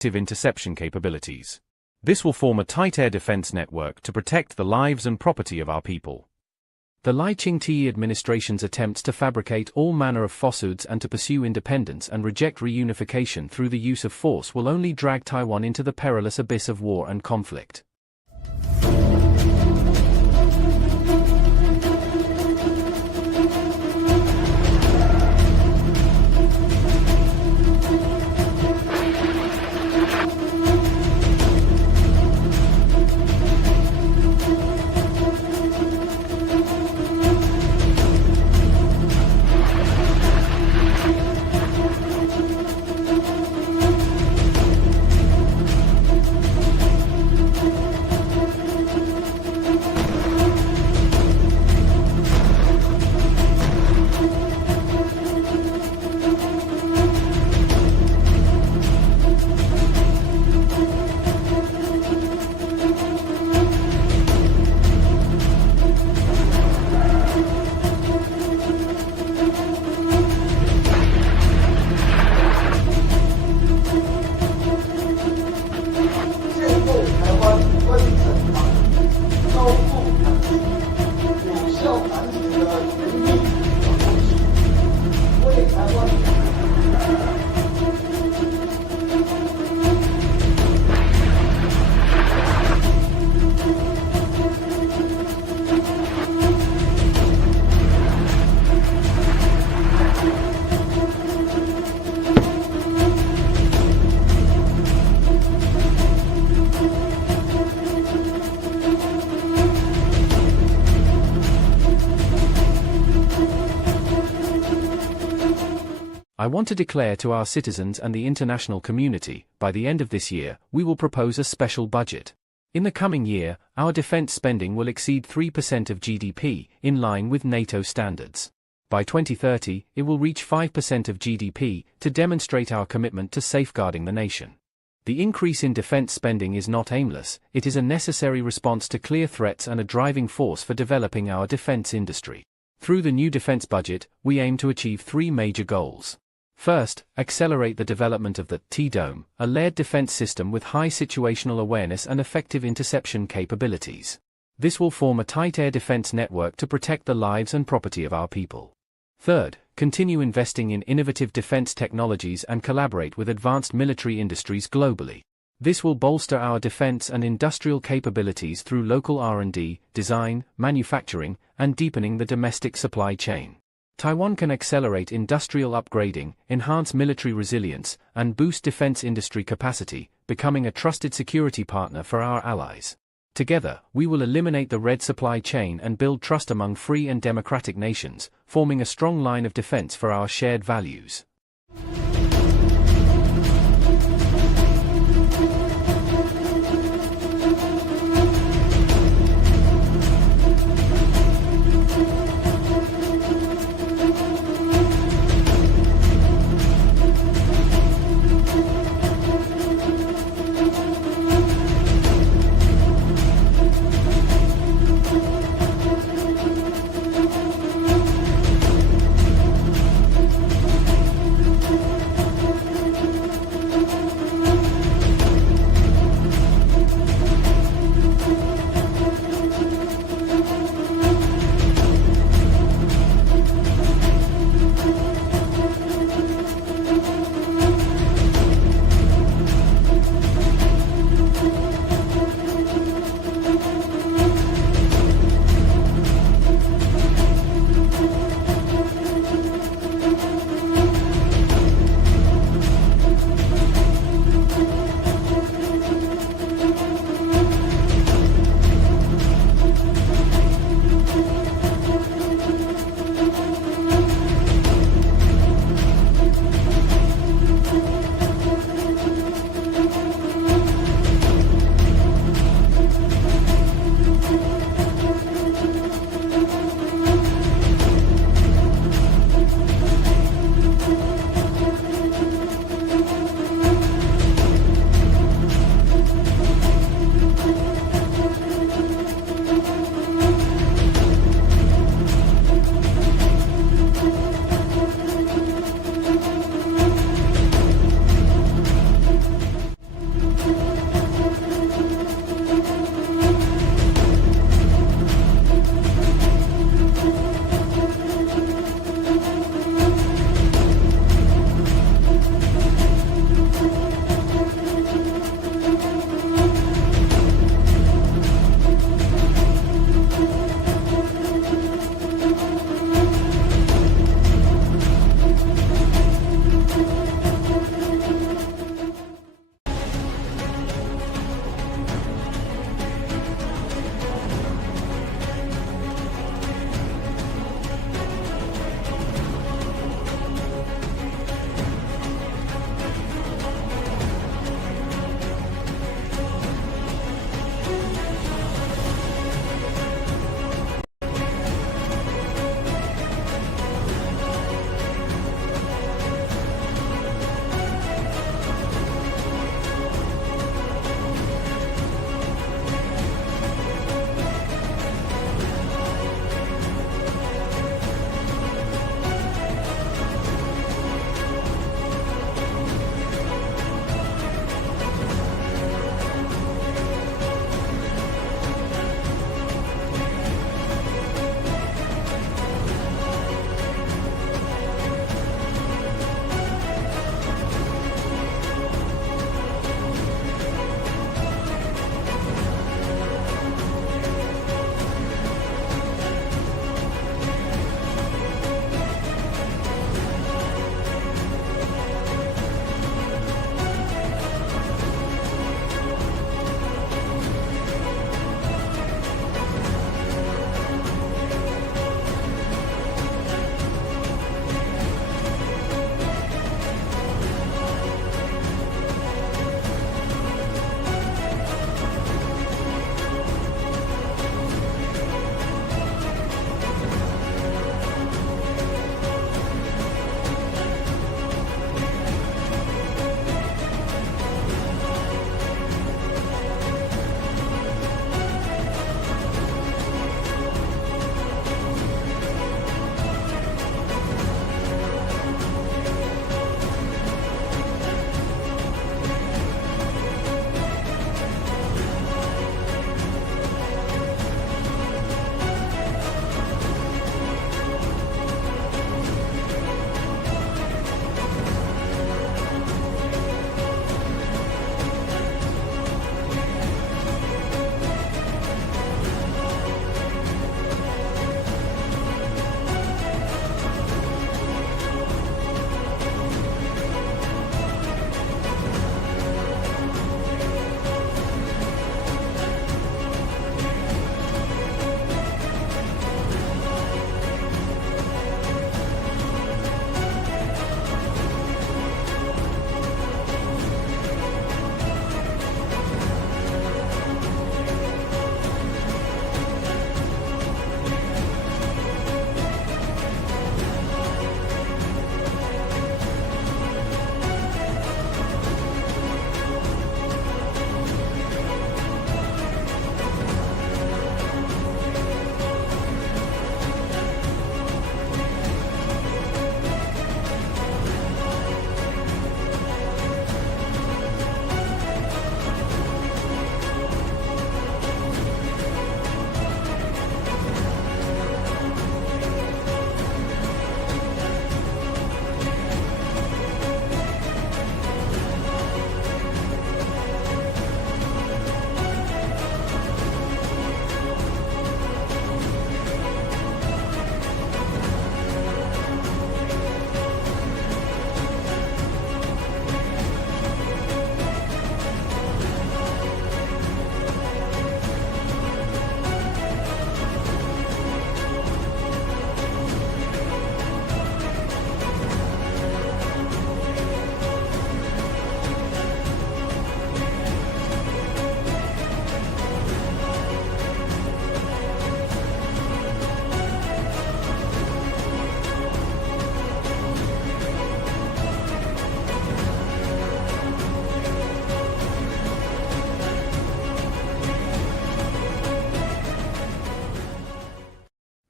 interception capabilities. This will form a tight air defense network to protect the lives and property of our people. The Lai Ching-te administration's attempts to fabricate all manner of falsehoods and to pursue independence and reject reunification through the use of force will only drag Taiwan into the perilous abyss of war and conflict. I want to declare to our citizens and the international community, by the end of this year, we will propose a special budget. In the coming year, our defense spending will exceed 3% of GDP, in line with NATO standards. By 2030, it will reach 5% of GDP, to demonstrate our commitment to safeguarding the nation. The increase in defense spending is not aimless, it is a necessary response to clear threats and a driving force for developing our defense industry. Through the new defense budget, we aim to achieve three major goals. First, accelerate the development of the T-Dome, a layered defense system with high situational awareness and effective interception capabilities. This will form a tight air defense network to protect the lives and property of our people. Third, continue investing in innovative defense technologies and collaborate with advanced military industries globally. This will bolster our defense and industrial capabilities through local R&D, design, manufacturing, and deepening the domestic supply chain. Taiwan can accelerate industrial upgrading, enhance military resilience, and boost defense industry capacity, becoming a trusted security partner for our allies. Together, we will eliminate the red supply chain and build trust among free and democratic nations, forming a strong line of defense for our shared values.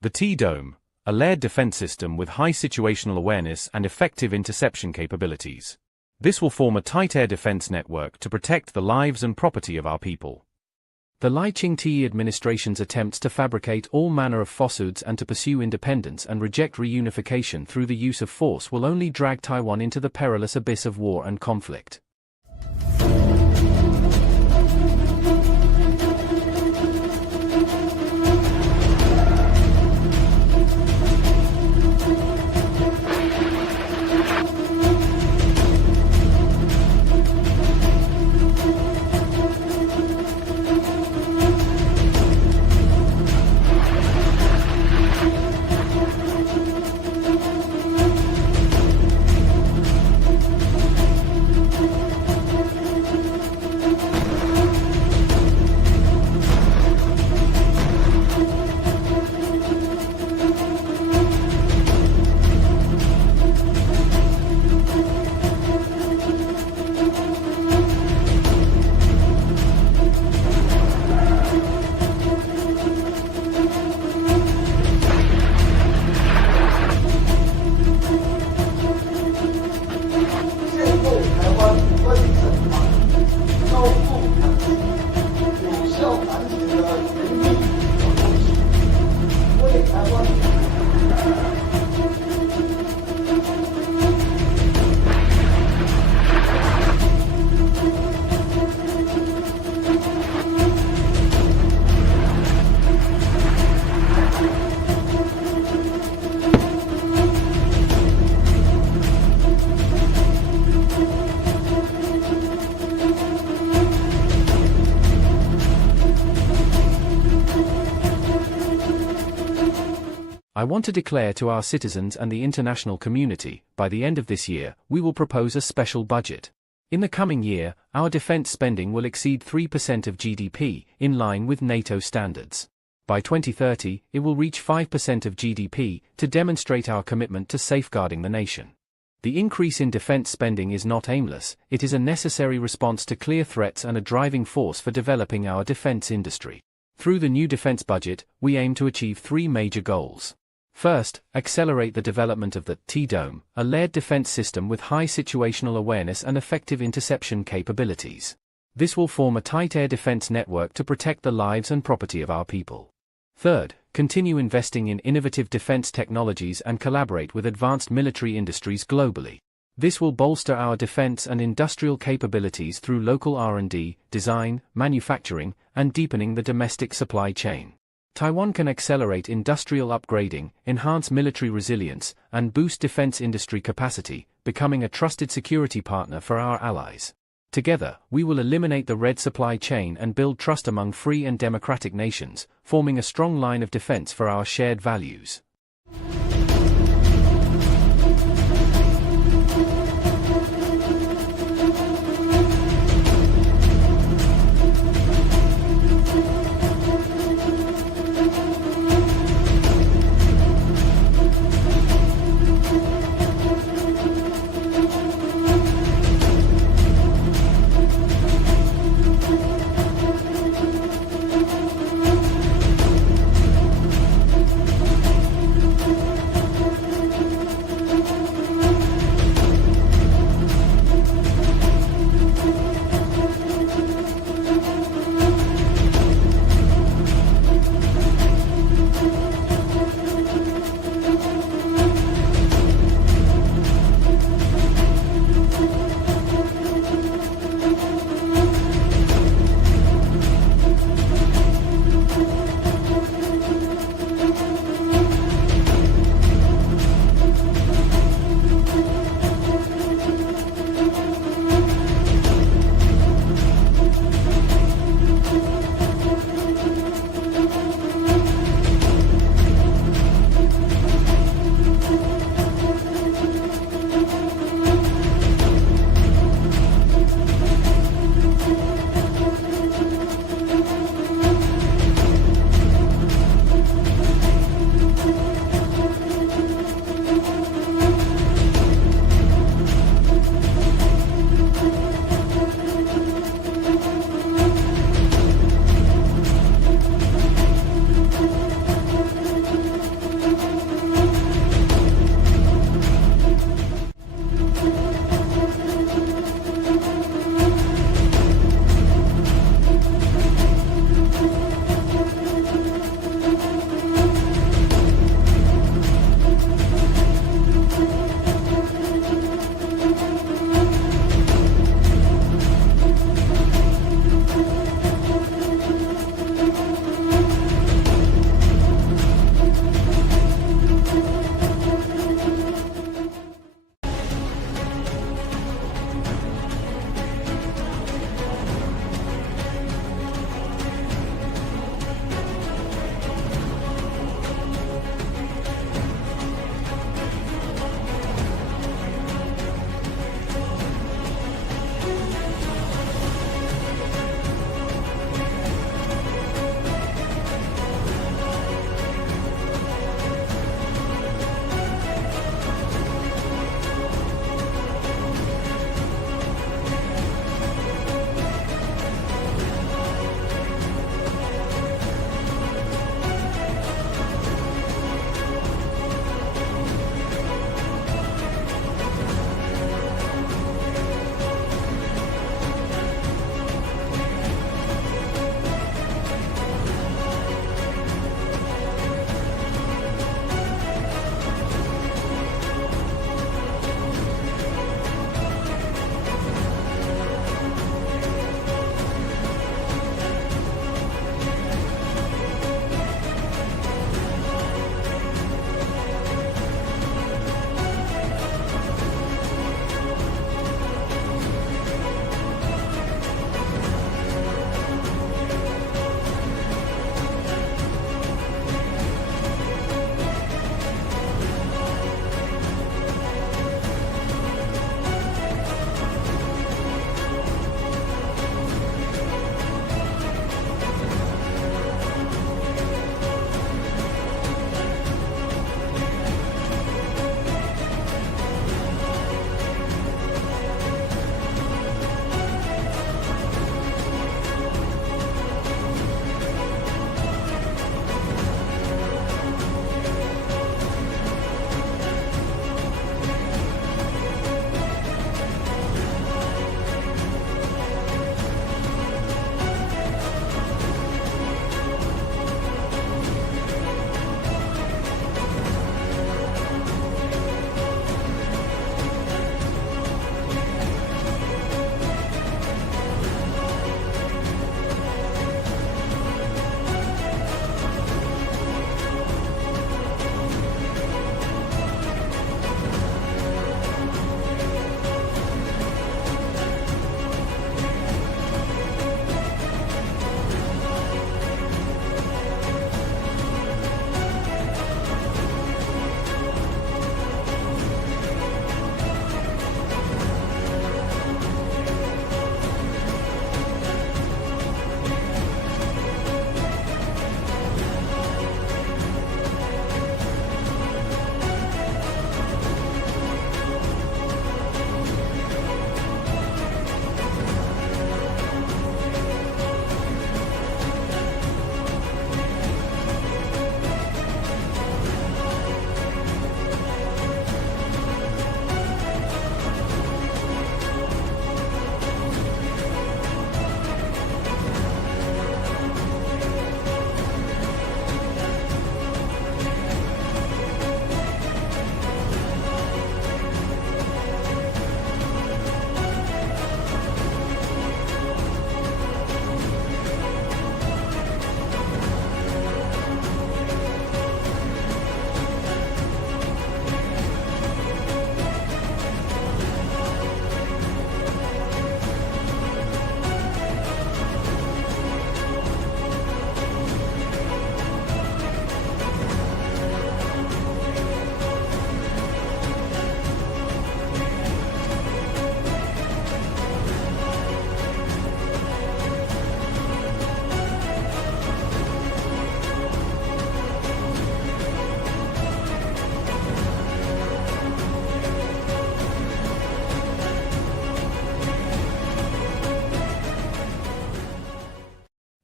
The T-Dome, a layered defense system with high situational awareness and effective interception capabilities. This will form a tight air defense network to protect the lives and property of our people. The Lai Ching-te administration's attempts to fabricate all manner of falsehoods and to pursue independence and reject reunification through the use of force will only drag Taiwan into the perilous abyss of war and conflict. I want to declare to our citizens and the international community, by the end of this year, we will propose a special budget. In the coming year, our defense spending will exceed 3% of GDP, in line with NATO standards. By 2030, it will reach 5% of GDP, to demonstrate our commitment to safeguarding the nation. The increase in defense spending is not aimless, it is a necessary response to clear threats and a driving force for developing our defense industry. Through the new defense budget, we aim to achieve three major goals. First, accelerate the development of the T-Dome, a layered defense system with high situational awareness and effective interception capabilities. This will form a tight air defense network to protect the lives and property of our people. Third, continue investing in innovative defense technologies and collaborate with advanced military industries globally. This will bolster our defense and industrial capabilities through local R&D, design, manufacturing, and deepening the domestic supply chain. Taiwan can accelerate industrial upgrading, enhance military resilience, and boost defense industry capacity, becoming a trusted security partner for our allies. Together, we will eliminate the red supply chain and build trust among free and democratic nations, forming a strong line of defense for our shared values.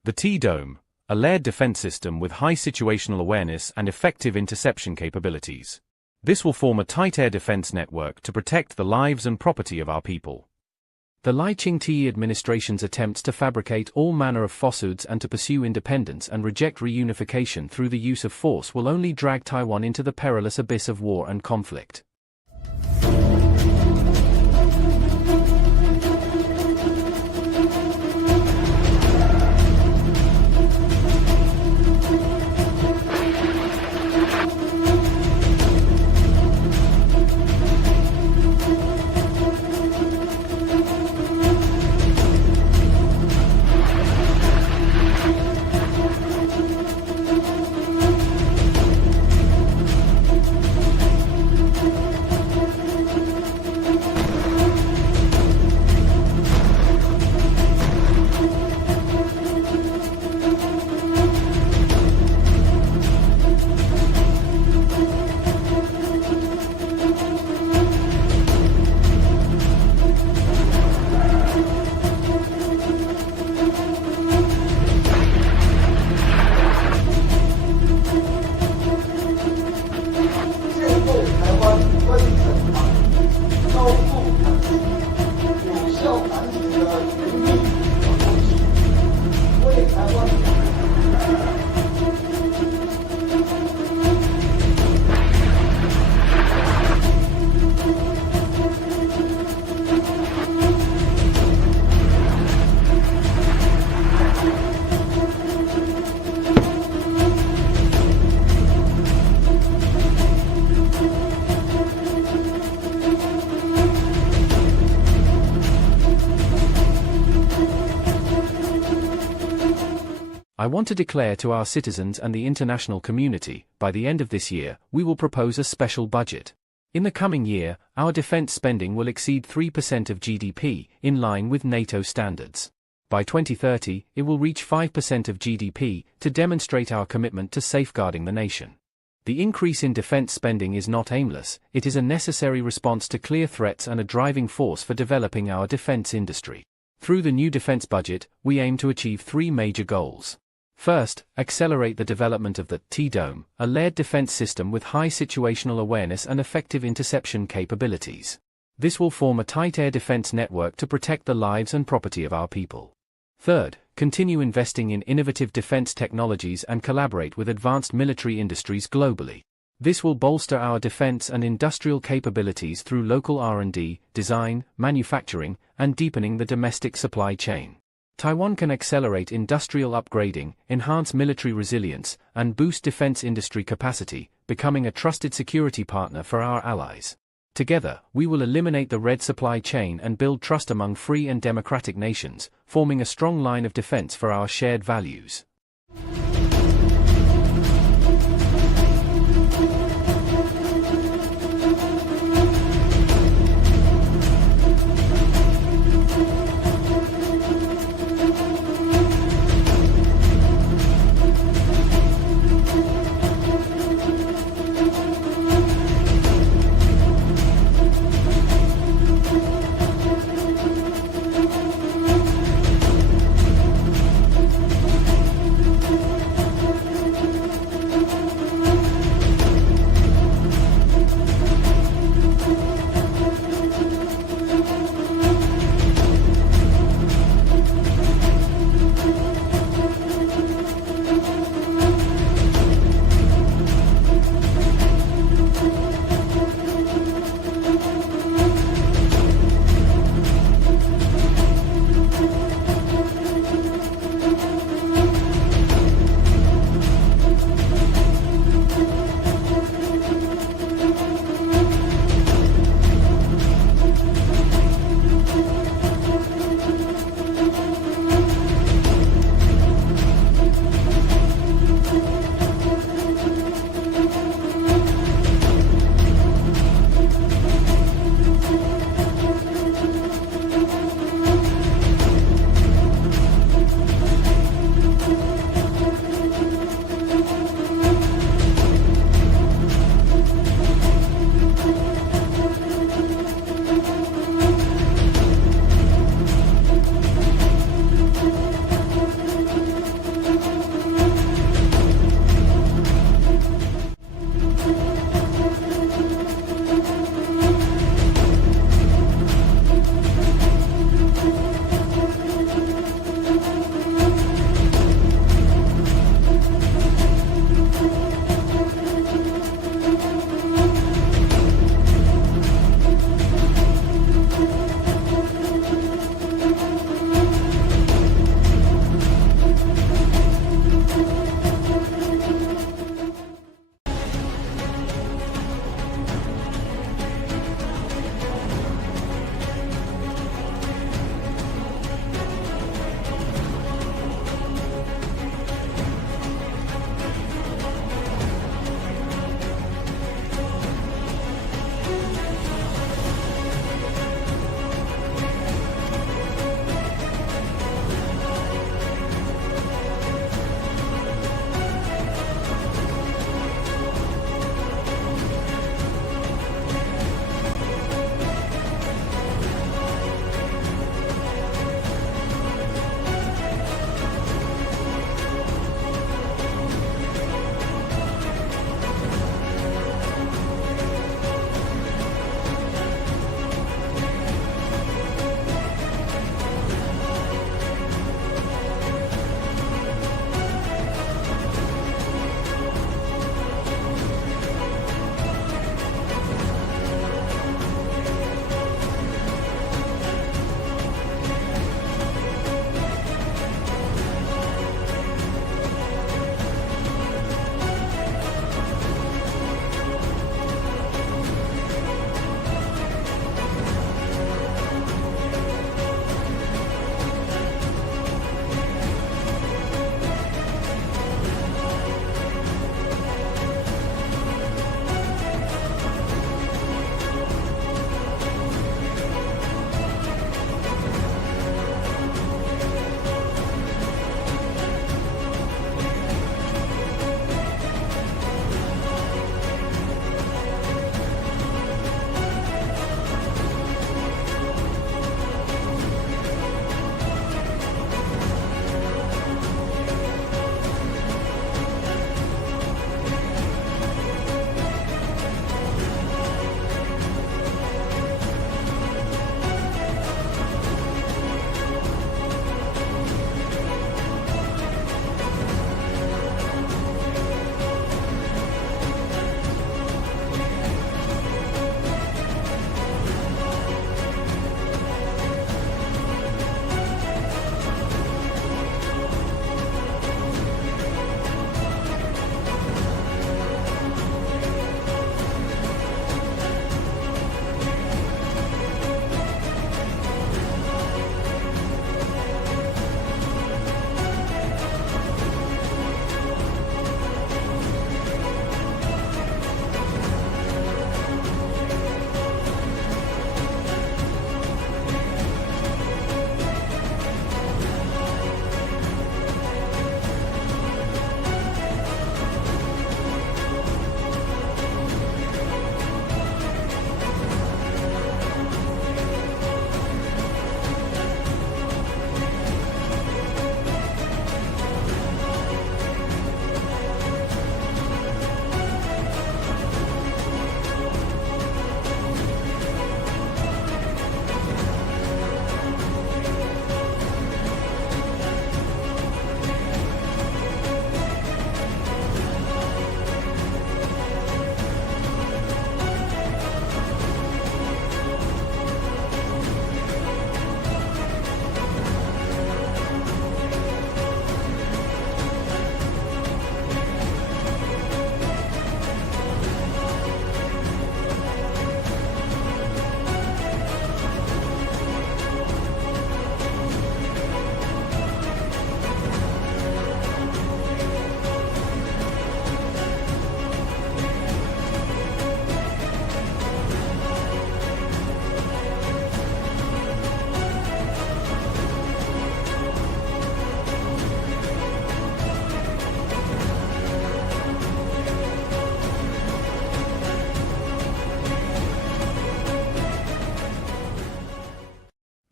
The T-Dome, a layered defense system with high situational awareness and effective interception capabilities. This will form a tight air defense network to protect the lives and property of our people. The Lai Ching-te administration's attempts to fabricate all manner of falsehoods and to pursue independence and reject reunification through the use of force will only drag Taiwan into the perilous abyss of war and conflict. I want to declare to our citizens and the international community, by the end of this year, we will propose a special budget. In the coming year, our defense spending will exceed 3% of GDP, in line with NATO standards. By 2030, it will reach 5% of GDP, to demonstrate our commitment to safeguarding the nation. The increase in defense spending is not aimless, it is a necessary response to clear threats and a driving force for developing our defense industry. Through the new defense budget, we aim to achieve three major goals. First, accelerate the development of the T-Dome, a layered defense system with high situational awareness and effective interception capabilities. This will form a tight air defense network to protect the lives and property of our people. Third, continue investing in innovative defense technologies and collaborate with advanced military industries globally. This will bolster our defense and industrial capabilities through local R&D, design, manufacturing, and deepening the domestic supply chain. Taiwan can accelerate industrial upgrading, enhance military resilience, and boost defense industry capacity, becoming a trusted security partner for our allies. Together, we will eliminate the red supply chain and build trust among free and democratic nations, forming a strong line of defense for our shared values.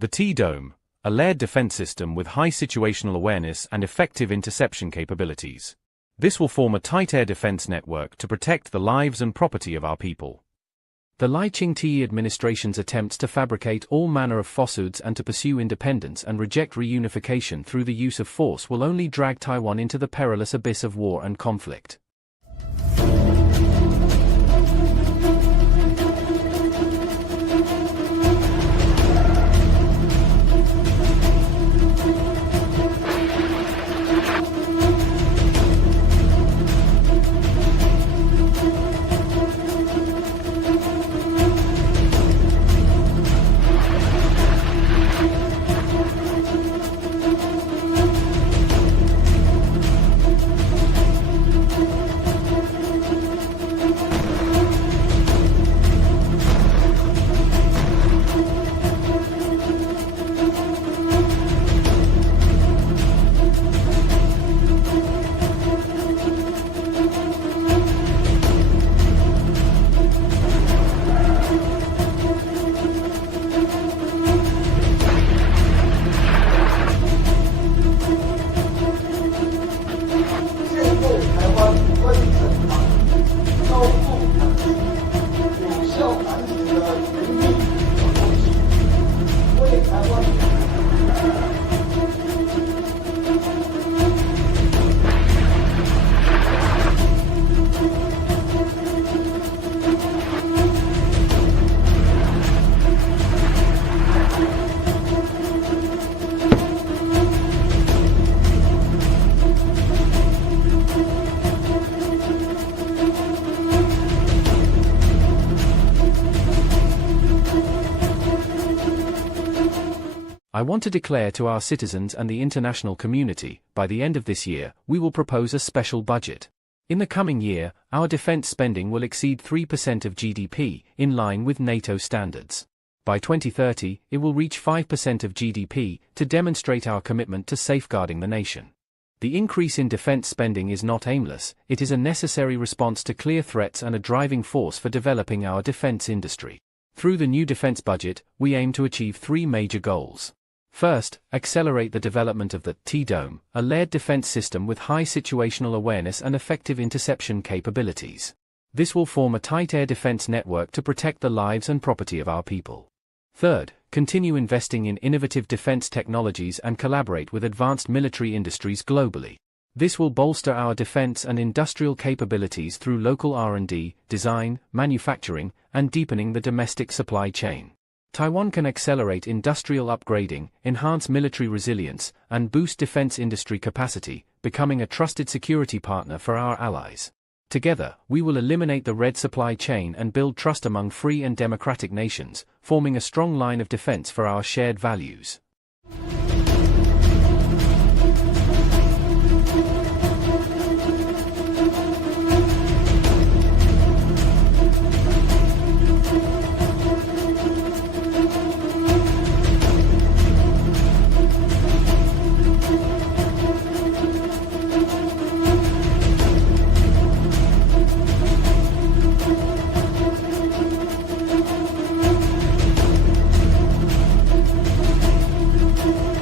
The T-Dome, a layered defense system with high situational awareness and effective interception capabilities. This will form a tight air defense network to protect the lives and property of our people. The Lai Ching-te administration's attempts to fabricate all manner of falsehoods and to pursue independence and reject reunification through the use of force will only drag Taiwan into the perilous abyss of war and conflict. I want to declare to our citizens and the international community, by the end of this year, we will propose a special budget. In the coming year, our defense spending will exceed 3% of GDP, in line with NATO standards. By 2030, it will reach 5% of GDP, to demonstrate our commitment to safeguarding the nation. The increase in defense spending is not aimless, it is a necessary response to clear threats and a driving force for developing our defense industry. Through the new defense budget, we aim to achieve three major goals. First, accelerate the development of the T-Dome, a layered defense system with high situational awareness and effective interception capabilities. This will form a tight air defense network to protect the lives and property of our people. Third, continue investing in innovative defense technologies and collaborate with advanced military industries globally. This will bolster our defense and industrial capabilities through local R&D, design, manufacturing, and deepening the domestic supply chain. Taiwan can accelerate industrial upgrading, enhance military resilience, and boost defense industry capacity, becoming a trusted security partner for our allies. Together, we will eliminate the red supply chain and build trust among free and democratic nations, forming a strong line of defense for our shared values.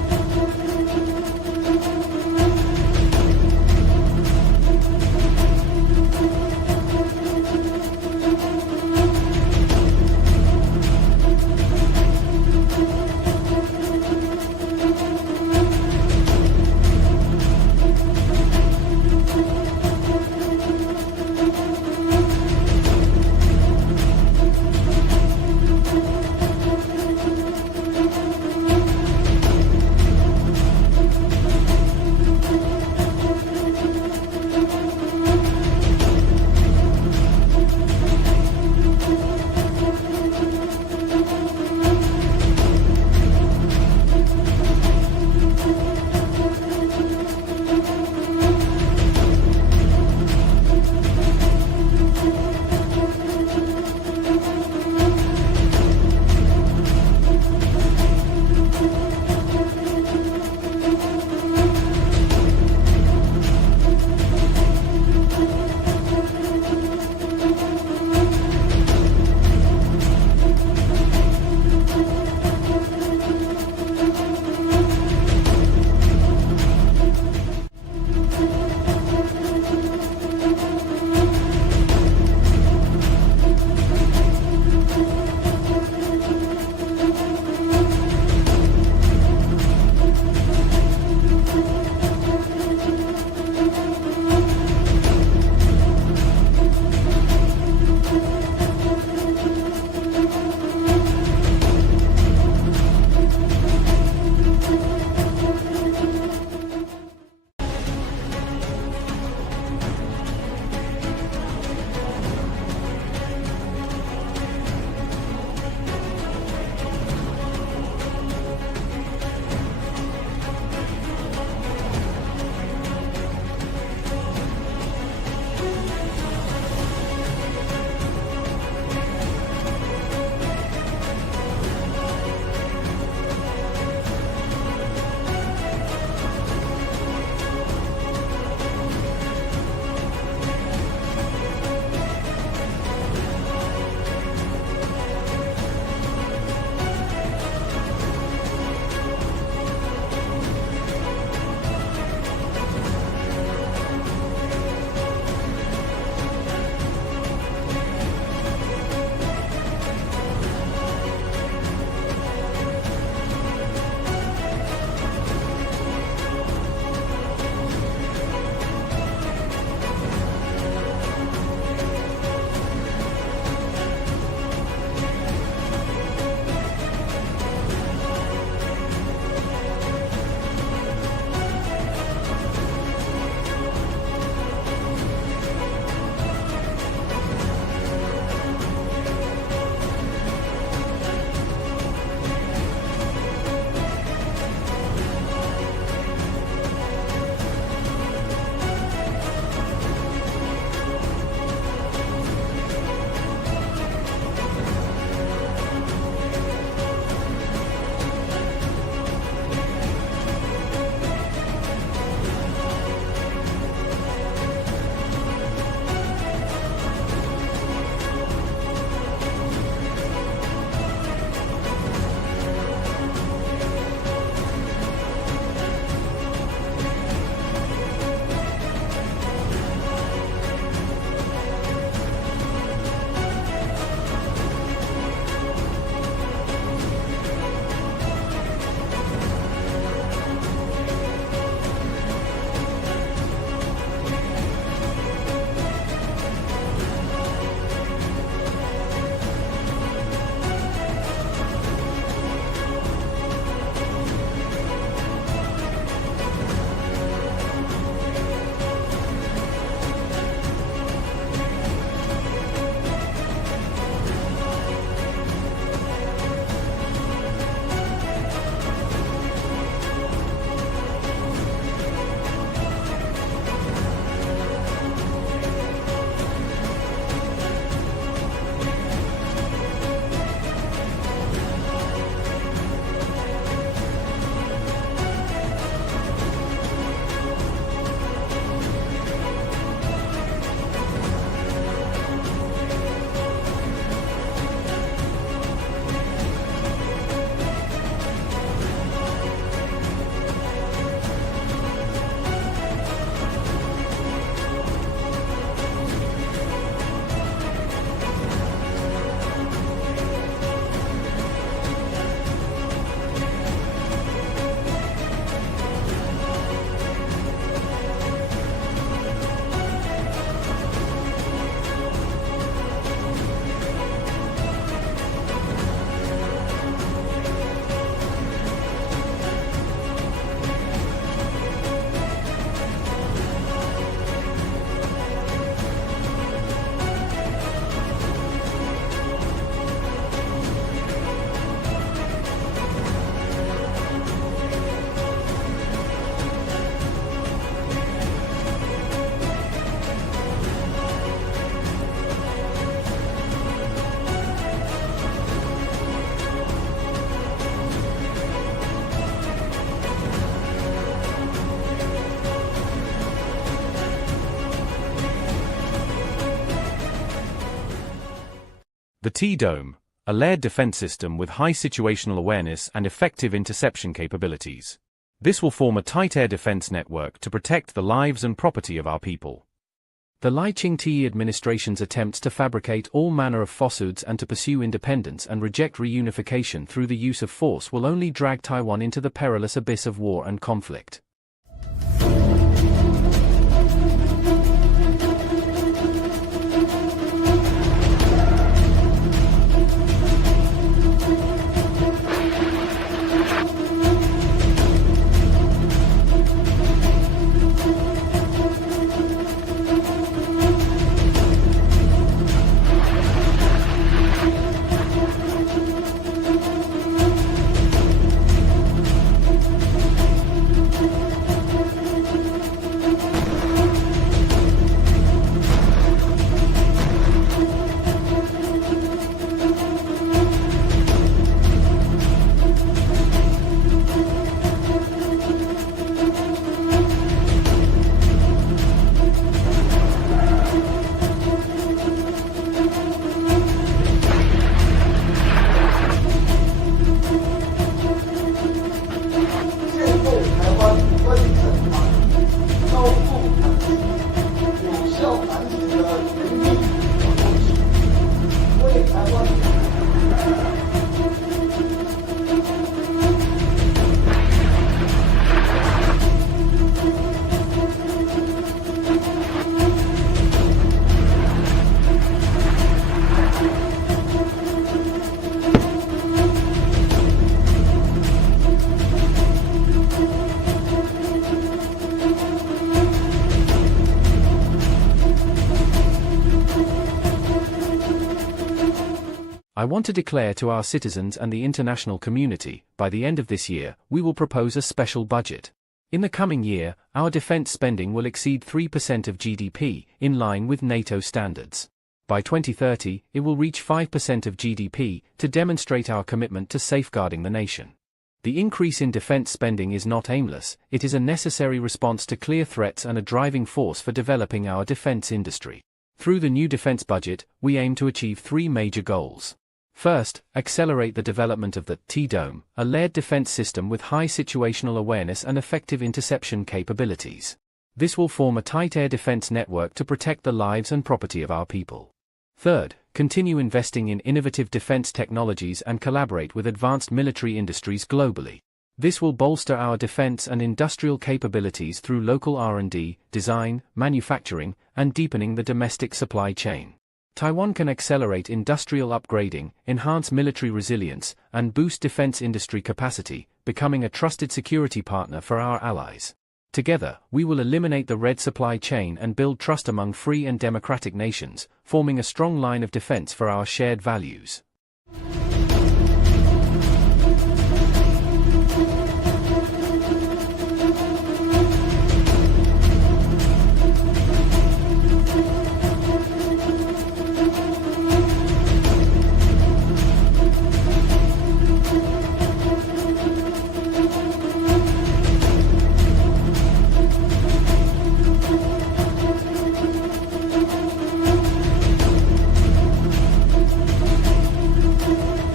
The T-Dome, a layered defense system with high situational awareness and effective interception capabilities. This will form a tight air defense network to protect the lives and property of our people. The Lai Ching-te administration's attempts to fabricate all manner of falsehoods and to pursue independence and reject reunification through the use of force will only drag Taiwan into the perilous abyss of war and conflict. I want to declare to our citizens and the international community, by the end of this year, we will propose a special budget. In the coming year, our defense spending will exceed 3% of GDP, in line with NATO standards. By 2030, it will reach 5% of GDP, to demonstrate our commitment to safeguarding the nation. The increase in defense spending is not aimless, it is a necessary response to clear threats and a driving force for developing our defense industry. Through the new defense budget, we aim to achieve three major goals. First, accelerate the development of the T-Dome, a layered defense system with high situational awareness and effective interception capabilities. This will form a tight air defense network to protect the lives and property of our people. Third, continue investing in innovative defense technologies and collaborate with advanced military industries globally. This will bolster our defense and industrial capabilities through local R&D, design, manufacturing, and deepening the domestic supply chain. Taiwan can accelerate industrial upgrading, enhance military resilience, and boost defense industry capacity, becoming a trusted security partner for our allies. Together, we will eliminate the red supply chain and build trust among free and democratic nations, forming a strong line of defense for our shared values.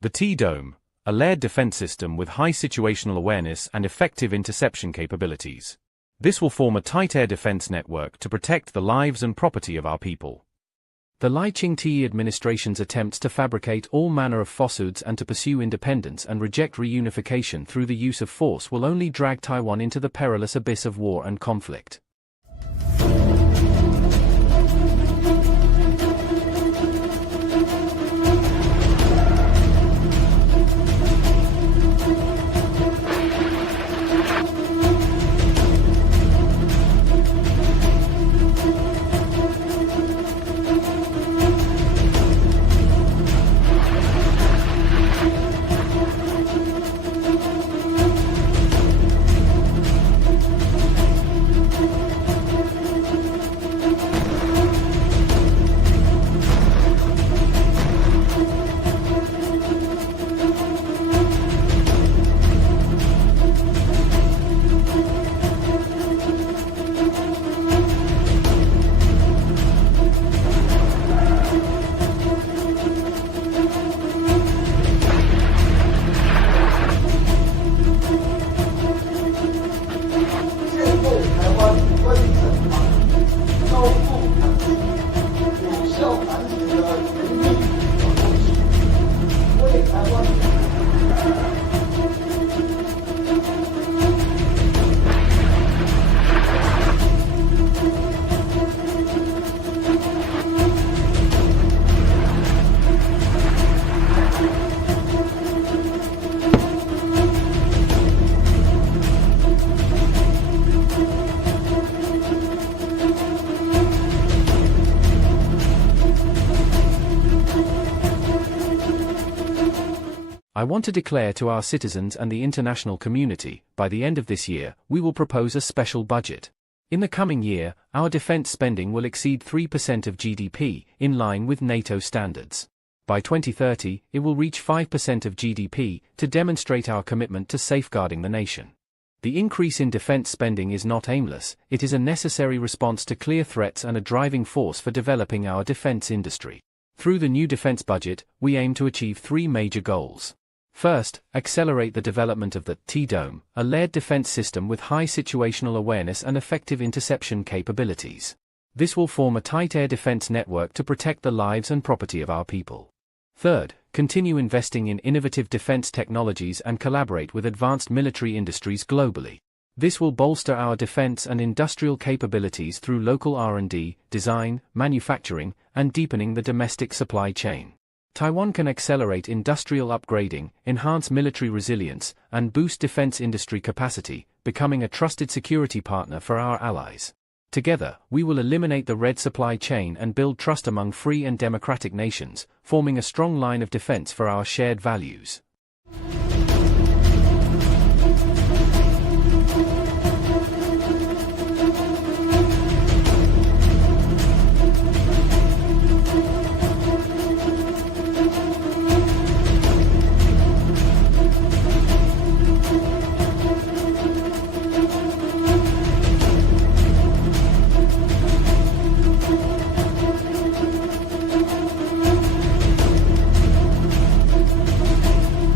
The T-Dome, a layered defense system with high situational awareness and effective interception capabilities. This will form a tight air defense network to protect the lives and property of our people. The Lai Ching-te administration's attempts to fabricate all manner of falsehoods and to pursue independence and reject reunification through the use of force will only drag Taiwan into the perilous abyss of war and conflict. I want to declare to our citizens and the international community, by the end of this year, we will propose a special budget. In the coming year, our defense spending will exceed 3% of GDP, in line with NATO standards. By 2030, it will reach 5% of GDP, to demonstrate our commitment to safeguarding the nation. The increase in defense spending is not aimless, it is a necessary response to clear threats and a driving force for developing our defense industry. Through the new defense budget, we aim to achieve three major goals. First, accelerate the development of the T-Dome, a layered defense system with high situational awareness and effective interception capabilities. This will form a tight air defense network to protect the lives and property of our people. Third, continue investing in innovative defense technologies and collaborate with advanced military industries globally. This will bolster our defense and industrial capabilities through local R&D, design, manufacturing, and deepening the domestic supply chain. Taiwan can accelerate industrial upgrading, enhance military resilience, and boost defense industry capacity, becoming a trusted security partner for our allies. Together, we will eliminate the red supply chain and build trust among free and democratic nations, forming a strong line of defense for our shared values.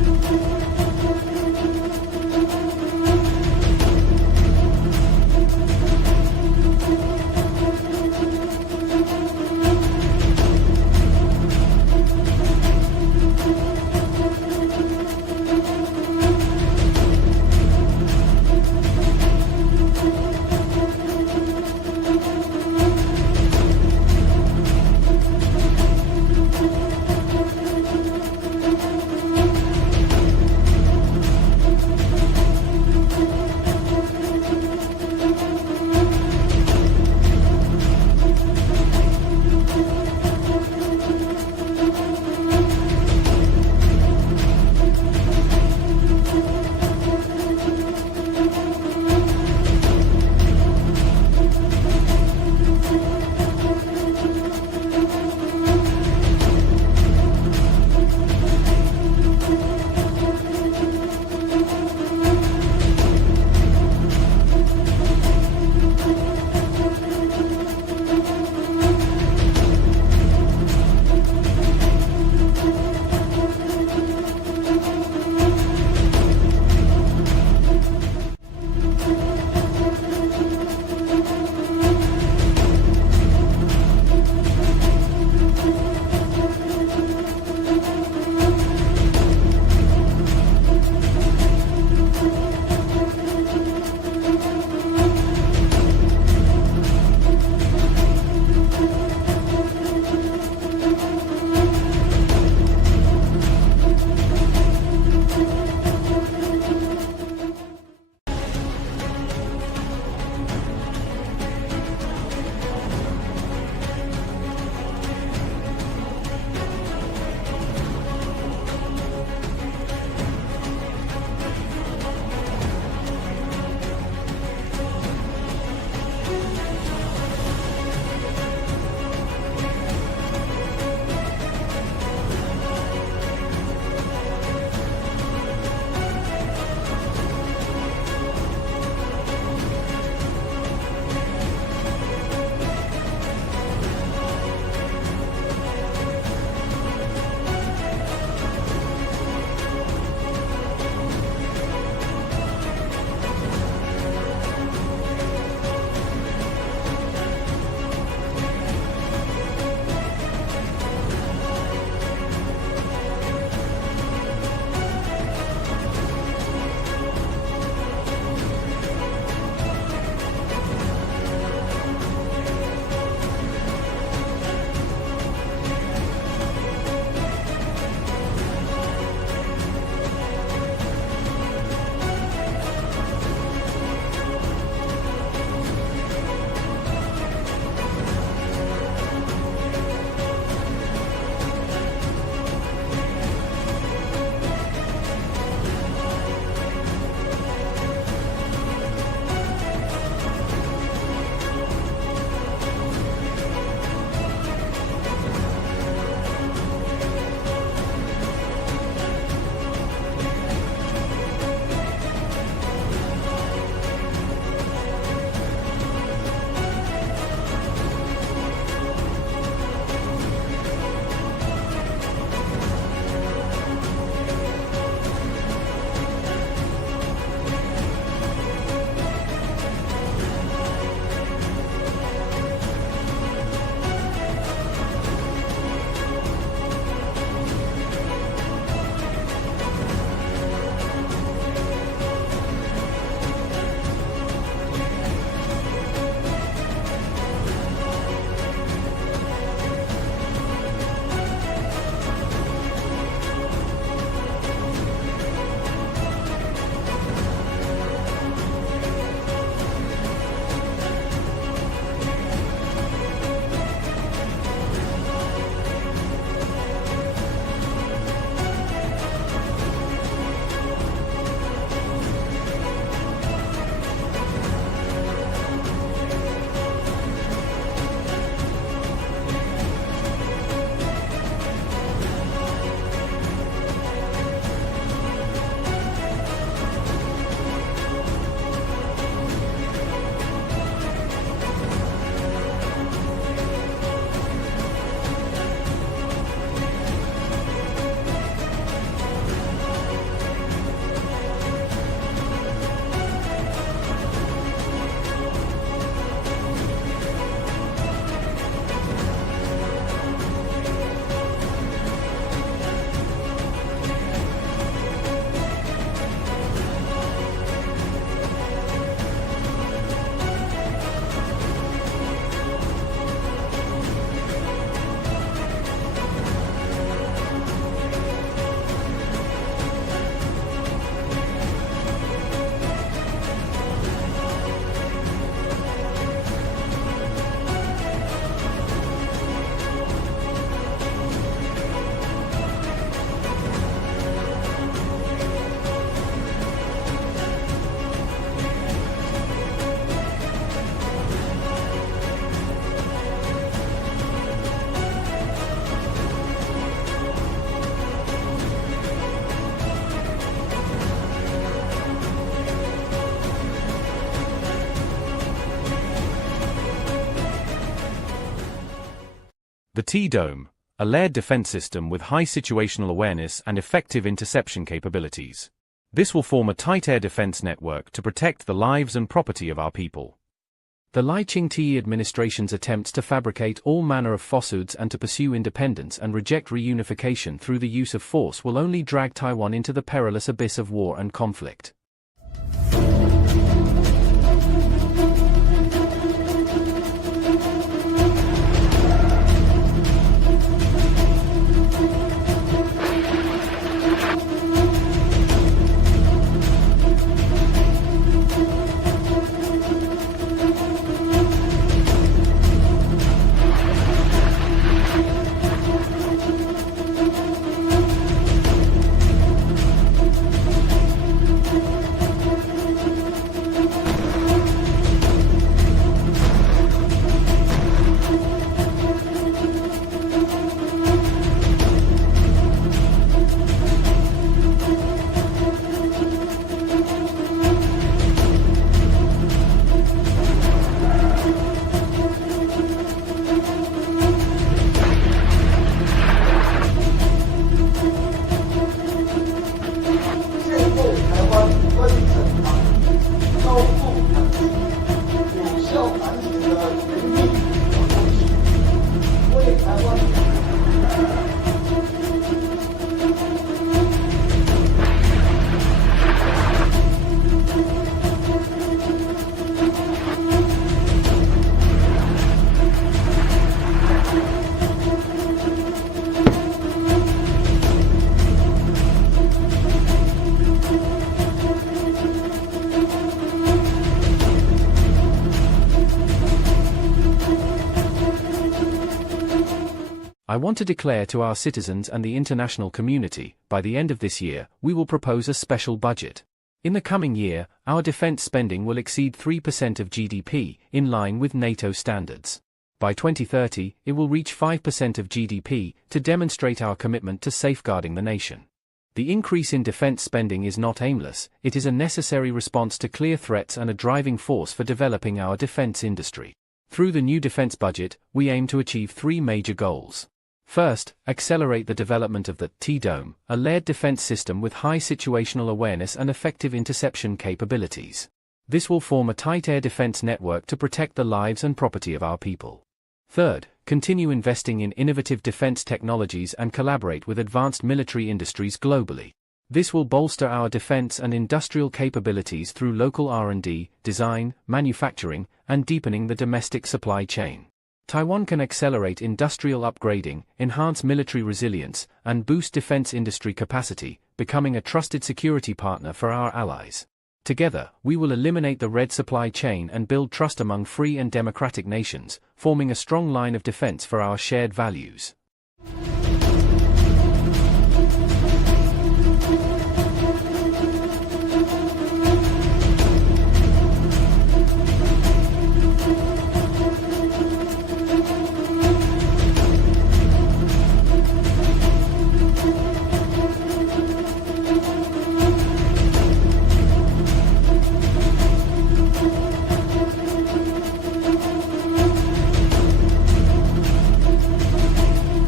The T-Dome, a layered defense system with high situational awareness and effective interception capabilities. This will form a tight air defense network to protect the lives and property of our people. The Lai Ching-te administration's attempts to fabricate all manner of falsehoods and to pursue independence and reject reunification through the use of force will only drag Taiwan into the perilous abyss of war and conflict. I want to declare to our citizens and the international community, by the end of this year, we will propose a special budget. In the coming year, our defense spending will exceed 3% of GDP, in line with NATO standards. By 2030, it will reach 5% of GDP, to demonstrate our commitment to safeguarding the nation. The increase in defense spending is not aimless, it is a necessary response to clear threats and a driving force for developing our defense industry. Through the new defense budget, we aim to achieve three major goals. First, accelerate the development of the T-Dome, a layered defense system with high situational awareness and effective interception capabilities. This will form a tight air defense network to protect the lives and property of our people. Third, continue investing in innovative defense technologies and collaborate with advanced military industries globally. This will bolster our defense and industrial capabilities through local R&D, design, manufacturing, and deepening the domestic supply chain. Taiwan can accelerate industrial upgrading, enhance military resilience, and boost defense industry capacity, becoming a trusted security partner for our allies. Together, we will eliminate the red supply chain and build trust among free and democratic nations, forming a strong line of defense for our shared values.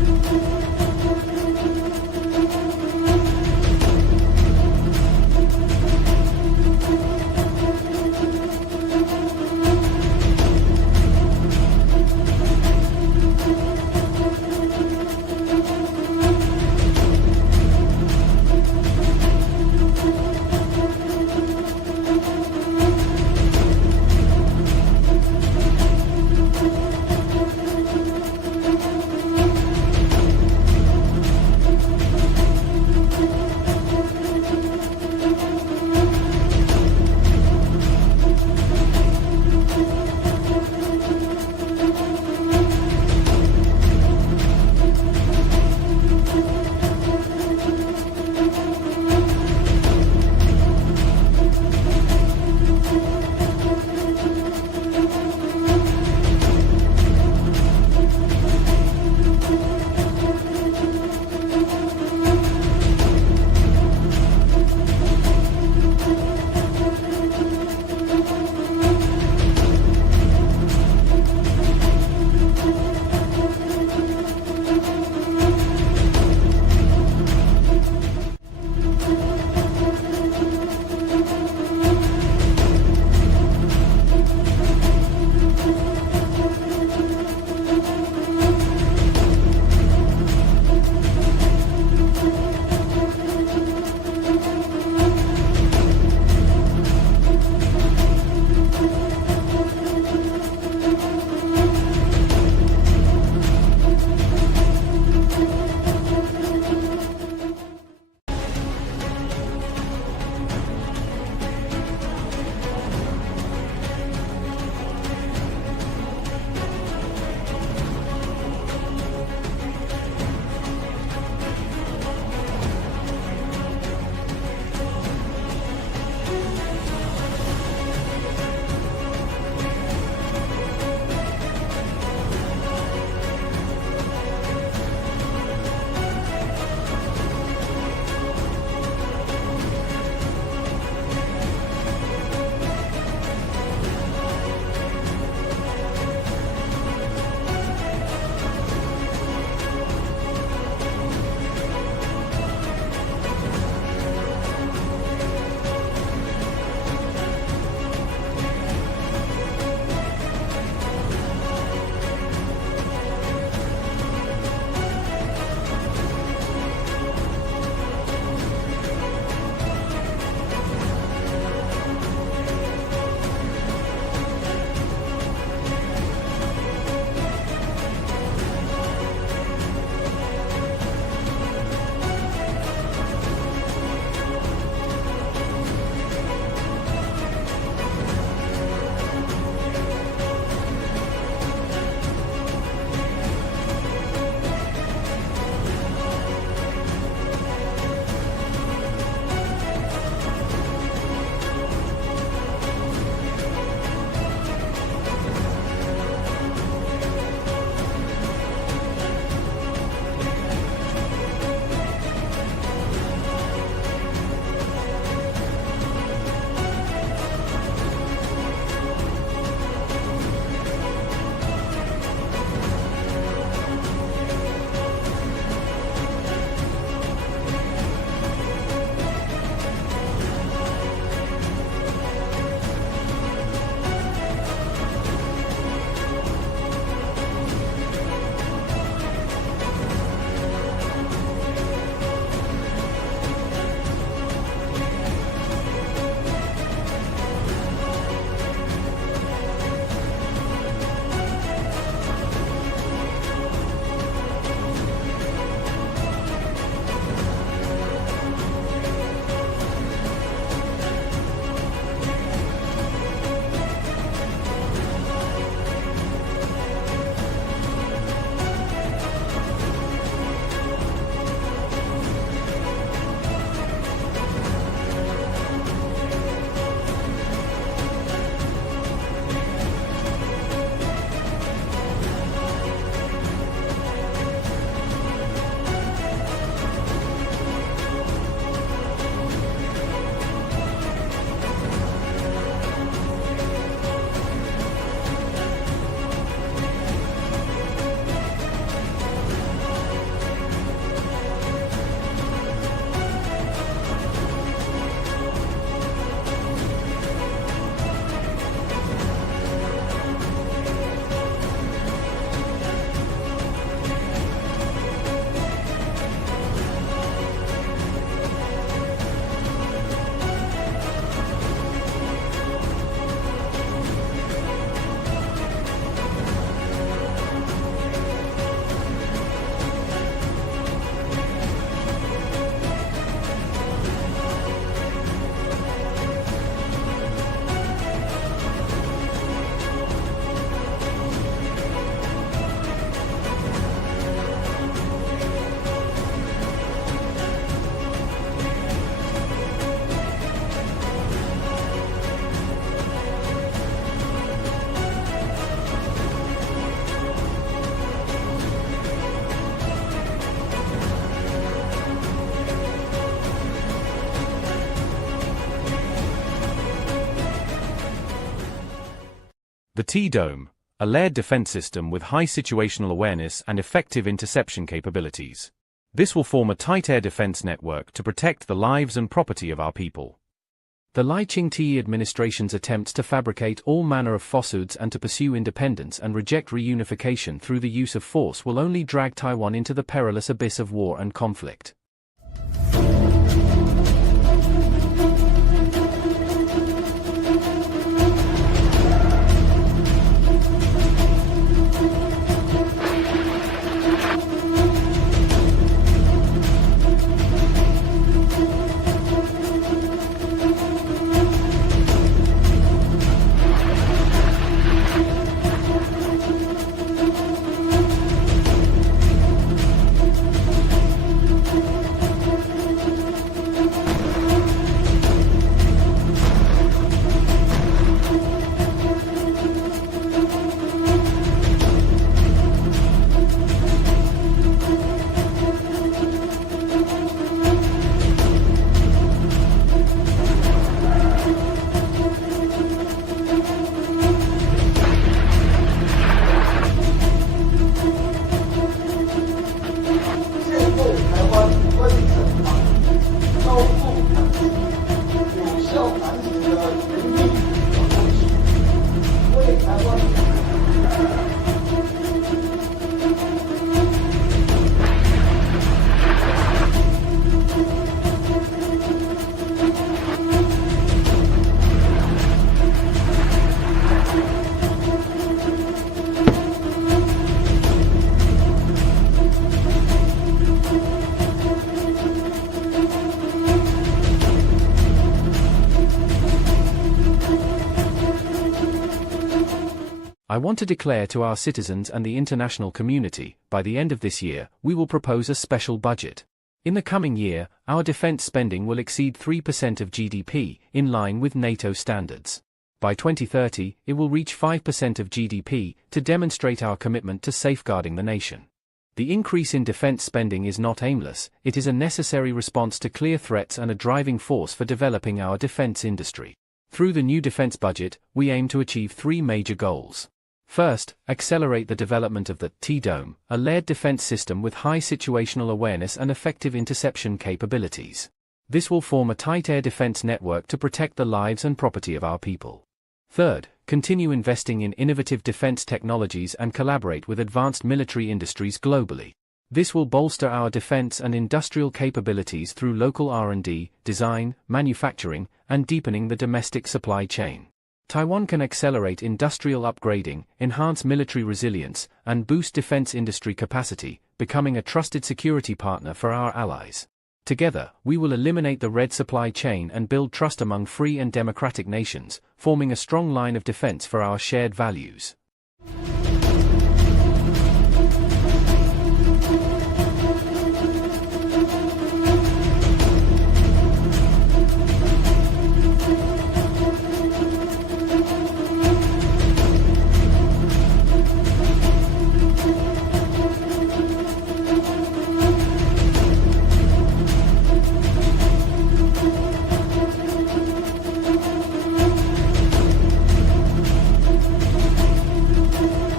The T-Dome, a layered defense system with high situational awareness and effective interception capabilities. This will form a tight air defense network to protect the lives and property of our people. The Lai Ching-te administration's attempts to fabricate all manner of falsehoods and to pursue independence and reject reunification through the use of force will only drag Taiwan into the perilous abyss of war and conflict. I want to declare to our citizens and the international community, by the end of this year, we will propose a special budget. In the coming year, our defense spending will exceed 3% of GDP, in line with NATO standards. By 2030, it will reach 5% of GDP, to demonstrate our commitment to safeguarding the nation. The increase in defense spending is not aimless, it is a necessary response to clear threats and a driving force for developing our defense industry. Through the new defense budget, we aim to achieve three major goals. First, accelerate the development of the T-Dome, a layered defense system with high situational awareness and effective interception capabilities. This will form a tight air defense network to protect the lives and property of our people. Third, continue investing in innovative defense technologies and collaborate with advanced military industries globally. This will bolster our defense and industrial capabilities through local R&D, design, manufacturing, and deepening the domestic supply chain. Taiwan can accelerate industrial upgrading, enhance military resilience, and boost defense industry capacity, becoming a trusted security partner for our allies. Together, we will eliminate the red supply chain and build trust among free and democratic nations, forming a strong line of defense for our shared values.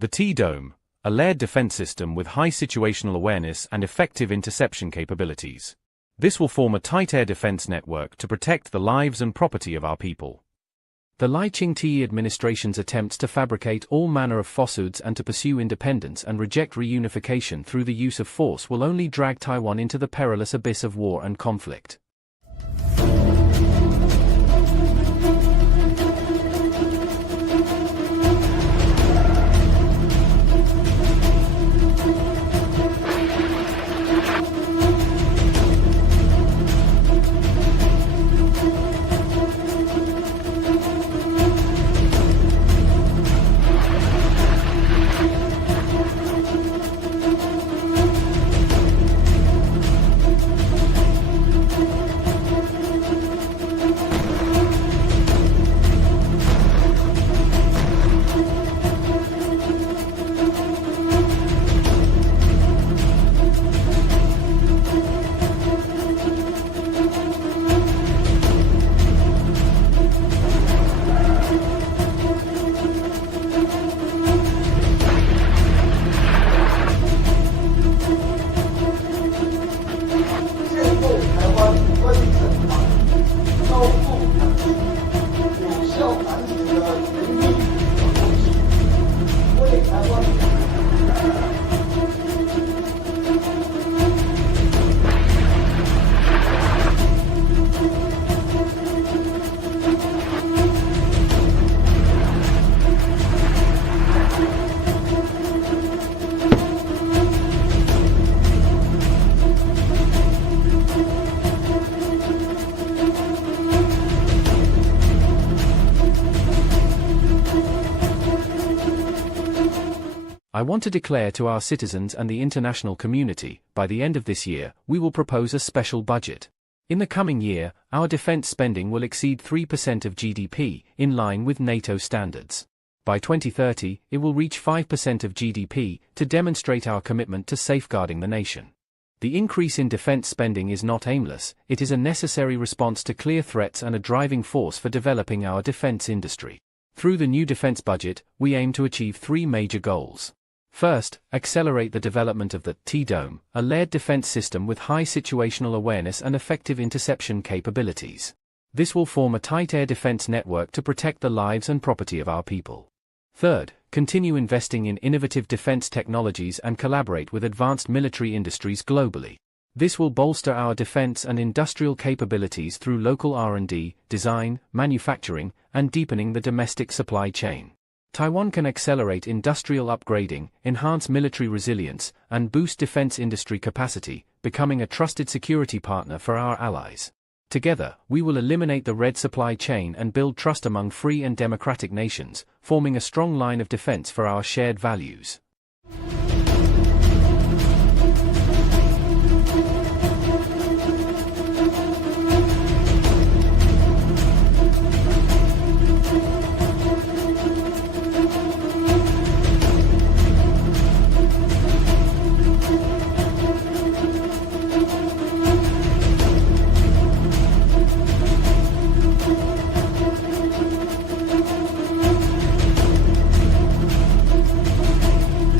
The T-Dome, a layered defense system with high situational awareness and effective interception capabilities. This will form a tight air defense network to protect the lives and property of our people. The Lai Ching-te administration's attempts to fabricate all manner of falsehoods and to pursue independence and reject reunification through the use of force will only drag Taiwan into the perilous abyss of war and conflict. I want to declare to our citizens and the international community, by the end of this year, we will propose a special budget. In the coming year, our defense spending will exceed 3% of GDP, in line with NATO standards. By 2030, it will reach 5% of GDP, to demonstrate our commitment to safeguarding the nation. The increase in defense spending is not aimless, it is a necessary response to clear threats and a driving force for developing our defense industry. Through the new defense budget, we aim to achieve three major goals. First, accelerate the development of the T-Dome, a layered defense system with high situational awareness and effective interception capabilities. This will form a tight air defense network to protect the lives and property of our people. Third, continue investing in innovative defense technologies and collaborate with advanced military industries globally. This will bolster our defense and industrial capabilities through local R&D, design, manufacturing, and deepening the domestic supply chain. Taiwan can accelerate industrial upgrading, enhance military resilience, and boost defense industry capacity, becoming a trusted security partner for our allies. Together, we will eliminate the red supply chain and build trust among free and democratic nations, forming a strong line of defense for our shared values.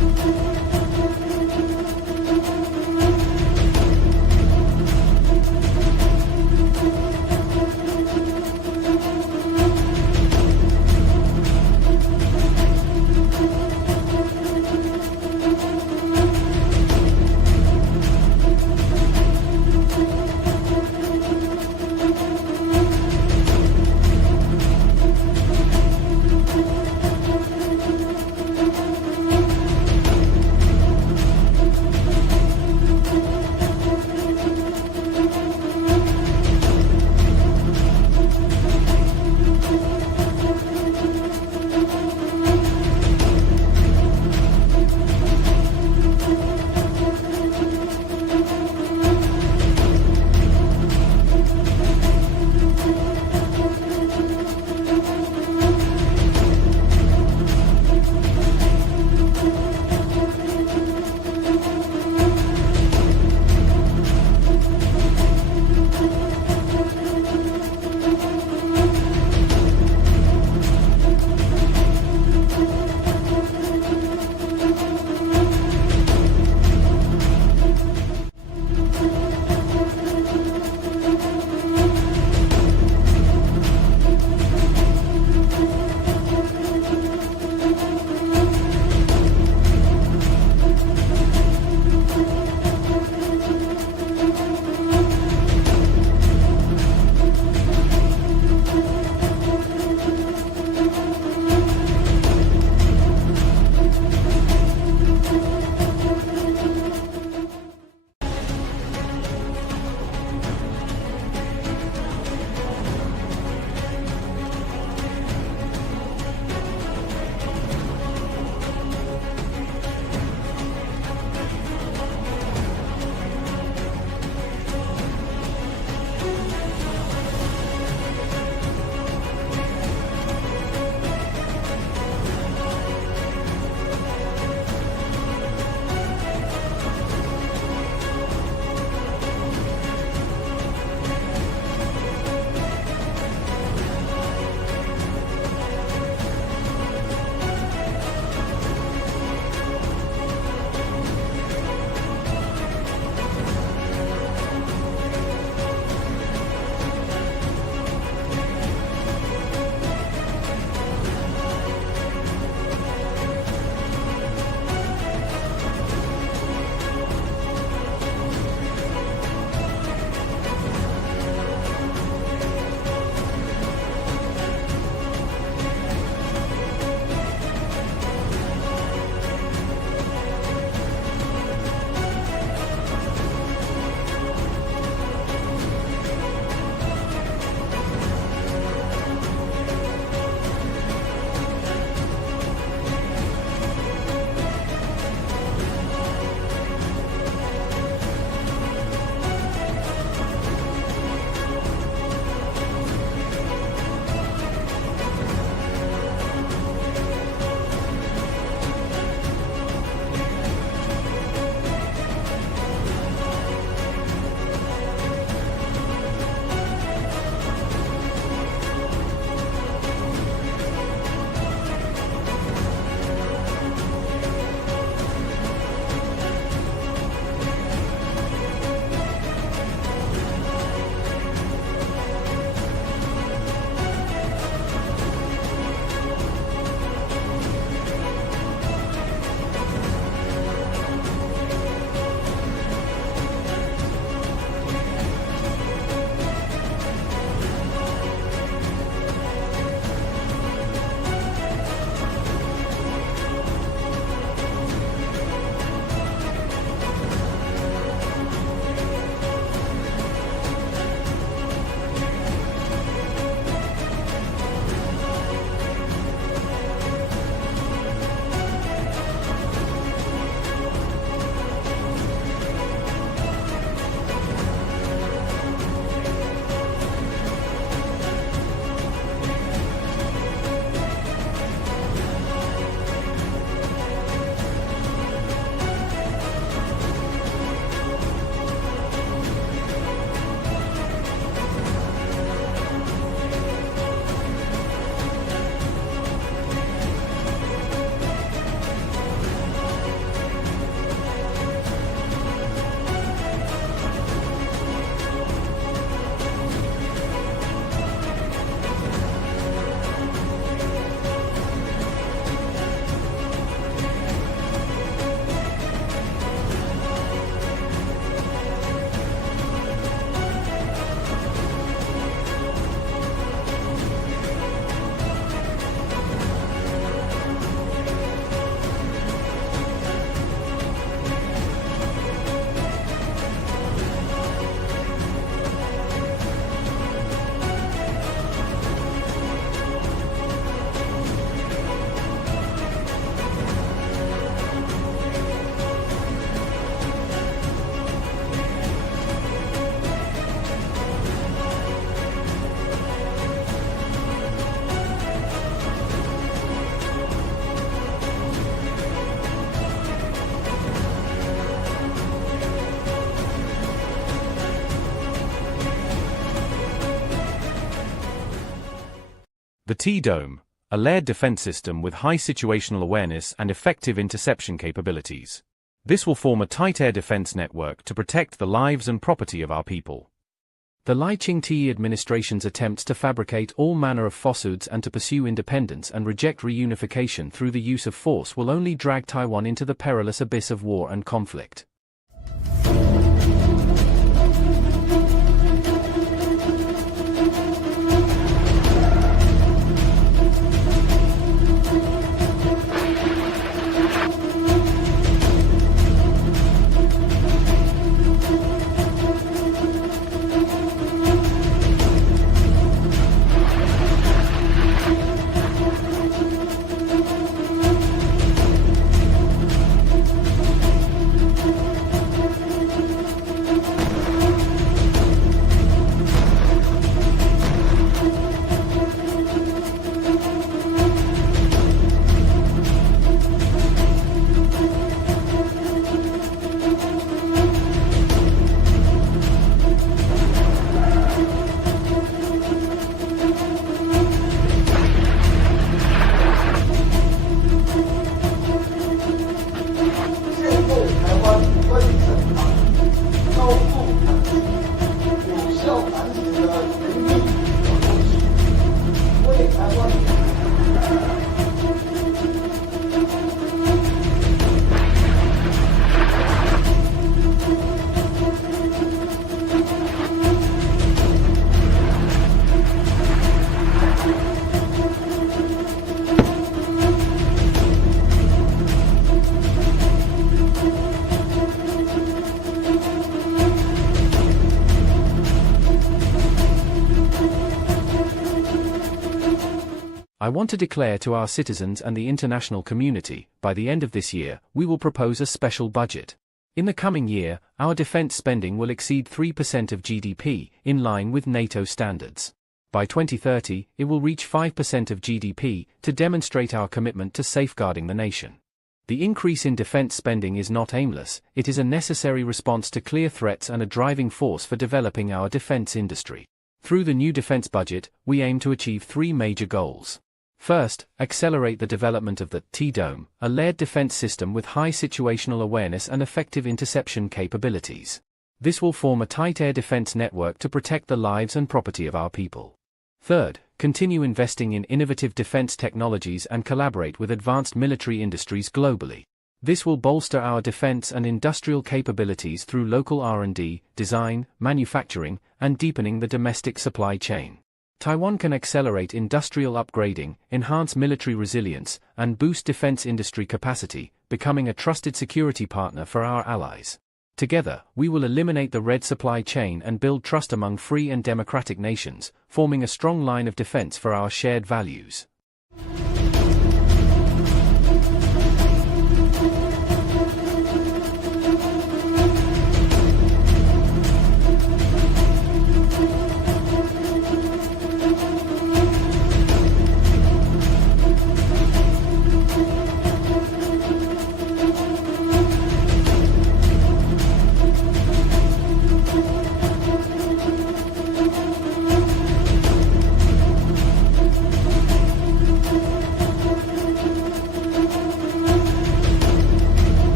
The T-Dome, a layered defense system with high situational awareness and effective interception capabilities. This will form a tight air defense network to protect the lives and property of our people. The Lai Ching-te administration's attempts to fabricate all manner of falsehoods and to pursue independence and reject reunification through the use of force will only drag Taiwan into the perilous abyss of war and conflict. I want to declare to our citizens and the international community, by the end of this year, we will propose a special budget. In the coming year, our defense spending will exceed 3% of GDP, in line with NATO standards. By 2030, it will reach 5% of GDP, to demonstrate our commitment to safeguarding the nation. The increase in defense spending is not aimless, it is a necessary response to clear threats and a driving force for developing our defense industry. Through the new defense budget, we aim to achieve three major goals. First, accelerate the development of the T-Dome, a layered defense system with high situational awareness and effective interception capabilities. This will form a tight air defense network to protect the lives and property of our people. Third, continue investing in innovative defense technologies and collaborate with advanced military industries globally. This will bolster our defense and industrial capabilities through local R&D, design, manufacturing, and deepening the domestic supply chain. Taiwan can accelerate industrial upgrading, enhance military resilience, and boost defense industry capacity, becoming a trusted security partner for our allies. Together, we will eliminate the red supply chain and build trust among free and democratic nations, forming a strong line of defense for our shared values.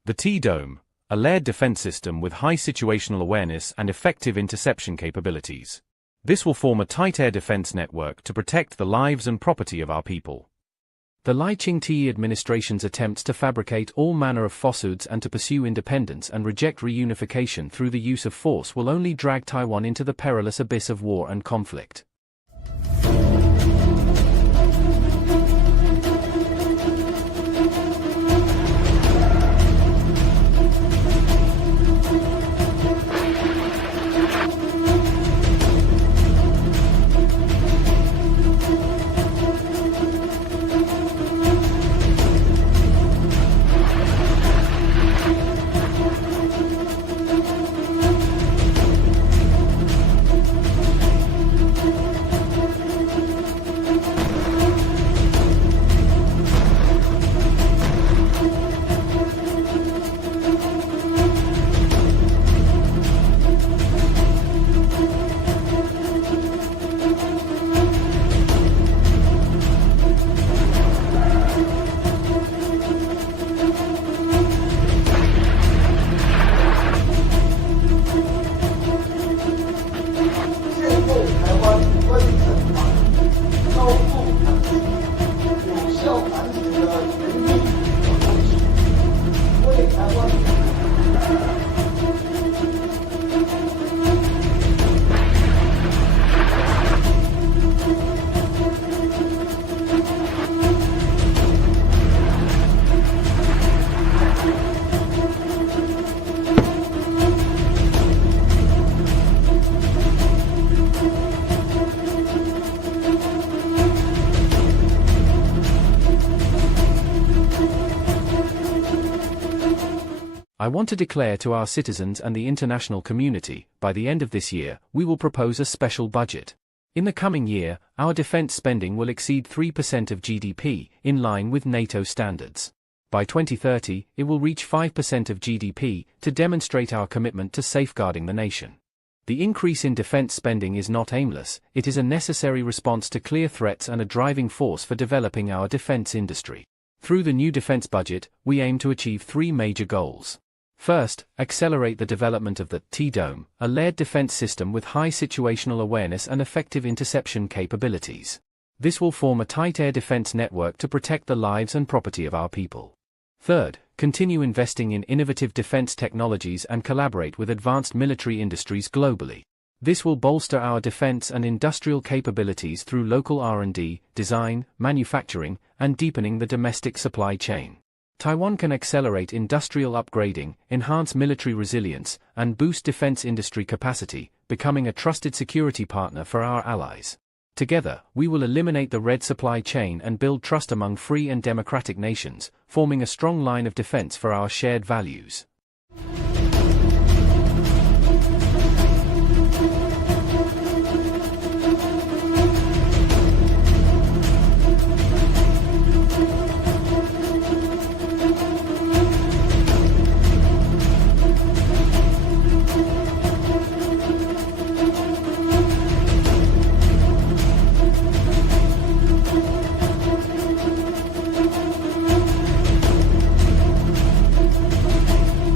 The T-Dome, a layered defense system with high situational awareness and effective interception capabilities. This will form a tight air defense network to protect the lives and property of our people. The Lai Ching-te administration's attempts to fabricate all manner of falsehoods and to pursue independence and reject reunification through the use of force will only drag Taiwan into the perilous abyss of war and conflict. I want to declare to our citizens and the international community, by the end of this year, we will propose a special budget. In the coming year, our defense spending will exceed 3% of GDP, in line with NATO standards. By 2030, it will reach 5% of GDP, to demonstrate our commitment to safeguarding the nation. The increase in defense spending is not aimless, it is a necessary response to clear threats and a driving force for developing our defense industry. Through the new defense budget, we aim to achieve three major goals. First, accelerate the development of the T-Dome, a layered defense system with high situational awareness and effective interception capabilities. This will form a tight air defense network to protect the lives and property of our people. Third, continue investing in innovative defense technologies and collaborate with advanced military industries globally. This will bolster our defense and industrial capabilities through local R&D, design, manufacturing, and deepening the domestic supply chain. Taiwan can accelerate industrial upgrading, enhance military resilience, and boost defense industry capacity, becoming a trusted security partner for our allies. Together, we will eliminate the red supply chain and build trust among free and democratic nations, forming a strong line of defense for our shared values.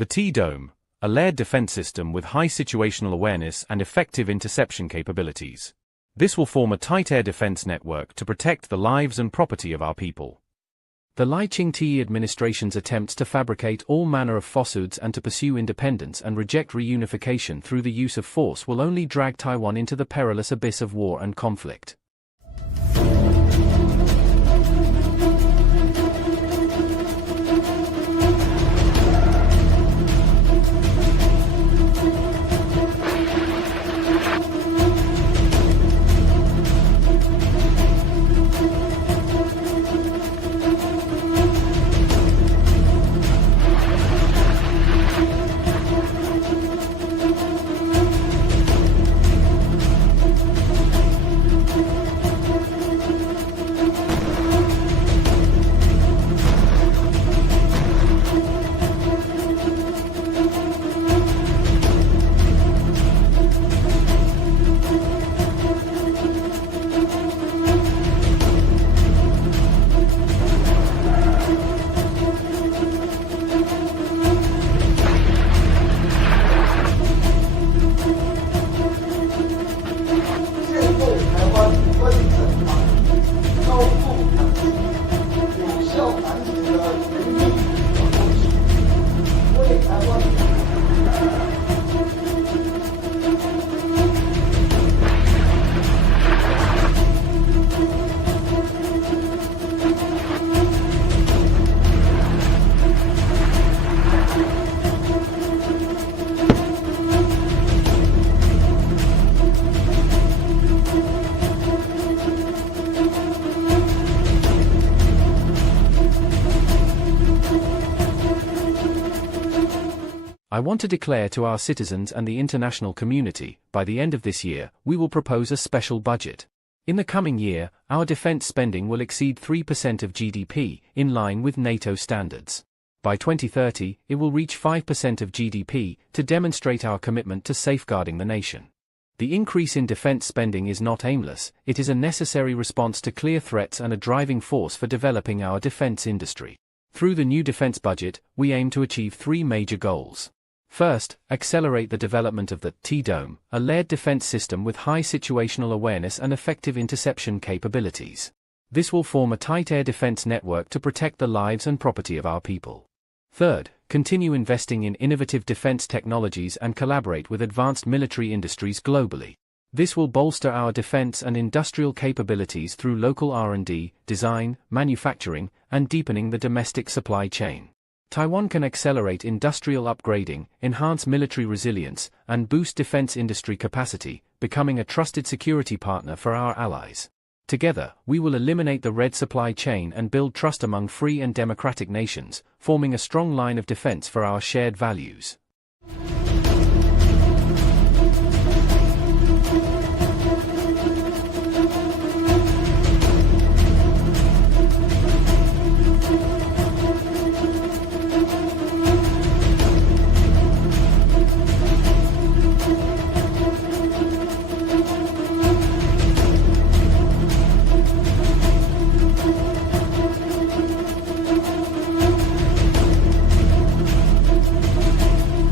The T-Dome, a layered defense system with high situational awareness and effective interception capabilities. This will form a tight air defense network to protect the lives and property of our people. The Lai Ching-te administration's attempts to fabricate all manner of falsehoods and to pursue independence and reject reunification through the use of force will only drag Taiwan into the perilous abyss of war and conflict. I want to declare to our citizens and the international community, by the end of this year, we will propose a special budget. In the coming year, our defense spending will exceed 3% of GDP, in line with NATO standards. By 2030, it will reach 5% of GDP, to demonstrate our commitment to safeguarding the nation. The increase in defense spending is not aimless, it is a necessary response to clear threats and a driving force for developing our defense industry. Through the new defense budget, we aim to achieve three major goals. First, accelerate the development of the T-Dome, a layered defense system with high situational awareness and effective interception capabilities. This will form a tight air defense network to protect the lives and property of our people. Third, continue investing in innovative defense technologies and collaborate with advanced military industries globally. This will bolster our defense and industrial capabilities through local R&D, design, manufacturing, and deepening the domestic supply chain. Taiwan can accelerate industrial upgrading, enhance military resilience, and boost defense industry capacity, becoming a trusted security partner for our allies. Together, we will eliminate the red supply chain and build trust among free and democratic nations, forming a strong line of defense for our shared values.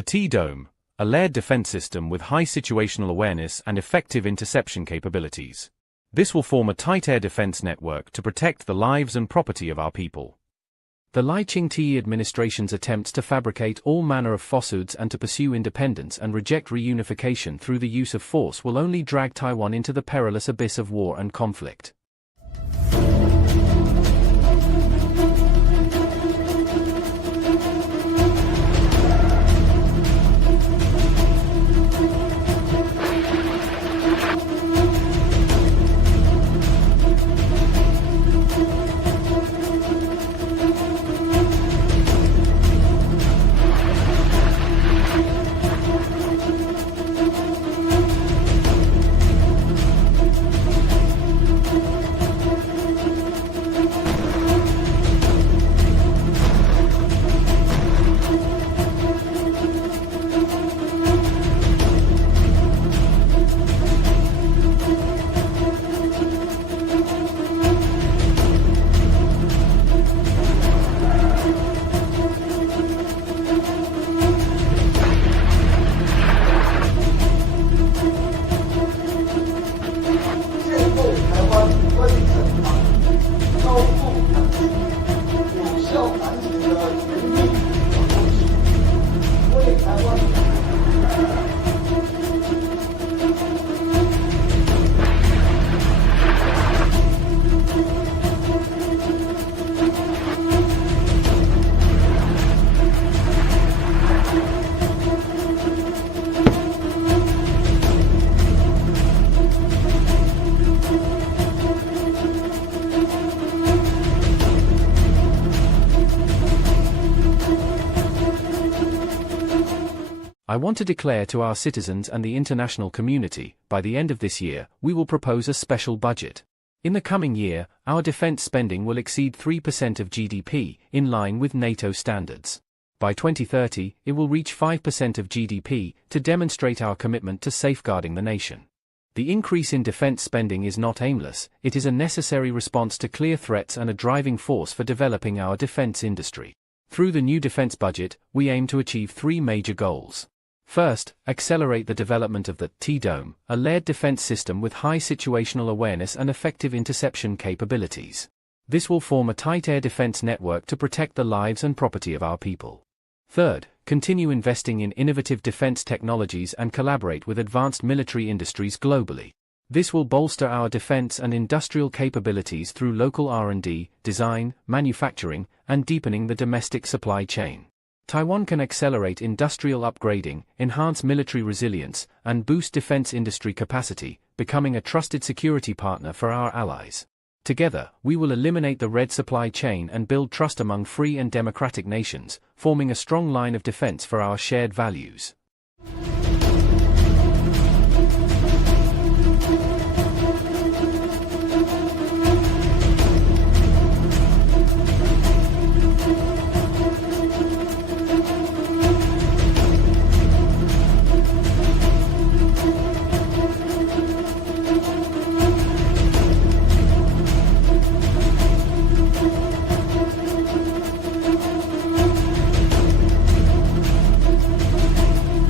The T-Dome, a layered defense system with high situational awareness and effective interception capabilities. This will form a tight air defense network to protect the lives and property of our people. The Lai Ching-te administration's attempts to fabricate all manner of falsehoods and to pursue independence and reject reunification through the use of force will only drag Taiwan into the perilous abyss of war and conflict. I want to declare to our citizens and the international community, by the end of this year, we will propose a special budget. In the coming year, our defense spending will exceed 3% of GDP, in line with NATO standards. By 2030, it will reach 5% of GDP, to demonstrate our commitment to safeguarding the nation. The increase in defense spending is not aimless, it is a necessary response to clear threats and a driving force for developing our defense industry. Through the new defense budget, we aim to achieve three major goals. First, accelerate the development of the T-Dome, a layered defense system with high situational awareness and effective interception capabilities. This will form a tight air defense network to protect the lives and property of our people. Third, continue investing in innovative defense technologies and collaborate with advanced military industries globally. This will bolster our defense and industrial capabilities through local R&D, design, manufacturing, and deepening the domestic supply chain. Taiwan can accelerate industrial upgrading, enhance military resilience, and boost defense industry capacity, becoming a trusted security partner for our allies. Together, we will eliminate the red supply chain and build trust among free and democratic nations, forming a strong line of defense for our shared values.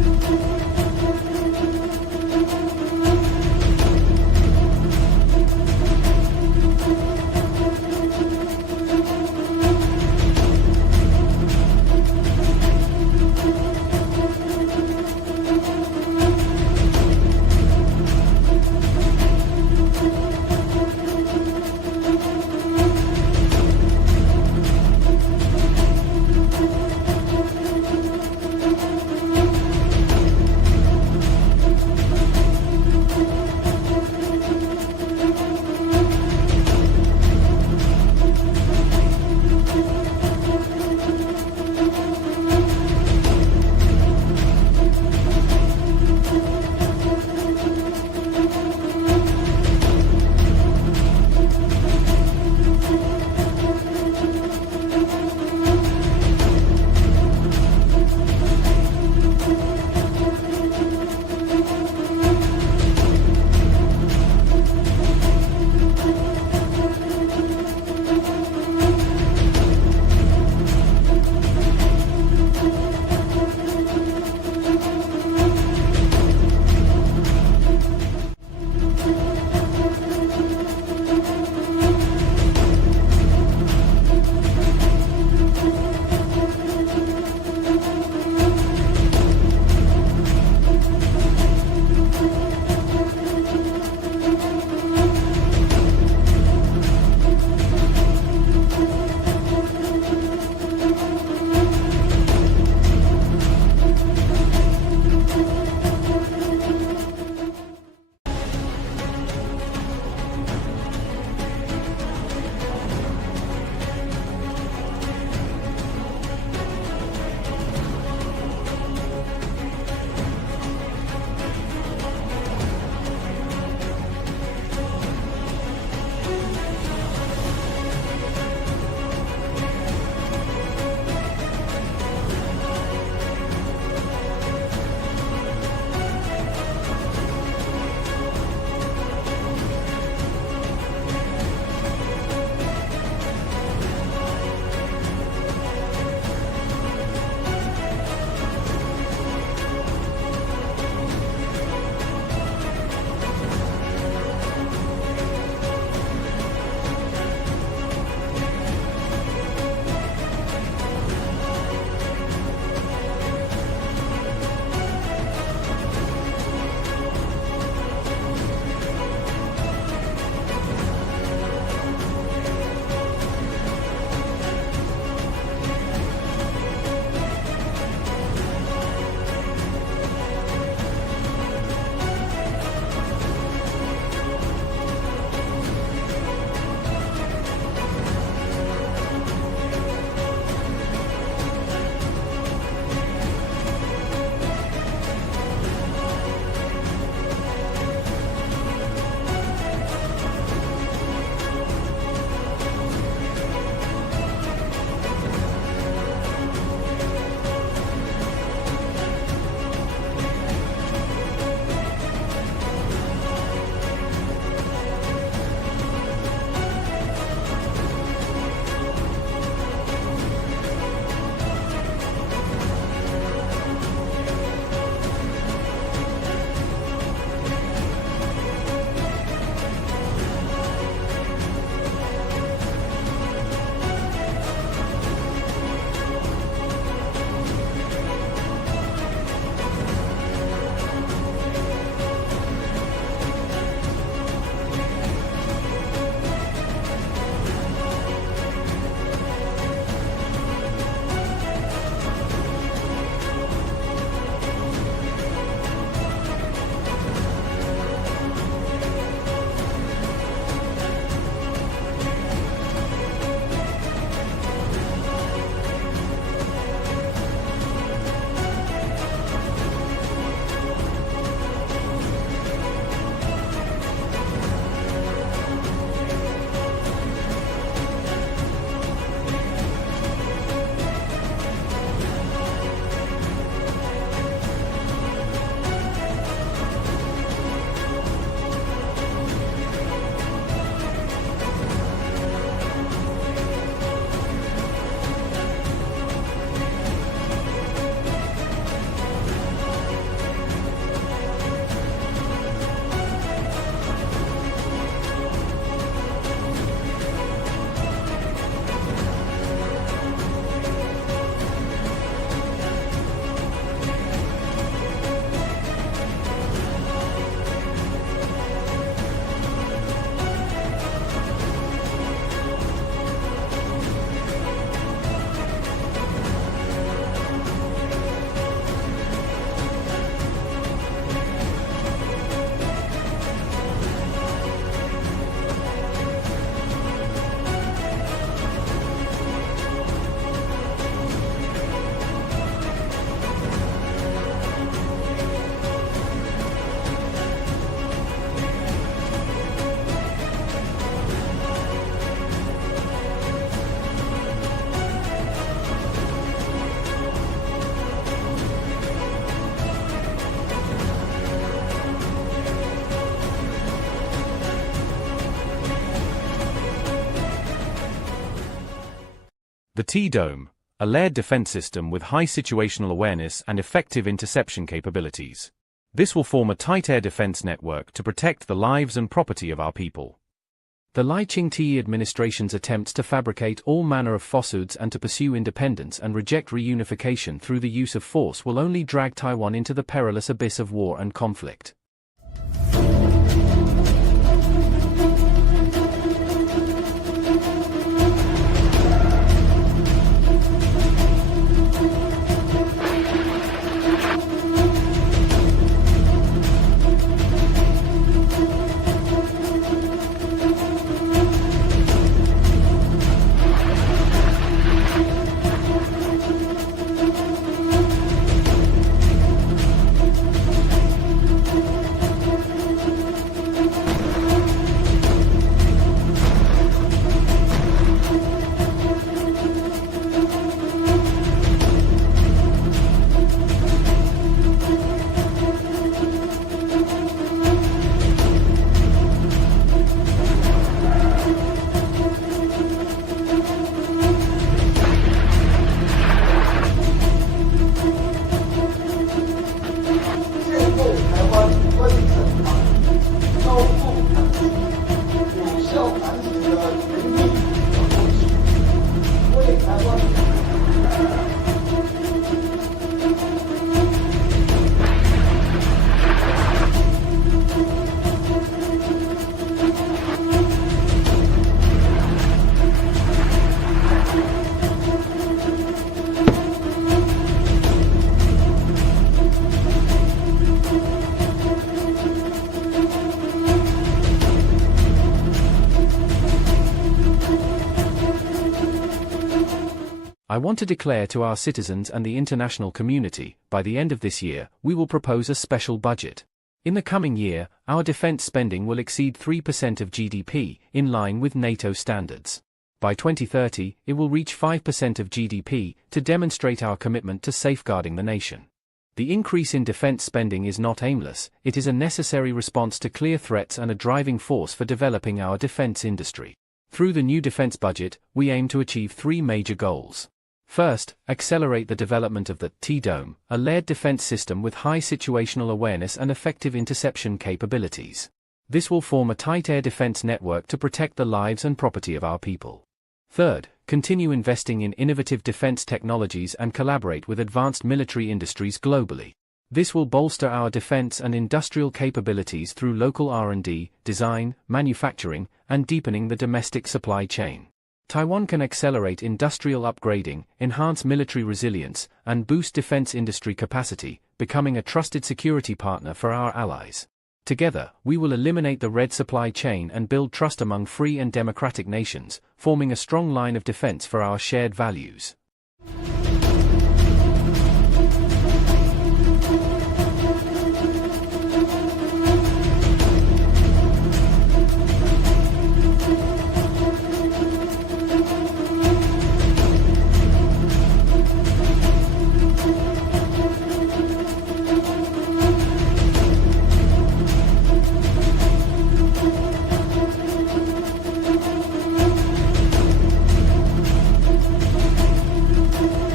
The T-Dome, a layered defense system with high situational awareness and effective interception capabilities. This will form a tight air defense network to protect the lives and property of our people. The Lai Ching-te administration's attempts to fabricate all manner of falsehoods and to pursue independence and reject reunification through the use of force will only drag Taiwan into the perilous abyss of war and conflict. I want to declare to our citizens and the international community, by the end of this year, we will propose a special budget. In the coming year, our defense spending will exceed 3% of GDP, in line with NATO standards. By 2030, it will reach 5% of GDP, to demonstrate our commitment to safeguarding the nation. The increase in defense spending is not aimless, it is a necessary response to clear threats and a driving force for developing our defense industry. Through the new defense budget, we aim to achieve three major goals. First, accelerate the development of the T-Dome, a layered defense system with high situational awareness and effective interception capabilities. This will form a tight air defense network to protect the lives and property of our people. Third, continue investing in innovative defense technologies and collaborate with advanced military industries globally. This will bolster our defense and industrial capabilities through local R&D, design, manufacturing, and deepening the domestic supply chain. Taiwan can accelerate industrial upgrading, enhance military resilience, and boost defense industry capacity, becoming a trusted security partner for our allies. Together, we will eliminate the red supply chain and build trust among free and democratic nations, forming a strong line of defense for our shared values.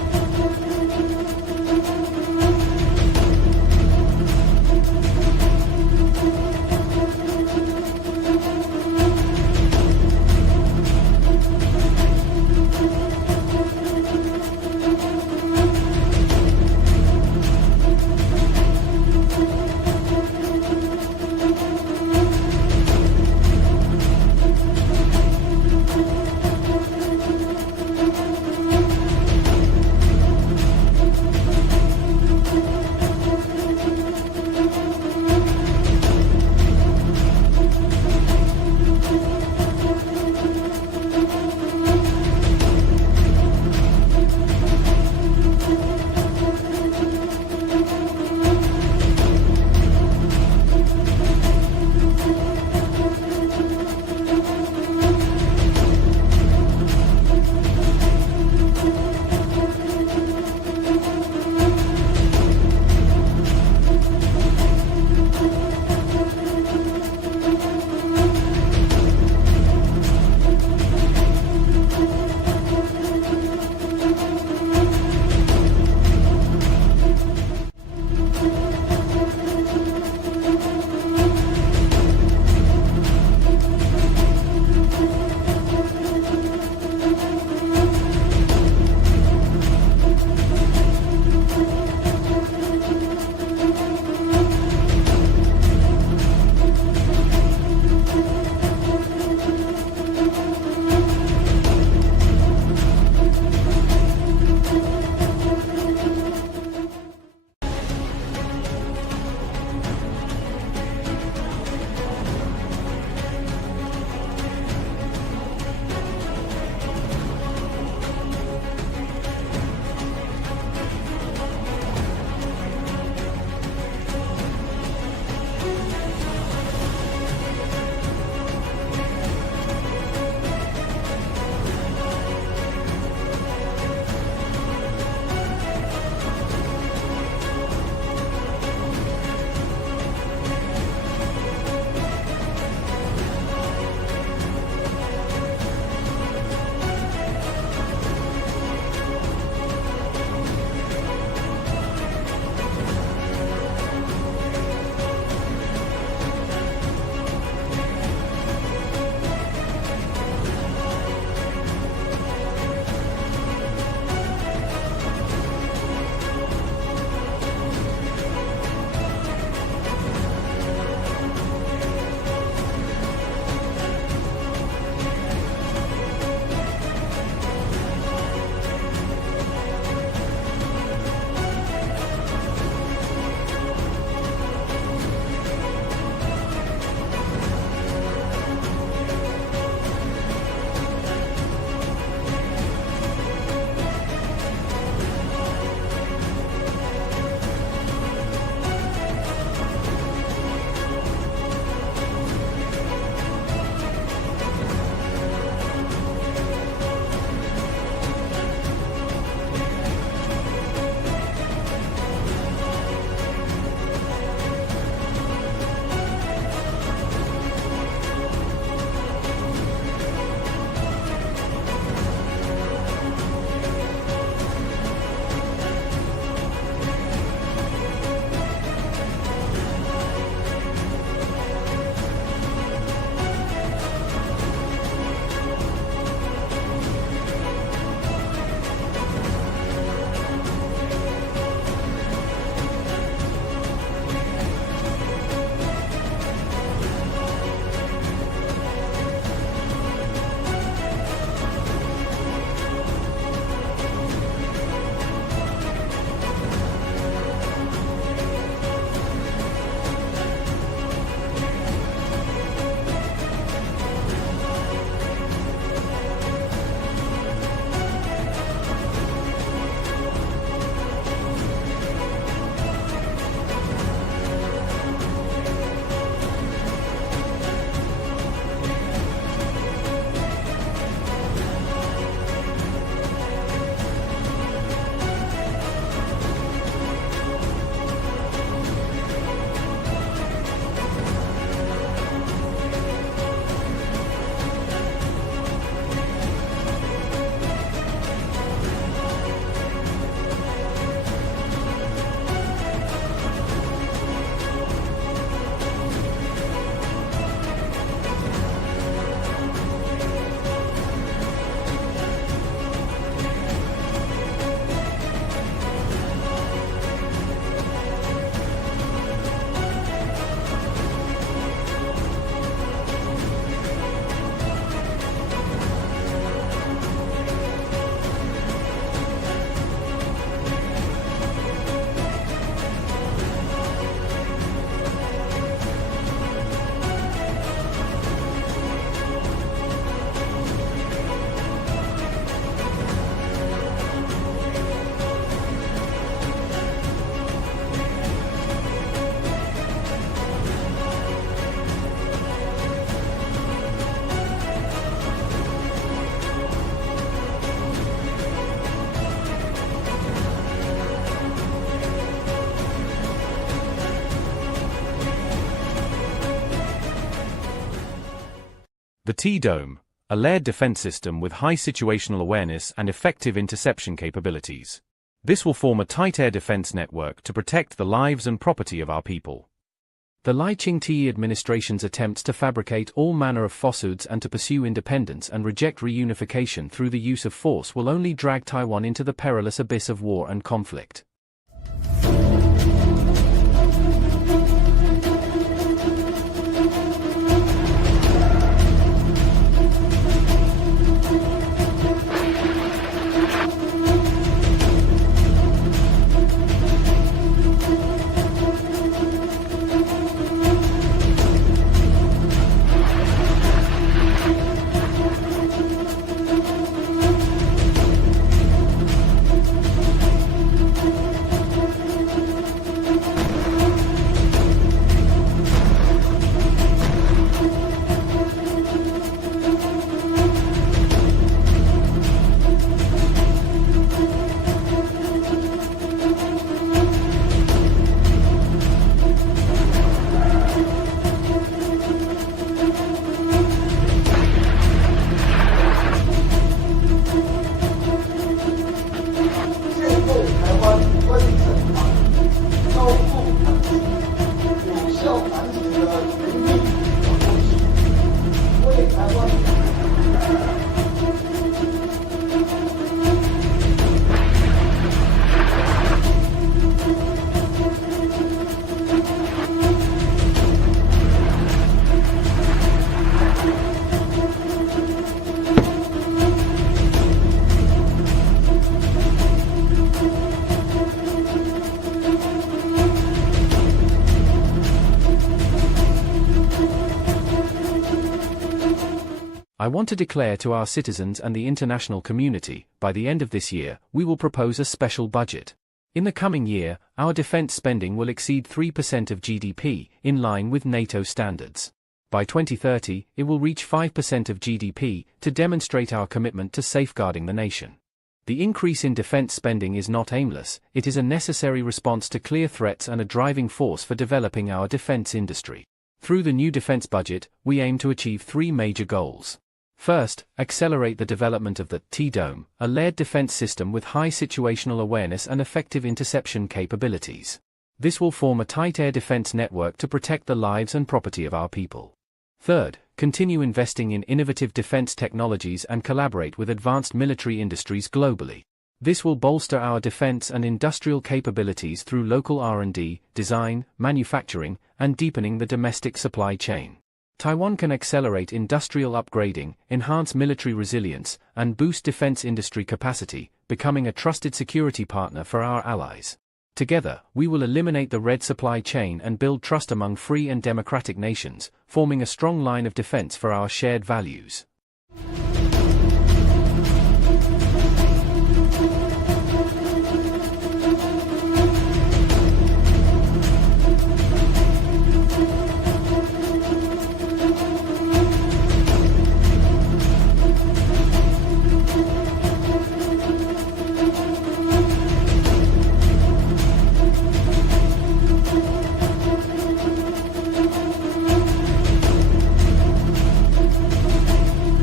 The T-Dome, a layered defense system with high situational awareness and effective interception capabilities. This will form a tight air defense network to protect the lives and property of our people. The Lai Ching-te administration's attempts to fabricate all manner of falsehoods and to pursue independence and reject reunification through the use of force will only drag Taiwan into the perilous abyss of war and conflict. I want to declare to our citizens and the international community, by the end of this year, we will propose a special budget. In the coming year, our defense spending will exceed 3% of GDP, in line with NATO standards. By 2030, it will reach 5% of GDP, to demonstrate our commitment to safeguarding the nation. The increase in defense spending is not aimless, it is a necessary response to clear threats and a driving force for developing our defense industry. Through the new defense budget, we aim to achieve three major goals. First, accelerate the development of the T-Dome, a layered defense system with high situational awareness and effective interception capabilities. This will form a tight air defense network to protect the lives and property of our people. Third, continue investing in innovative defense technologies and collaborate with advanced military industries globally. This will bolster our defense and industrial capabilities through local R&D, design, manufacturing, and deepening the domestic supply chain. Taiwan can accelerate industrial upgrading, enhance military resilience, and boost defense industry capacity, becoming a trusted security partner for our allies. Together, we will eliminate the red supply chain and build trust among free and democratic nations, forming a strong line of defense for our shared values.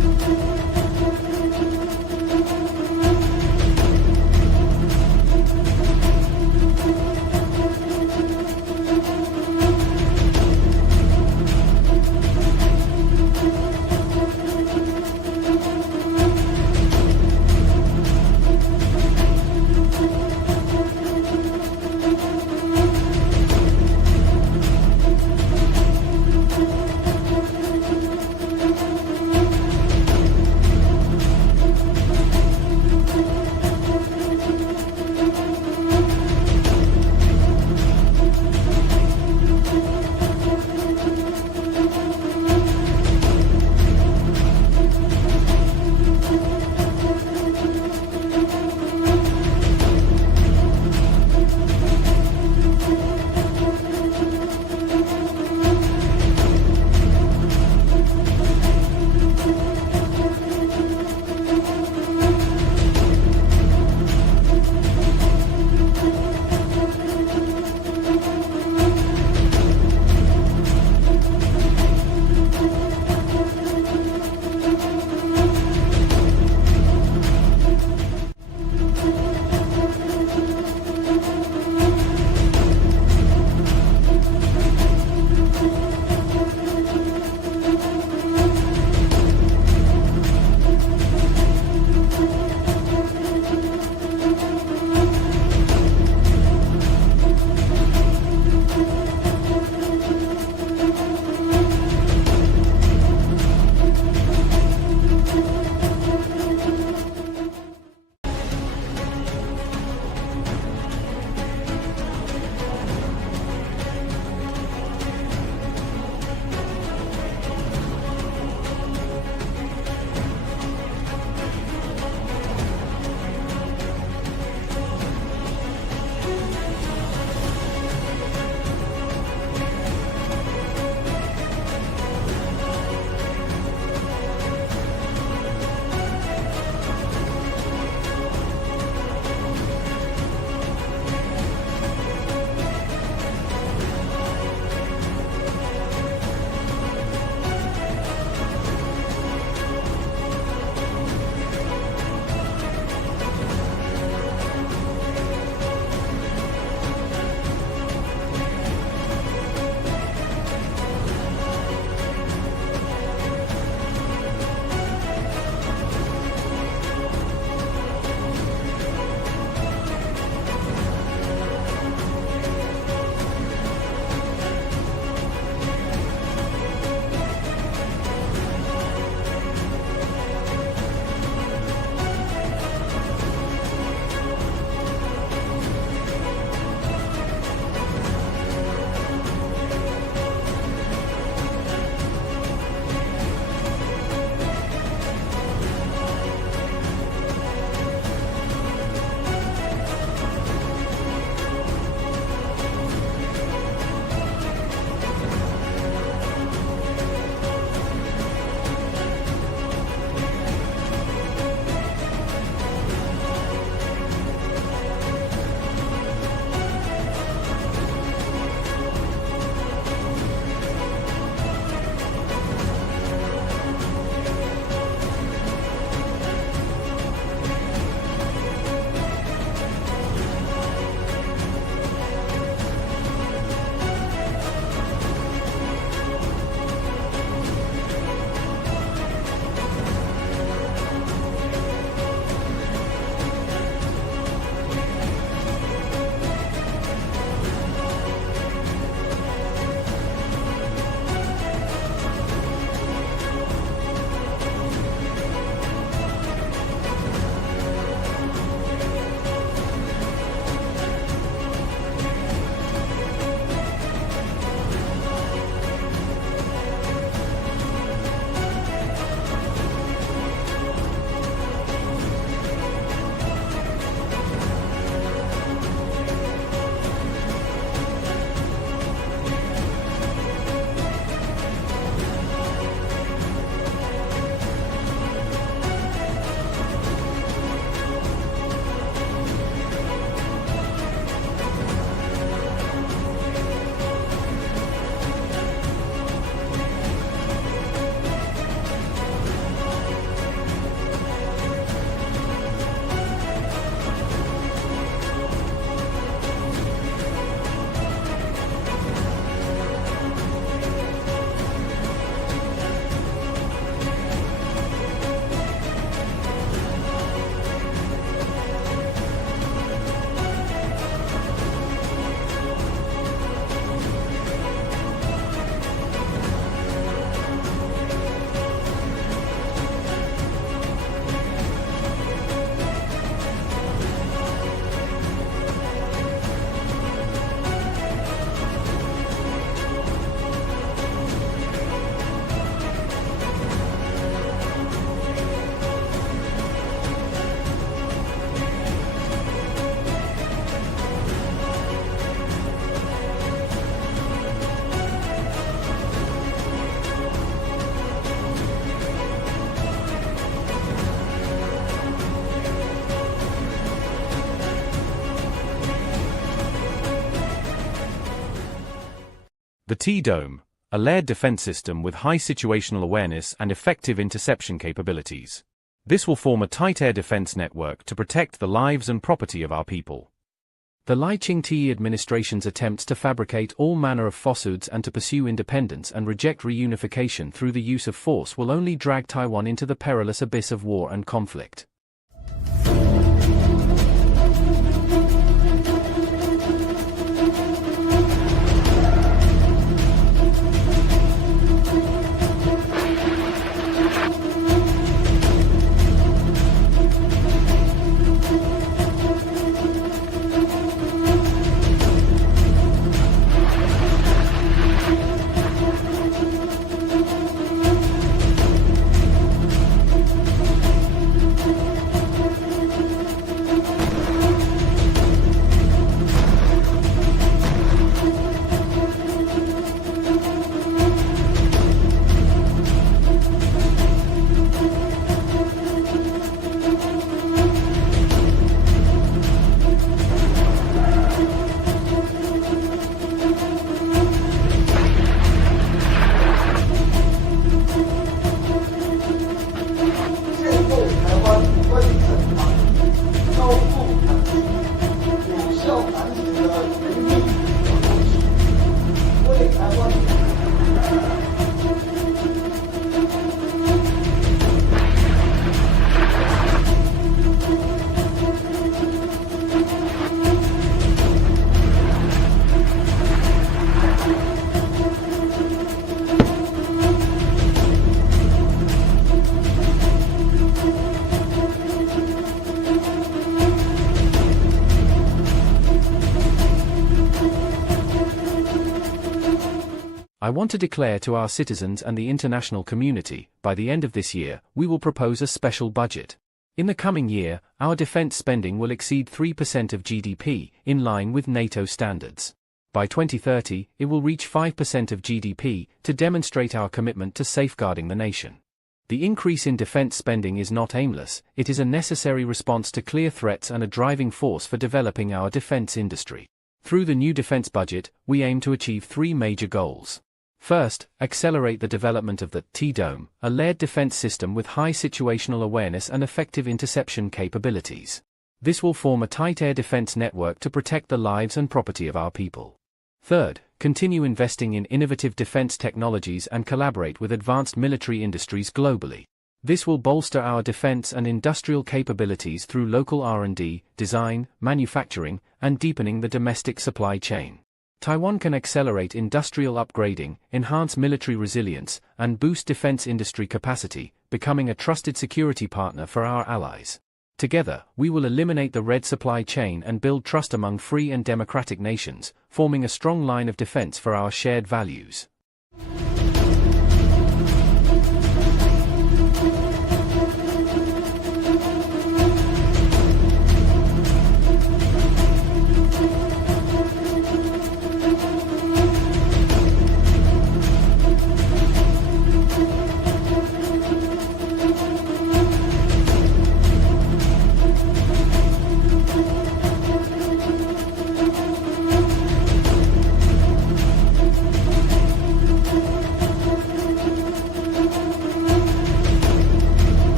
The T-Dome, a layered defense system with high situational awareness and effective interception capabilities. This will form a tight air defense network to protect the lives and property of our people. The Lai Ching-te administration's attempts to fabricate all manner of falsehoods and to pursue independence and reject reunification through the use of force will only drag Taiwan into the perilous abyss of war and conflict. I want to declare to our citizens and the international community, by the end of this year, we will propose a special budget. In the coming year, our defense spending will exceed 3% of GDP, in line with NATO standards. By 2030, it will reach 5% of GDP, to demonstrate our commitment to safeguarding the nation. The increase in defense spending is not aimless, it is a necessary response to clear threats and a driving force for developing our defense industry. Through the new defense budget, we aim to achieve three major goals. First, accelerate the development of the T-Dome, a layered defense system with high situational awareness and effective interception capabilities. This will form a tight air defense network to protect the lives and property of our people. Third, continue investing in innovative defense technologies and collaborate with advanced military industries globally. This will bolster our defense and industrial capabilities through local R&D, design, manufacturing, and deepening the domestic supply chain. Taiwan can accelerate industrial upgrading, enhance military resilience, and boost defense industry capacity, becoming a trusted security partner for our allies. Together, we will eliminate the red supply chain and build trust among free and democratic nations, forming a strong line of defense for our shared values.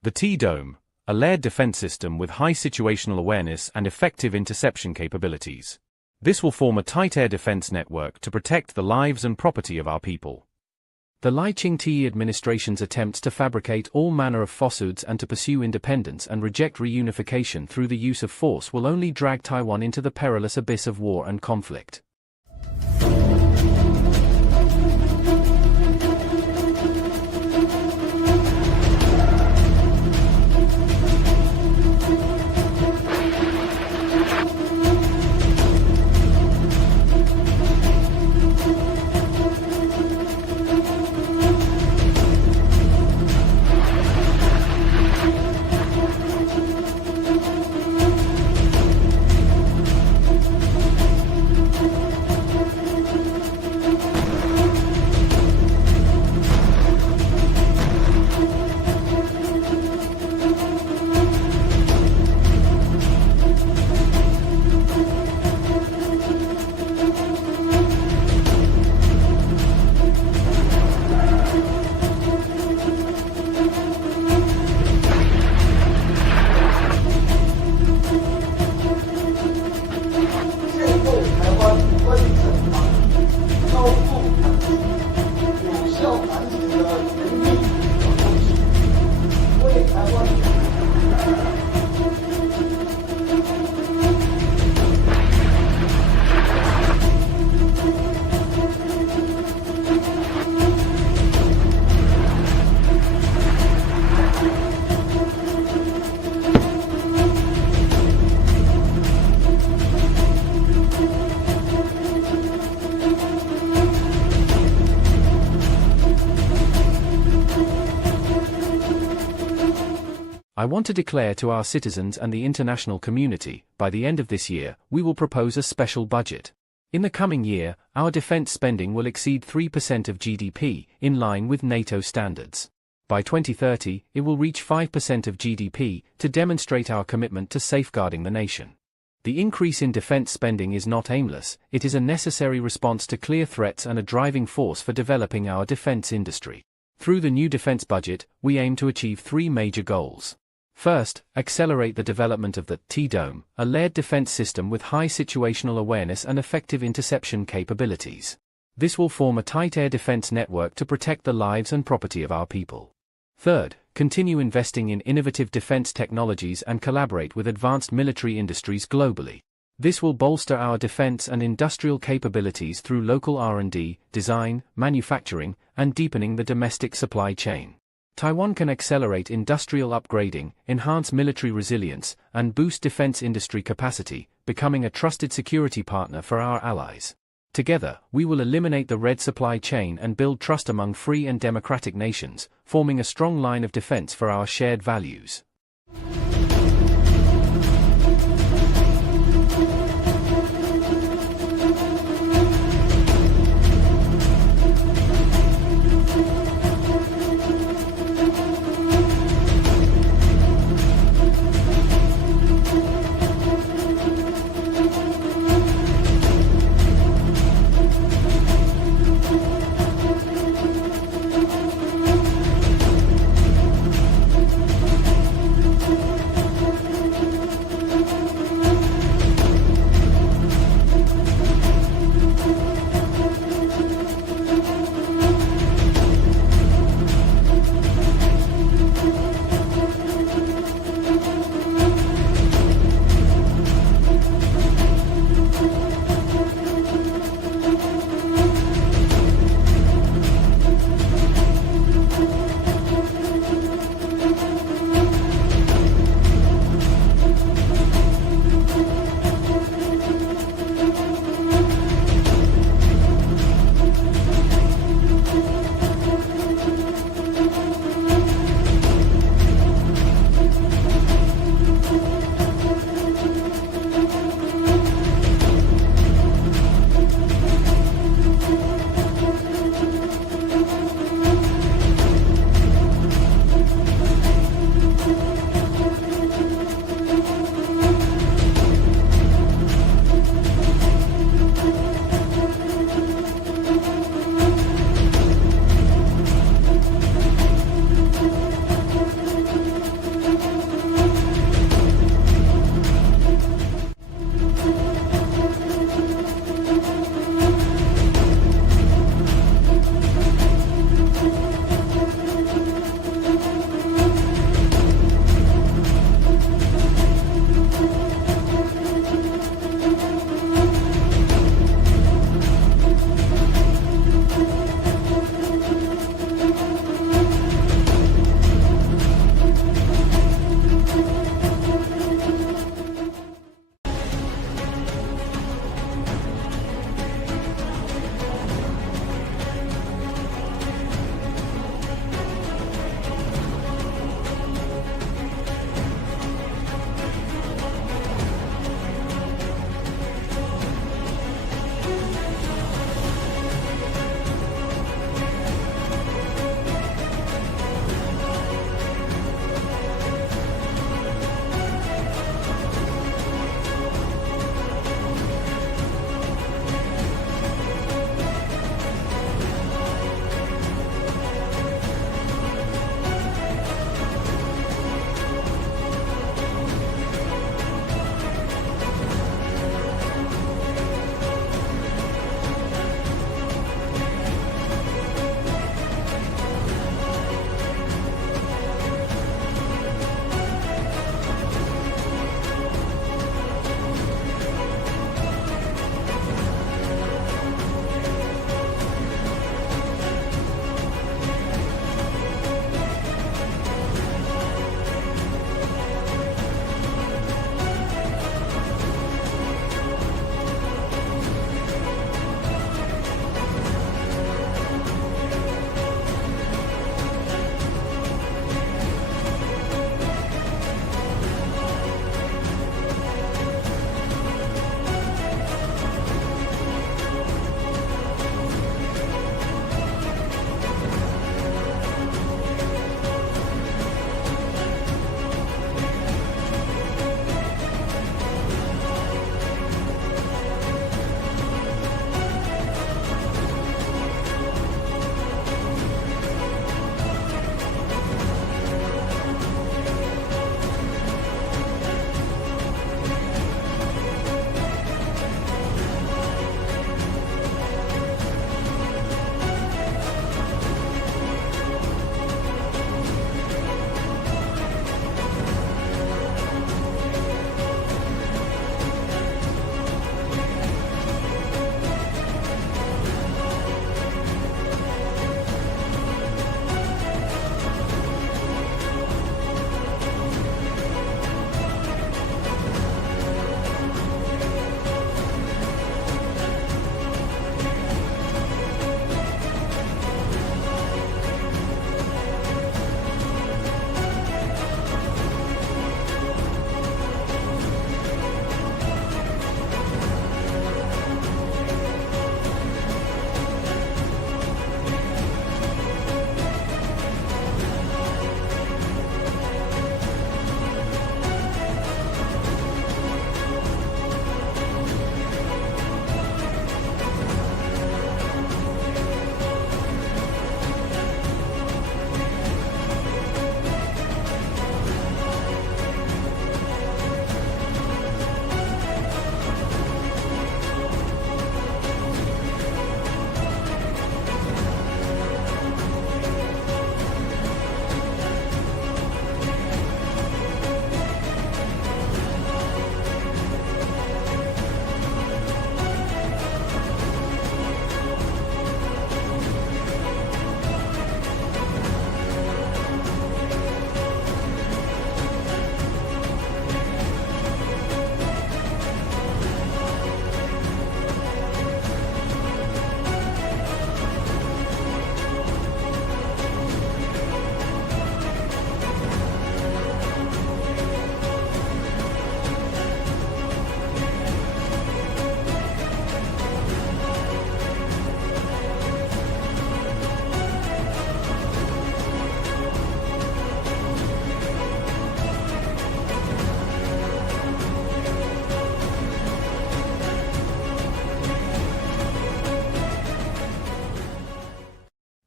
The T-Dome, a layered defense system with high situational awareness and effective interception capabilities. This will form a tight air defense network to protect the lives and property of our people. The Lai Ching-te administration's attempts to fabricate all manner of falsehoods and to pursue independence and reject reunification through the use of force will only drag Taiwan into the perilous abyss of war and conflict. I want to declare to our citizens and the international community, by the end of this year, we will propose a special budget. In the coming year, our defense spending will exceed 3% of GDP, in line with NATO standards. By 2030, it will reach 5% of GDP, to demonstrate our commitment to safeguarding the nation. The increase in defense spending is not aimless, it is a necessary response to clear threats and a driving force for developing our defense industry. Through the new defense budget, we aim to achieve three major goals. First, accelerate the development of the T-Dome, a layered defense system with high situational awareness and effective interception capabilities. This will form a tight air defense network to protect the lives and property of our people. Third, continue investing in innovative defense technologies and collaborate with advanced military industries globally. This will bolster our defense and industrial capabilities through local R&D, design, manufacturing, and deepening the domestic supply chain. Taiwan can accelerate industrial upgrading, enhance military resilience, and boost defense industry capacity, becoming a trusted security partner for our allies. Together, we will eliminate the red supply chain and build trust among free and democratic nations, forming a strong line of defense for our shared values.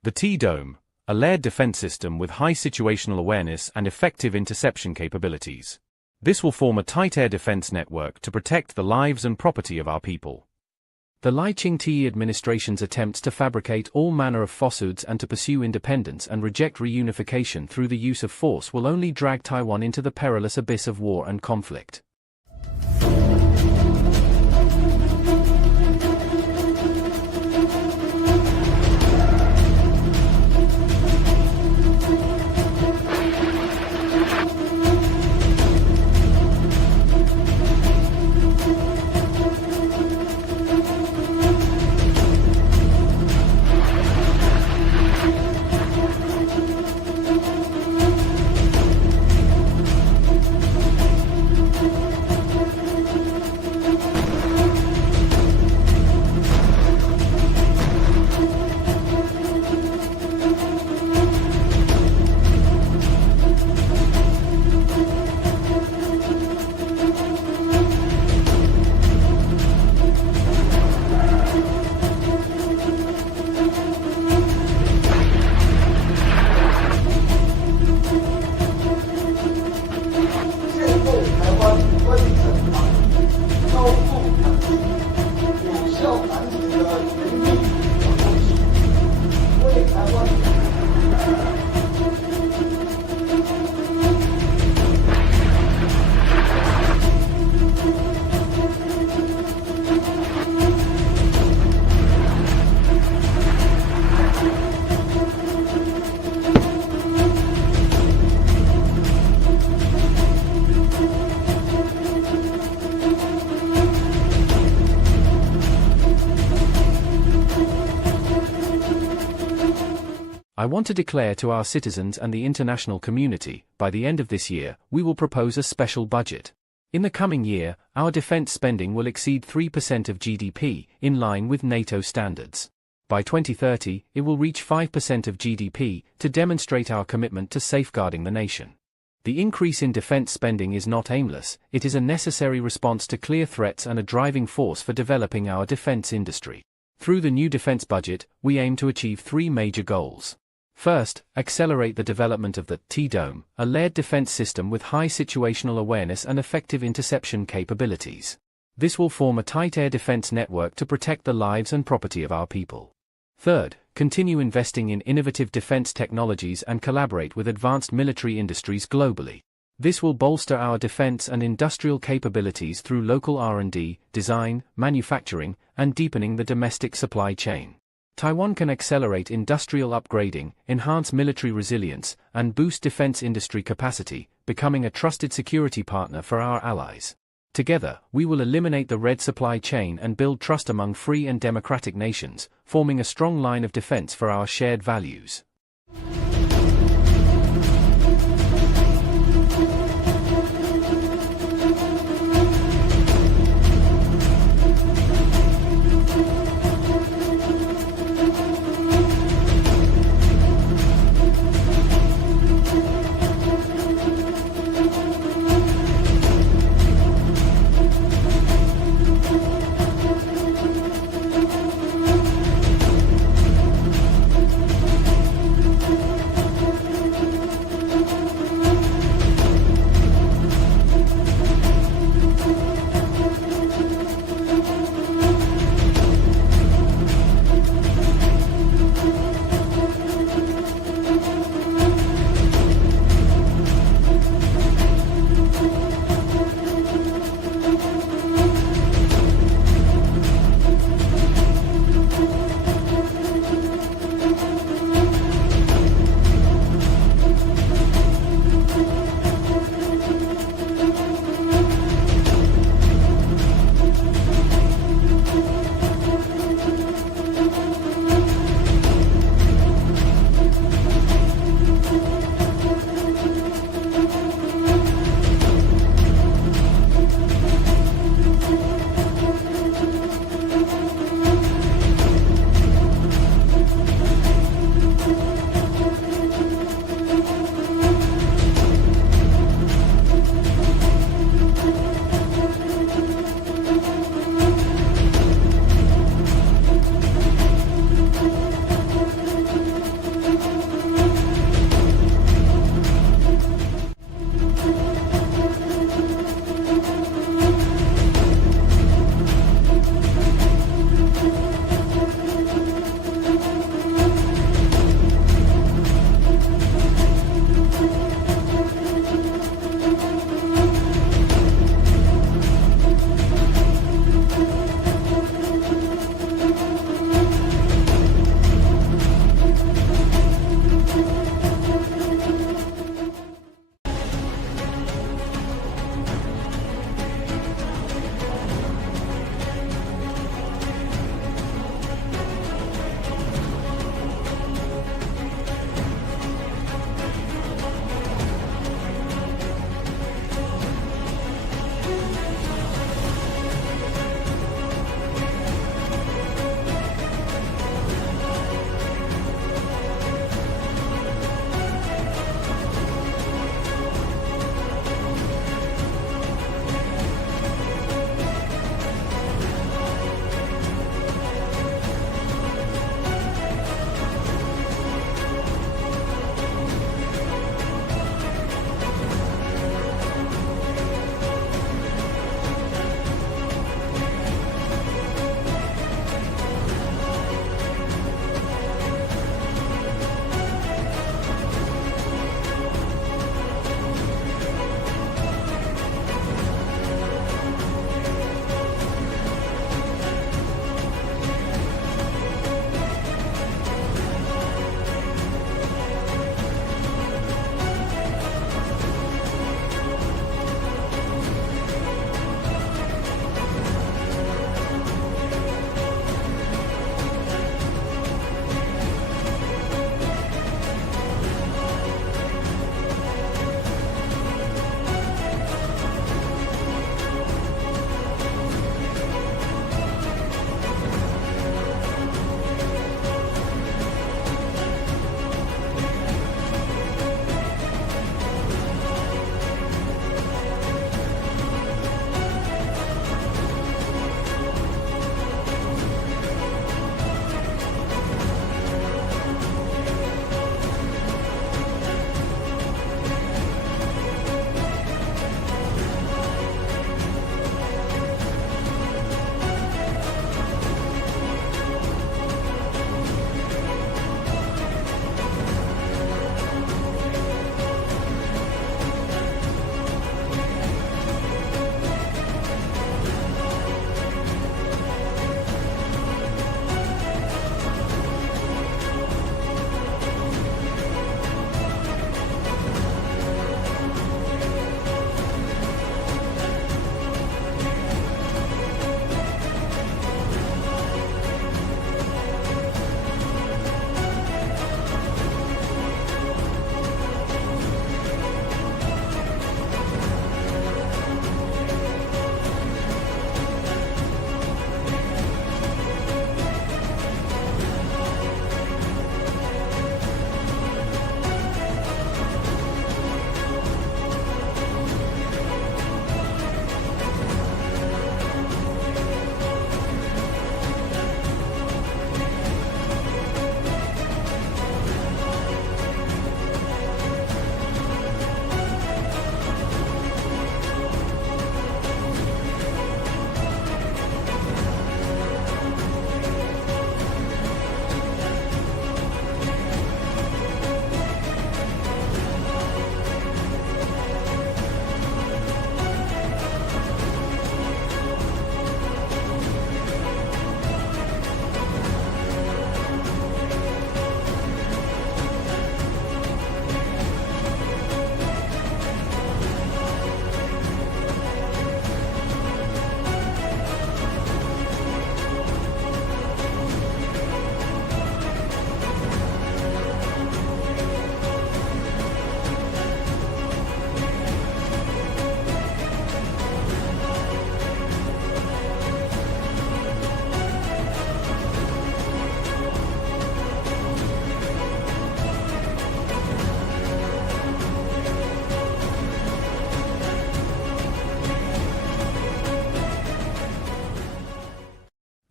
The T-Dome, a layered defense system with high situational awareness and effective interception capabilities. This will form a tight air defense network to protect the lives and property of our people. The Lai Ching-te administration's attempts to fabricate all manner of falsehoods and to pursue independence and reject reunification through the use of force will only drag Taiwan into the perilous abyss of war and conflict. I want to declare to our citizens and the international community, by the end of this year, we will propose a special budget. In the coming year, our defense spending will exceed 3% of GDP, in line with NATO standards. By 2030, it will reach 5% of GDP, to demonstrate our commitment to safeguarding the nation. The increase in defense spending is not aimless, it is a necessary response to clear threats and a driving force for developing our defense industry. Through the new defense budget, we aim to achieve three major goals. First, accelerate the development of the T-Dome, a layered defense system with high situational awareness and effective interception capabilities. This will form a tight air defense network to protect the lives and property of our people. Third, continue investing in innovative defense technologies and collaborate with advanced military industries globally. This will bolster our defense and industrial capabilities through local R&D, design, manufacturing, and deepening the domestic supply chain. Taiwan can accelerate industrial upgrading, enhance military resilience, and boost defense industry capacity, becoming a trusted security partner for our allies. Together, we will eliminate the red supply chain and build trust among free and democratic nations, forming a strong line of defense for our shared values.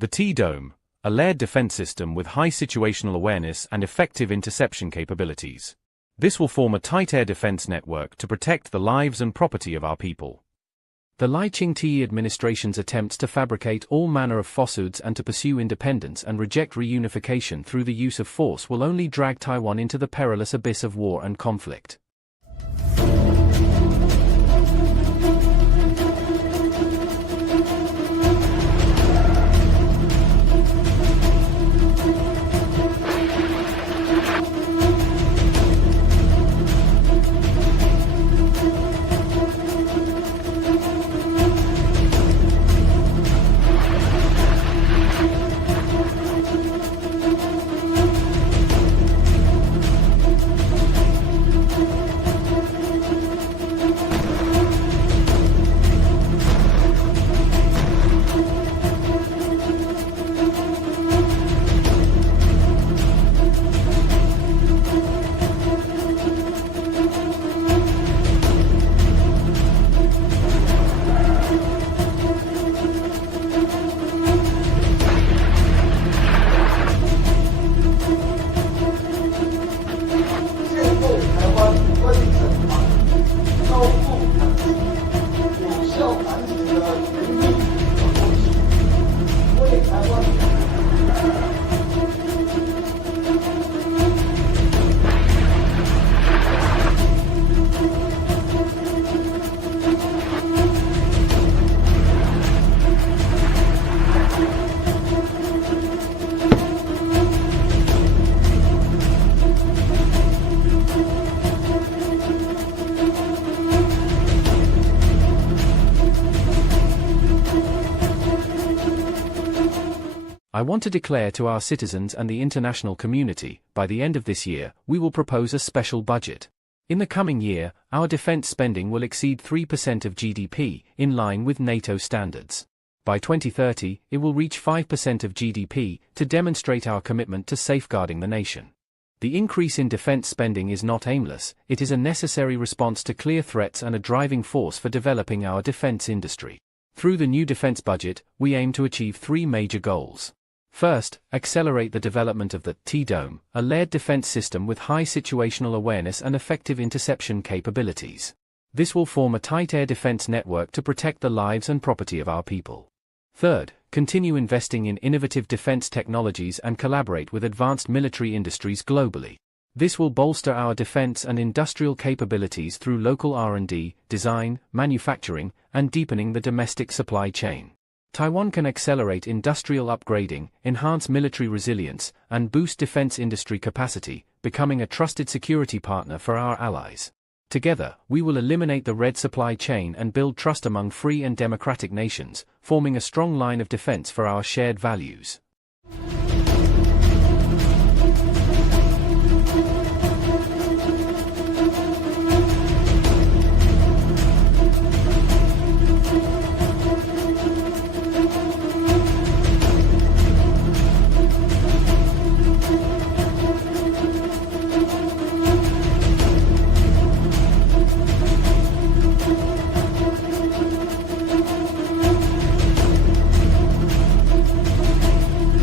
The T-Dome, a layered defense system with high situational awareness and effective interception capabilities. This will form a tight air defense network to protect the lives and property of our people. The Lai Ching-te administration's attempts to fabricate all manner of falsehoods and to pursue independence and reject reunification through the use of force will only drag Taiwan into the perilous abyss of war and conflict. I want to declare to our citizens and the international community, by the end of this year, we will propose a special budget. In the coming year, our defense spending will exceed 3% of GDP, in line with NATO standards. By 2030, it will reach 5% of GDP, to demonstrate our commitment to safeguarding the nation. The increase in defense spending is not aimless, it is a necessary response to clear threats and a driving force for developing our defense industry. Through the new defense budget, we aim to achieve three major goals. First, accelerate the development of the T-Dome, a layered defense system with high situational awareness and effective interception capabilities. This will form a tight air defense network to protect the lives and property of our people. Third, continue investing in innovative defense technologies and collaborate with advanced military industries globally. This will bolster our defense and industrial capabilities through local R&D, design, manufacturing, and deepening the domestic supply chain. Taiwan can accelerate industrial upgrading, enhance military resilience, and boost defense industry capacity, becoming a trusted security partner for our allies. Together, we will eliminate the red supply chain and build trust among free and democratic nations, forming a strong line of defense for our shared values.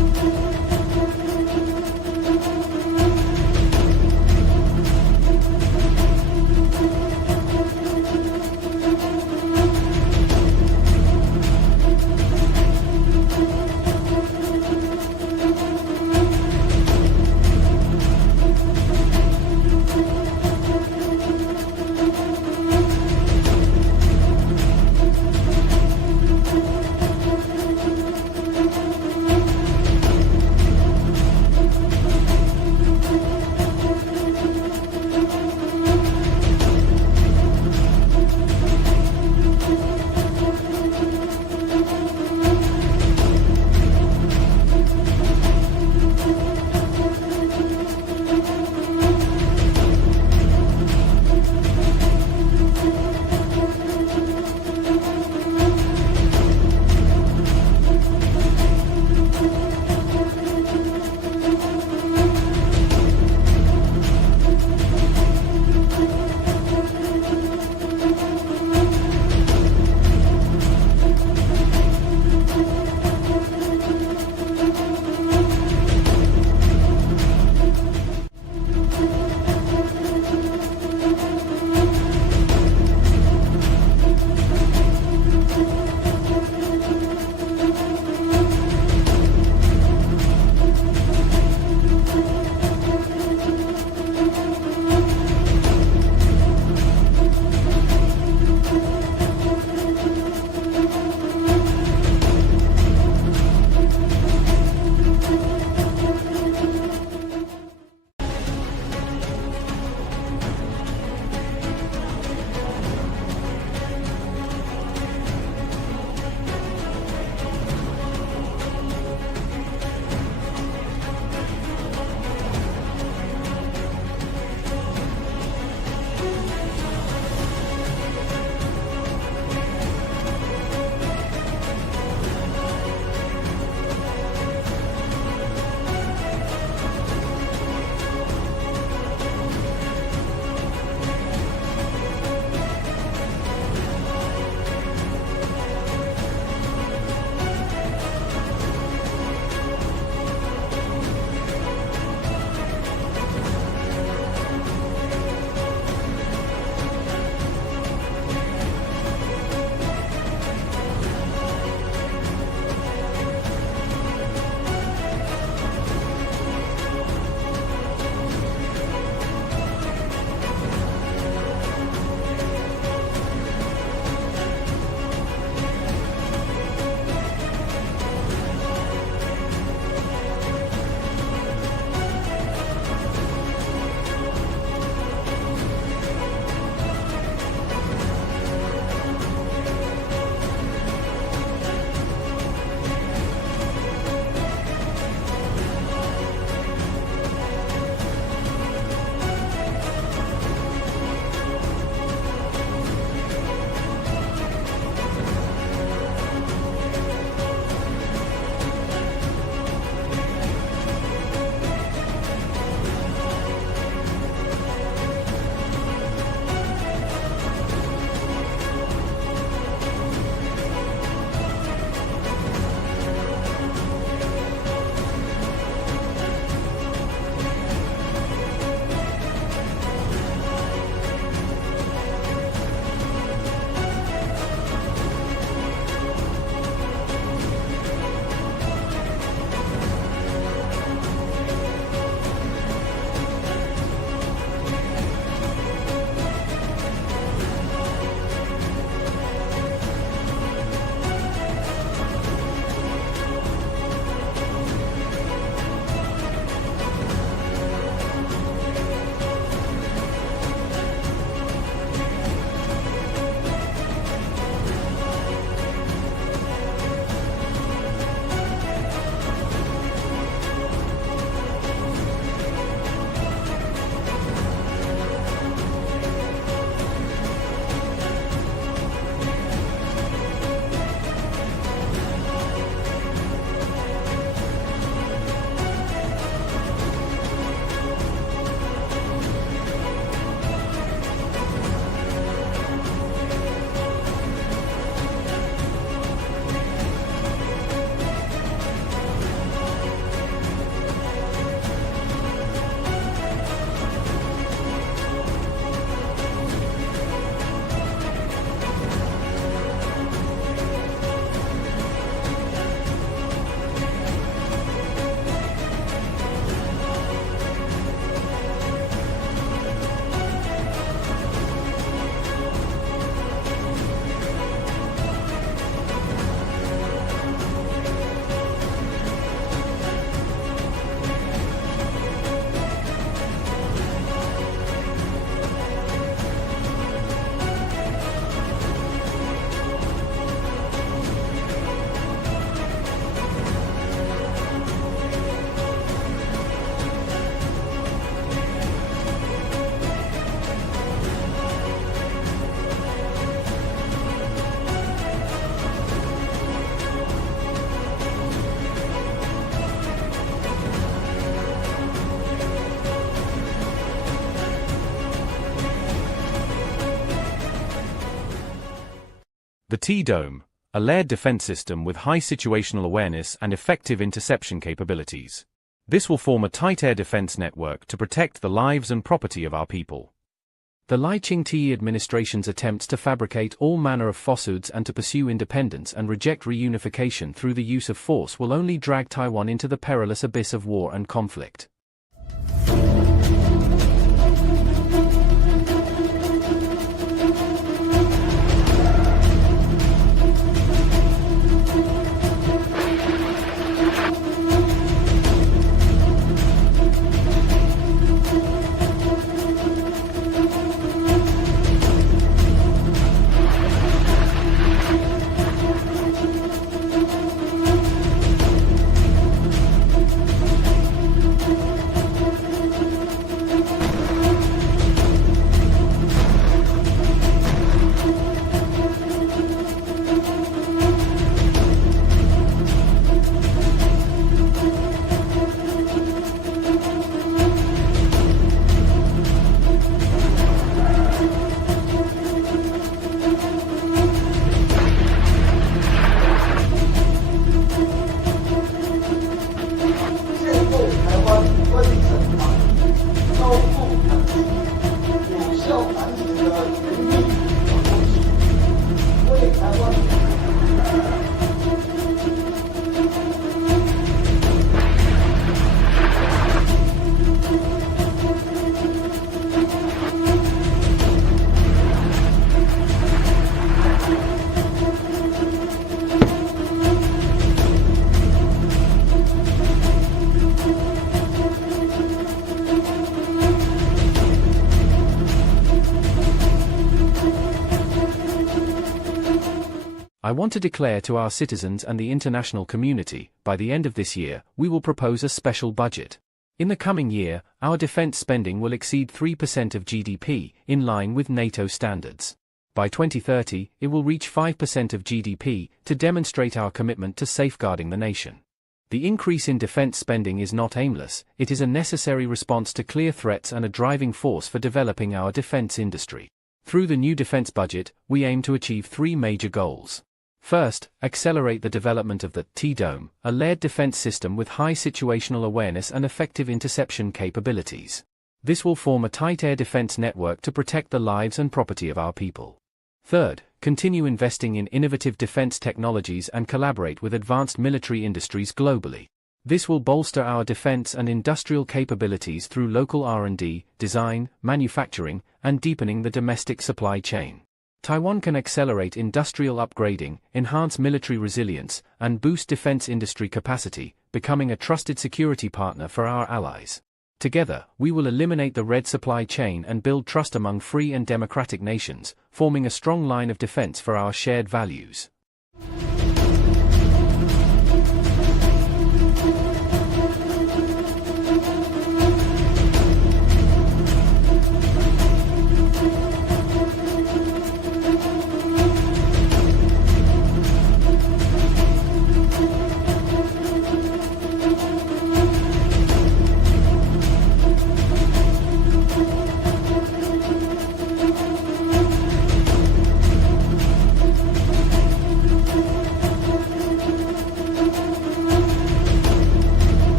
The T-Dome, a layered defense system with high situational awareness and effective interception capabilities. This will form a tight air defense network to protect the lives and property of our people. The Lai Ching-te administration's attempts to fabricate all manner of falsehoods and to pursue independence and reject reunification through the use of force will only drag Taiwan into the perilous abyss of war and conflict. I want to declare to our citizens and the international community, by the end of this year, we will propose a special budget. In the coming year, our defense spending will exceed 3% of GDP, in line with NATO standards. By 2030, it will reach 5% of GDP, to demonstrate our commitment to safeguarding the nation. The increase in defense spending is not aimless, it is a necessary response to clear threats and a driving force for developing our defense industry. Through the new defense budget, we aim to achieve three major goals. First, accelerate the development of the T-Dome, a layered defense system with high situational awareness and effective interception capabilities. This will form a tight air defense network to protect the lives and property of our people. Third, continue investing in innovative defense technologies and collaborate with advanced military industries globally. This will bolster our defense and industrial capabilities through local R&D, design, manufacturing, and deepening the domestic supply chain. Taiwan can accelerate industrial upgrading, enhance military resilience, and boost defense industry capacity, becoming a trusted security partner for our allies. Together, we will eliminate the red supply chain and build trust among free and democratic nations, forming a strong line of defense for our shared values.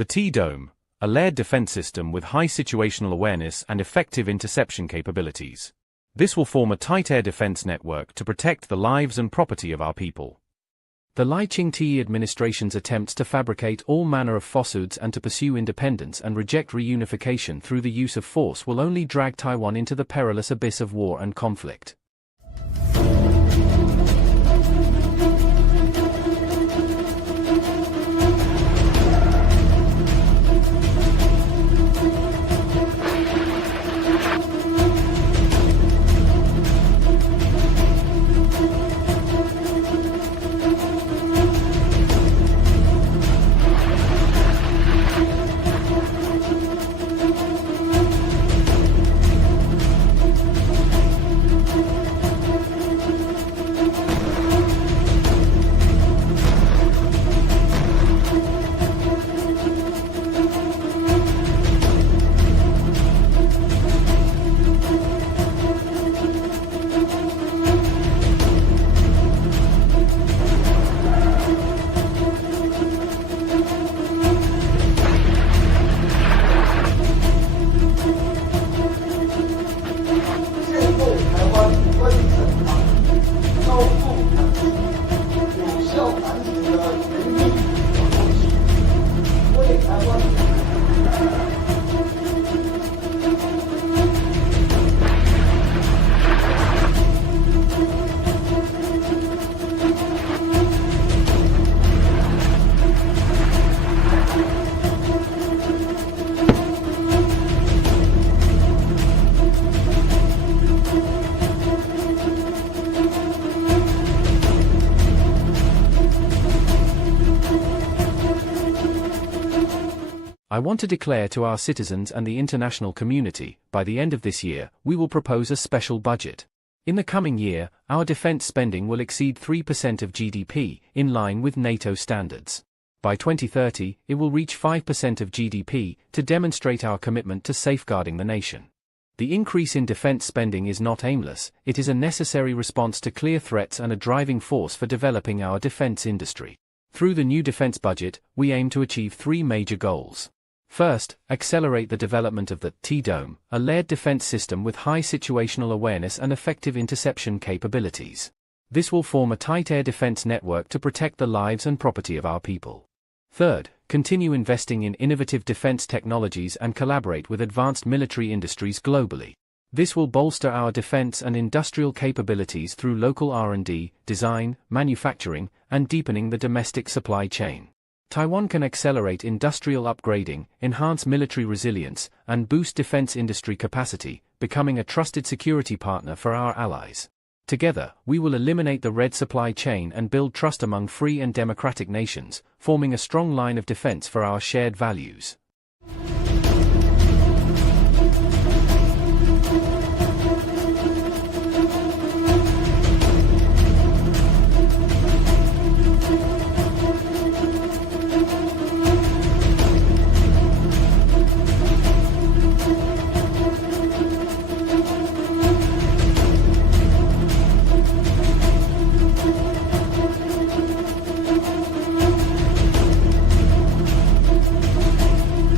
The T-Dome, a layered defense system with high situational awareness and effective interception capabilities. This will form a tight air defense network to protect the lives and property of our people. The Lai Ching-te administration's attempts to fabricate all manner of falsehoods and to pursue independence and reject reunification through the use of force will only drag Taiwan into the perilous abyss of war and conflict. I want to declare to our citizens and the international community, by the end of this year, we will propose a special budget. In the coming year, our defense spending will exceed 3% of GDP, in line with NATO standards. By 2030, it will reach 5% of GDP, to demonstrate our commitment to safeguarding the nation. The increase in defense spending is not aimless, it is a necessary response to clear threats and a driving force for developing our defense industry. Through the new defense budget, we aim to achieve three major goals. First, accelerate the development of the T-Dome, a layered defense system with high situational awareness and effective interception capabilities. This will form a tight air defense network to protect the lives and property of our people. Third, continue investing in innovative defense technologies and collaborate with advanced military industries globally. This will bolster our defense and industrial capabilities through local R&D, design, manufacturing, and deepening the domestic supply chain. Taiwan can accelerate industrial upgrading, enhance military resilience, and boost defense industry capacity, becoming a trusted security partner for our allies. Together, we will eliminate the red supply chain and build trust among free and democratic nations, forming a strong line of defense for our shared values.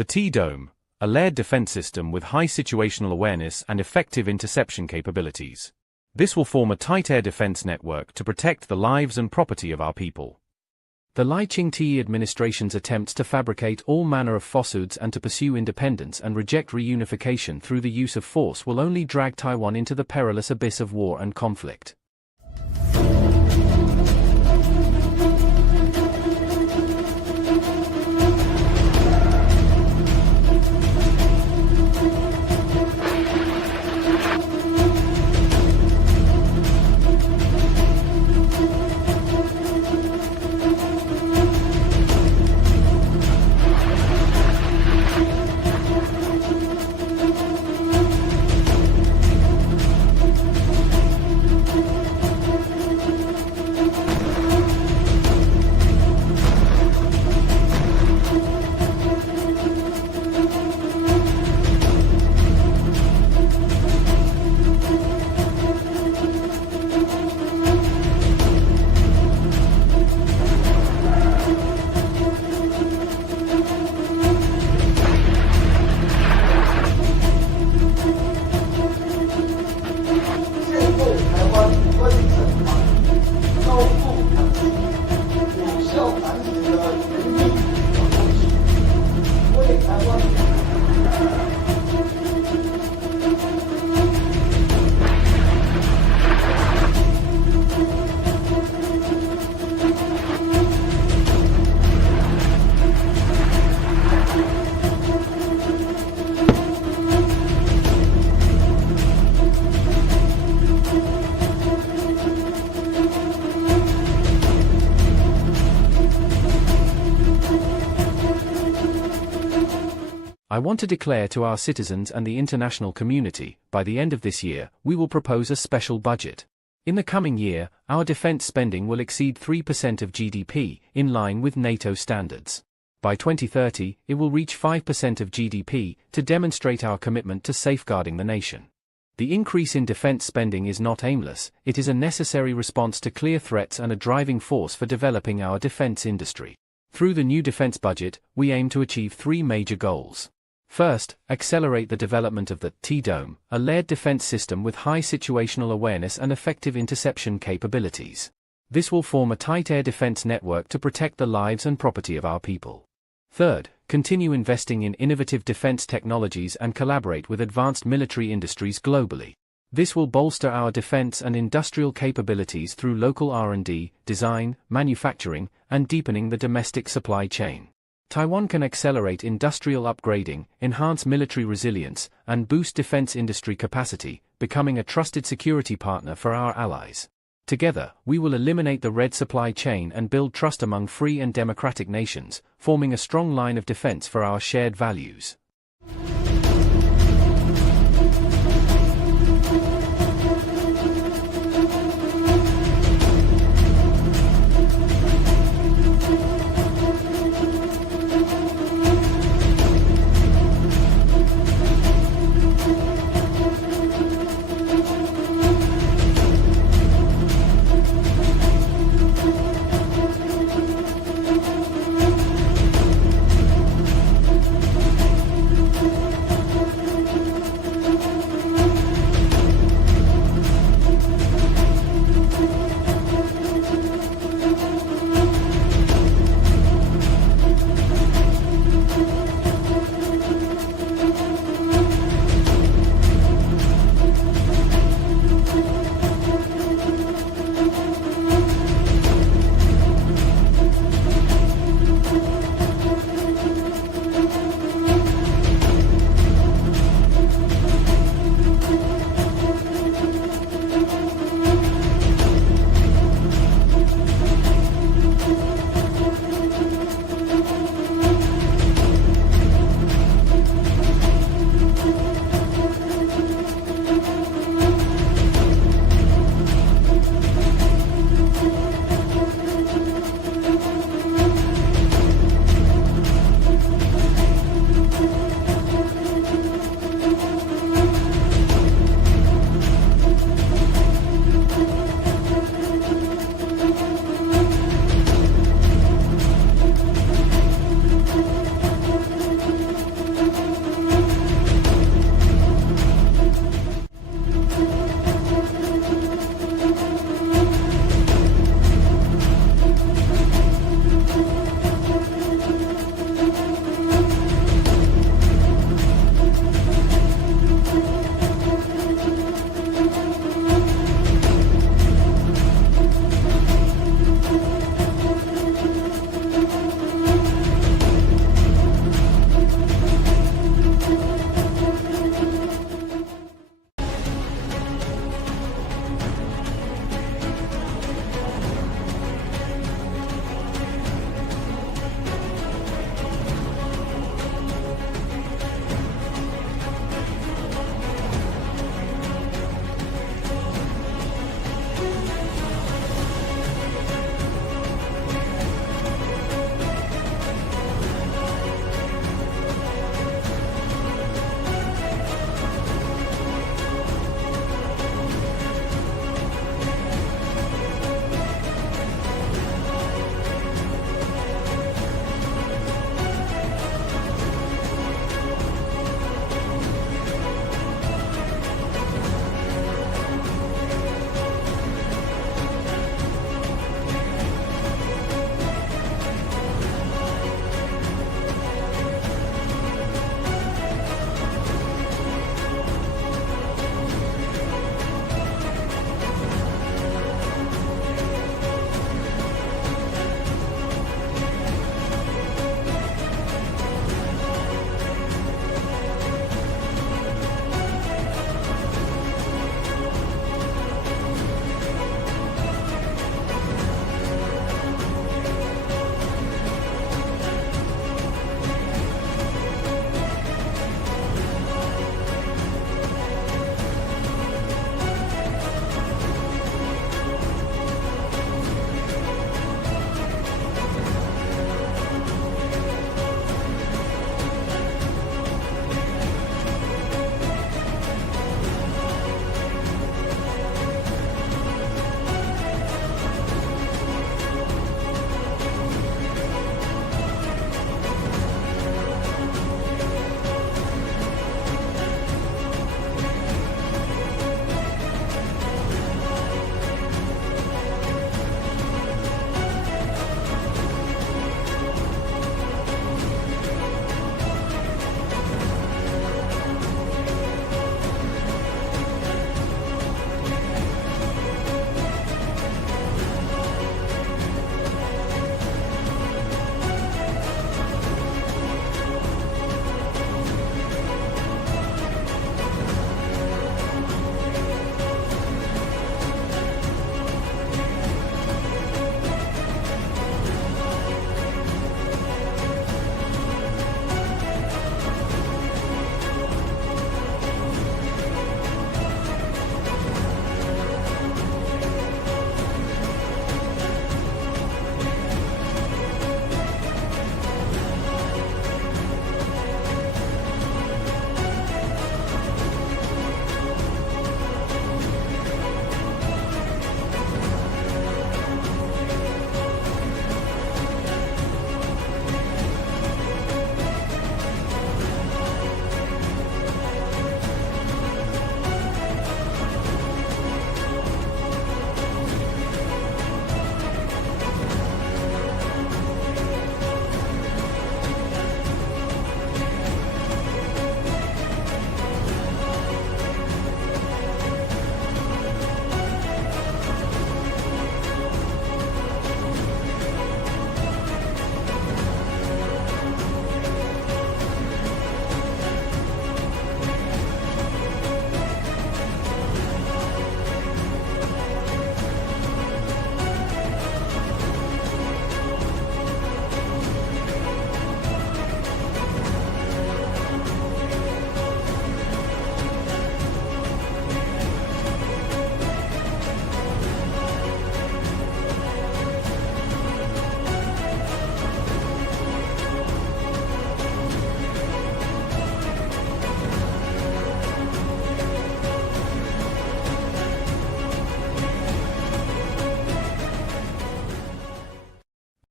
The T-Dome, a layered defense system with high situational awareness and effective interception capabilities. This will form a tight air defense network to protect the lives and property of our people. The Lai Ching-te administration's attempts to fabricate all manner of falsehoods and to pursue independence and reject reunification through the use of force will only drag Taiwan into the perilous abyss of war and conflict. I want to declare to our citizens and the international community, by the end of this year, we will propose a special budget. In the coming year, our defense spending will exceed 3% of GDP, in line with NATO standards. By 2030, it will reach 5% of GDP, to demonstrate our commitment to safeguarding the nation. The increase in defense spending is not aimless, it is a necessary response to clear threats and a driving force for developing our defense industry. Through the new defense budget, we aim to achieve three major goals. First, accelerate the development of the T-Dome, a layered defense system with high situational awareness and effective interception capabilities. This will form a tight air defense network to protect the lives and property of our people. Third, continue investing in innovative defense technologies and collaborate with advanced military industries globally. This will bolster our defense and industrial capabilities through local R&D, design, manufacturing, and deepening the domestic supply chain. Taiwan can accelerate industrial upgrading, enhance military resilience, and boost defense industry capacity, becoming a trusted security partner for our allies. Together, we will eliminate the red supply chain and build trust among free and democratic nations, forming a strong line of defense for our shared values.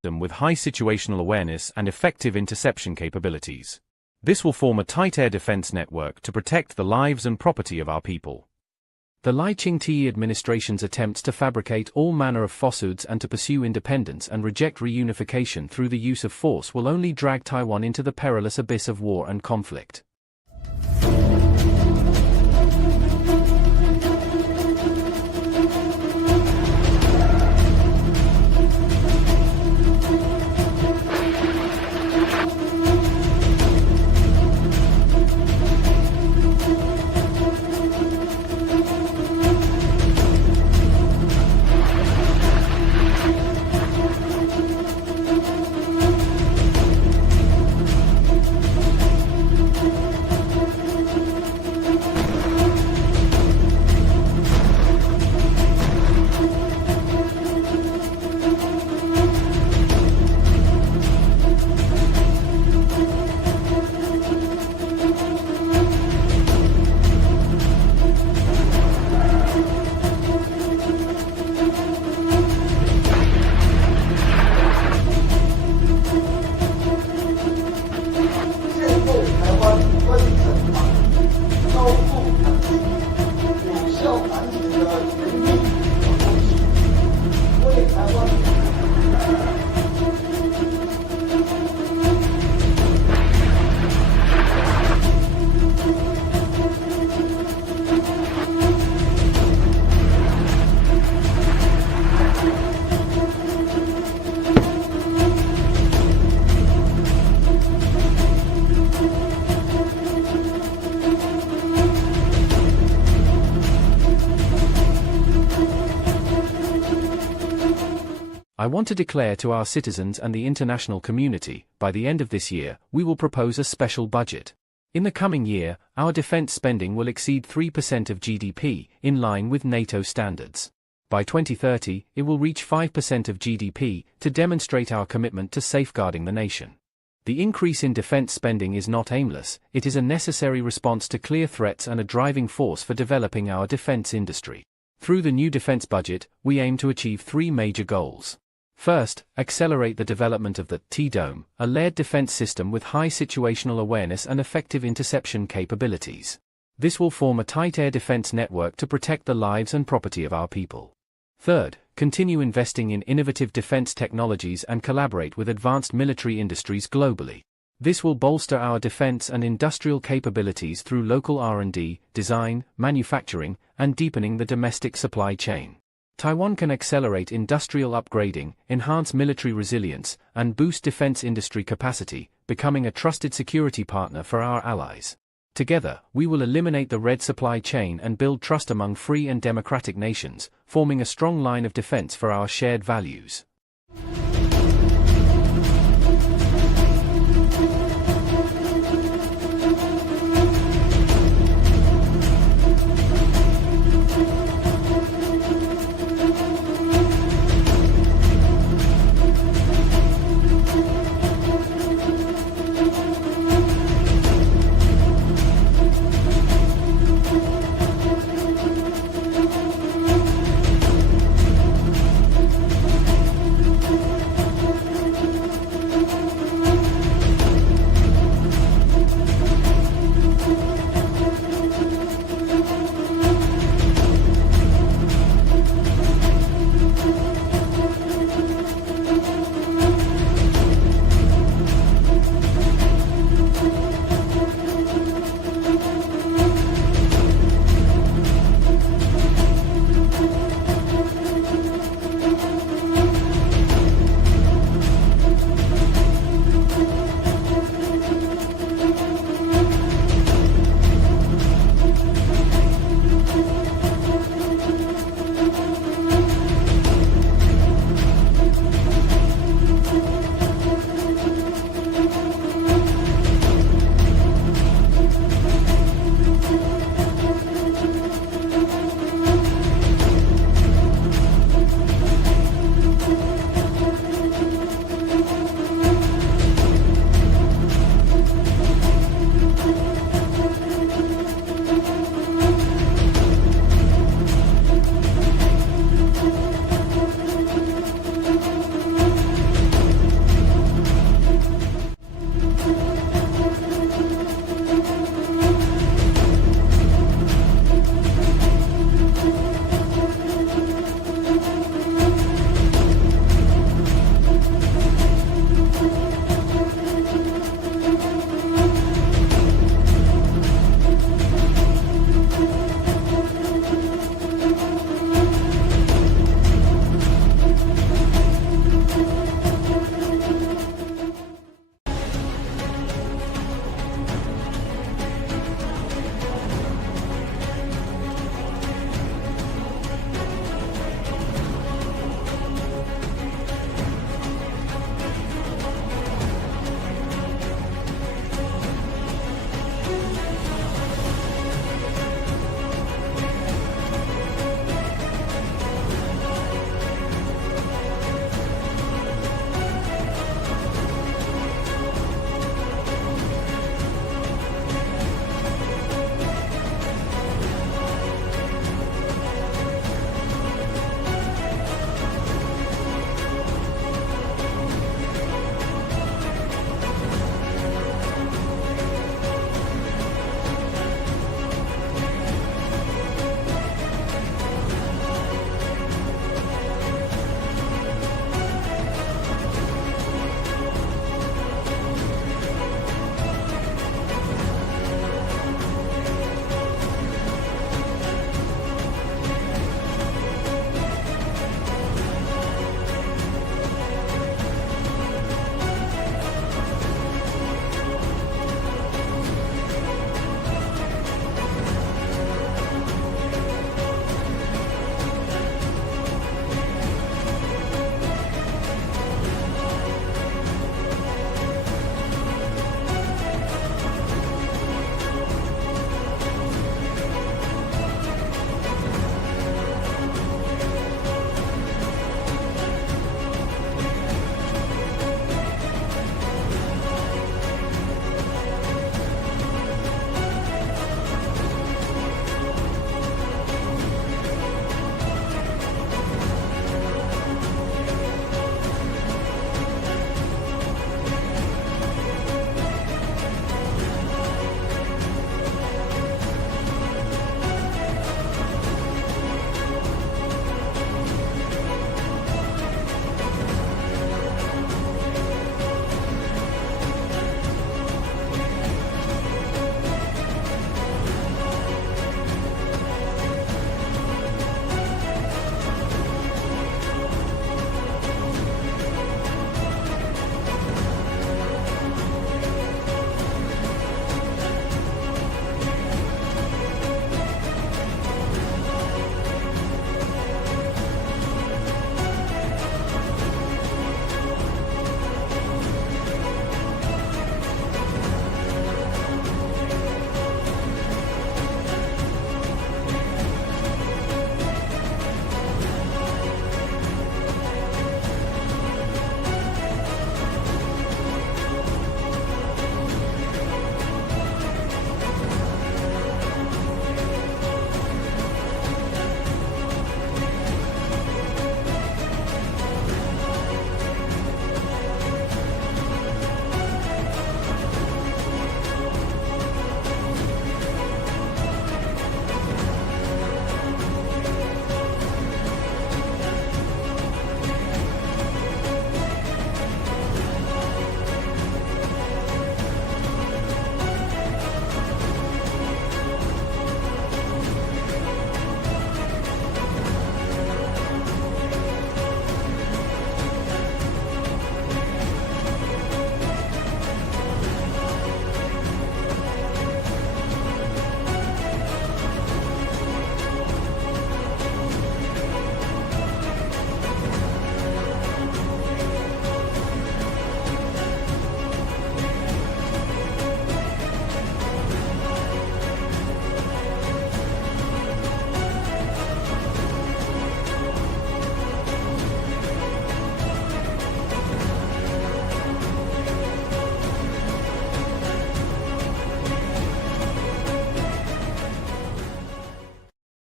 system with high situational awareness and effective interception capabilities. This will form a tight air defense network to protect the lives and property of our people. The Lai Ching-te administration's attempts to fabricate all manner of falsehoods and to pursue independence and reject reunification through the use of force will only drag Taiwan into the perilous abyss of war and conflict. I want to declare to our citizens and the international community, by the end of this year, we will propose a special budget. In the coming year, our defense spending will exceed 3% of GDP, in line with NATO standards. By 2030, it will reach 5% of GDP, to demonstrate our commitment to safeguarding the nation. The increase in defense spending is not aimless, it is a necessary response to clear threats and a driving force for developing our defense industry. Through the new defense budget, we aim to achieve three major goals. First, accelerate the development of the T-Dome, a layered defense system with high situational awareness and effective interception capabilities. This will form a tight air defense network to protect the lives and property of our people. Third, continue investing in innovative defense technologies and collaborate with advanced military industries globally. This will bolster our defense and industrial capabilities through local R&D, design, manufacturing, and deepening the domestic supply chain. Taiwan can accelerate industrial upgrading, enhance military resilience, and boost defense industry capacity, becoming a trusted security partner for our allies. Together, we will eliminate the red supply chain and build trust among free and democratic nations, forming a strong line of defense for our shared values.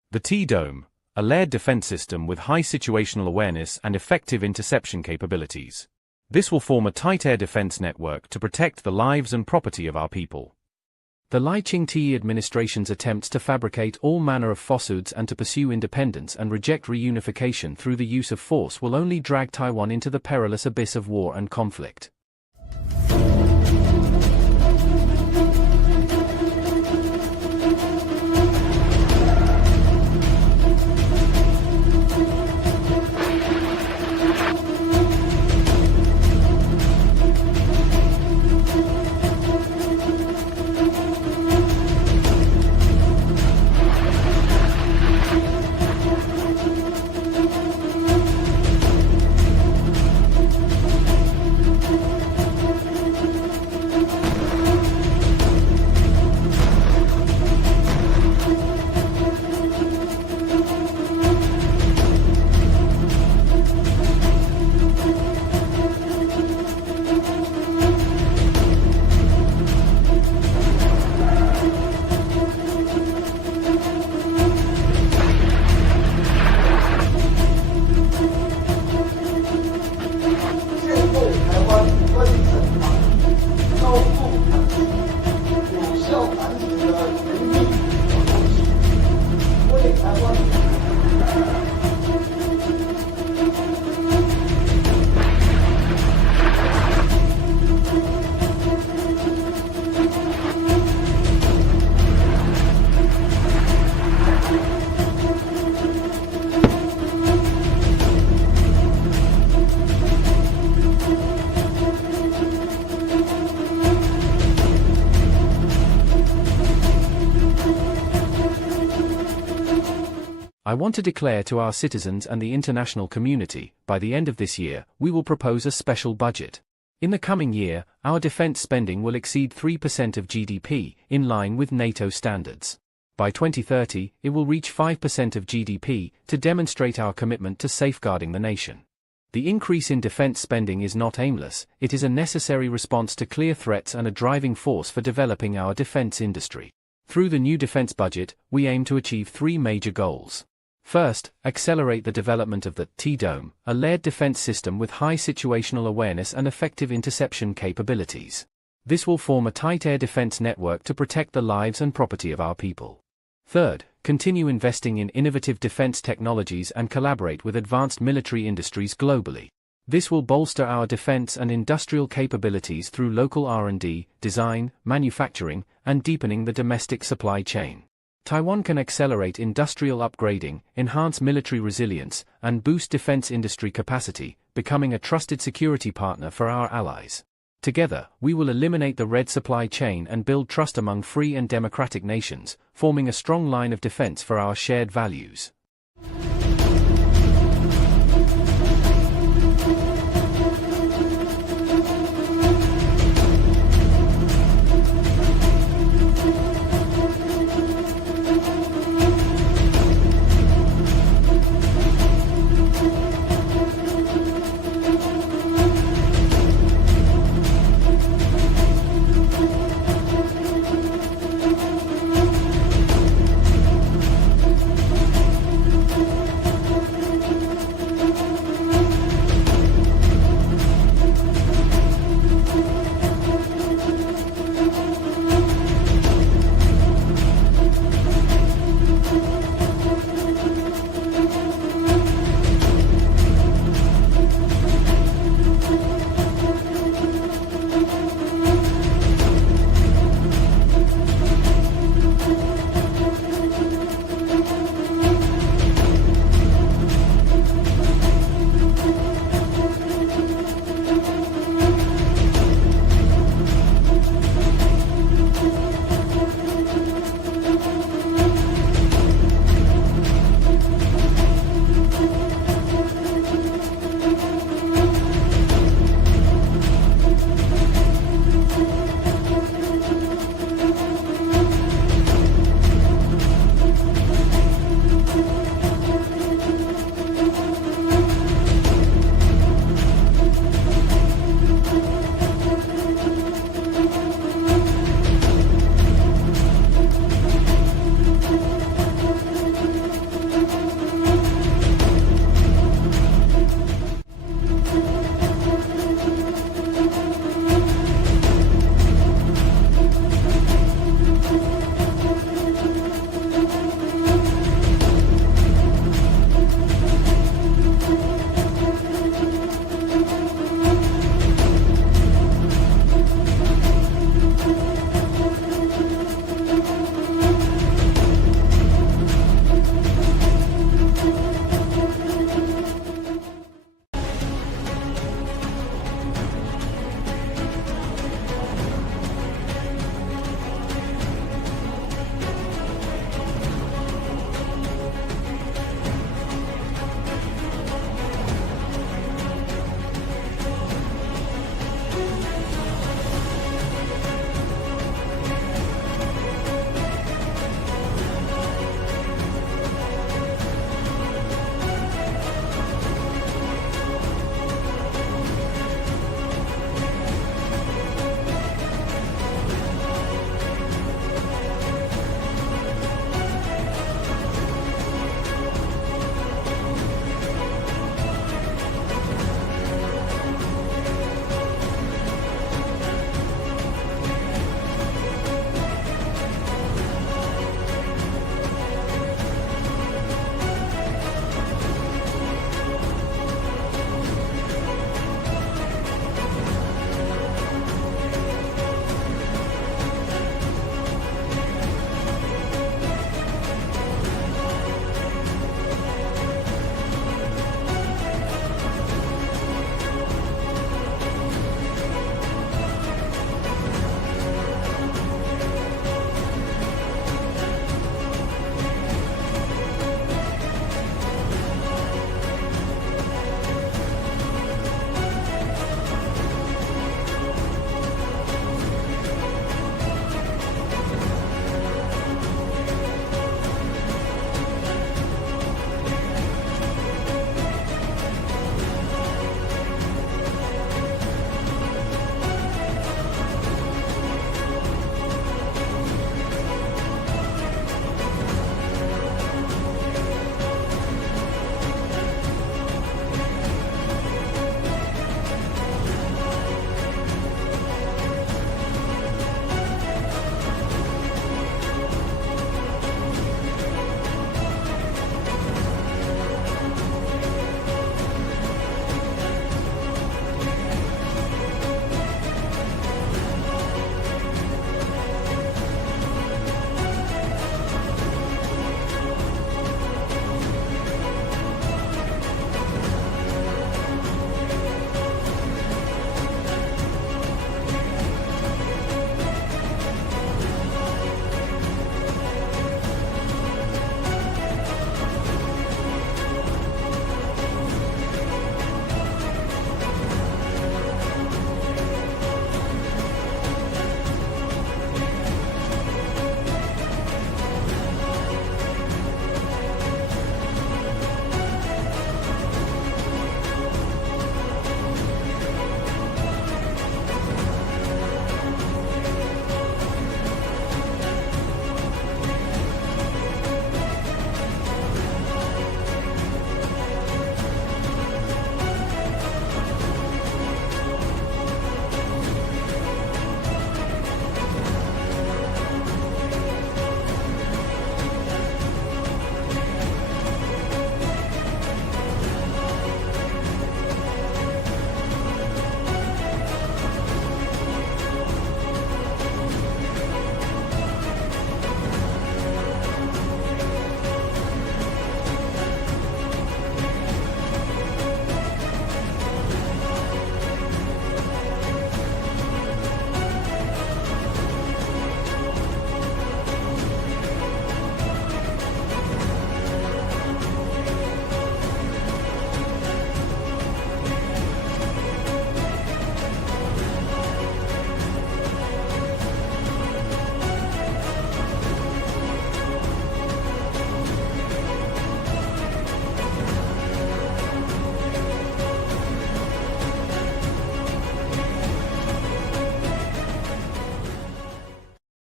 The T-Dome, a layered defense system with high situational awareness and effective interception capabilities. This will form a tight air defense network to protect the lives and property of our people. The Lai Ching-te administration's attempts to fabricate all manner of falsehoods and to pursue independence and reject reunification through the use of force will only drag Taiwan into the perilous abyss of war and conflict. I want to declare to our citizens and the international community, by the end of this year, we will propose a special budget. In the coming year, our defense spending will exceed 3% of GDP, in line with NATO standards. By 2030, it will reach 5% of GDP, to demonstrate our commitment to safeguarding the nation. The increase in defense spending is not aimless, it is a necessary response to clear threats and a driving force for developing our defense industry. Through the new defense budget, we aim to achieve three major goals. First, accelerate the development of the T-Dome, a layered defense system with high situational awareness and effective interception capabilities. This will form a tight air defense network to protect the lives and property of our people. Third, continue investing in innovative defense technologies and collaborate with advanced military industries globally. This will bolster our defense and industrial capabilities through local R&D, design, manufacturing, and deepening the domestic supply chain. Taiwan can accelerate industrial upgrading, enhance military resilience, and boost defense industry capacity, becoming a trusted security partner for our allies. Together, we will eliminate the red supply chain and build trust among free and democratic nations, forming a strong line of defense for our shared values.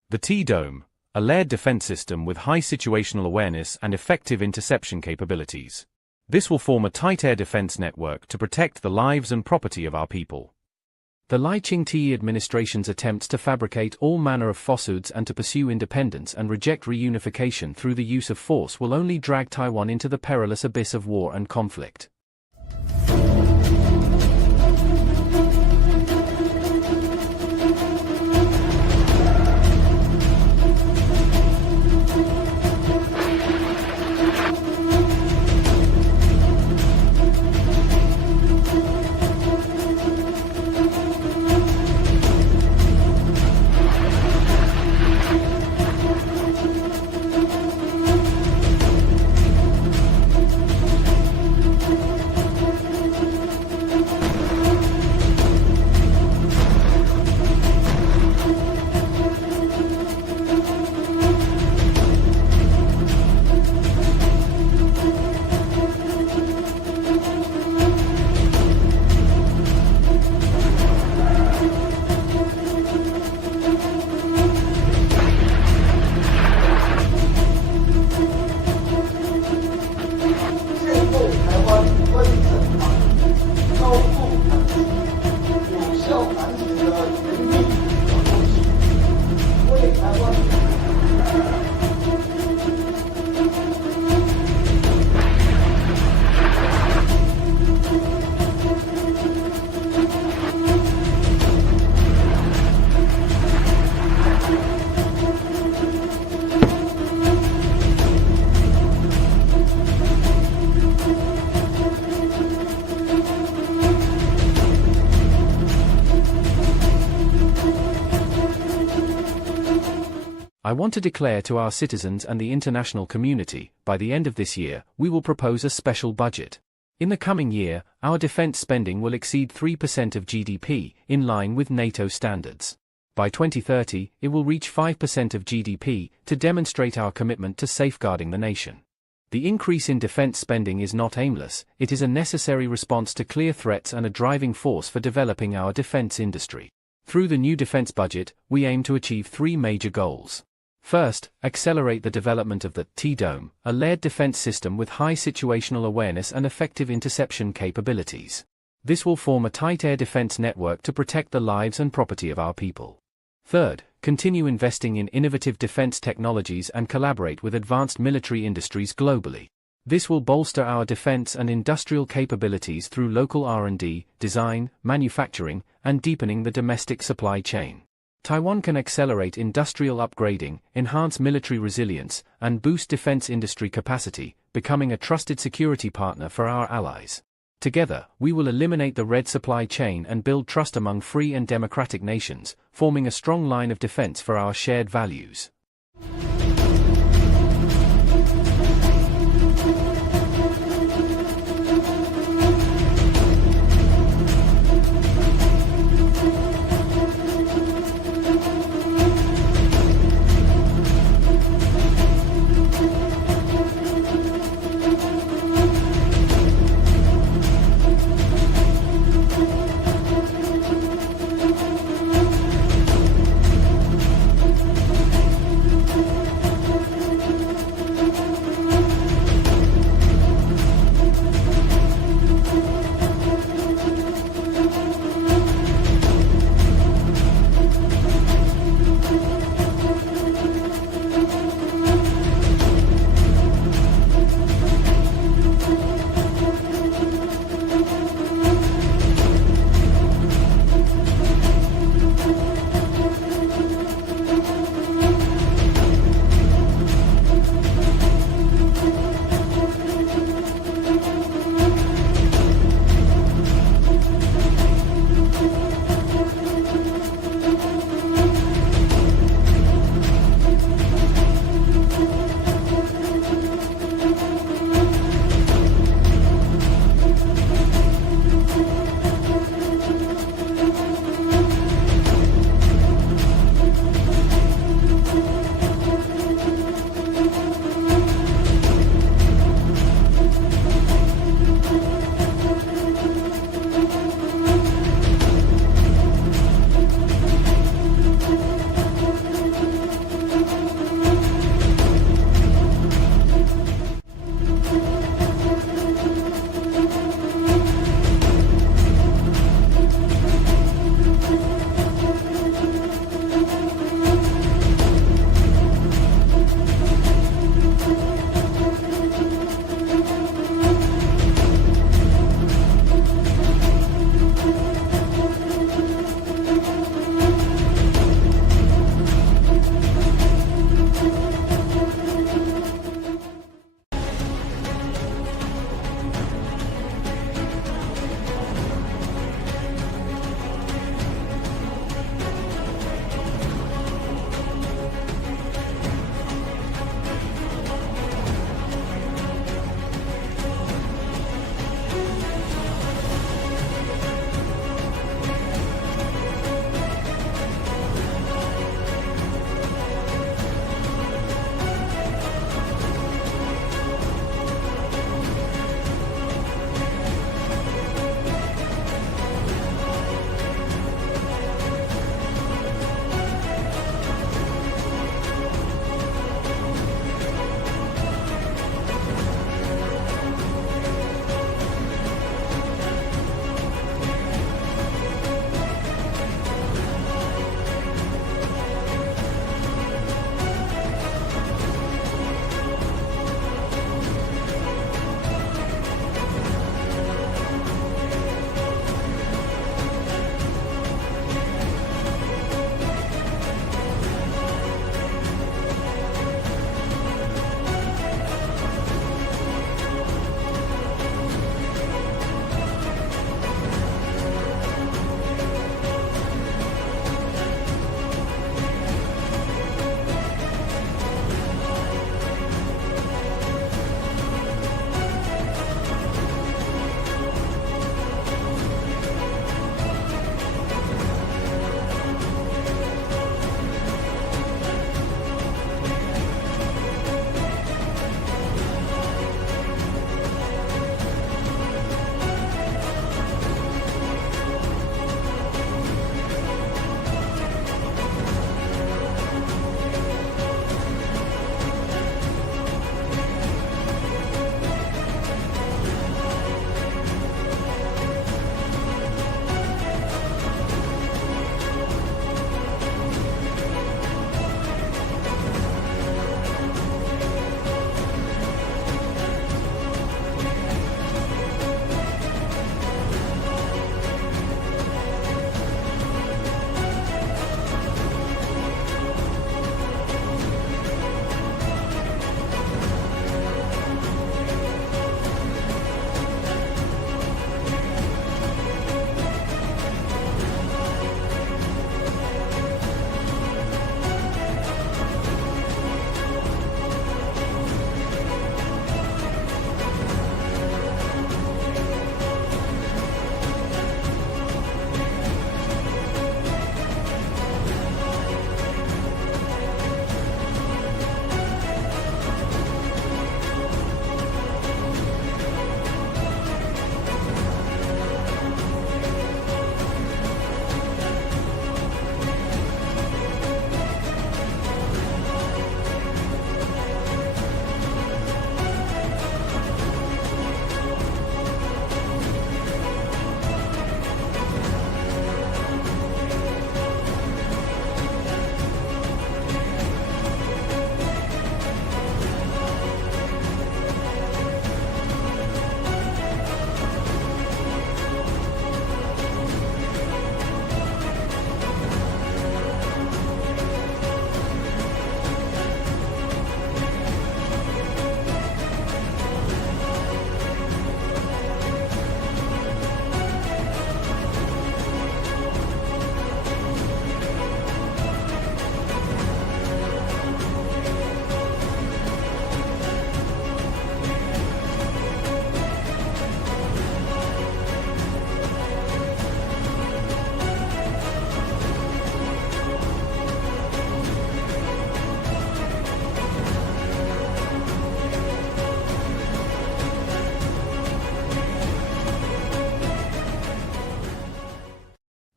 The T-Dome, a layered defense system with high situational awareness and effective interception capabilities. This will form a tight air defense network to protect the lives and property of our people. The Lai Ching-te administration's attempts to fabricate all manner of falsehoods and to pursue independence and reject reunification through the use of force will only drag Taiwan into the perilous abyss of war and conflict. I want to declare to our citizens and the international community, by the end of this year, we will propose a special budget. In the coming year, our defense spending will exceed 3% of GDP, in line with NATO standards. By 2030, it will reach 5% of GDP, to demonstrate our commitment to safeguarding the nation. The increase in defense spending is not aimless, it is a necessary response to clear threats and a driving force for developing our defense industry. Through the new defense budget, we aim to achieve three major goals. First, accelerate the development of the T-Dome, a layered defense system with high situational awareness and effective interception capabilities. This will form a tight air defense network to protect the lives and property of our people. Third, continue investing in innovative defense technologies and collaborate with advanced military industries globally. This will bolster our defense and industrial capabilities through local R&D, design, manufacturing, and deepening the domestic supply chain. Taiwan can accelerate industrial upgrading, enhance military resilience, and boost defense industry capacity, becoming a trusted security partner for our allies. Together, we will eliminate the red supply chain and build trust among free and democratic nations, forming a strong line of defense for our shared values.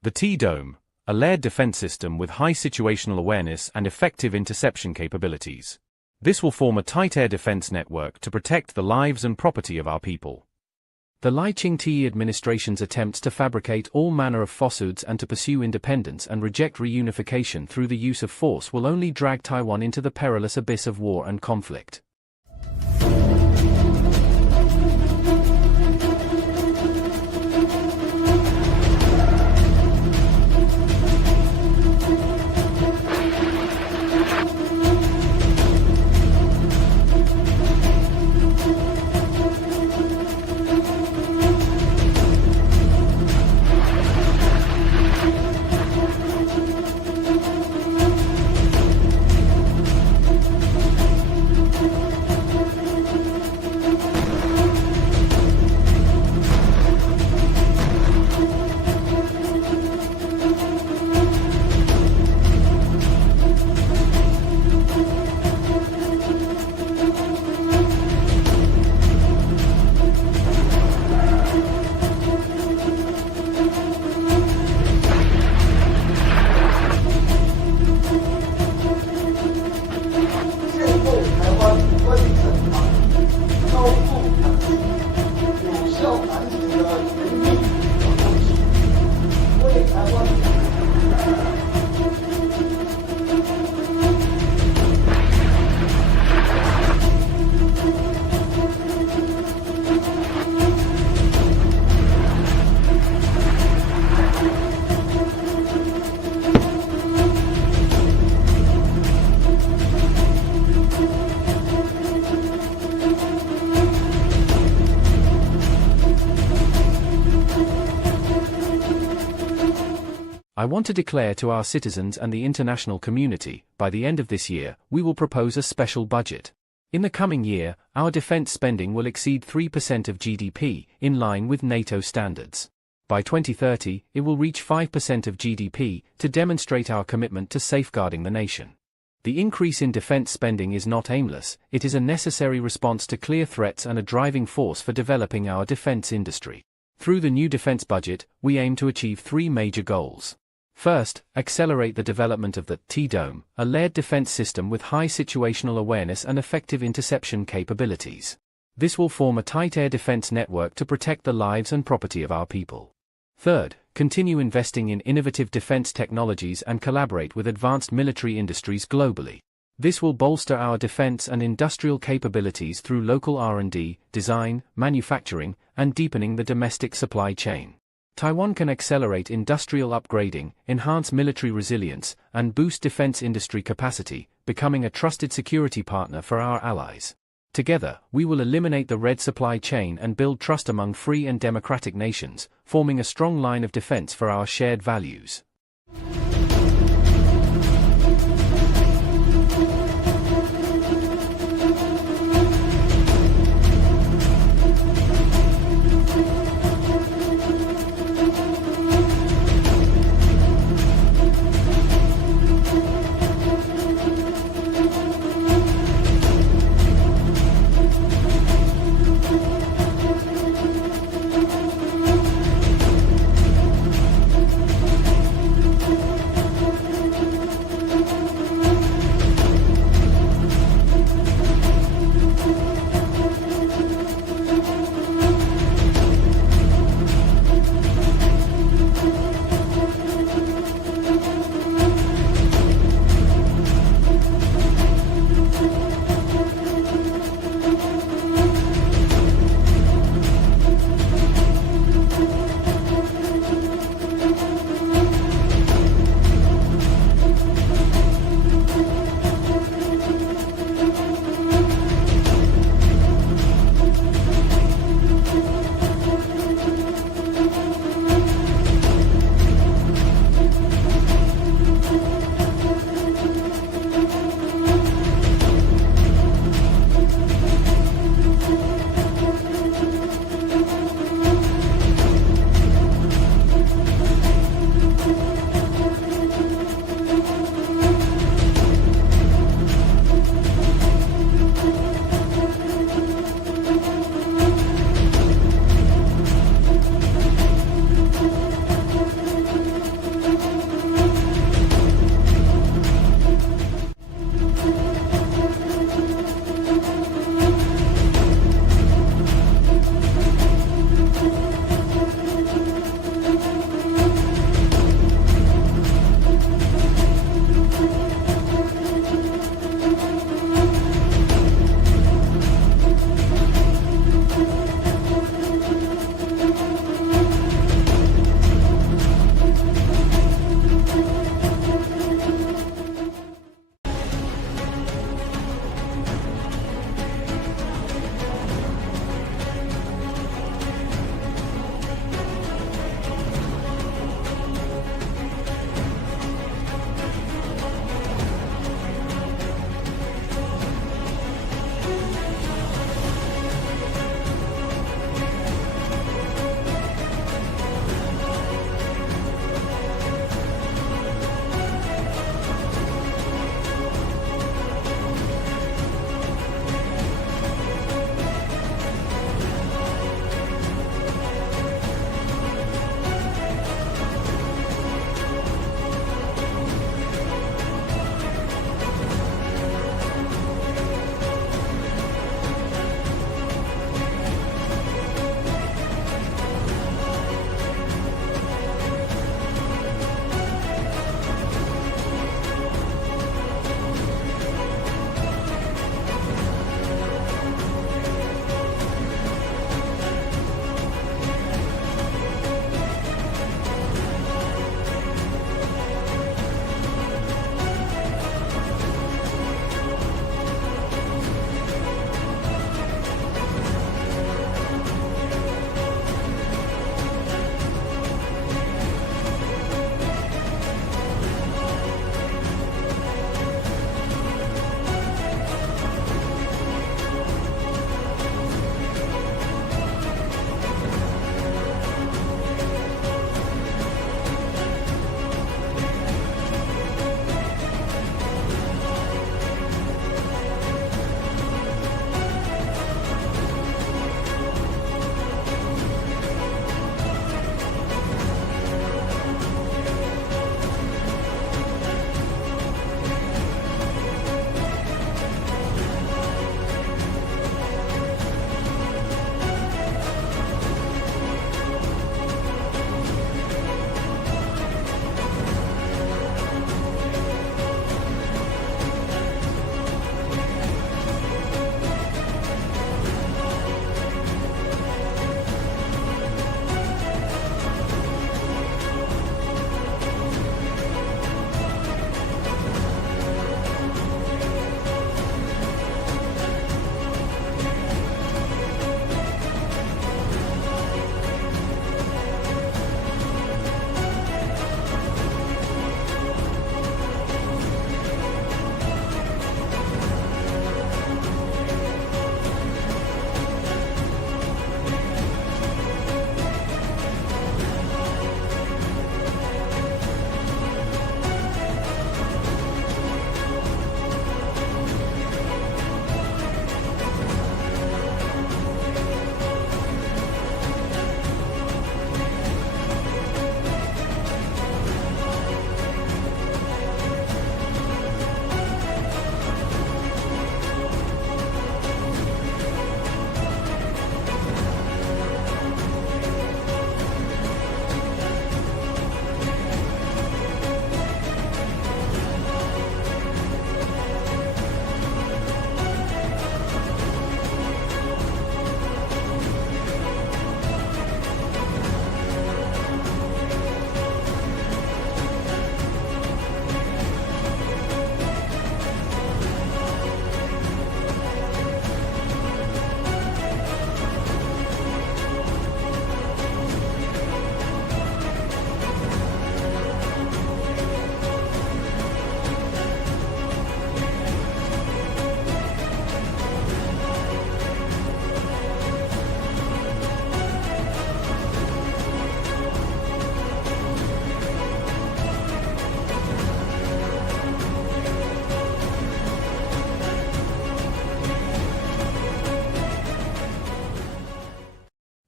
The T-Dome, a layered defense system with high situational awareness and effective interception capabilities. This will form a tight air defense network to protect the lives and property of our people. The Lai Ching-te administration's attempts to fabricate all manner of falsehoods and to pursue independence and reject reunification through the use of force will only drag Taiwan into the perilous abyss of war and conflict. I want to declare to our citizens and the international community, by the end of this year, we will propose a special budget. In the coming year, our defense spending will exceed 3% of GDP, in line with NATO standards. By 2030, it will reach 5% of GDP, to demonstrate our commitment to safeguarding the nation. The increase in defense spending is not aimless, it is a necessary response to clear threats and a driving force for developing our defense industry. Through the new defense budget, we aim to achieve three major goals. First, accelerate the development of the T-Dome, a layered defense system with high situational awareness and effective interception capabilities. This will form a tight air defense network to protect the lives and property of our people. Third, continue investing in innovative defense technologies and collaborate with advanced military industries globally. This will bolster our defense and industrial capabilities through local R&D, design, manufacturing, and deepening the domestic supply chain. Taiwan can accelerate industrial upgrading, enhance military resilience, and boost defense industry capacity, becoming a trusted security partner for our allies. Together, we will eliminate the red supply chain and build trust among free and democratic nations, forming a strong line of defense for our shared values.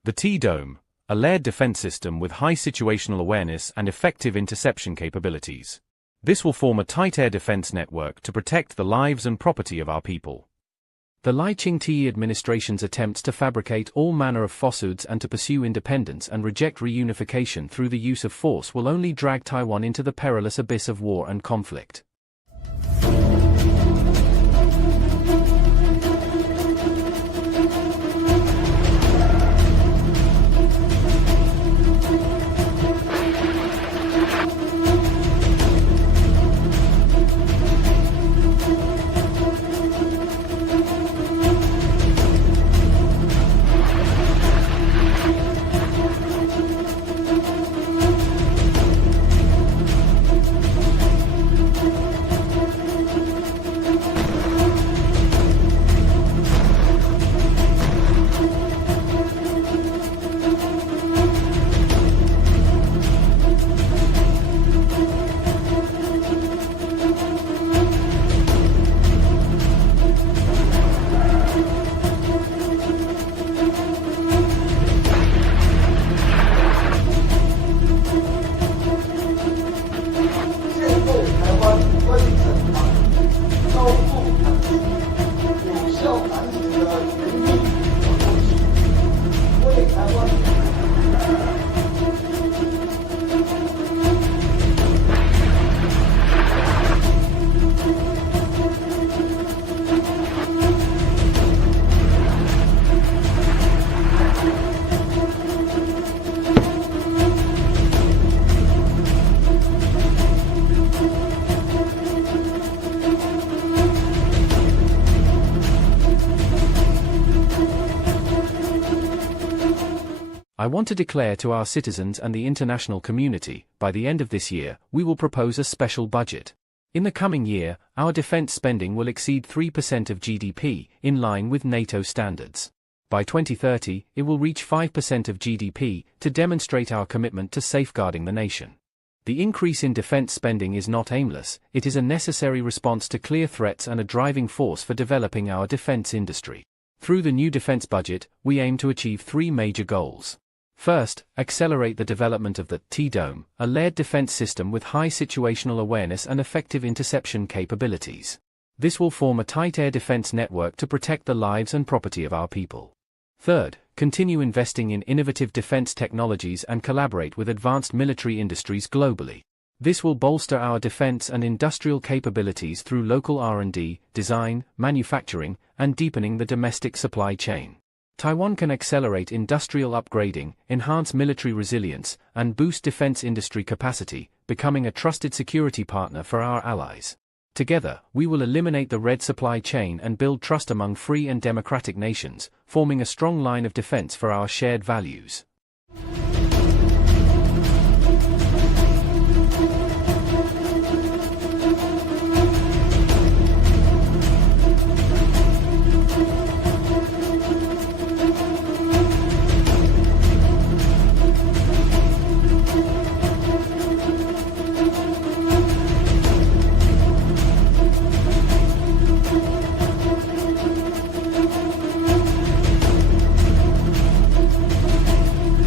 The T-Dome, a layered defense system with high situational awareness and effective interception capabilities. This will form a tight air defense network to protect the lives and property of our people. The Lai Ching-te administration's attempts to fabricate all manner of falsehoods and to pursue independence and reject reunification through the use of force will only drag Taiwan into the perilous abyss of war and conflict. I want to declare to our citizens and the international community, by the end of this year, we will propose a special budget. In the coming year, our defense spending will exceed 3% of GDP, in line with NATO standards. By 2030, it will reach 5% of GDP, to demonstrate our commitment to safeguarding the nation. The increase in defense spending is not aimless, it is a necessary response to clear threats and a driving force for developing our defense industry. Through the new defense budget, we aim to achieve three major goals. First, accelerate the development of the T-Dome, a layered defense system with high situational awareness and effective interception capabilities. This will form a tight air defense network to protect the lives and property of our people. Third, continue investing in innovative defense technologies and collaborate with advanced military industries globally. This will bolster our defense and industrial capabilities through local R&D, design, manufacturing, and deepening the domestic supply chain. Taiwan can accelerate industrial upgrading, enhance military resilience, and boost defense industry capacity, becoming a trusted security partner for our allies. Together, we will eliminate the red supply chain and build trust among free and democratic nations, forming a strong line of defense for our shared values.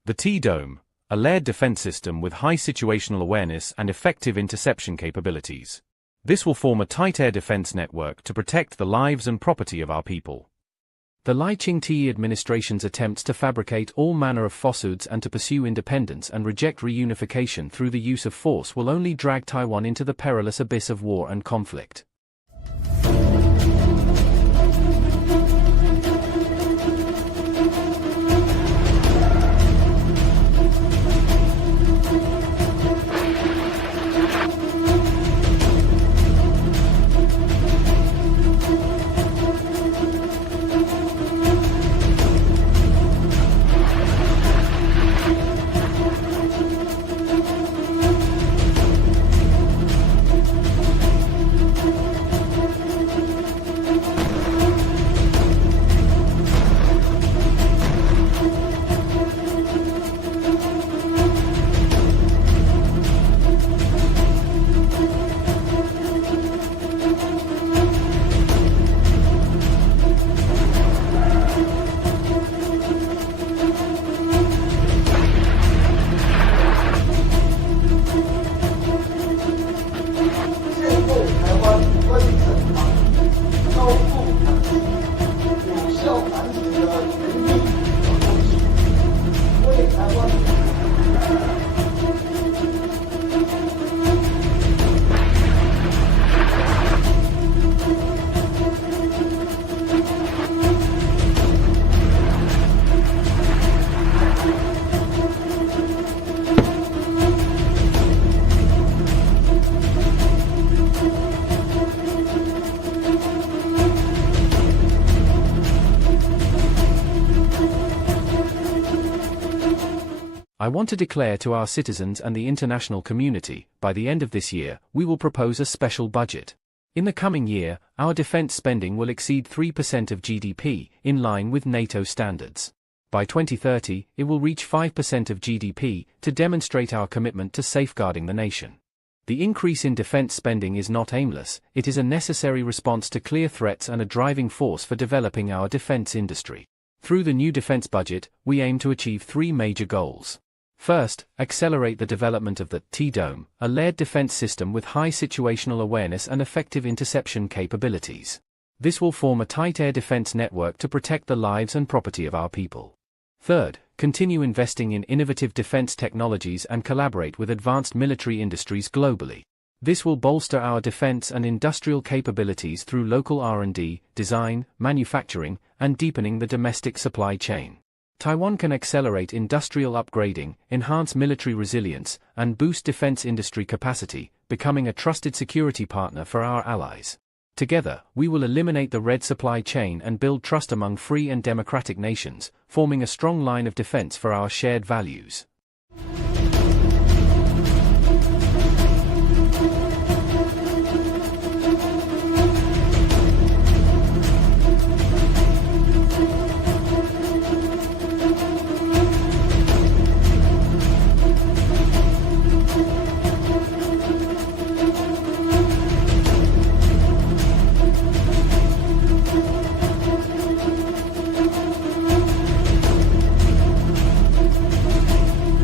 The T-Dome, a layered defense system with high situational awareness and effective interception capabilities. This will form a tight air defense network to protect the lives and property of our people. The Lai Ching-te administration's attempts to fabricate all manner of falsehoods and to pursue independence and reject reunification through the use of force will only drag Taiwan into the perilous abyss of war and conflict. I want to declare to our citizens and the international community, by the end of this year, we will propose a special budget. In the coming year, our defense spending will exceed 3% of GDP, in line with NATO standards. By 2030, it will reach 5% of GDP, to demonstrate our commitment to safeguarding the nation. The increase in defense spending is not aimless, it is a necessary response to clear threats and a driving force for developing our defense industry. Through the new defense budget, we aim to achieve three major goals. First, accelerate the development of the T-Dome, a layered defense system with high situational awareness and effective interception capabilities. This will form a tight air defense network to protect the lives and property of our people. Third, continue investing in innovative defense technologies and collaborate with advanced military industries globally. This will bolster our defense and industrial capabilities through local R&D, design, manufacturing, and deepening the domestic supply chain. Taiwan can accelerate industrial upgrading, enhance military resilience, and boost defense industry capacity, becoming a trusted security partner for our allies. Together, we will eliminate the red supply chain and build trust among free and democratic nations, forming a strong line of defense for our shared values.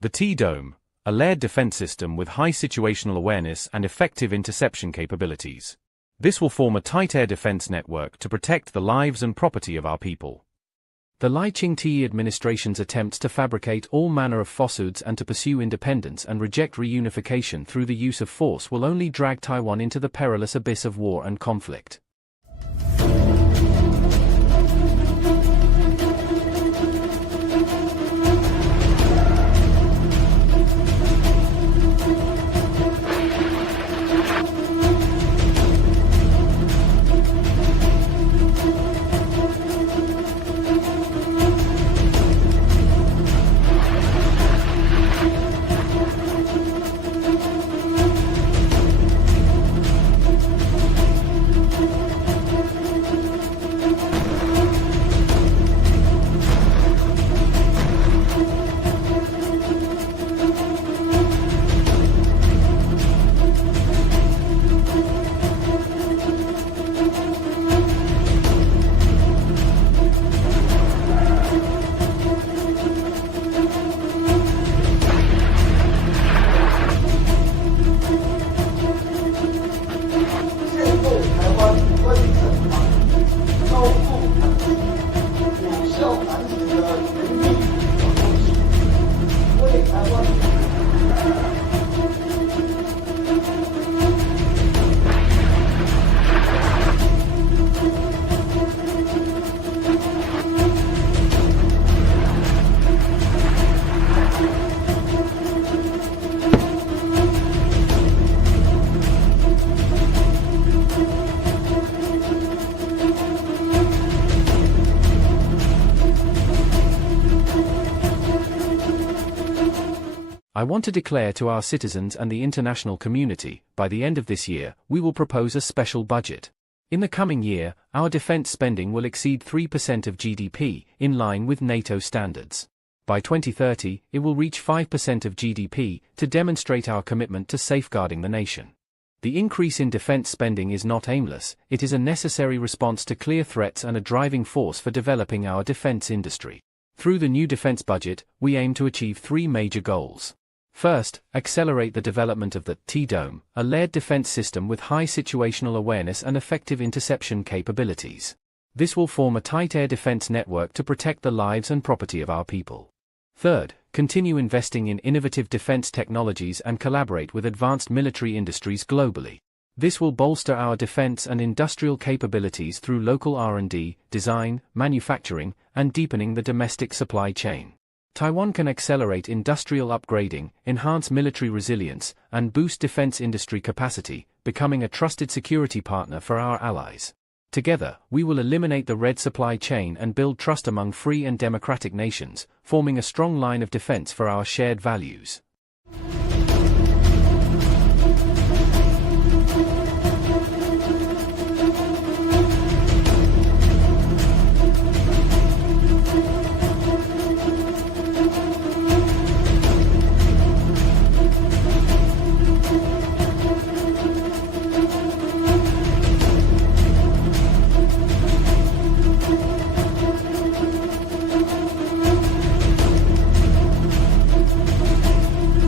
The T-Dome, a layered defense system with high situational awareness and effective interception capabilities. This will form a tight air defense network to protect the lives and property of our people. The Lai Ching-te administration's attempts to fabricate all manner of falsehoods and to pursue independence and reject reunification through the use of force will only drag Taiwan into the perilous abyss of war and conflict. I want to declare to our citizens and the international community, by the end of this year, we will propose a special budget. In the coming year, our defense spending will exceed 3% of GDP, in line with NATO standards. By 2030, it will reach 5% of GDP, to demonstrate our commitment to safeguarding the nation. The increase in defense spending is not aimless, it is a necessary response to clear threats and a driving force for developing our defense industry. Through the new defense budget, we aim to achieve three major goals. First, accelerate the development of the T-Dome, a layered defense system with high situational awareness and effective interception capabilities. This will form a tight air defense network to protect the lives and property of our people. Third, continue investing in innovative defense technologies and collaborate with advanced military industries globally. This will bolster our defense and industrial capabilities through local R&D, design, manufacturing, and deepening the domestic supply chain. Taiwan can accelerate industrial upgrading, enhance military resilience, and boost defense industry capacity, becoming a trusted security partner for our allies. Together, we will eliminate the red supply chain and build trust among free and democratic nations, forming a strong line of defense for our shared values.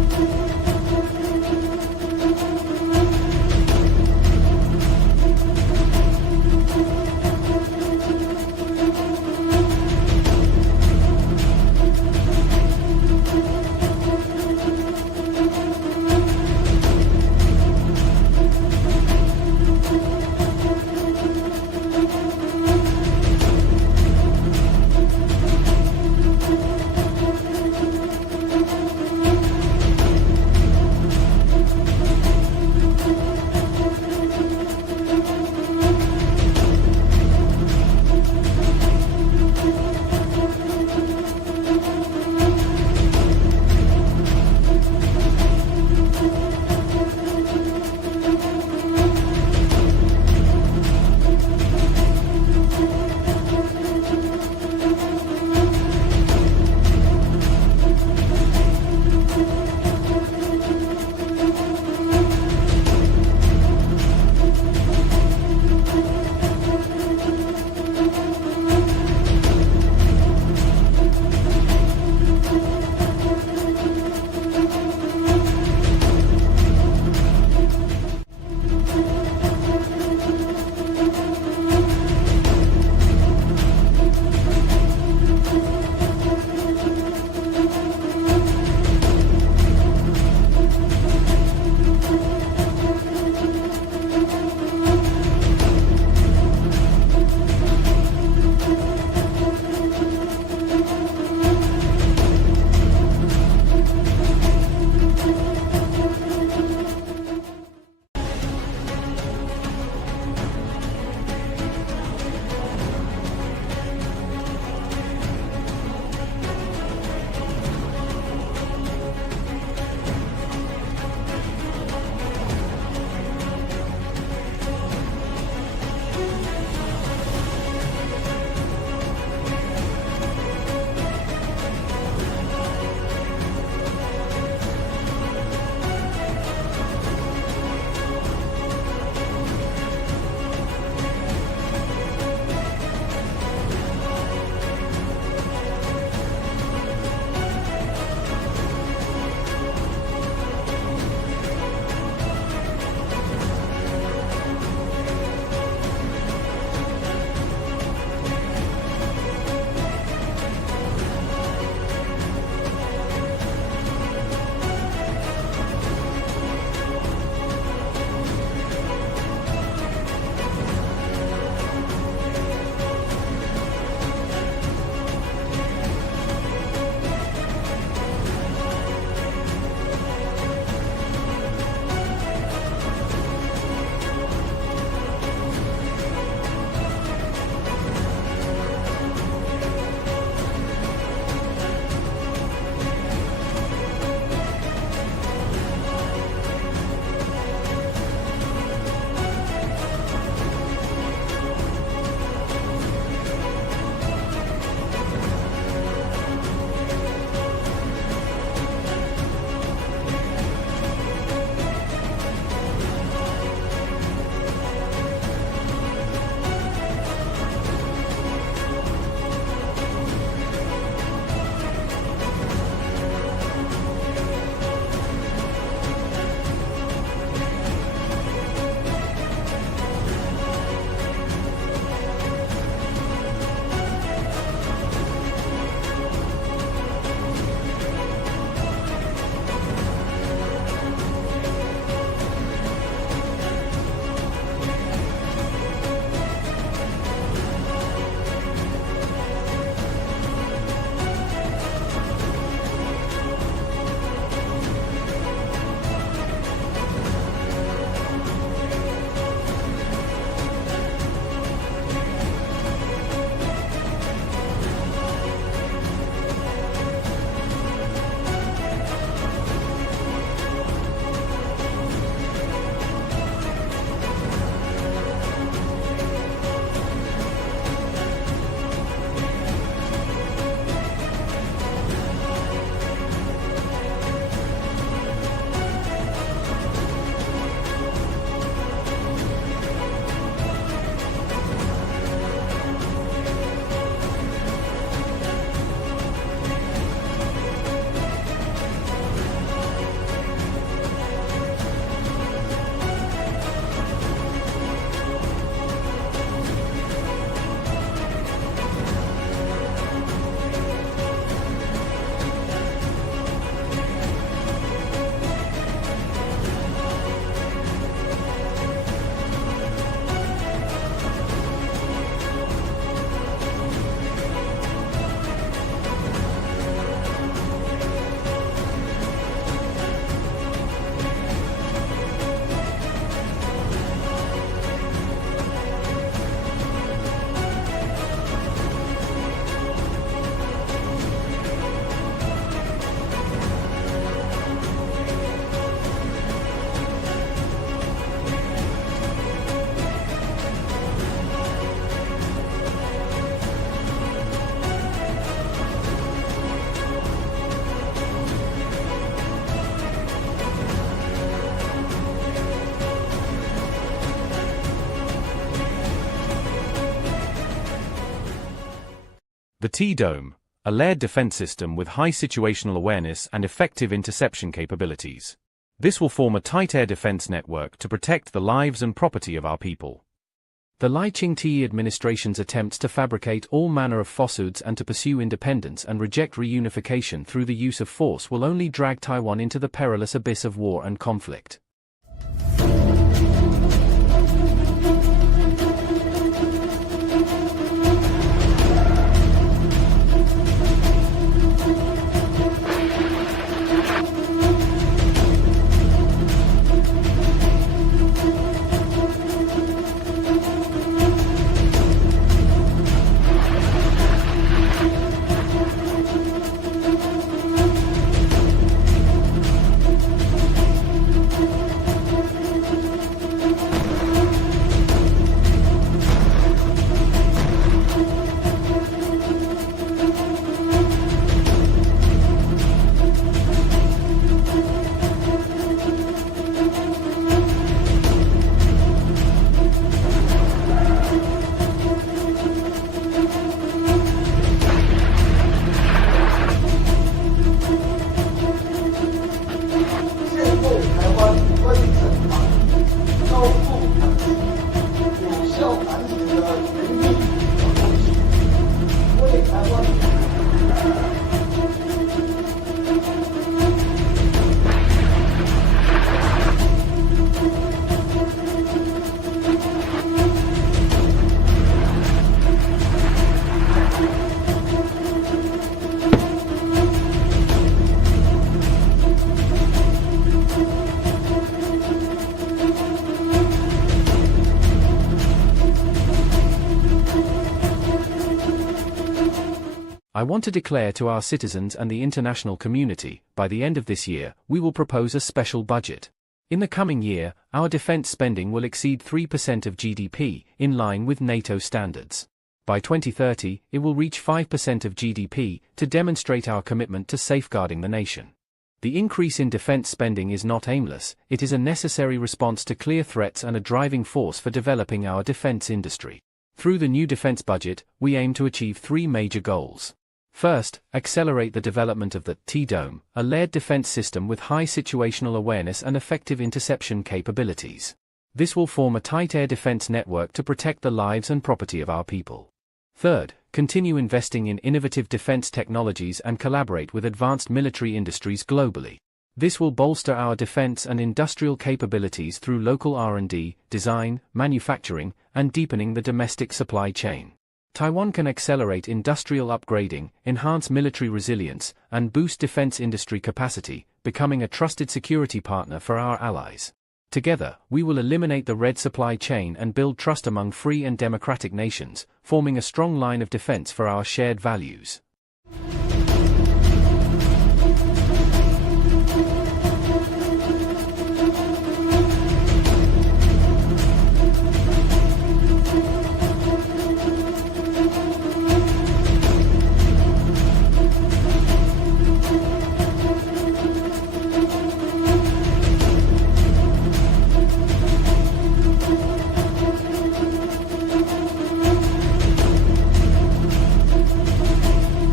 The T-Dome, a layered defense system with high situational awareness and effective interception capabilities. This will form a tight air defense network to protect the lives and property of our people. The Lai Ching-te administration's attempts to fabricate all manner of falsehoods and to pursue independence and reject reunification through the use of force will only drag Taiwan into the perilous abyss of war and conflict. I want to declare to our citizens and the international community, by the end of this year, we will propose a special budget. In the coming year, our defense spending will exceed 3% of GDP, in line with NATO standards. By 2030, it will reach 5% of GDP, to demonstrate our commitment to safeguarding the nation. The increase in defense spending is not aimless, it is a necessary response to clear threats and a driving force for developing our defense industry. Through the new defense budget, we aim to achieve three major goals. First, accelerate the development of the T-Dome, a layered defense system with high situational awareness and effective interception capabilities. This will form a tight air defense network to protect the lives and property of our people. Third, continue investing in innovative defense technologies and collaborate with advanced military industries globally. This will bolster our defense and industrial capabilities through local R&D, design, manufacturing, and deepening the domestic supply chain. Taiwan can accelerate industrial upgrading, enhance military resilience, and boost defense industry capacity, becoming a trusted security partner for our allies. Together, we will eliminate the red supply chain and build trust among free and democratic nations, forming a strong line of defense for our shared values.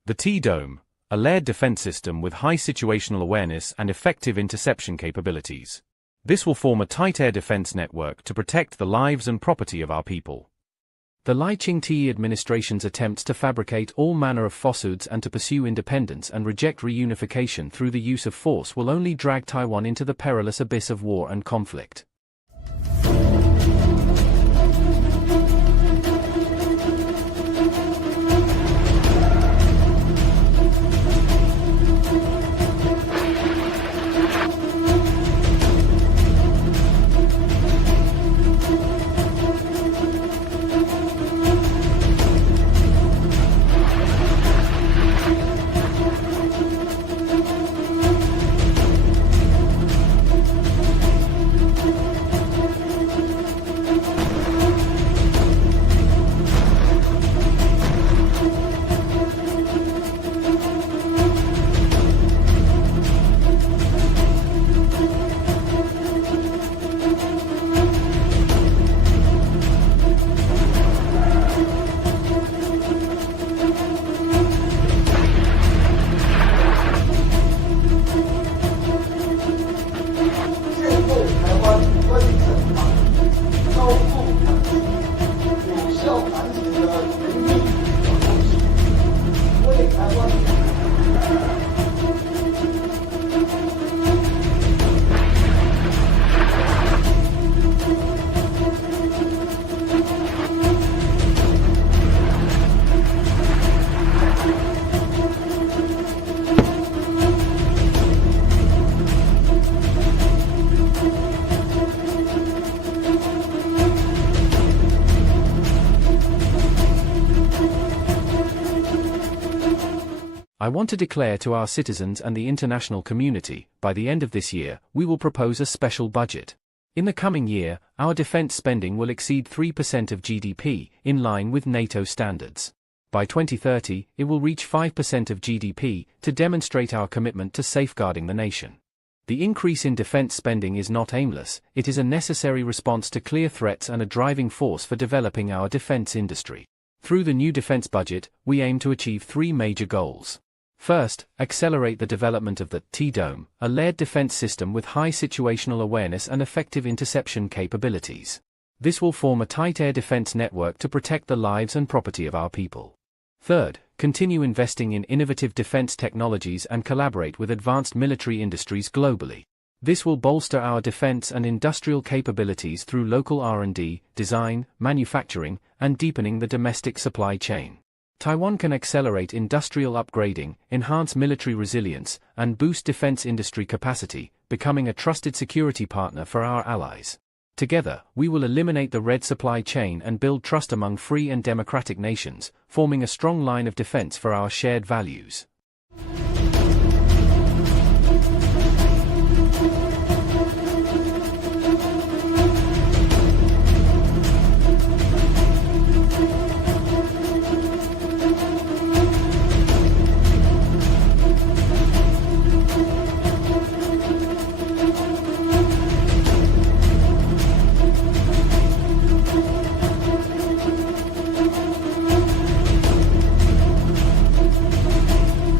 The T-Dome, a layered defense system with high situational awareness and effective interception capabilities. This will form a tight air defense network to protect the lives and property of our people. The Lai Ching-te administration's attempts to fabricate all manner of falsehoods and to pursue independence and reject reunification through the use of force will only drag Taiwan into the perilous abyss of war and conflict. I want to declare to our citizens and the international community, by the end of this year, we will propose a special budget. In the coming year, our defense spending will exceed 3% of GDP, in line with NATO standards. By 2030, it will reach 5% of GDP, to demonstrate our commitment to safeguarding the nation. The increase in defense spending is not aimless, it is a necessary response to clear threats and a driving force for developing our defense industry. Through the new defense budget, we aim to achieve three major goals. First, accelerate the development of the T-Dome, a layered defense system with high situational awareness and effective interception capabilities. This will form a tight air defense network to protect the lives and property of our people. Third, continue investing in innovative defense technologies and collaborate with advanced military industries globally. This will bolster our defense and industrial capabilities through local R&D, design, manufacturing, and deepening the domestic supply chain. Taiwan can accelerate industrial upgrading, enhance military resilience, and boost defense industry capacity, becoming a trusted security partner for our allies. Together, we will eliminate the red supply chain and build trust among free and democratic nations, forming a strong line of defense for our shared values.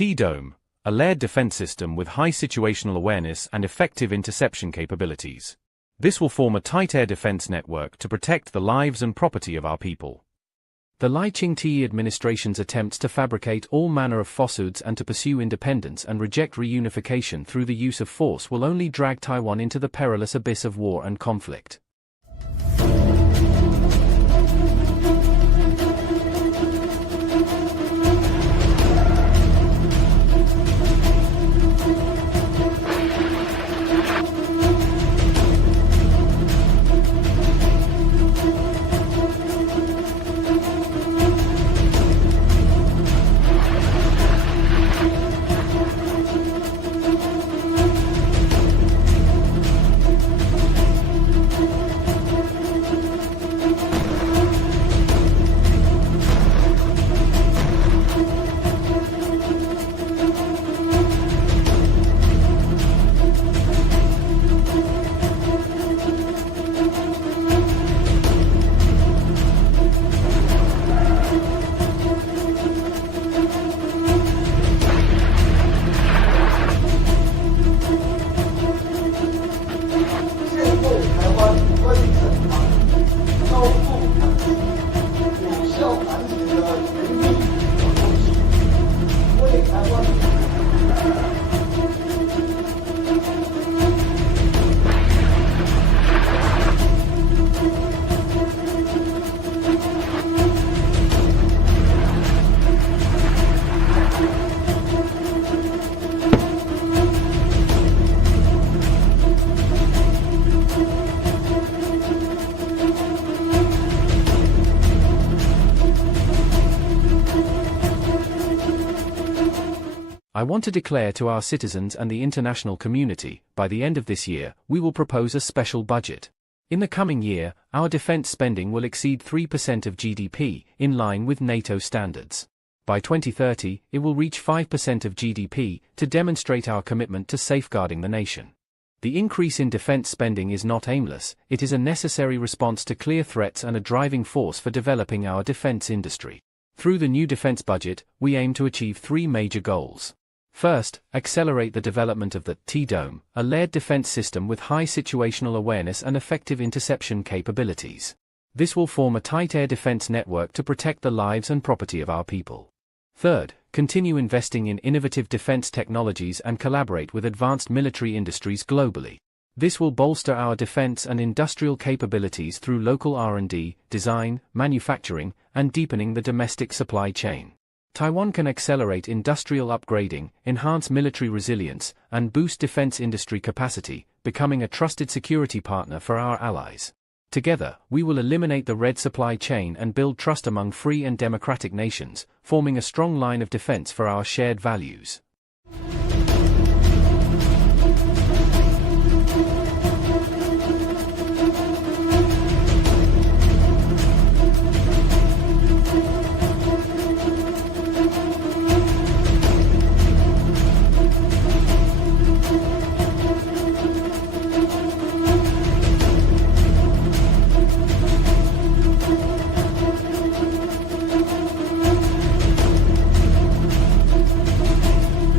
T-Dome, a layered defense system with high situational awareness and effective interception capabilities. This will form a tight air defense network to protect the lives and property of our people. The Lai Ching-te administration's attempts to fabricate all manner of falsehoods and to pursue independence and reject reunification through the use of force will only drag Taiwan into the perilous abyss of war and conflict. I want to declare to our citizens and the international community, by the end of this year, we will propose a special budget. In the coming year, our defense spending will exceed 3% of GDP, in line with NATO standards. By 2030, it will reach 5% of GDP, to demonstrate our commitment to safeguarding the nation. The increase in defense spending is not aimless, it is a necessary response to clear threats and a driving force for developing our defense industry. Through the new defense budget, we aim to achieve three major goals. First, accelerate the development of the T-Dome, a layered defense system with high situational awareness and effective interception capabilities. This will form a tight air defense network to protect the lives and property of our people. Third, continue investing in innovative defense technologies and collaborate with advanced military industries globally. This will bolster our defense and industrial capabilities through local R&D, design, manufacturing, and deepening the domestic supply chain. Taiwan can accelerate industrial upgrading, enhance military resilience, and boost defense industry capacity, becoming a trusted security partner for our allies. Together, we will eliminate the red supply chain and build trust among free and democratic nations, forming a strong line of defense for our shared values.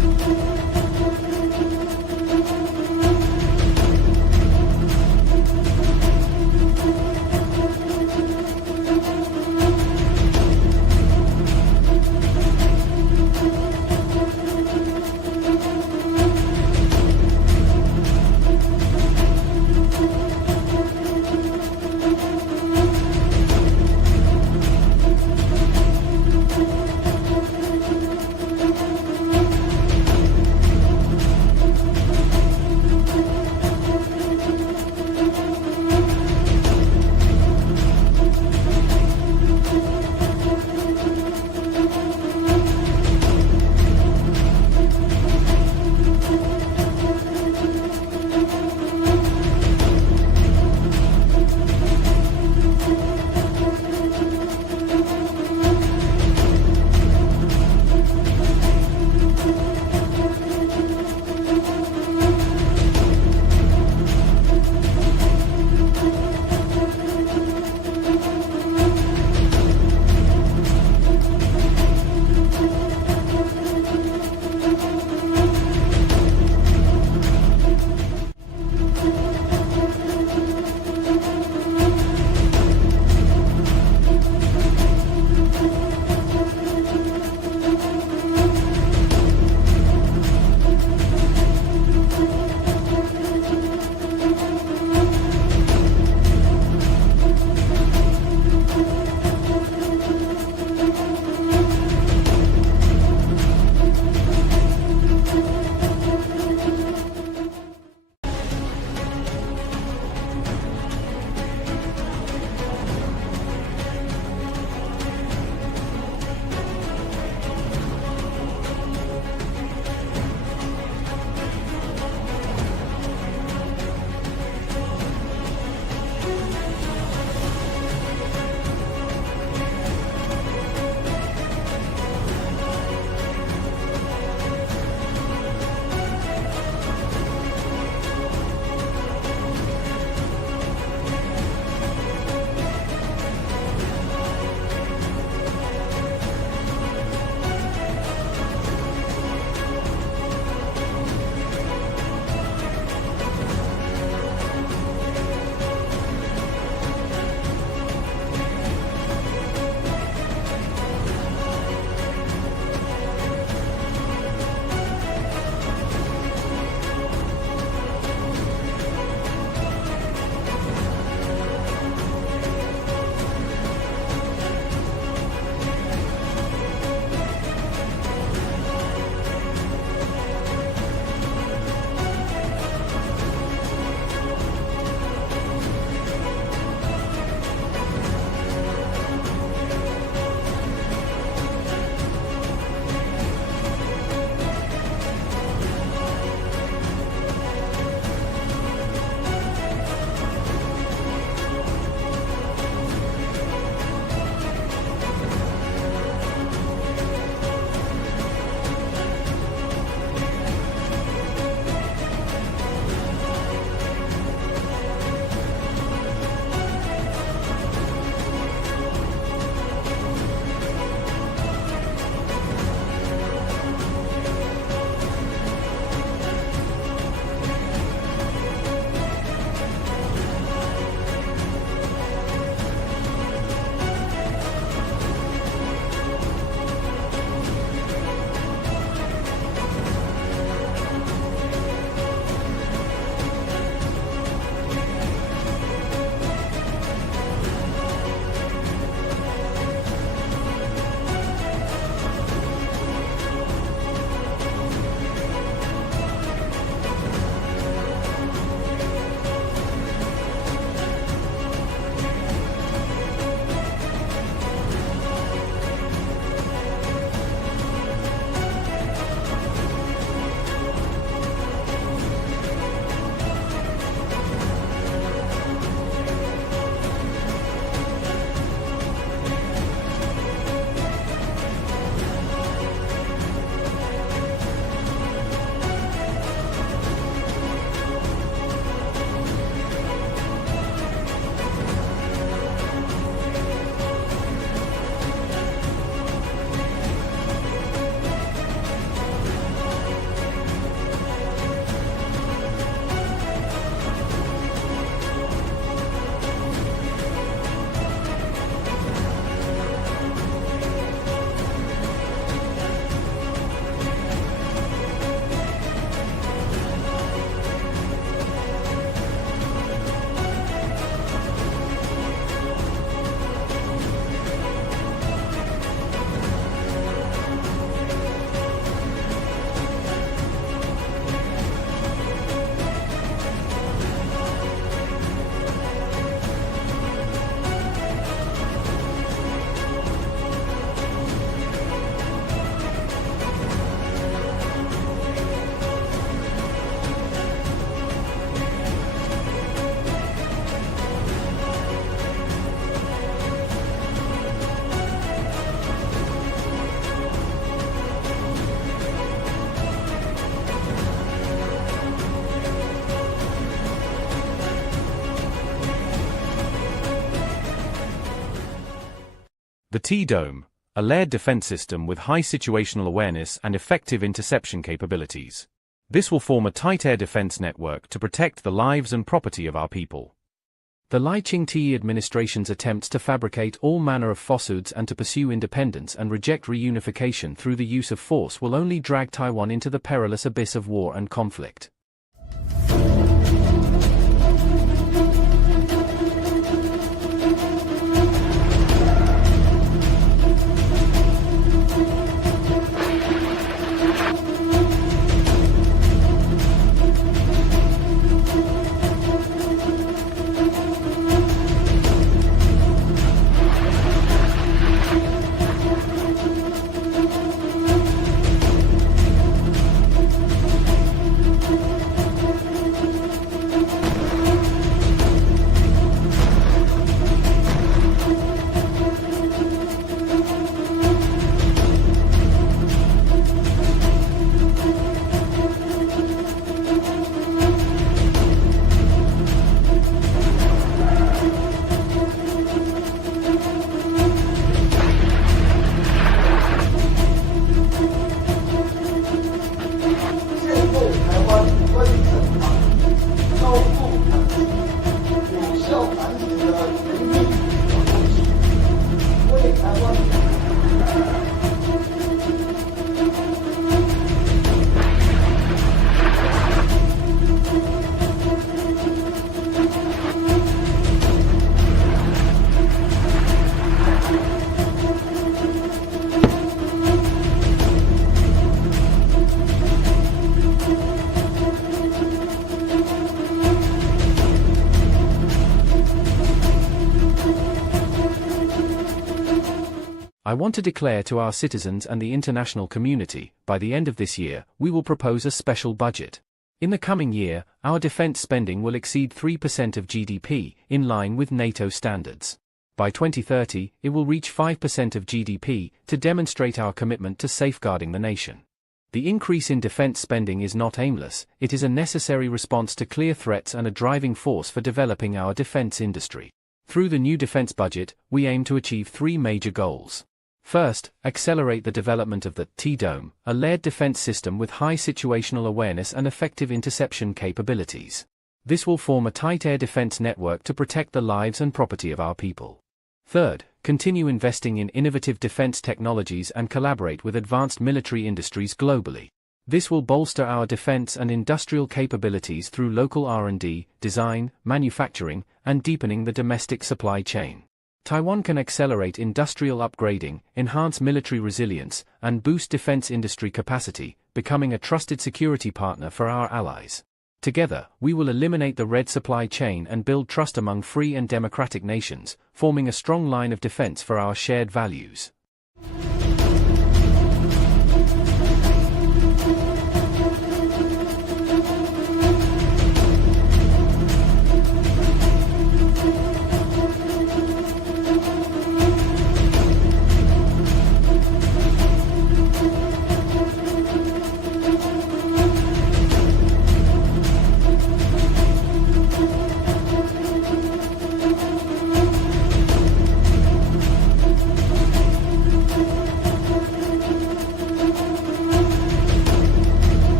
The T-Dome, a layered defense system with high situational awareness and effective interception capabilities. This will form a tight air defense network to protect the lives and property of our people. The Lai Ching-te administration's attempts to fabricate all manner of falsehoods and to pursue independence and reject reunification through the use of force will only drag Taiwan into the perilous abyss of war and conflict. I want to declare to our citizens and the international community, by the end of this year, we will propose a special budget. In the coming year, our defense spending will exceed 3% of GDP, in line with NATO standards. By 2030, it will reach 5% of GDP, to demonstrate our commitment to safeguarding the nation. The increase in defense spending is not aimless, it is a necessary response to clear threats and a driving force for developing our defense industry. Through the new defense budget, we aim to achieve three major goals. First, accelerate the development of the T-Dome, a layered defense system with high situational awareness and effective interception capabilities. This will form a tight air defense network to protect the lives and property of our people. Third, continue investing in innovative defense technologies and collaborate with advanced military industries globally. This will bolster our defense and industrial capabilities through local R&D, design, manufacturing, and deepening the domestic supply chain. Taiwan can accelerate industrial upgrading, enhance military resilience, and boost defense industry capacity, becoming a trusted security partner for our allies. Together, we will eliminate the red supply chain and build trust among free and democratic nations, forming a strong line of defense for our shared values.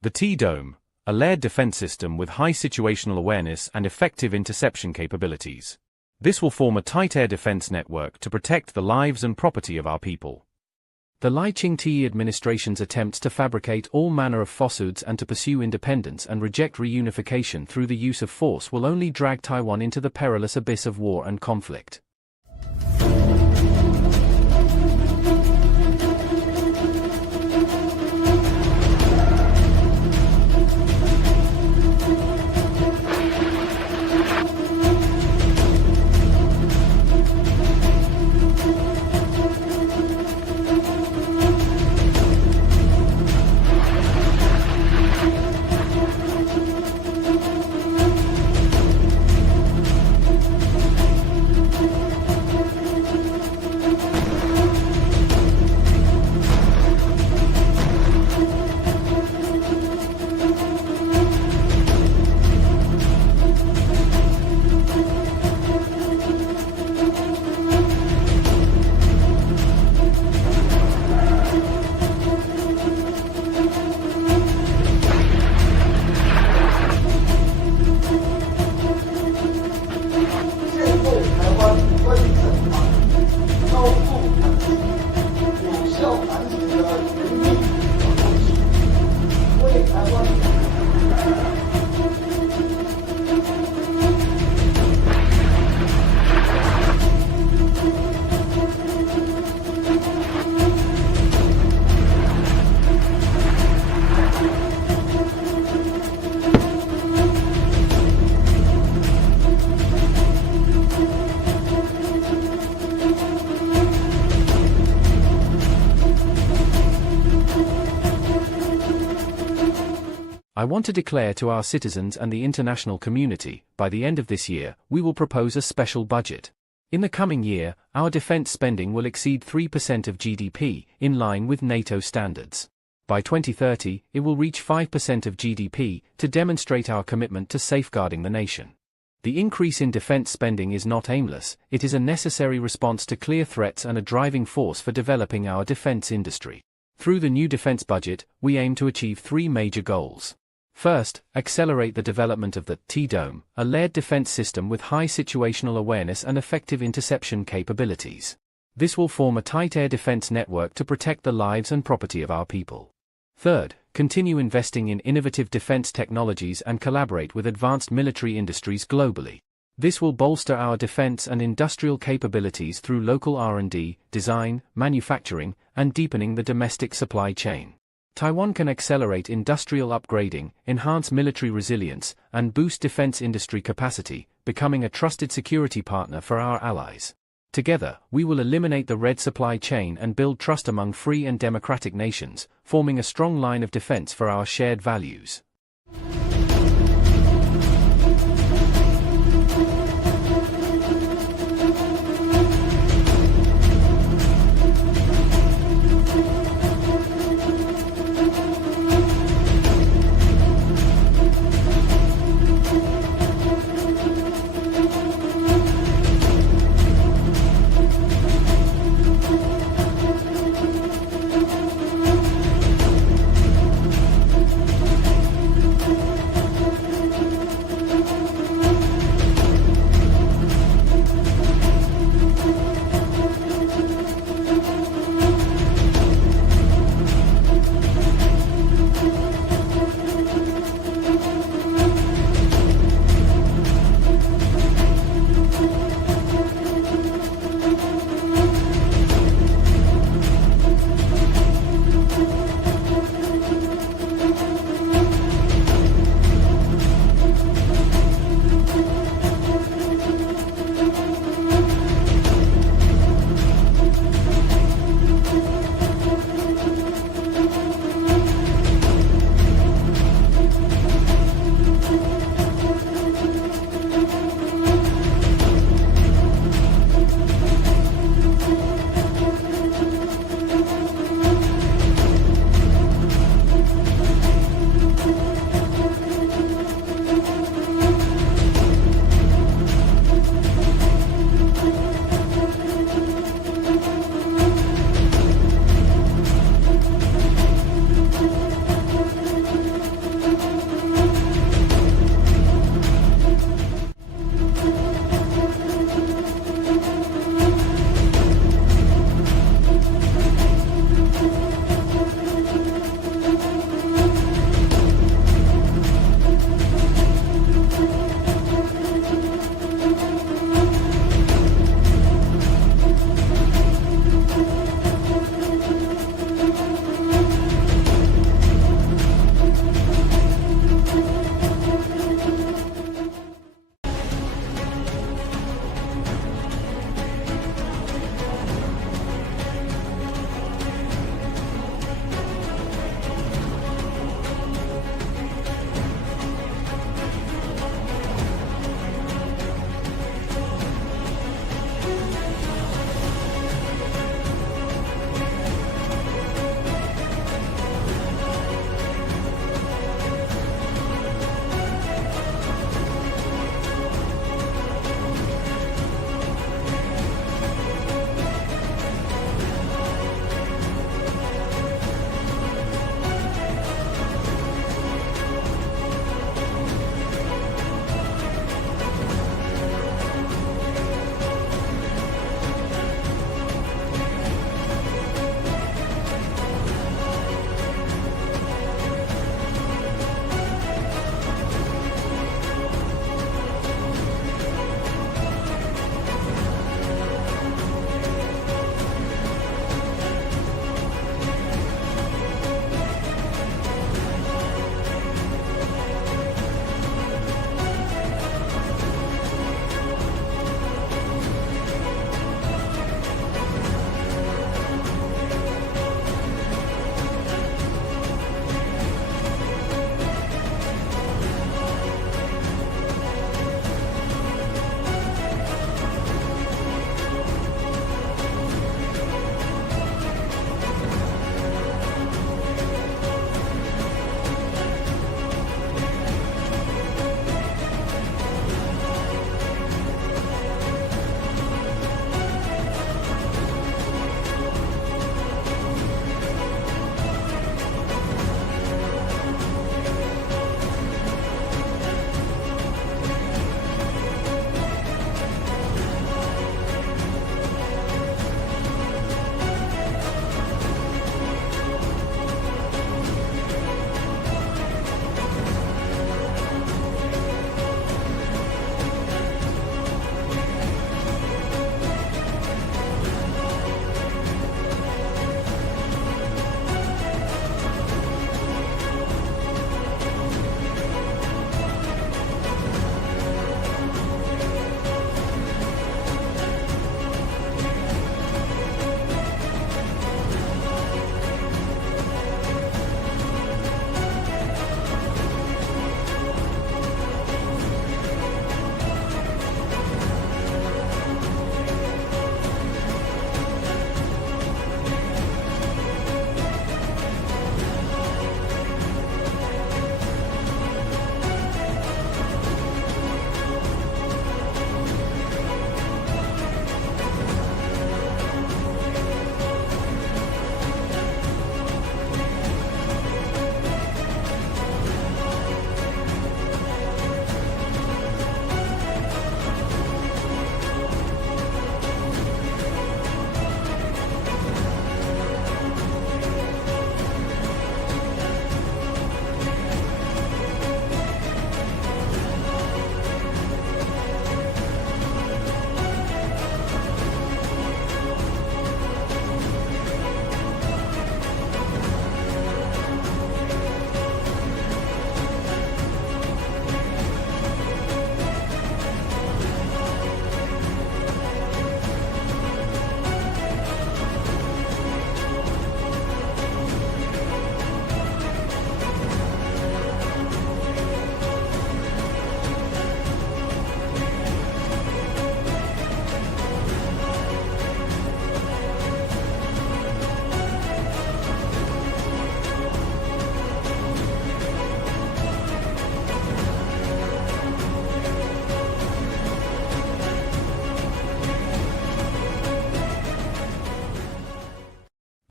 The T-Dome, a layered defense system with high situational awareness and effective interception capabilities. This will form a tight air defense network to protect the lives and property of our people. The Lai Ching-te administration's attempts to fabricate all manner of falsehoods and to pursue independence and reject reunification through the use of force will only drag Taiwan into the perilous abyss of war and conflict. I want to declare to our citizens and the international community, by the end of this year, we will propose a special budget. In the coming year, our defense spending will exceed 3% of GDP, in line with NATO standards. By 2030, it will reach 5% of GDP, to demonstrate our commitment to safeguarding the nation. The increase in defense spending is not aimless, it is a necessary response to clear threats and a driving force for developing our defense industry. Through the new defense budget, we aim to achieve three major goals. First, accelerate the development of the T-Dome, a layered defense system with high situational awareness and effective interception capabilities. This will form a tight air defense network to protect the lives and property of our people. Third, continue investing in innovative defense technologies and collaborate with advanced military industries globally. This will bolster our defense and industrial capabilities through local R&D, design, manufacturing, and deepening the domestic supply chain. Taiwan can accelerate industrial upgrading, enhance military resilience, and boost defense industry capacity, becoming a trusted security partner for our allies. Together, we will eliminate the red supply chain and build trust among free and democratic nations, forming a strong line of defense for our shared values.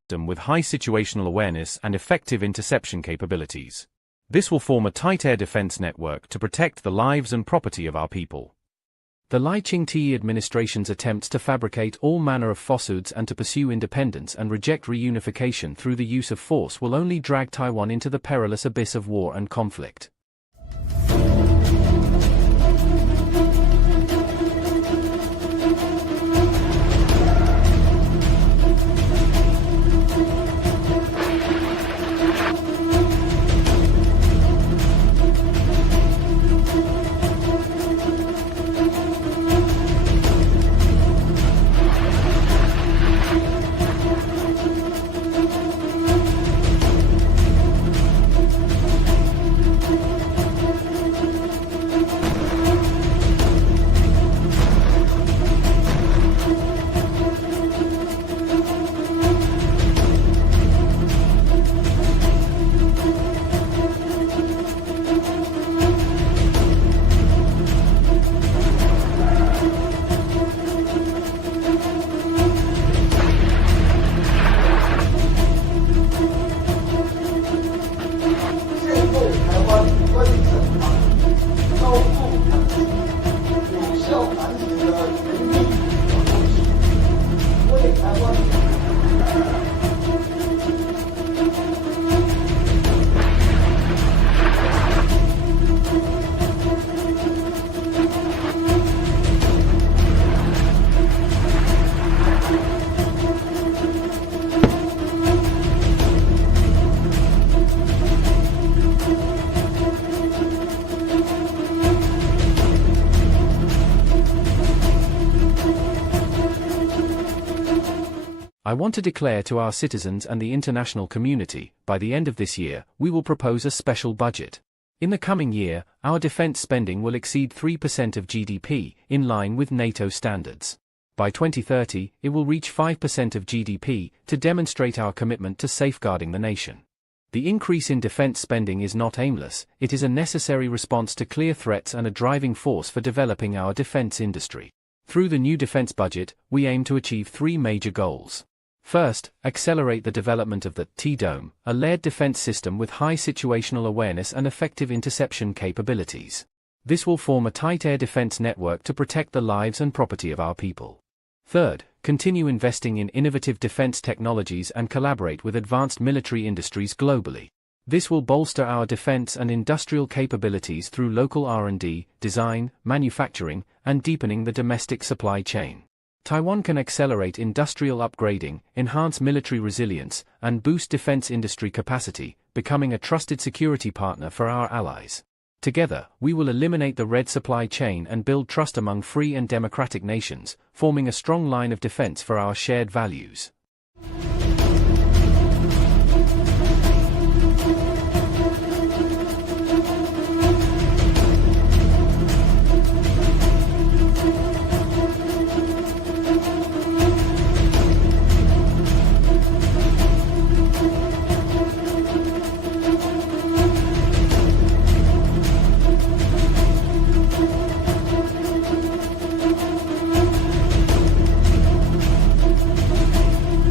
system with high situational awareness and effective interception capabilities. This will form a tight air defense network to protect the lives and property of our people. The Lai Ching-te administration's attempts to fabricate all manner of falsehoods and to pursue independence and reject reunification through the use of force will only drag Taiwan into the perilous abyss of war and conflict. I want to declare to our citizens and the international community, by the end of this year, we will propose a special budget. In the coming year, our defense spending will exceed 3% of GDP, in line with NATO standards. By 2030, it will reach 5% of GDP, to demonstrate our commitment to safeguarding the nation. The increase in defense spending is not aimless, it is a necessary response to clear threats and a driving force for developing our defense industry. Through the new defense budget, we aim to achieve three major goals. First, accelerate the development of the T-Dome, a layered defense system with high situational awareness and effective interception capabilities. This will form a tight air defense network to protect the lives and property of our people. Third, continue investing in innovative defense technologies and collaborate with advanced military industries globally. This will bolster our defense and industrial capabilities through local R&D, design, manufacturing, and deepening the domestic supply chain. Taiwan can accelerate industrial upgrading, enhance military resilience, and boost defense industry capacity, becoming a trusted security partner for our allies. Together, we will eliminate the red supply chain and build trust among free and democratic nations, forming a strong line of defense for our shared values.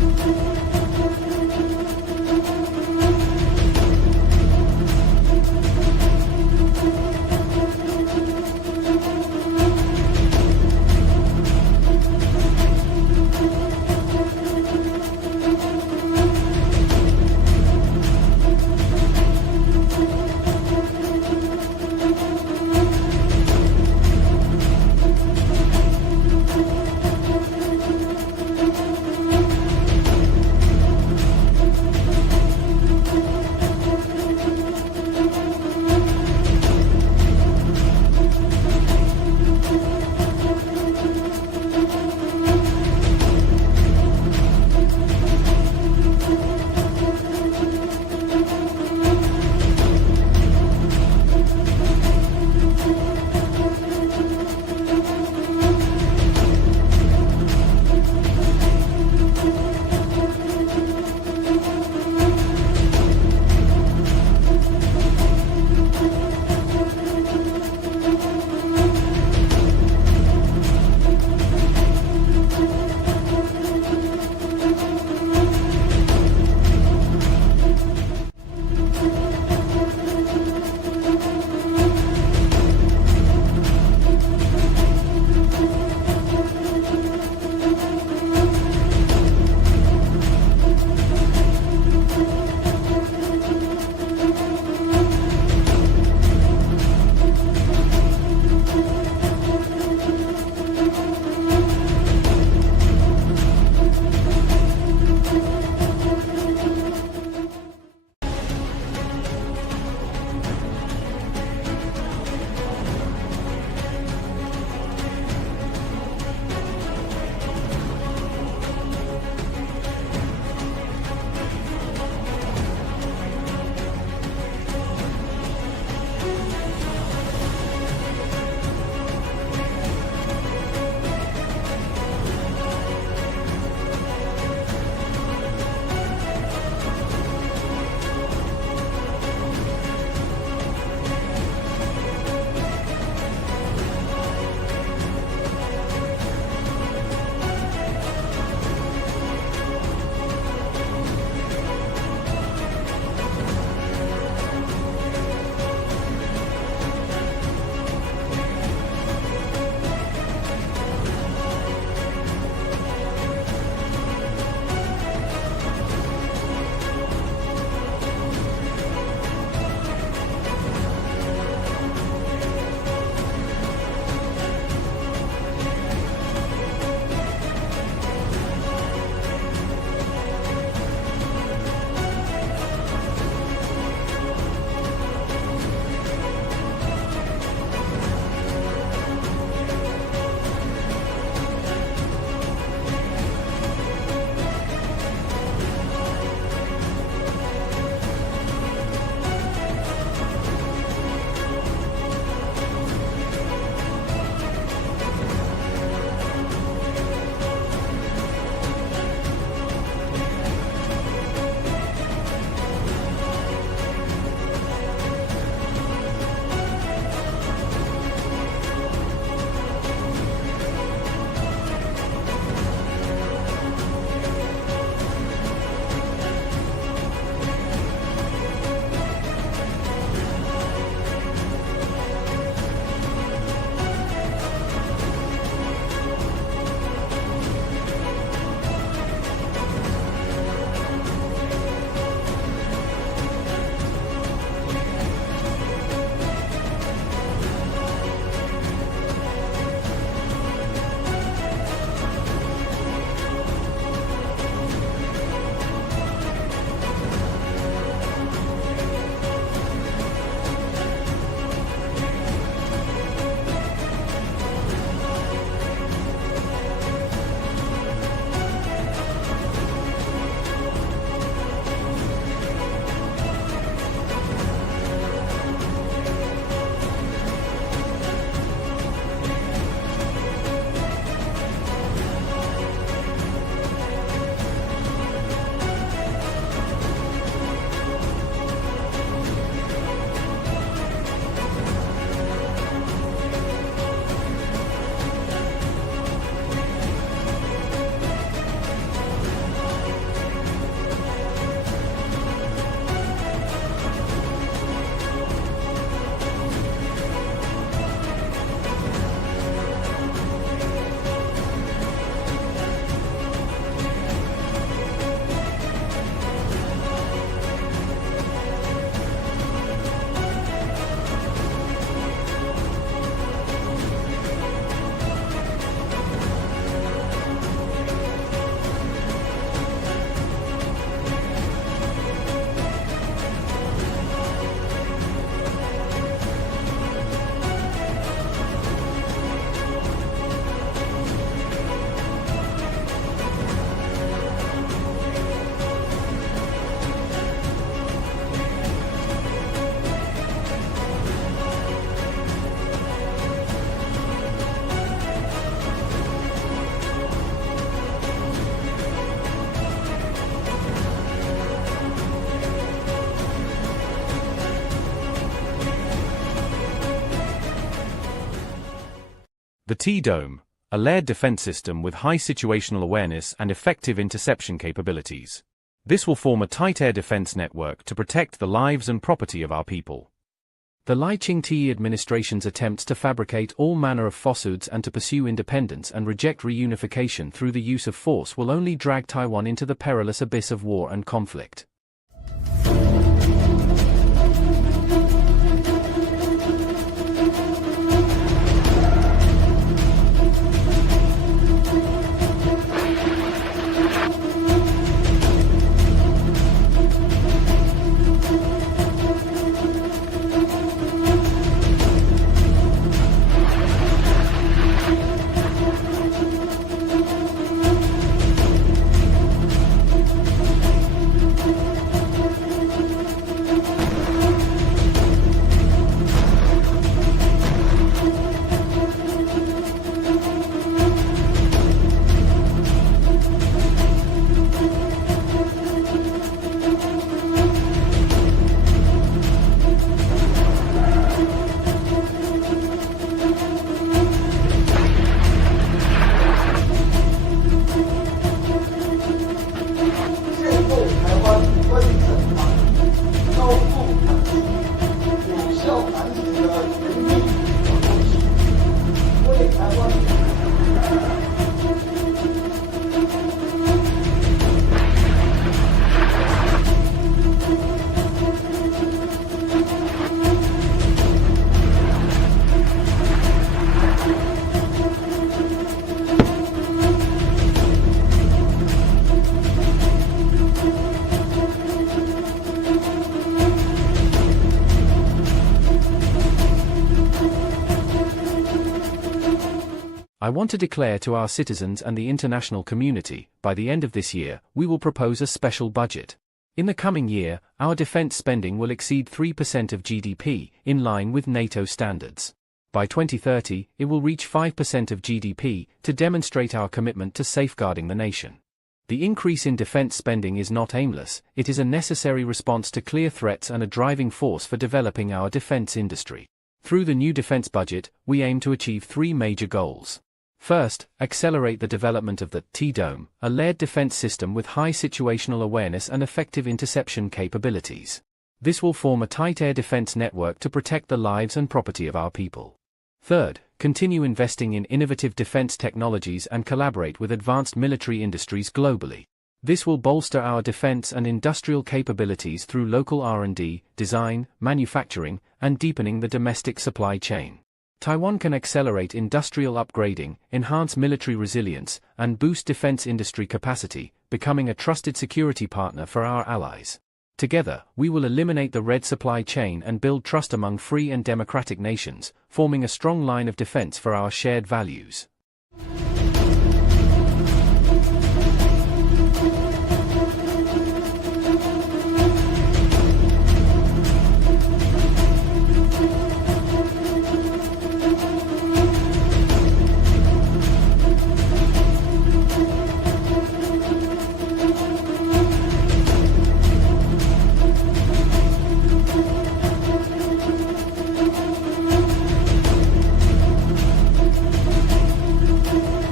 The T-Dome, a layered defense system with high situational awareness and effective interception capabilities. This will form a tight air defense network to protect the lives and property of our people. The Lai Ching-te administration's attempts to fabricate all manner of falsehoods and to pursue independence and reject reunification through the use of force will only drag Taiwan into the perilous abyss of war and conflict. I want to declare to our citizens and the international community, by the end of this year, we will propose a special budget. In the coming year, our defense spending will exceed 3% of GDP, in line with NATO standards. By 2030, it will reach 5% of GDP, to demonstrate our commitment to safeguarding the nation. The increase in defense spending is not aimless, it is a necessary response to clear threats and a driving force for developing our defense industry. Through the new defense budget, we aim to achieve three major goals. First, accelerate the development of the T-Dome, a layered defense system with high situational awareness and effective interception capabilities. This will form a tight air defense network to protect the lives and property of our people. Third, continue investing in innovative defense technologies and collaborate with advanced military industries globally. This will bolster our defense and industrial capabilities through local R&D, design, manufacturing, and deepening the domestic supply chain. Taiwan can accelerate industrial upgrading, enhance military resilience, and boost defense industry capacity, becoming a trusted security partner for our allies. Together, we will eliminate the red supply chain and build trust among free and democratic nations, forming a strong line of defense for our shared values.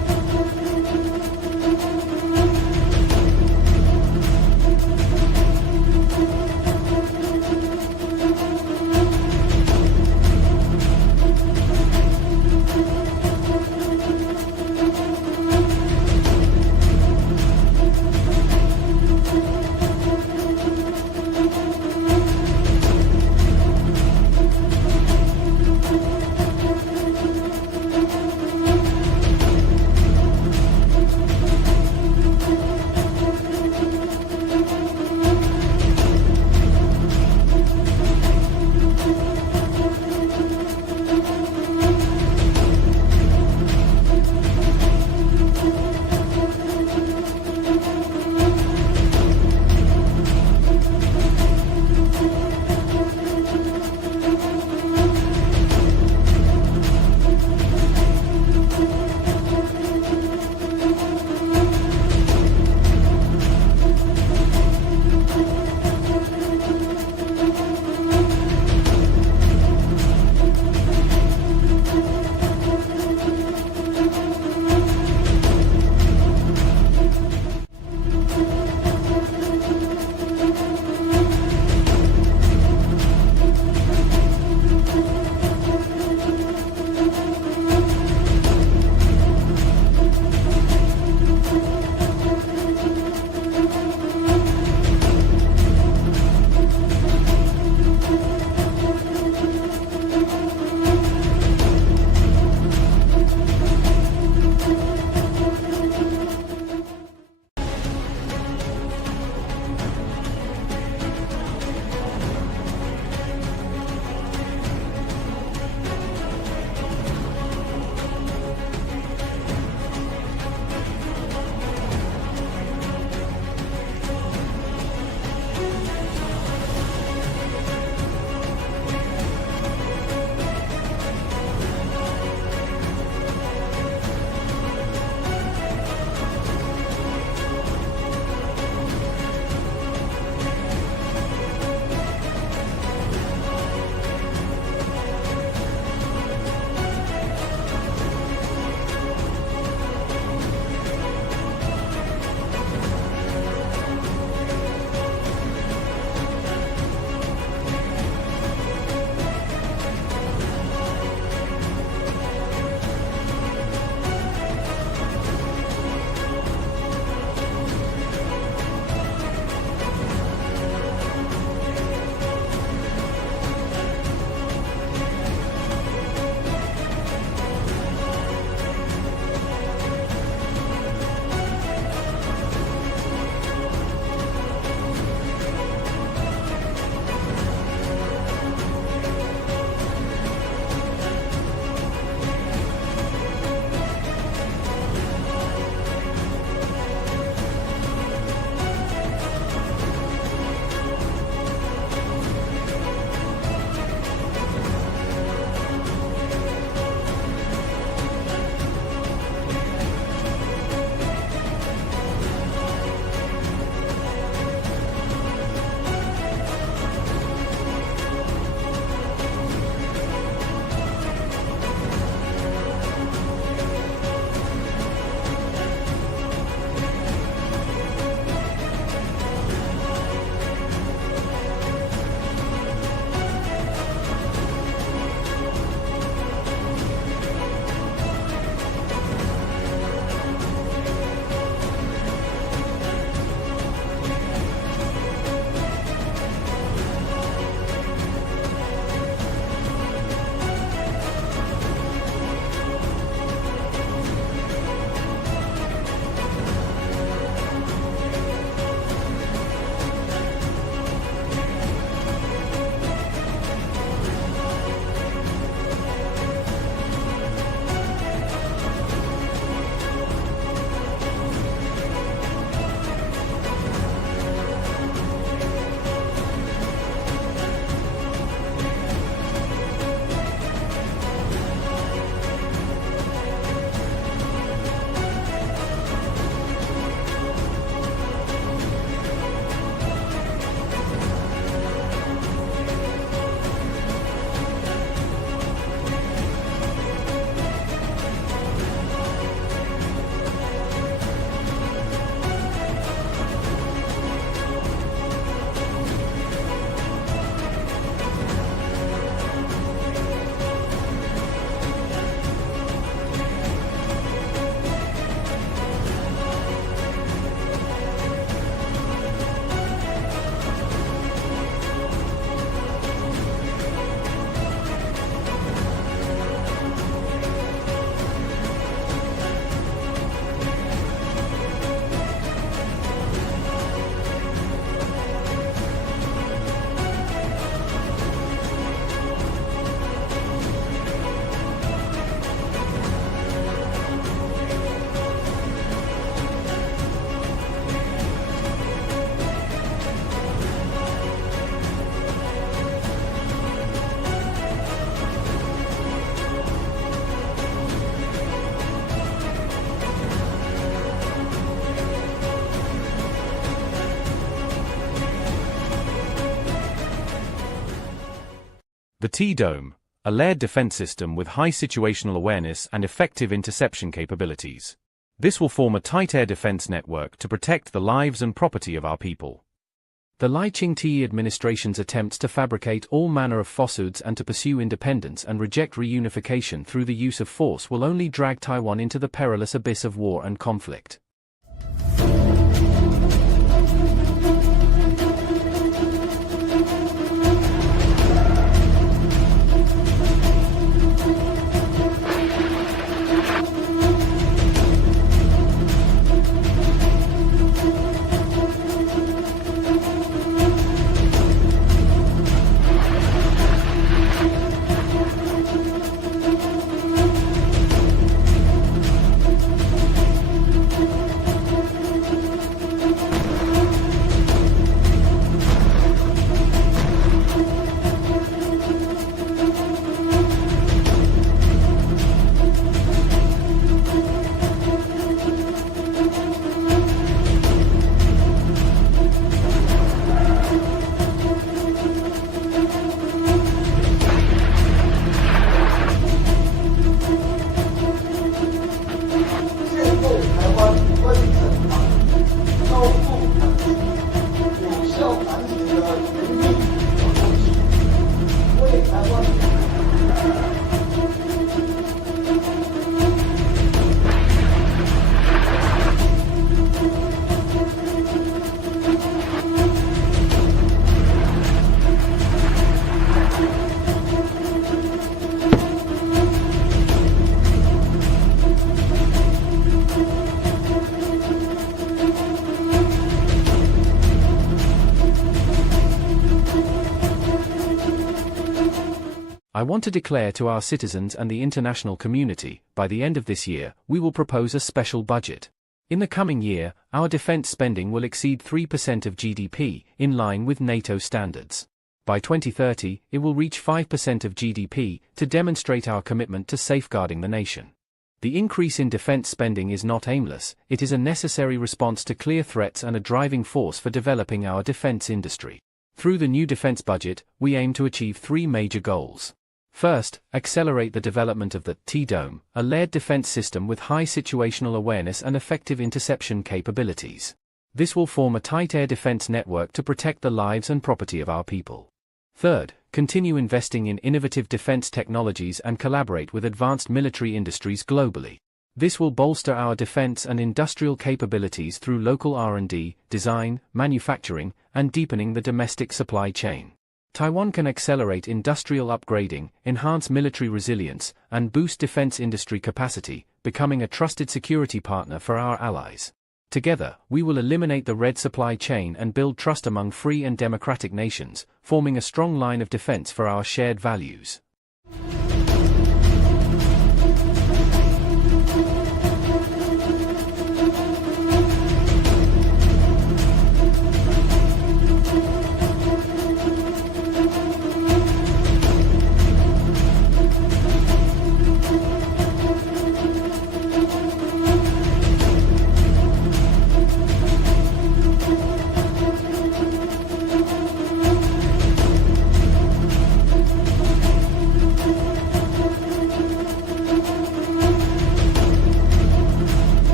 The T-Dome, a layered defense system with high situational awareness and effective interception capabilities. This will form a tight air defense network to protect the lives and property of our people. The Lai Ching-te administration's attempts to fabricate all manner of falsehoods and to pursue independence and reject reunification through the use of force will only drag Taiwan into the perilous abyss of war and conflict. I want to declare to our citizens and the international community, by the end of this year, we will propose a special budget. In the coming year, our defense spending will exceed 3% of GDP, in line with NATO standards. By 2030, it will reach 5% of GDP, to demonstrate our commitment to safeguarding the nation. The increase in defense spending is not aimless, it is a necessary response to clear threats and a driving force for developing our defense industry. Through the new defense budget, we aim to achieve three major goals. First, accelerate the development of the T-Dome, a layered defense system with high situational awareness and effective interception capabilities. This will form a tight air defense network to protect the lives and property of our people. Third, continue investing in innovative defense technologies and collaborate with advanced military industries globally. This will bolster our defense and industrial capabilities through local R&D, design, manufacturing, and deepening the domestic supply chain. Taiwan can accelerate industrial upgrading, enhance military resilience, and boost defense industry capacity, becoming a trusted security partner for our allies. Together, we will eliminate the red supply chain and build trust among free and democratic nations, forming a strong line of defense for our shared values.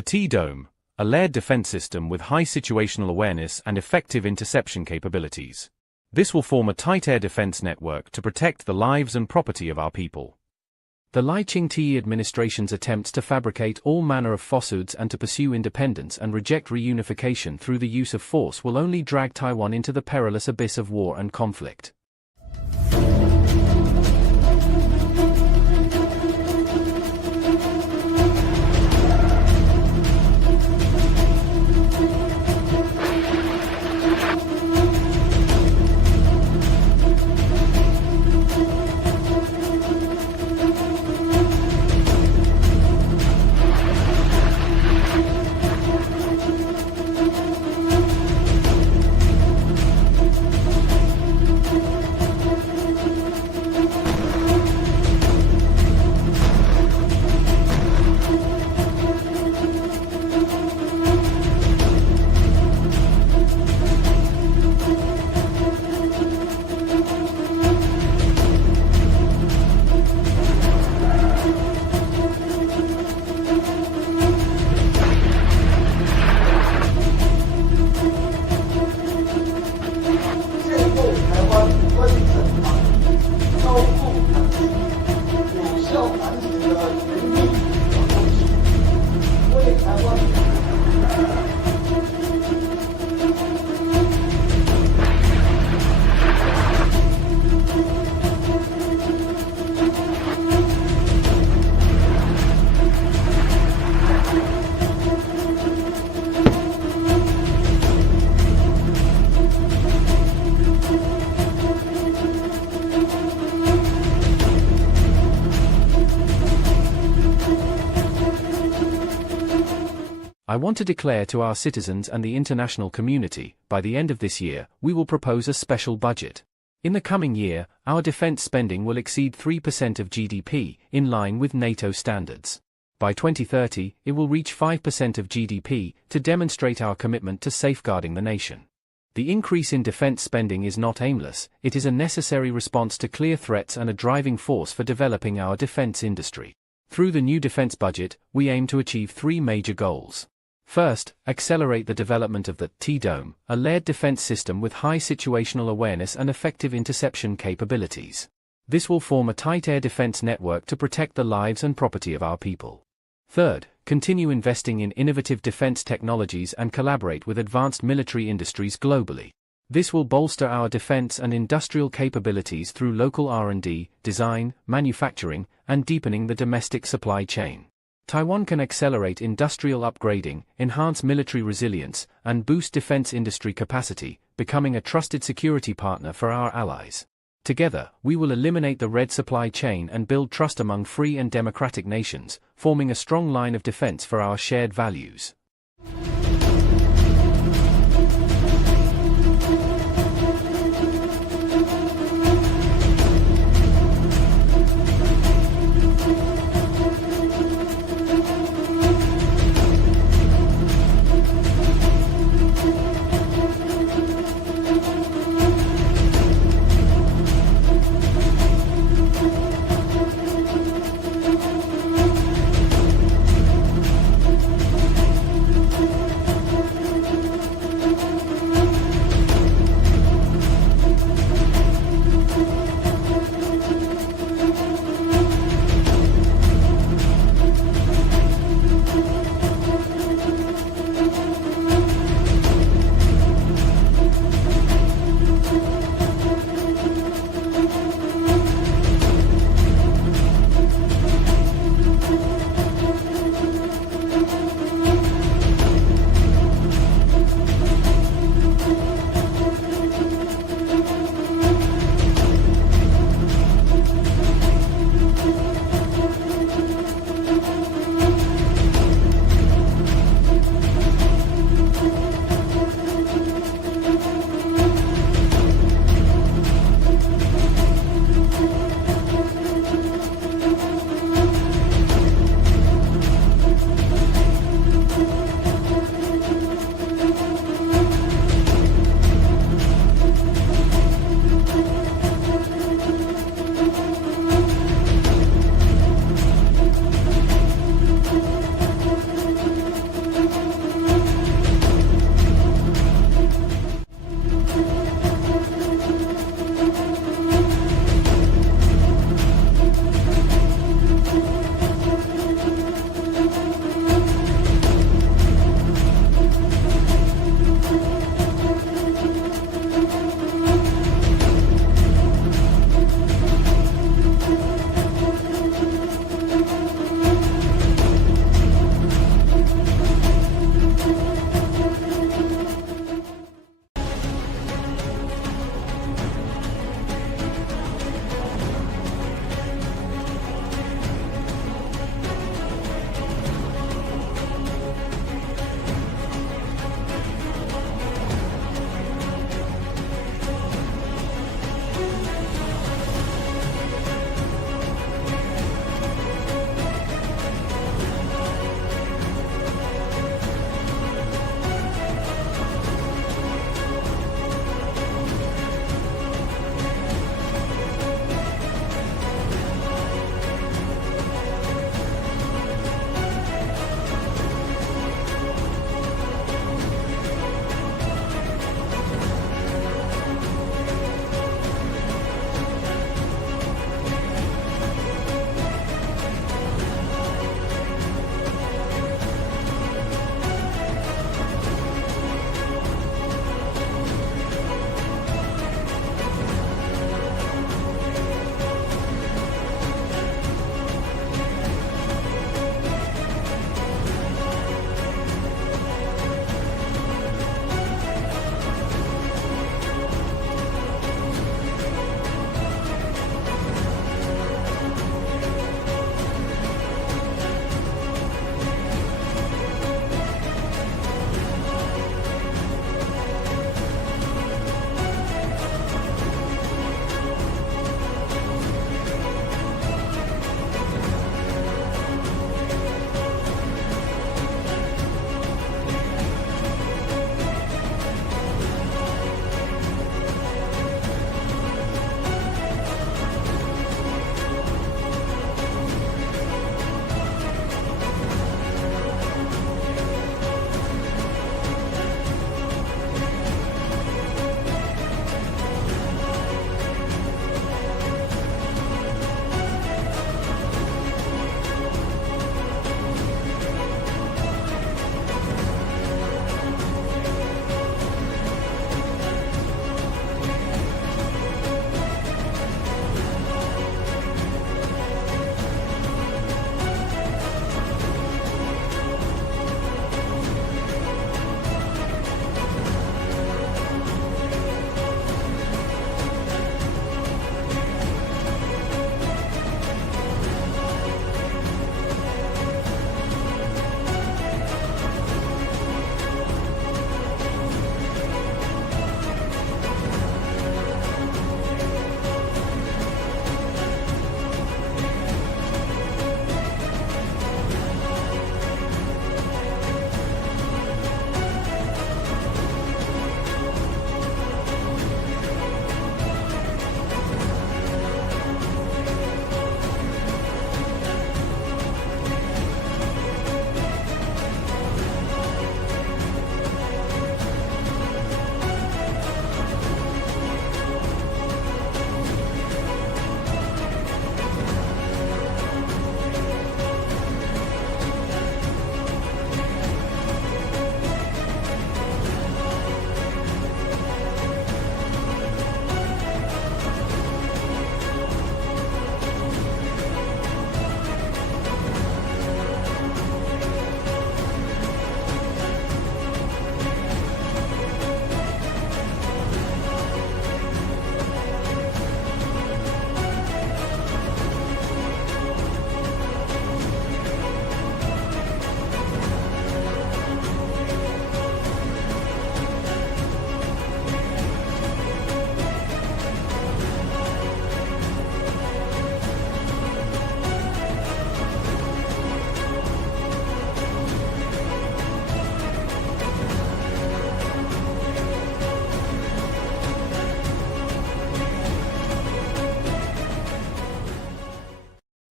The T-Dome, a layered defense system with high situational awareness and effective interception capabilities. This will form a tight air defense network to protect the lives and property of our people. The Lai Ching-te administration's attempts to fabricate all manner of falsehoods and to pursue independence and reject reunification through the use of force will only drag Taiwan into the perilous abyss of war and conflict. I want to declare to our citizens and the international community, by the end of this year, we will propose a special budget. In the coming year, our defense spending will exceed 3% of GDP, in line with NATO standards. By 2030, it will reach 5% of GDP, to demonstrate our commitment to safeguarding the nation. The increase in defense spending is not aimless, it is a necessary response to clear threats and a driving force for developing our defense industry. Through the new defense budget, we aim to achieve three major goals. First, accelerate the development of the T-Dome, a layered defense system with high situational awareness and effective interception capabilities. This will form a tight air defense network to protect the lives and property of our people. Third, continue investing in innovative defense technologies and collaborate with advanced military industries globally. This will bolster our defense and industrial capabilities through local R&D, design, manufacturing, and deepening the domestic supply chain. Taiwan can accelerate industrial upgrading, enhance military resilience, and boost defense industry capacity, becoming a trusted security partner for our allies. Together, we will eliminate the red supply chain and build trust among free and democratic nations, forming a strong line of defense for our shared values.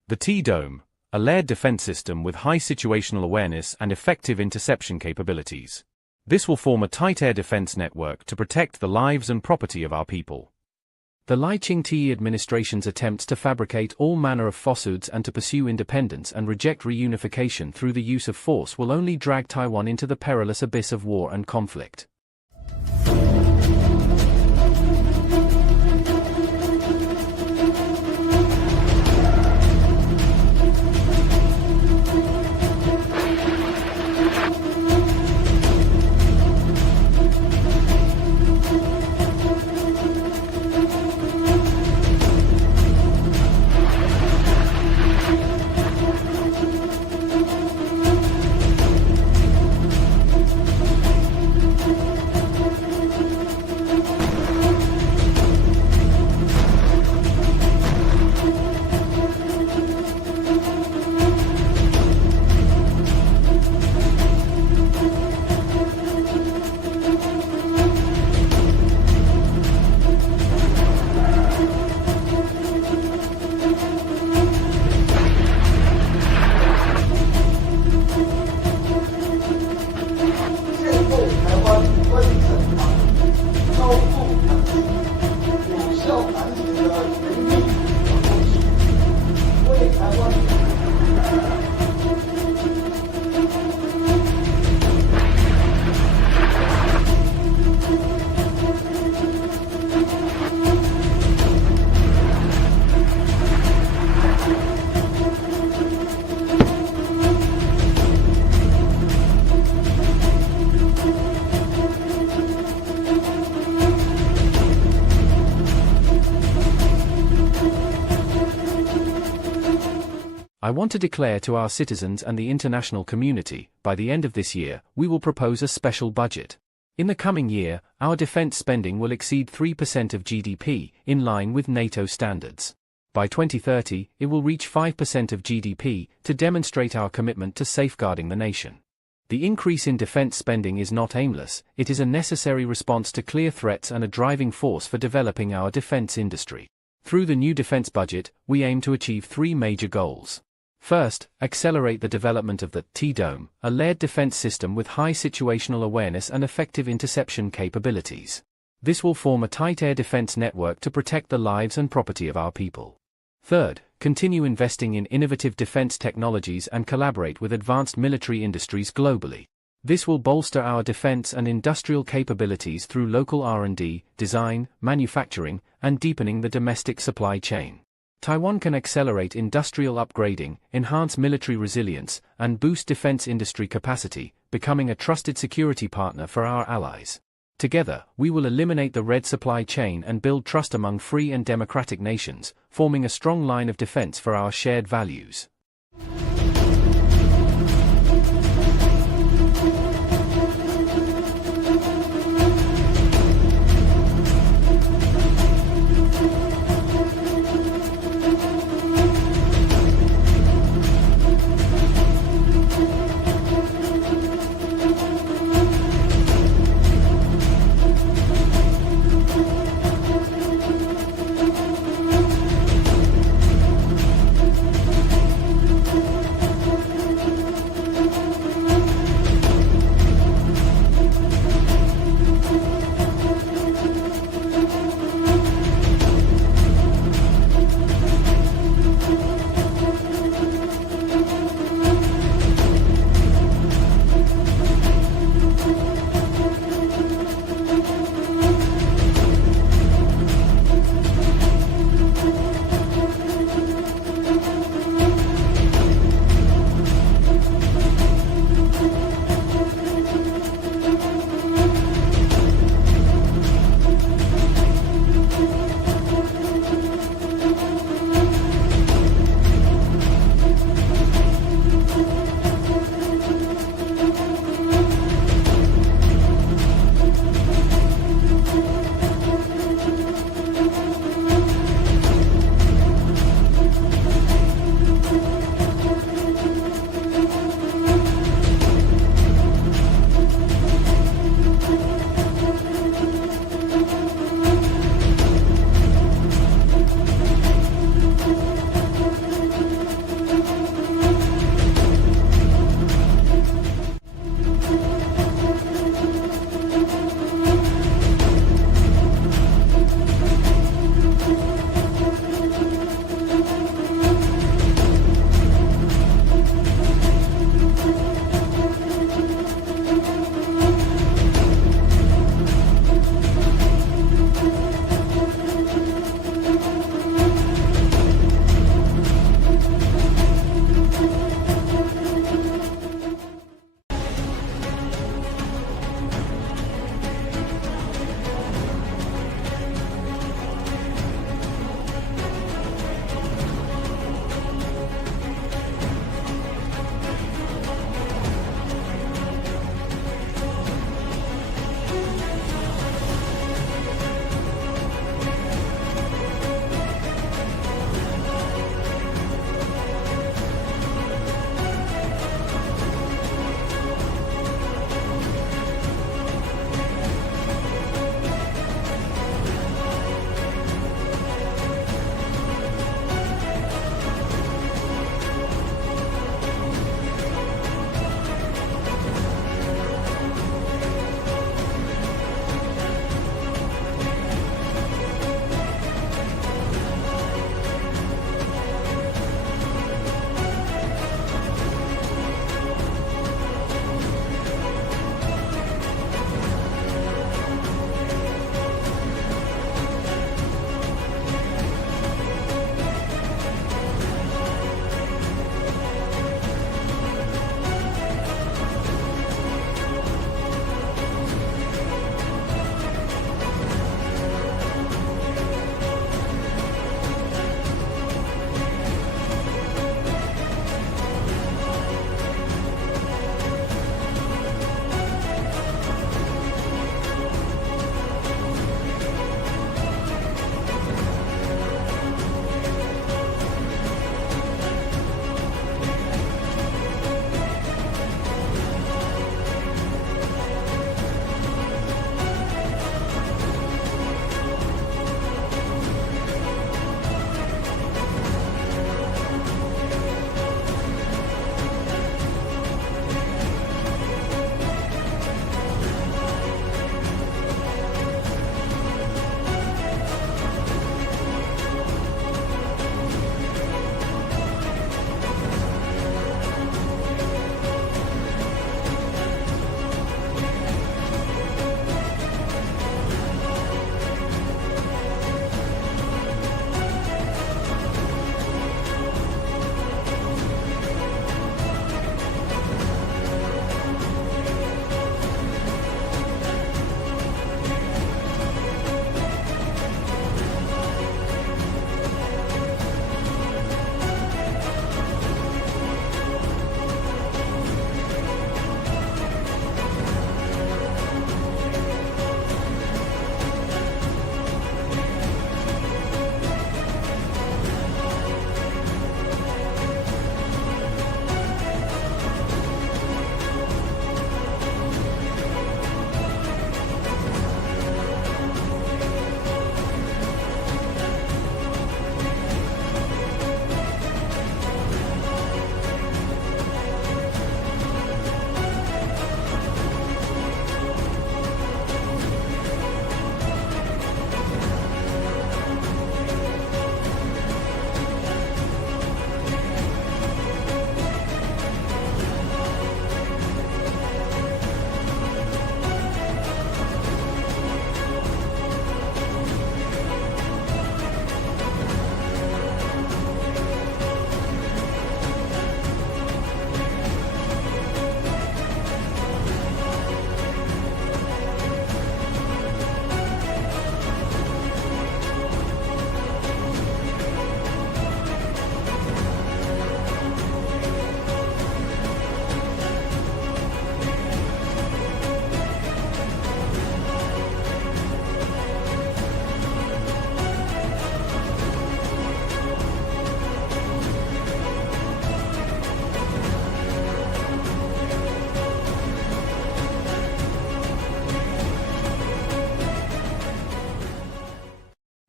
The T-Dome, a layered defense system with high situational awareness and effective interception capabilities. This will form a tight air defense network to protect the lives and property of our people. The Lai Ching-te administration's attempts to fabricate all manner of falsehoods and to pursue independence and reject reunification through the use of force will only drag Taiwan into the perilous abyss of war and conflict. I want to declare to our citizens and the international community, by the end of this year, we will propose a special budget. In the coming year, our defense spending will exceed 3% of GDP, in line with NATO standards. By 2030, it will reach 5% of GDP, to demonstrate our commitment to safeguarding the nation. The increase in defense spending is not aimless, it is a necessary response to clear threats and a driving force for developing our defense industry. Through the new defense budget, we aim to achieve three major goals. First, accelerate the development of the T-Dome, a layered defense system with high situational awareness and effective interception capabilities. This will form a tight air defense network to protect the lives and property of our people. Third, continue investing in innovative defense technologies and collaborate with advanced military industries globally. This will bolster our defense and industrial capabilities through local R&D, design, manufacturing, and deepening the domestic supply chain. Taiwan can accelerate industrial upgrading, enhance military resilience, and boost defense industry capacity, becoming a trusted security partner for our allies. Together, we will eliminate the red supply chain and build trust among free and democratic nations, forming a strong line of defense for our shared values.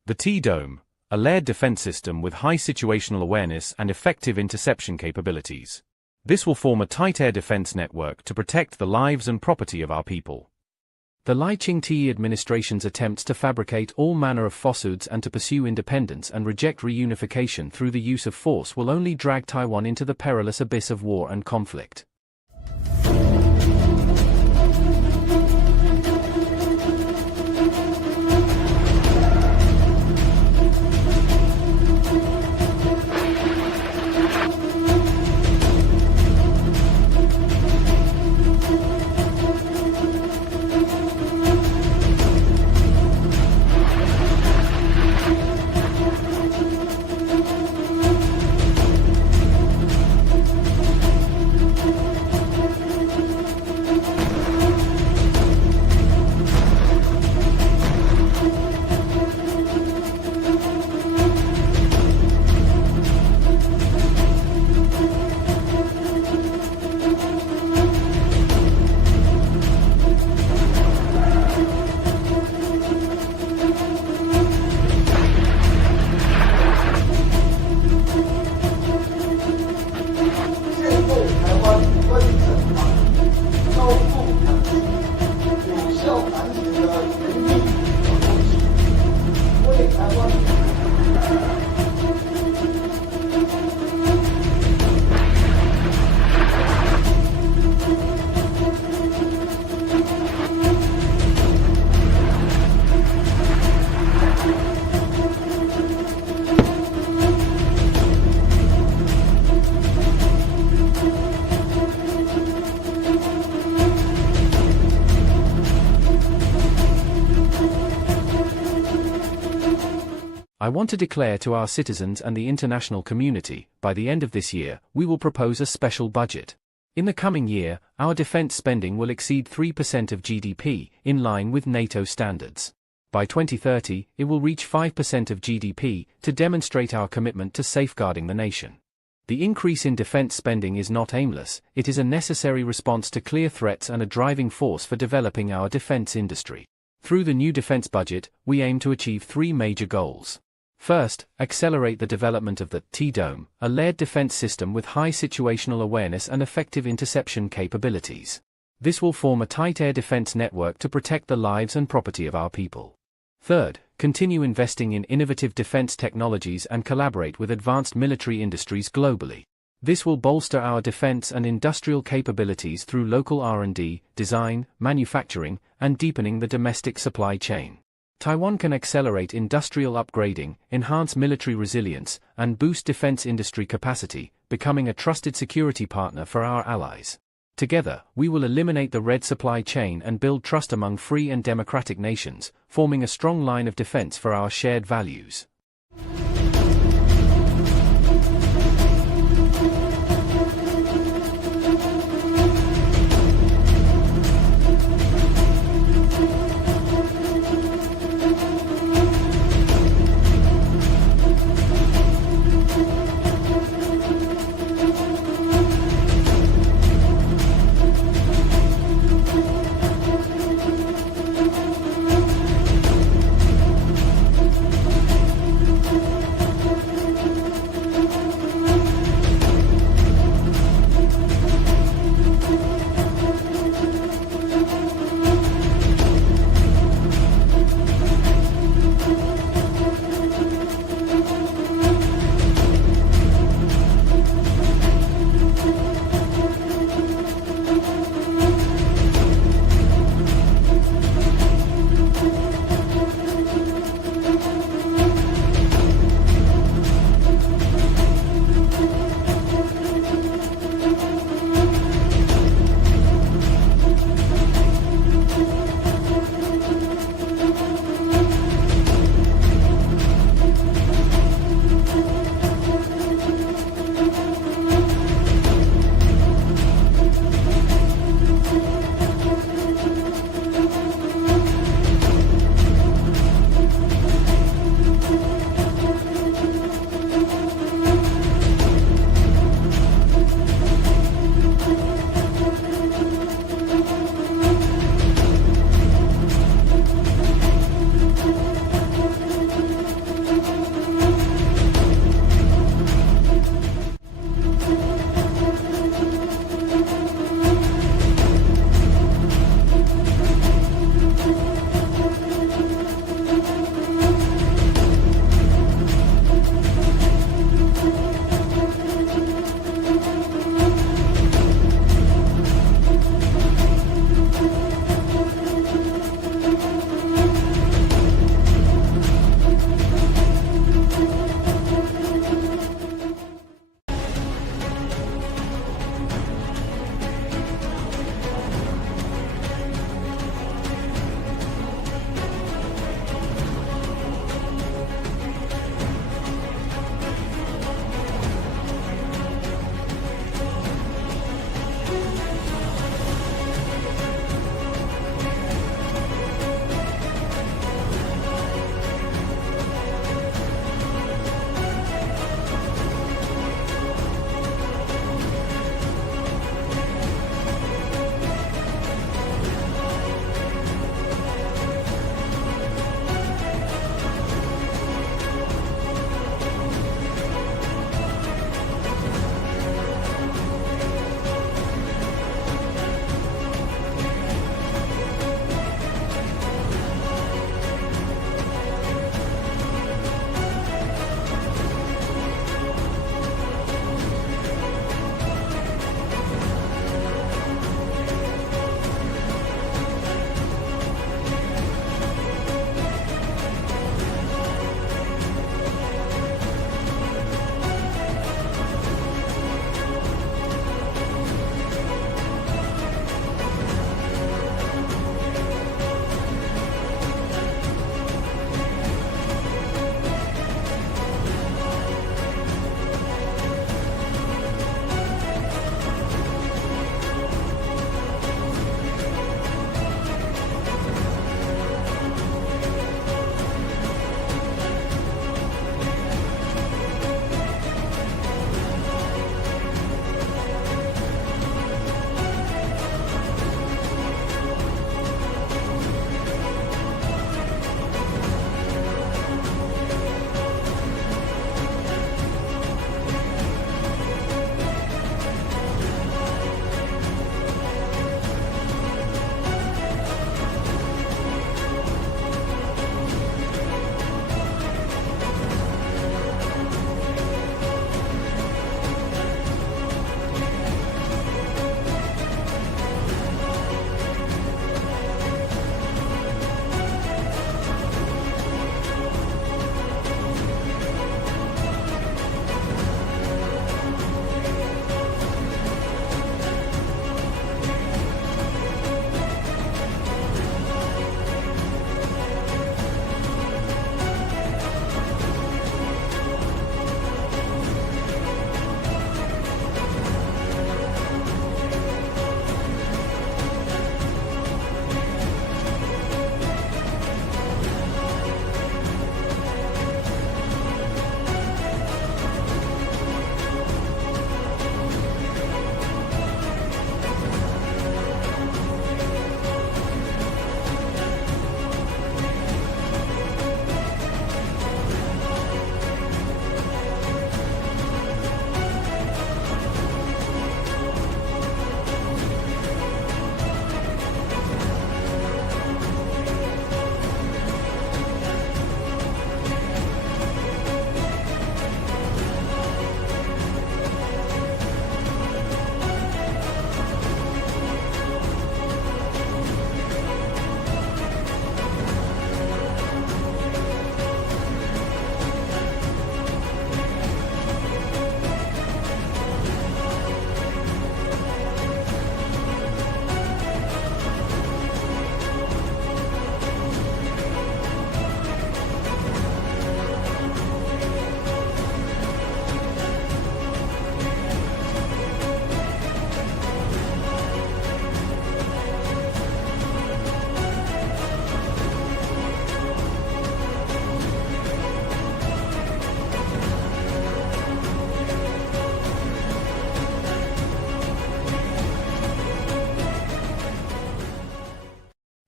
The T-Dome, a layered defense system with high situational awareness and effective interception capabilities. This will form a tight air defense network to protect the lives and property of our people. The Lai Ching-te administration's attempts to fabricate all manner of falsehoods and to pursue independence and reject reunification through the use of force will only drag Taiwan into the perilous abyss of war and conflict. I want to declare to our citizens and the international community, by the end of this year, we will propose a special budget. In the coming year, our defense spending will exceed 3% of GDP, in line with NATO standards. By 2030, it will reach 5% of GDP, to demonstrate our commitment to safeguarding the nation. The increase in defense spending is not aimless, it is a necessary response to clear threats and a driving force for developing our defense industry. Through the new defense budget, we aim to achieve three major goals. First, accelerate the development of the T-Dome, a layered defense system with high situational awareness and effective interception capabilities. This will form a tight air defense network to protect the lives and property of our people. Third, continue investing in innovative defense technologies and collaborate with advanced military industries globally. This will bolster our defense and industrial capabilities through local R&D, design, manufacturing, and deepening the domestic supply chain. Taiwan can accelerate industrial upgrading, enhance military resilience, and boost defense industry capacity, becoming a trusted security partner for our allies. Together, we will eliminate the red supply chain and build trust among free and democratic nations, forming a strong line of defense for our shared values.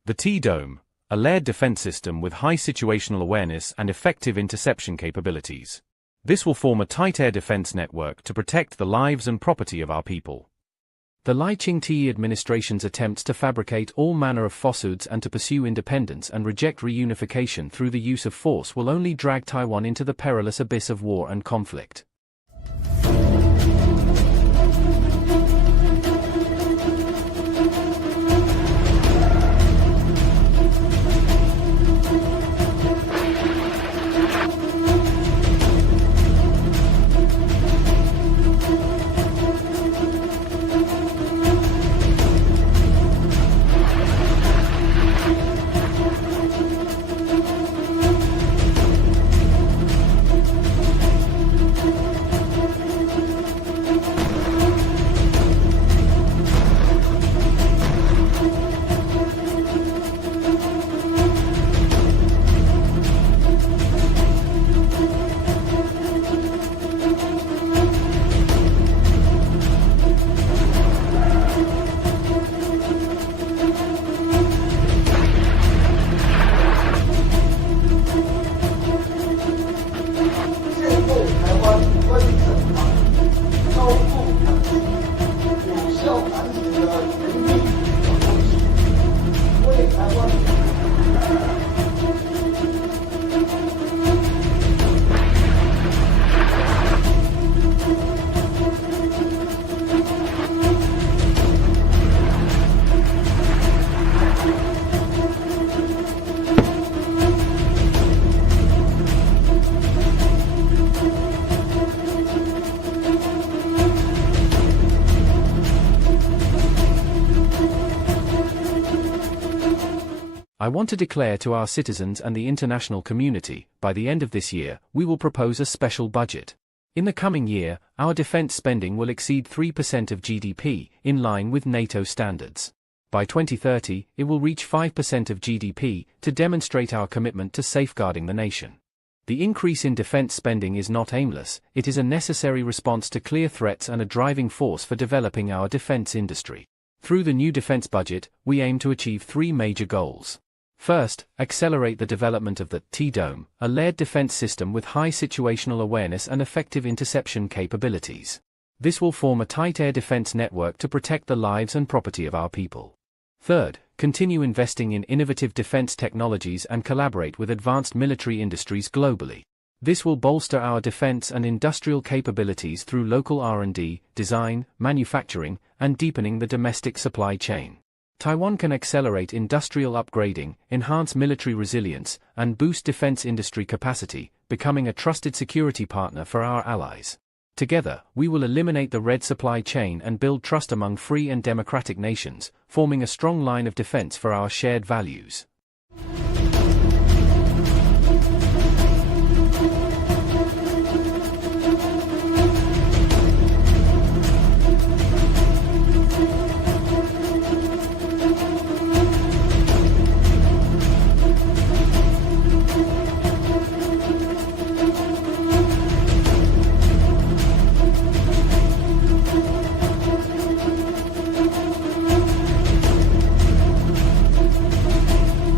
The T-Dome, a layered defense system with high situational awareness and effective interception capabilities. This will form a tight air defense network to protect the lives and property of our people. The Lai Ching-te administration's attempts to fabricate all manner of falsehoods and to pursue independence and reject reunification through the use of force will only drag Taiwan into the perilous abyss of war and conflict. I want to declare to our citizens and the international community, by the end of this year, we will propose a special budget. In the coming year, our defense spending will exceed 3% of GDP, in line with NATO standards. By 2030, it will reach 5% of GDP, to demonstrate our commitment to safeguarding the nation. The increase in defense spending is not aimless, it is a necessary response to clear threats and a driving force for developing our defense industry. Through the new defense budget, we aim to achieve three major goals. First, accelerate the development of the T-Dome, a layered defense system with high situational awareness and effective interception capabilities. This will form a tight air defense network to protect the lives and property of our people. Third, continue investing in innovative defense technologies and collaborate with advanced military industries globally. This will bolster our defense and industrial capabilities through local R&D, design, manufacturing, and deepening the domestic supply chain. Taiwan can accelerate industrial upgrading, enhance military resilience, and boost defense industry capacity, becoming a trusted security partner for our allies. Together, we will eliminate the red supply chain and build trust among free and democratic nations, forming a strong line of defense for our shared values.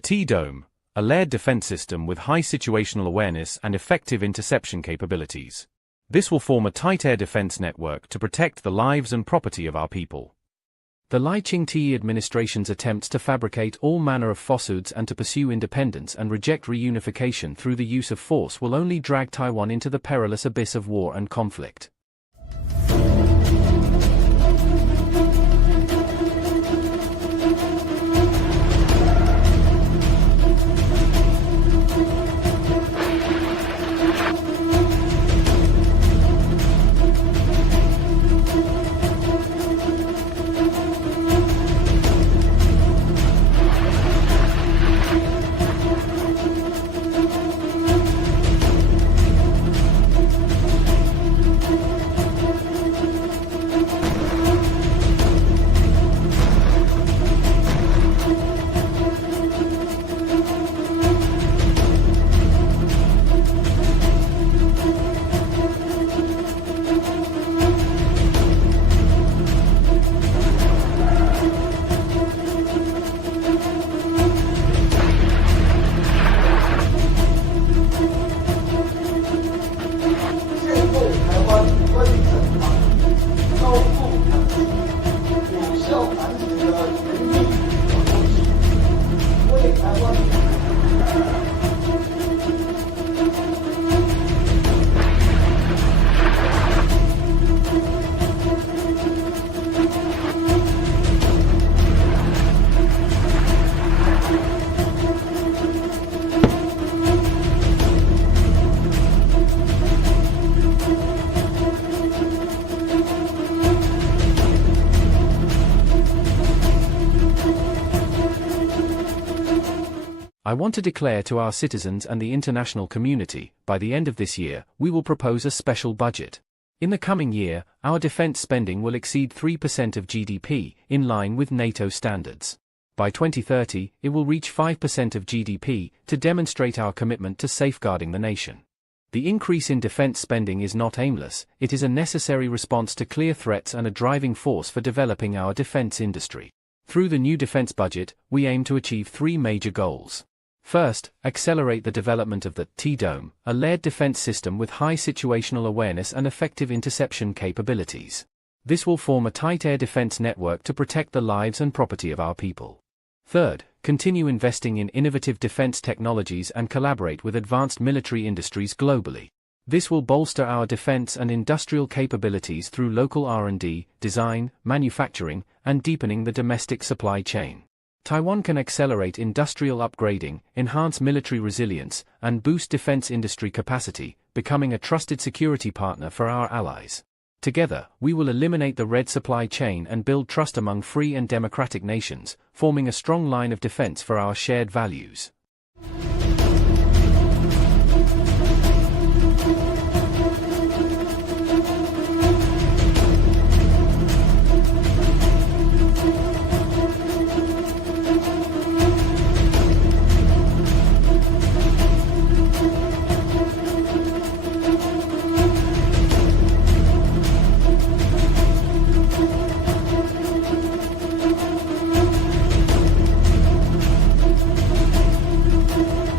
T-Dome, a layered defense system with high situational awareness and effective interception capabilities. This will form a tight air defense network to protect the lives and property of our people. The Lai Ching-te administration's attempts to fabricate all manner of falsehoods and to pursue independence and reject reunification through the use of force will only drag Taiwan into the perilous abyss of war and conflict. I want to declare to our citizens and the international community, by the end of this year, we will propose a special budget. In the coming year, our defense spending will exceed 3% of GDP, in line with NATO standards. By 2030, it will reach 5% of GDP, to demonstrate our commitment to safeguarding the nation. The increase in defense spending is not aimless, it is a necessary response to clear threats and a driving force for developing our defense industry. Through the new defense budget, we aim to achieve three major goals. First, accelerate the development of the T-Dome, a layered defense system with high situational awareness and effective interception capabilities. This will form a tight air defense network to protect the lives and property of our people. Third, continue investing in innovative defense technologies and collaborate with advanced military industries globally. This will bolster our defense and industrial capabilities through local R&D, design, manufacturing, and deepening the domestic supply chain. Taiwan can accelerate industrial upgrading, enhance military resilience, and boost defense industry capacity, becoming a trusted security partner for our allies. Together, we will eliminate the red supply chain and build trust among free and democratic nations, forming a strong line of defense for our shared values.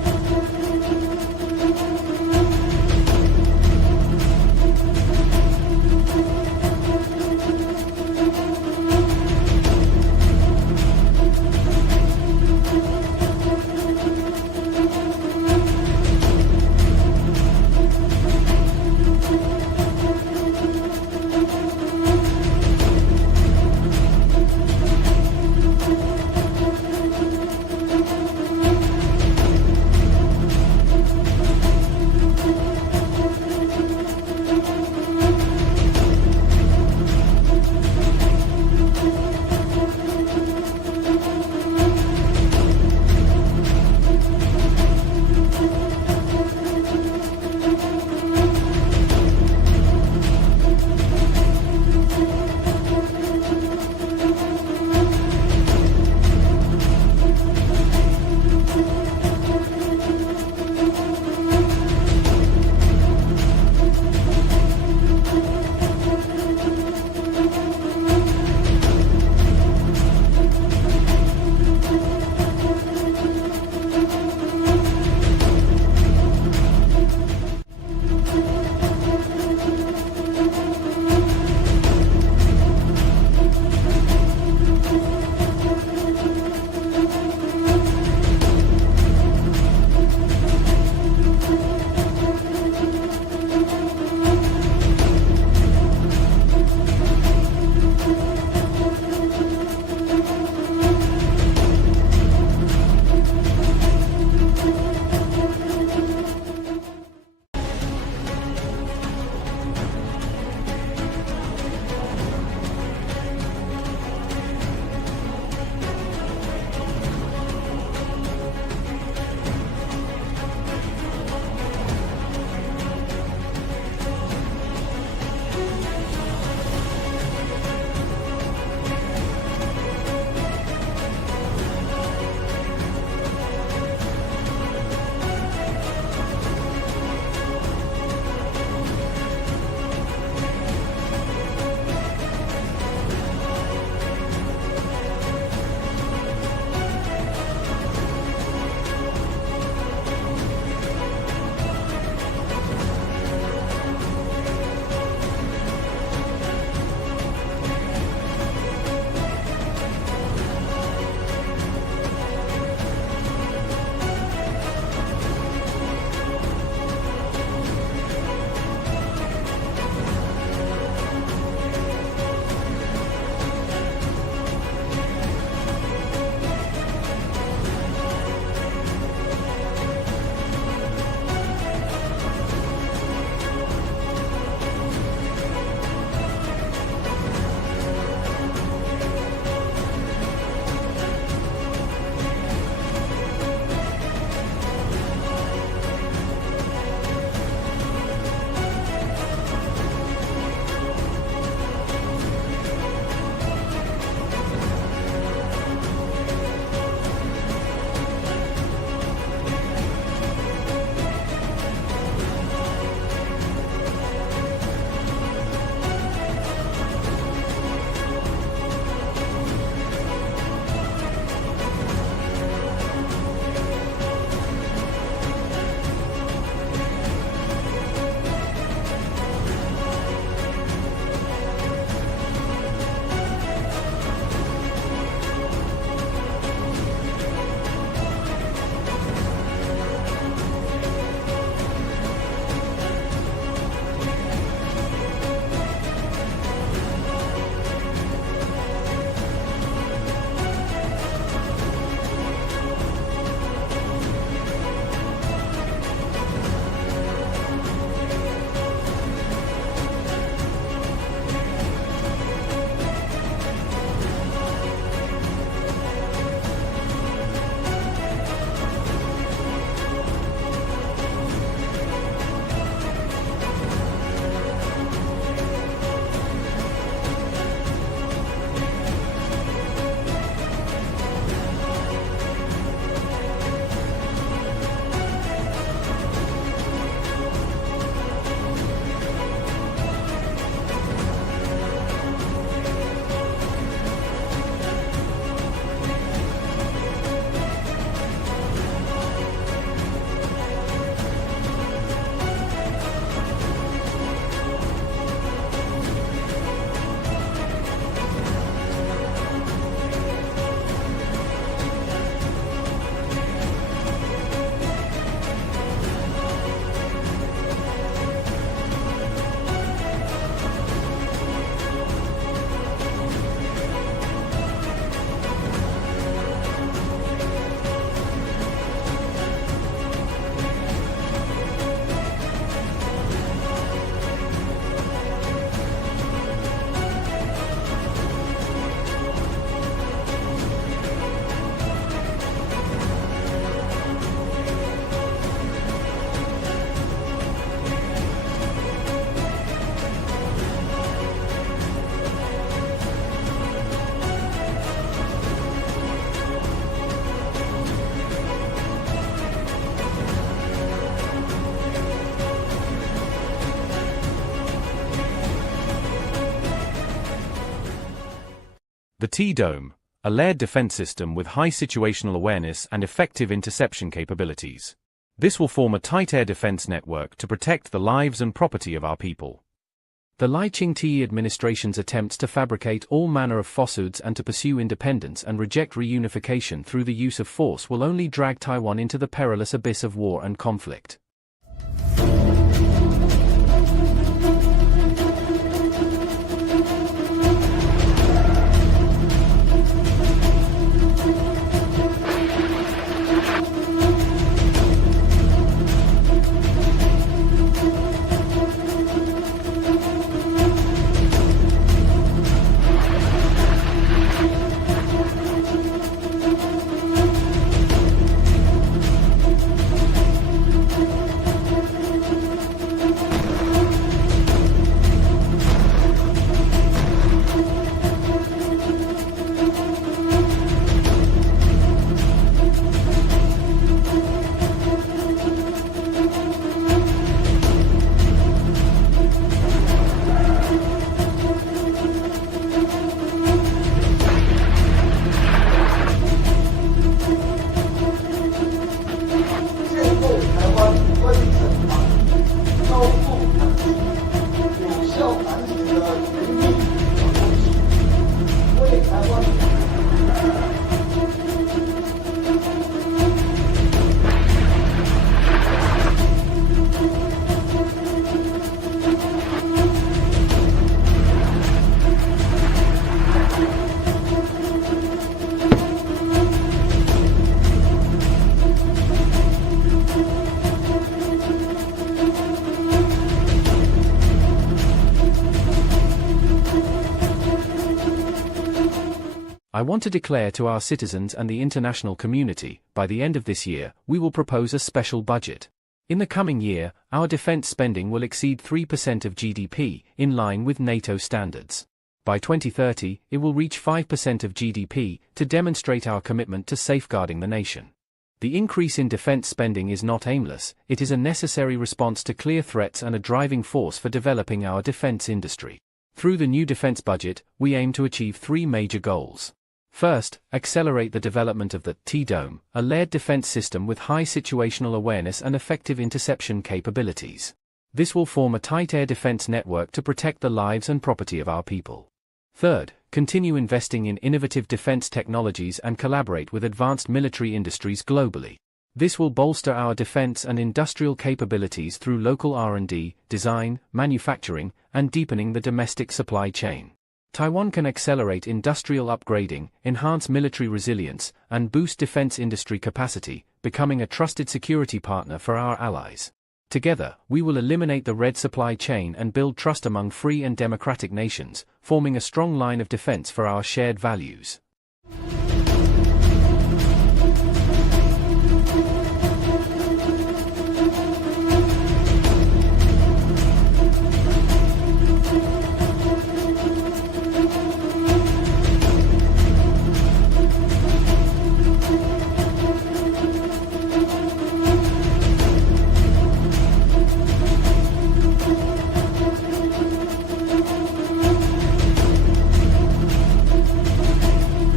The T-Dome, a layered defense system with high situational awareness and effective interception capabilities. This will form a tight air defense network to protect the lives and property of our people. The Lai Ching-te administration's attempts to fabricate all manner of falsehoods and to pursue independence and reject reunification through the use of force will only drag Taiwan into the perilous abyss of war and conflict. I want to declare to our citizens and the international community, by the end of this year, we will propose a special budget. In the coming year, our defense spending will exceed 3% of GDP, in line with NATO standards. By 2030, it will reach 5% of GDP, to demonstrate our commitment to safeguarding the nation. The increase in defense spending is not aimless, it is a necessary response to clear threats and a driving force for developing our defense industry. Through the new defense budget, we aim to achieve three major goals. First, accelerate the development of the T-Dome, a layered defense system with high situational awareness and effective interception capabilities. This will form a tight air defense network to protect the lives and property of our people. Third, continue investing in innovative defense technologies and collaborate with advanced military industries globally. This will bolster our defense and industrial capabilities through local R&D, design, manufacturing, and deepening the domestic supply chain. Taiwan can accelerate industrial upgrading, enhance military resilience, and boost defense industry capacity, becoming a trusted security partner for our allies. Together, we will eliminate the red supply chain and build trust among free and democratic nations, forming a strong line of defense for our shared values.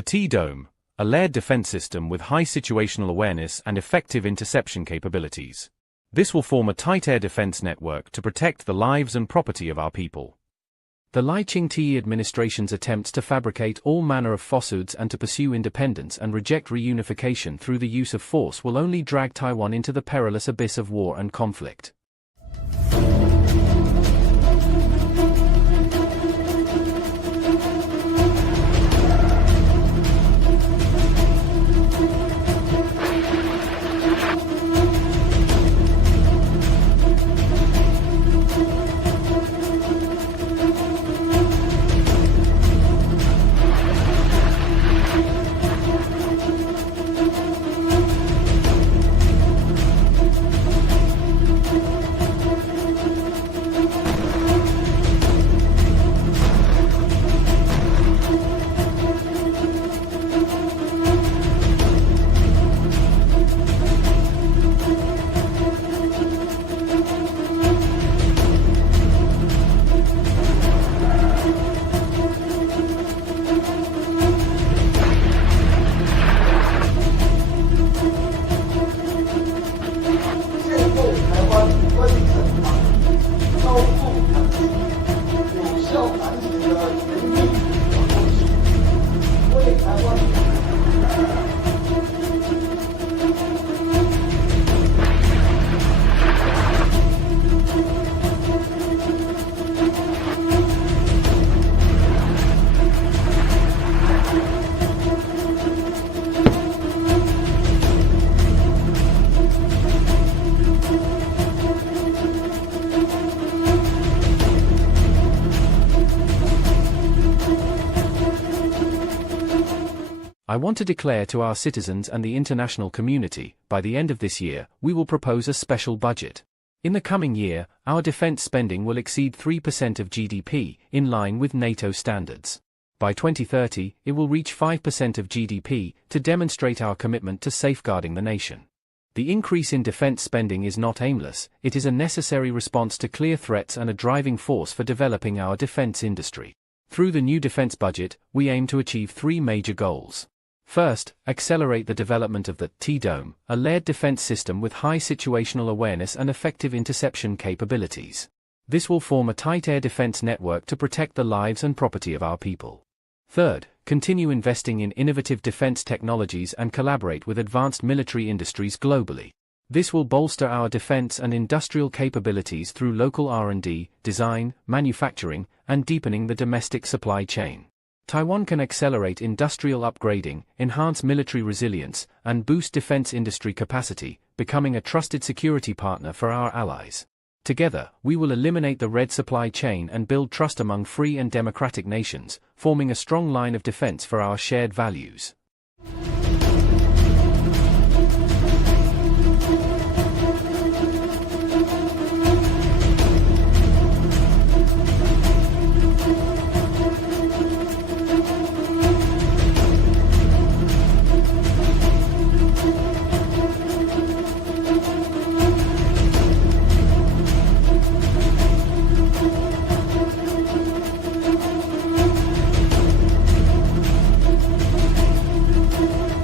The T-Dome, a layered defense system with high situational awareness and effective interception capabilities. This will form a tight air defense network to protect the lives and property of our people. The Lai Ching-te administration's attempts to fabricate all manner of falsehoods and to pursue independence and reject reunification through the use of force will only drag Taiwan into the perilous abyss of war and conflict. I want to declare to our citizens and the international community, by the end of this year, we will propose a special budget. In the coming year, our defense spending will exceed 3% of GDP, in line with NATO standards. By 2030, it will reach 5% of GDP, to demonstrate our commitment to safeguarding the nation. The increase in defense spending is not aimless, it is a necessary response to clear threats and a driving force for developing our defense industry. Through the new defense budget, we aim to achieve three major goals. First, accelerate the development of the T-Dome, a layered defense system with high situational awareness and effective interception capabilities. This will form a tight air defense network to protect the lives and property of our people. Third, continue investing in innovative defense technologies and collaborate with advanced military industries globally. This will bolster our defense and industrial capabilities through local R&D, design, manufacturing, and deepening the domestic supply chain. Taiwan can accelerate industrial upgrading, enhance military resilience, and boost defense industry capacity, becoming a trusted security partner for our allies. Together, we will eliminate the red supply chain and build trust among free and democratic nations, forming a strong line of defense for our shared values.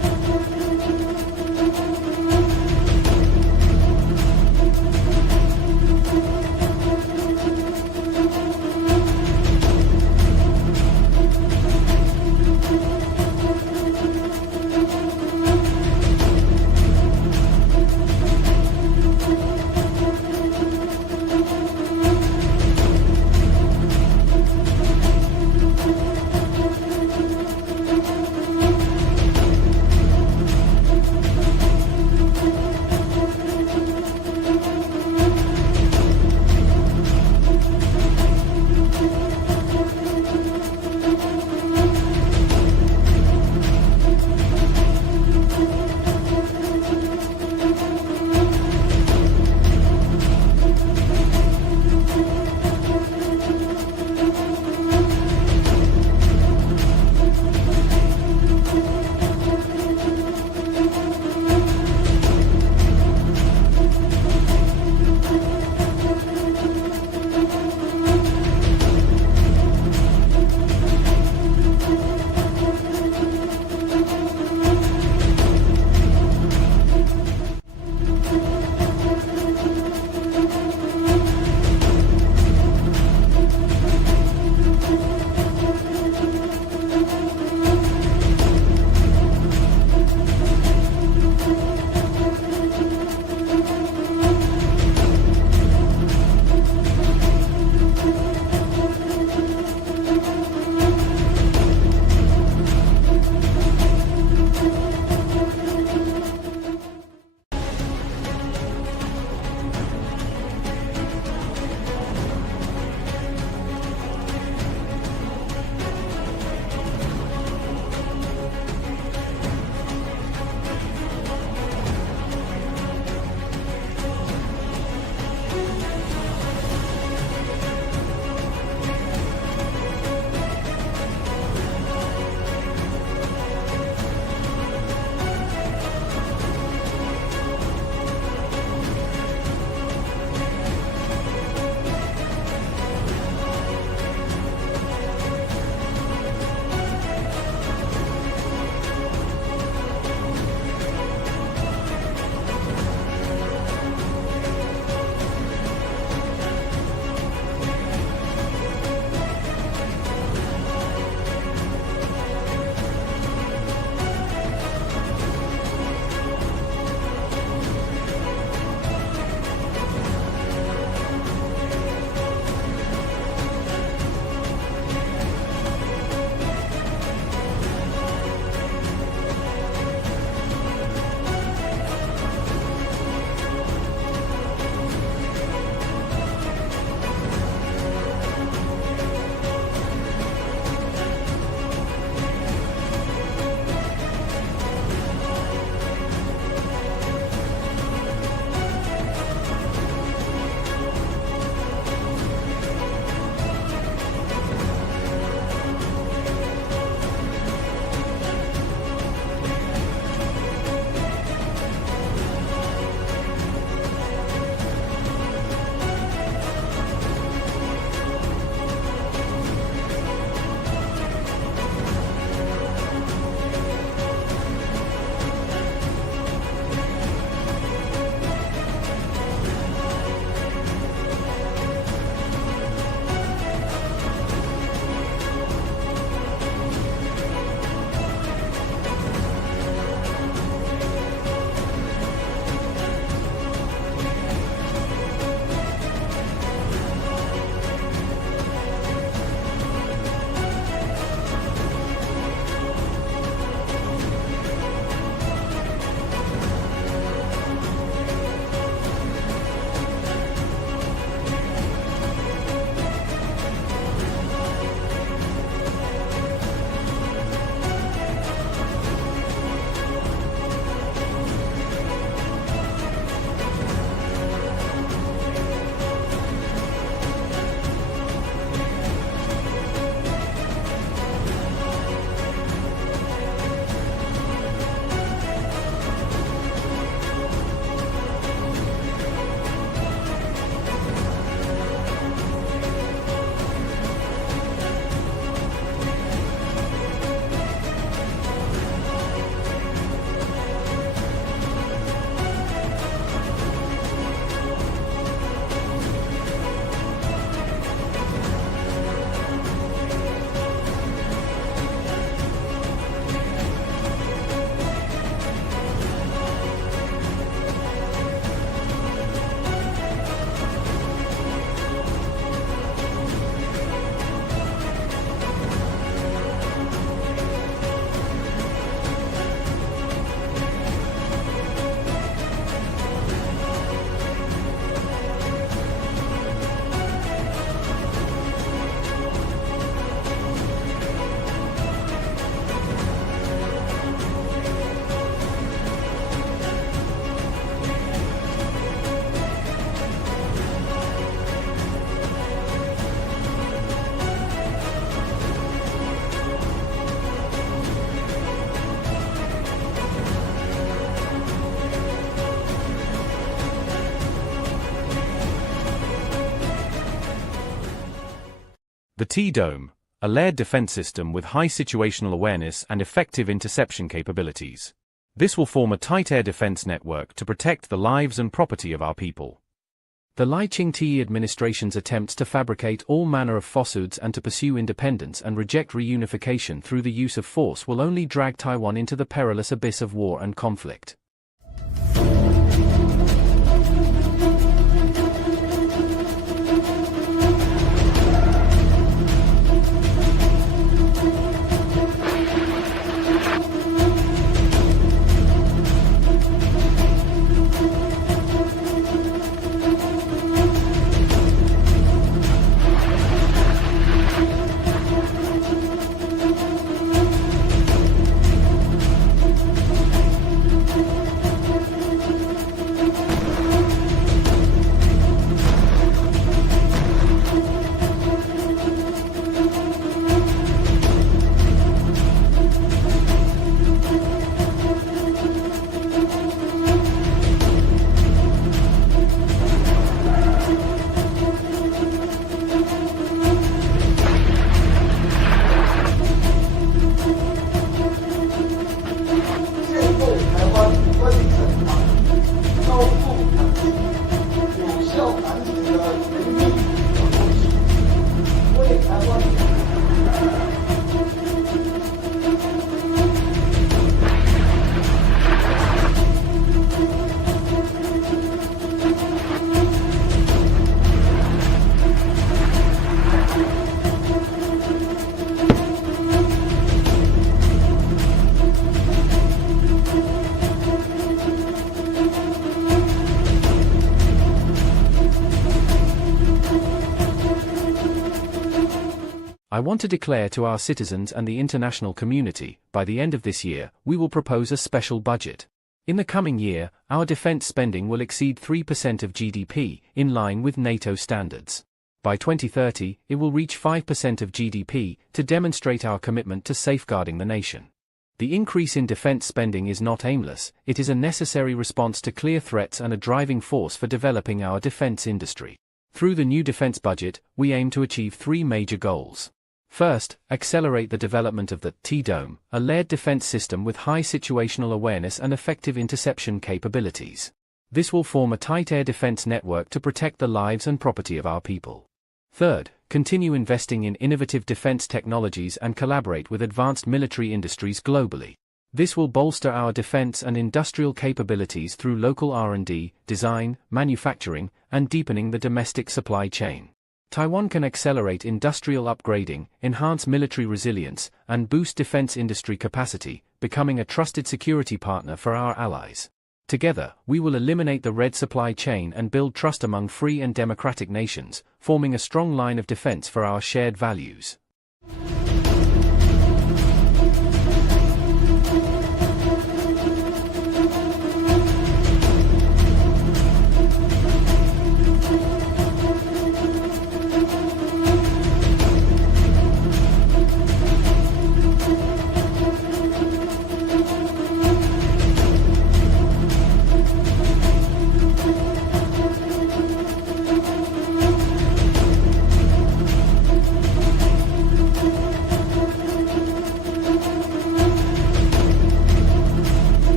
The T-Dome, a layered defense system with high situational awareness and effective interception capabilities. This will form a tight air defense network to protect the lives and property of our people. The Lai Ching-te administration's attempts to fabricate all manner of falsehoods and to pursue independence and reject reunification through the use of force will only drag Taiwan into the perilous abyss of war and conflict. I want to declare to our citizens and the international community, by the end of this year, we will propose a special budget. In the coming year, our defense spending will exceed 3% of GDP, in line with NATO standards. By 2030, it will reach 5% of GDP, to demonstrate our commitment to safeguarding the nation. The increase in defense spending is not aimless, it is a necessary response to clear threats and a driving force for developing our defense industry. Through the new defense budget, we aim to achieve three major goals. First, accelerate the development of the T-Dome, a layered defense system with high situational awareness and effective interception capabilities. This will form a tight air defense network to protect the lives and property of our people. Third, continue investing in innovative defense technologies and collaborate with advanced military industries globally. This will bolster our defense and industrial capabilities through local R&D, design, manufacturing, and deepening the domestic supply chain. Taiwan can accelerate industrial upgrading, enhance military resilience, and boost defense industry capacity, becoming a trusted security partner for our allies. Together, we will eliminate the red supply chain and build trust among free and democratic nations, forming a strong line of defense for our shared values.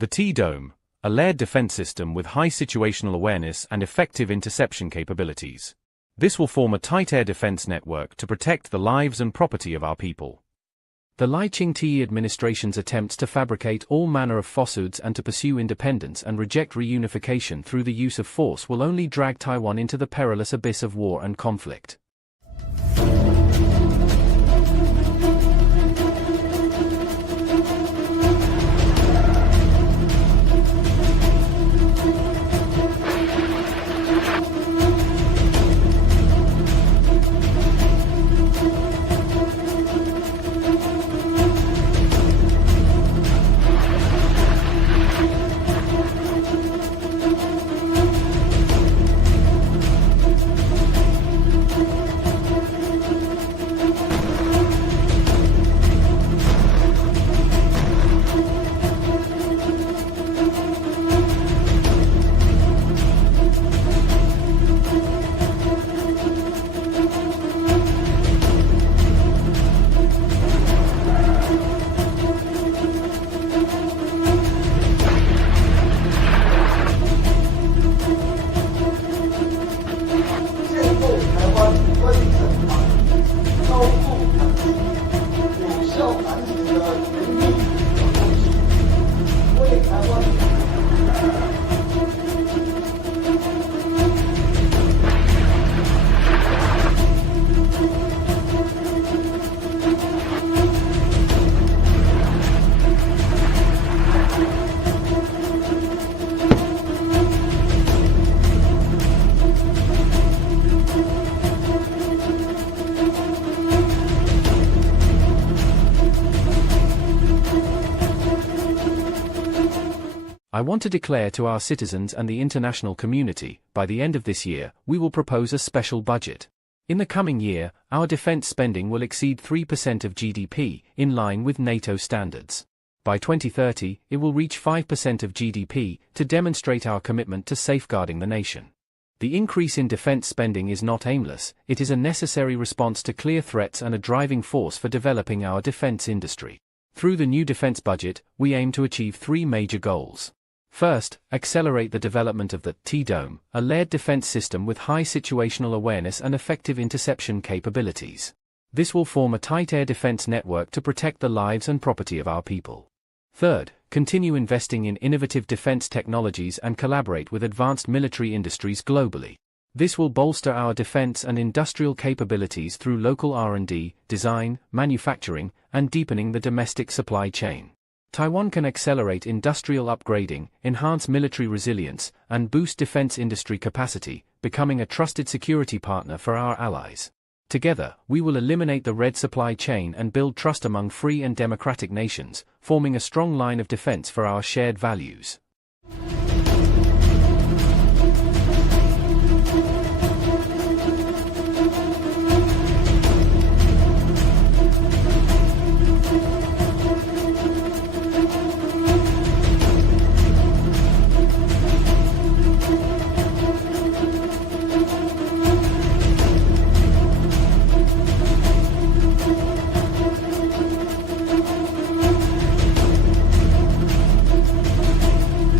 The T-Dome, a layered defense system with high situational awareness and effective interception capabilities. This will form a tight air defense network to protect the lives and property of our people. The Lai Ching-te administration's attempts to fabricate all manner of falsehoods and to pursue independence and reject reunification through the use of force will only drag Taiwan into the perilous abyss of war and conflict. I want to declare to our citizens and the international community, by the end of this year, we will propose a special budget. In the coming year, our defense spending will exceed 3% of GDP, in line with NATO standards. By 2030, it will reach 5% of GDP, to demonstrate our commitment to safeguarding the nation. The increase in defense spending is not aimless, it is a necessary response to clear threats and a driving force for developing our defense industry. Through the new defense budget, we aim to achieve three major goals. First, accelerate the development of the T-Dome, a layered defense system with high situational awareness and effective interception capabilities. This will form a tight air defense network to protect the lives and property of our people. Third, continue investing in innovative defense technologies and collaborate with advanced military industries globally. This will bolster our defense and industrial capabilities through local R&D, design, manufacturing, and deepening the domestic supply chain. Taiwan can accelerate industrial upgrading, enhance military resilience, and boost defense industry capacity, becoming a trusted security partner for our allies. Together, we will eliminate the red supply chain and build trust among free and democratic nations, forming a strong line of defense for our shared values.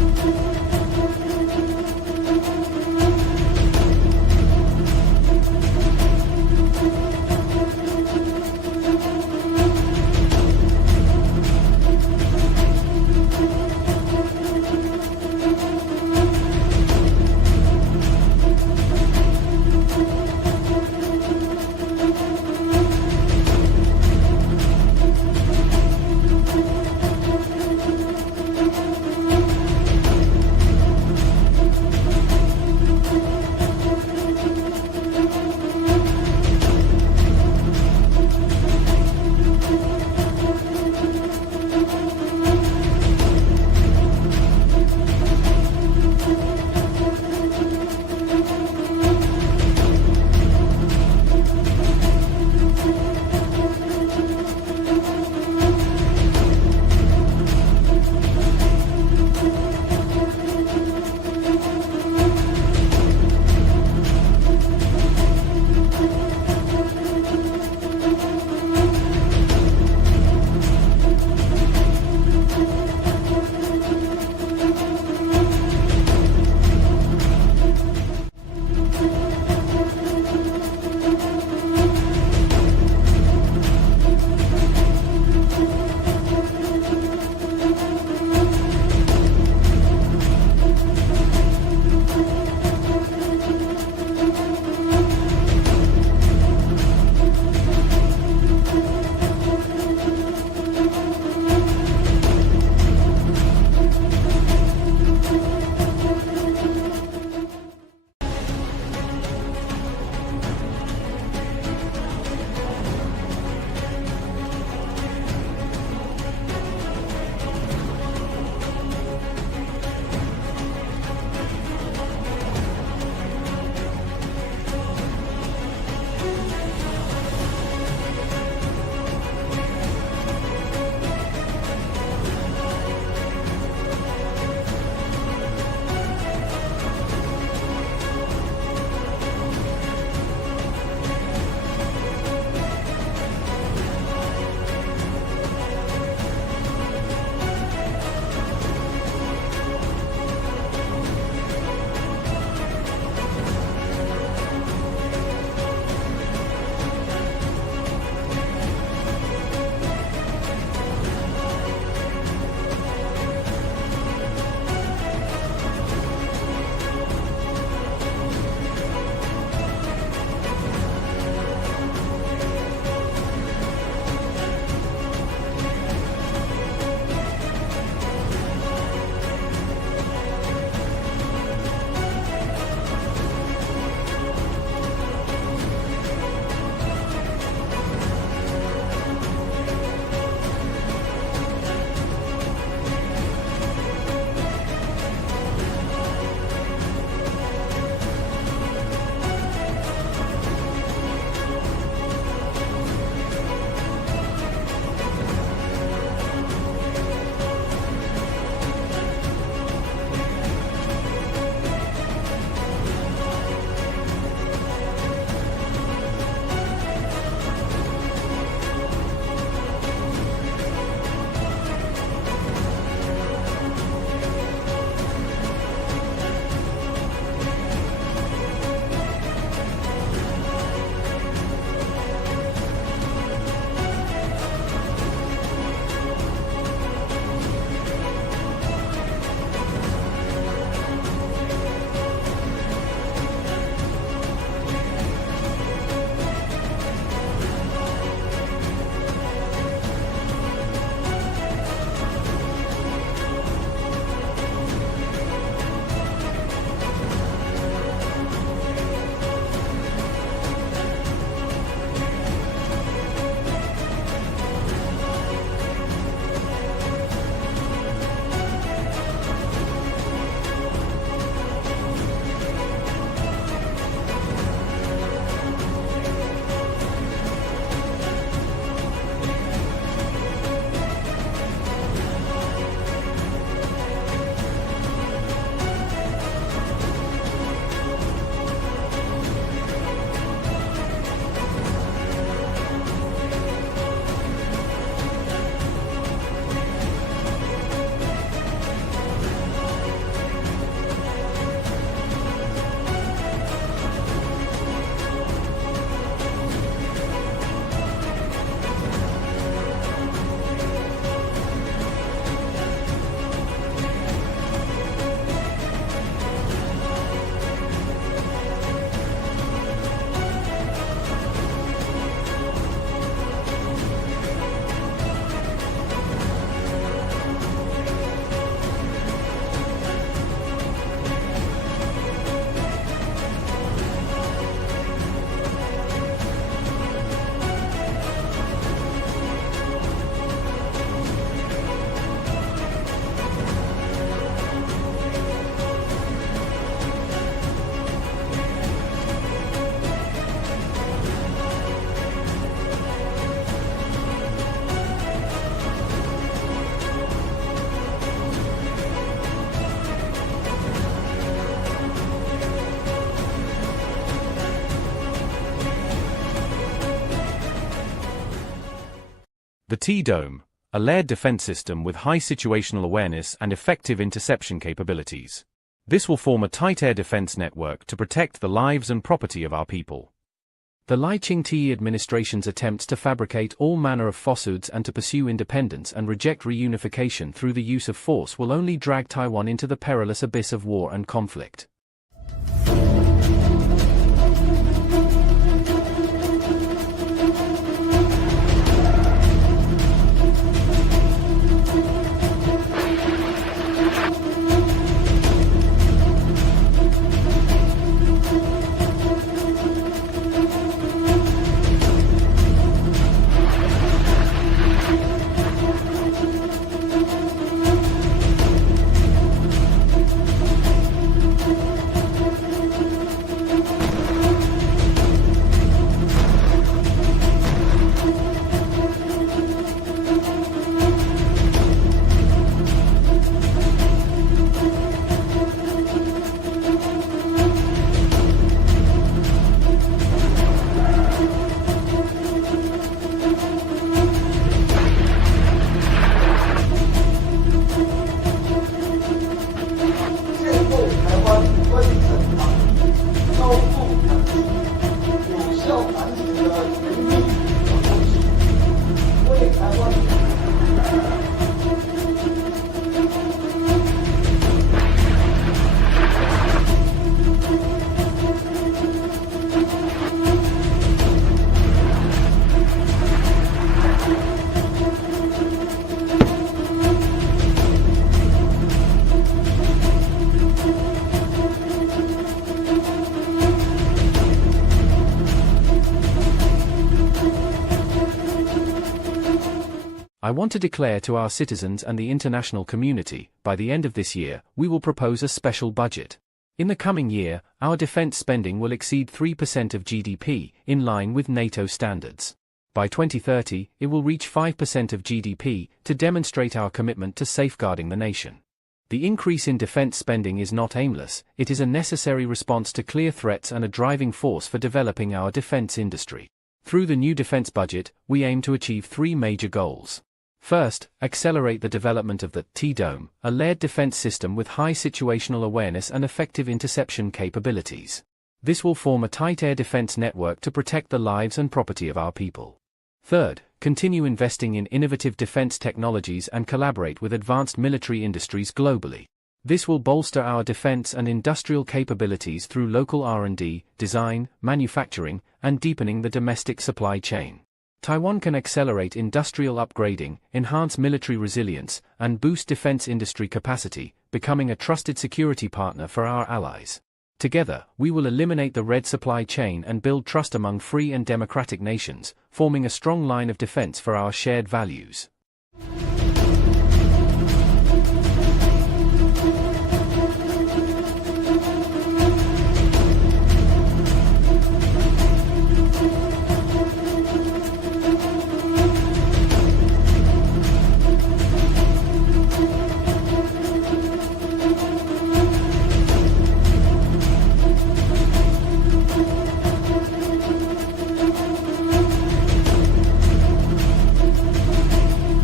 The T-Dome, a layered defense system with high situational awareness and effective interception capabilities. This will form a tight air defense network to protect the lives and property of our people. The Lai Ching-te administration's attempts to fabricate all manner of falsehoods and to pursue independence and reject reunification through the use of force will only drag Taiwan into the perilous abyss of war and conflict. I want to declare to our citizens and the international community, by the end of this year, we will propose a special budget. In the coming year, our defense spending will exceed 3% of GDP, in line with NATO standards. By 2030, it will reach 5% of GDP, to demonstrate our commitment to safeguarding the nation. The increase in defense spending is not aimless, it is a necessary response to clear threats and a driving force for developing our defense industry. Through the new defense budget, we aim to achieve three major goals. First, accelerate the development of the T-Dome, a layered defense system with high situational awareness and effective interception capabilities. This will form a tight air defense network to protect the lives and property of our people. Third, continue investing in innovative defense technologies and collaborate with advanced military industries globally. This will bolster our defense and industrial capabilities through local R&D, design, manufacturing, and deepening the domestic supply chain. Taiwan can accelerate industrial upgrading, enhance military resilience, and boost defense industry capacity, becoming a trusted security partner for our allies. Together, we will eliminate the red supply chain and build trust among free and democratic nations, forming a strong line of defense for our shared values.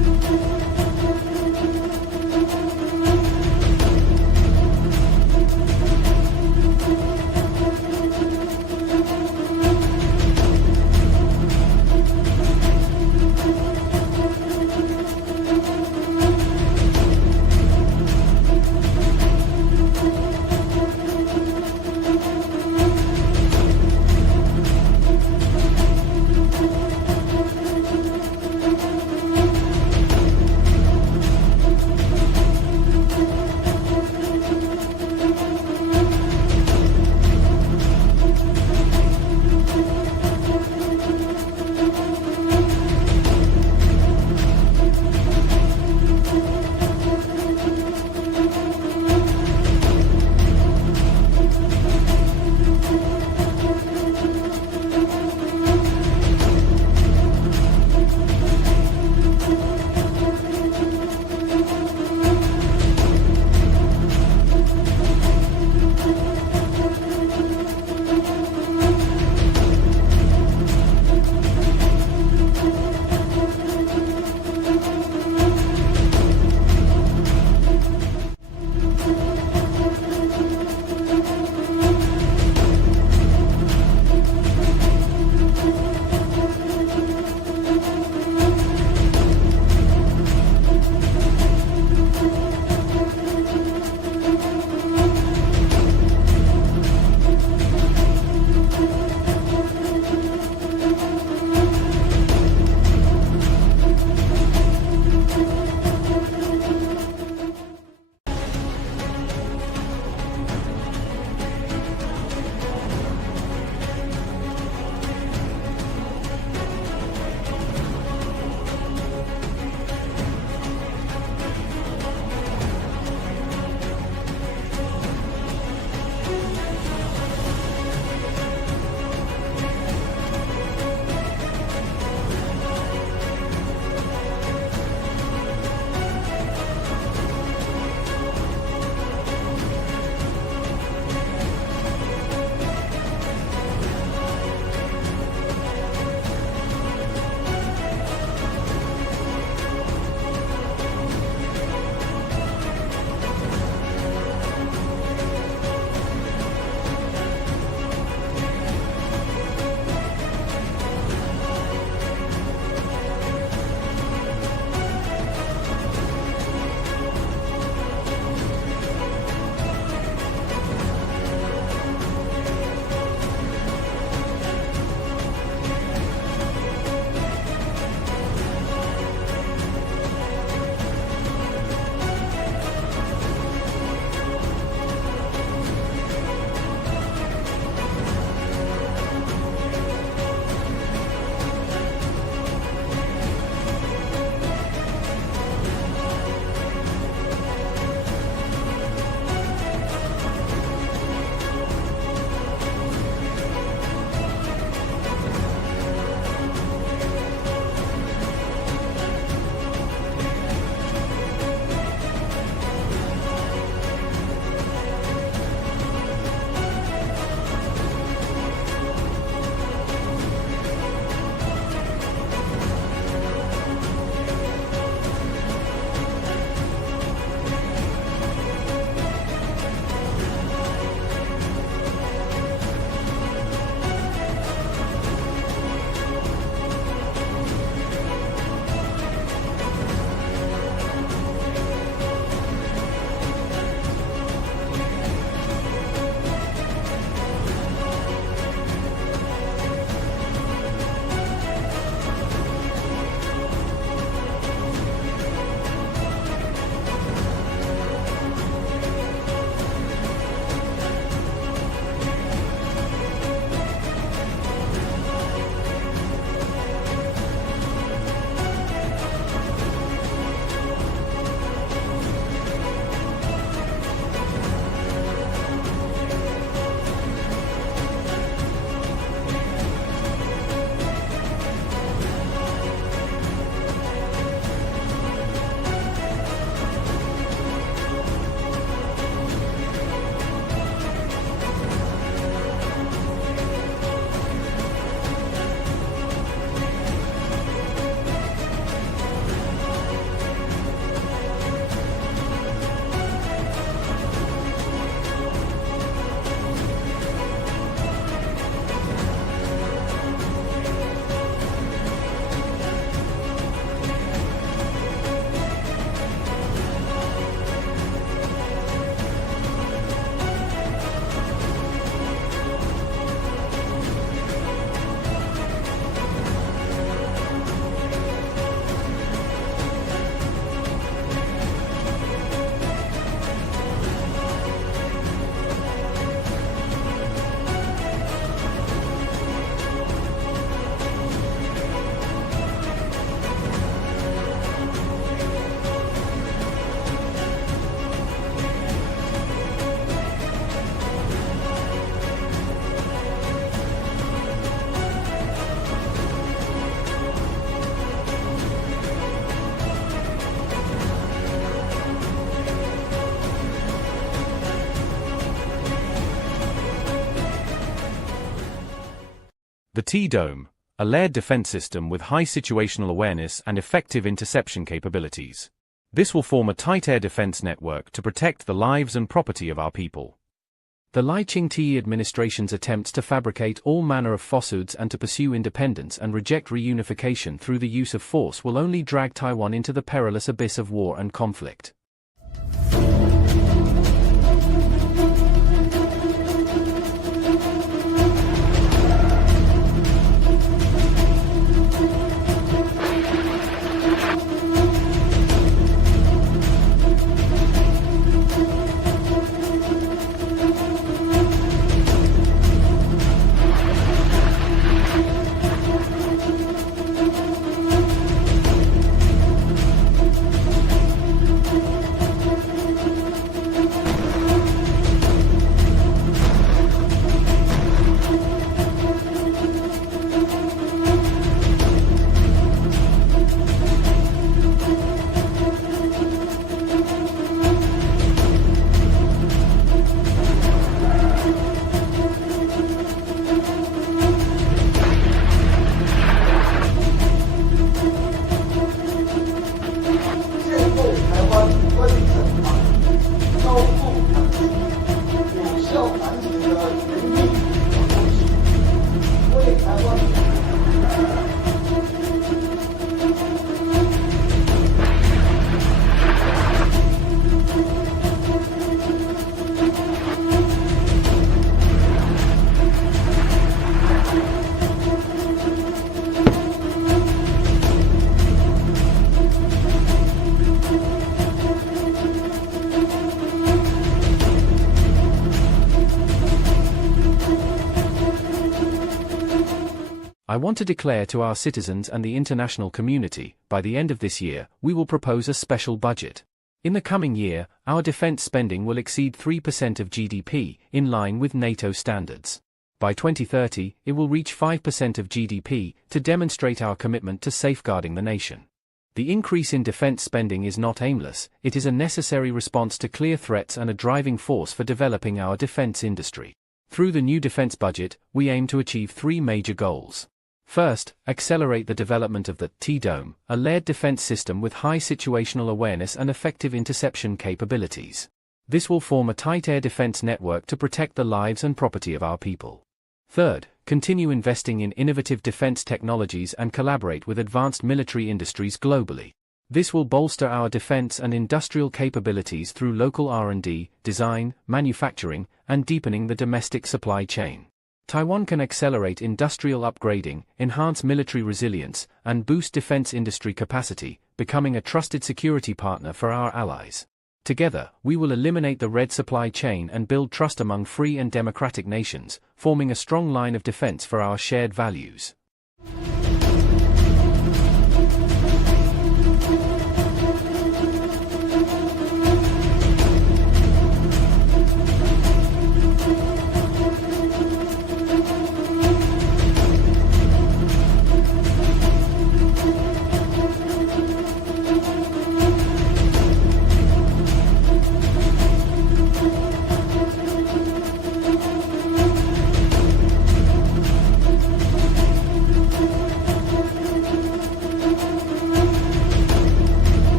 The T-Dome, a layered defense system with high situational awareness and effective interception capabilities. This will form a tight air defense network to protect the lives and property of our people. The Lai Ching-te administration's attempts to fabricate all manner of falsehoods and to pursue independence and reject reunification through the use of force will only drag Taiwan into the perilous abyss of war and conflict. I want to declare to our citizens and the international community, by the end of this year, we will propose a special budget. In the coming year, our defense spending will exceed 3% of GDP, in line with NATO standards. By 2030, it will reach 5% of GDP, to demonstrate our commitment to safeguarding the nation. The increase in defense spending is not aimless, it is a necessary response to clear threats and a driving force for developing our defense industry. Through the new defense budget, we aim to achieve three major goals. First, accelerate the development of the T-Dome, a layered defense system with high situational awareness and effective interception capabilities. This will form a tight air defense network to protect the lives and property of our people. Third, continue investing in innovative defense technologies and collaborate with advanced military industries globally. This will bolster our defense and industrial capabilities through local R&D, design, manufacturing, and deepening the domestic supply chain. Taiwan can accelerate industrial upgrading, enhance military resilience, and boost defense industry capacity, becoming a trusted security partner for our allies. Together, we will eliminate the red supply chain and build trust among free and democratic nations, forming a strong line of defense for our shared values.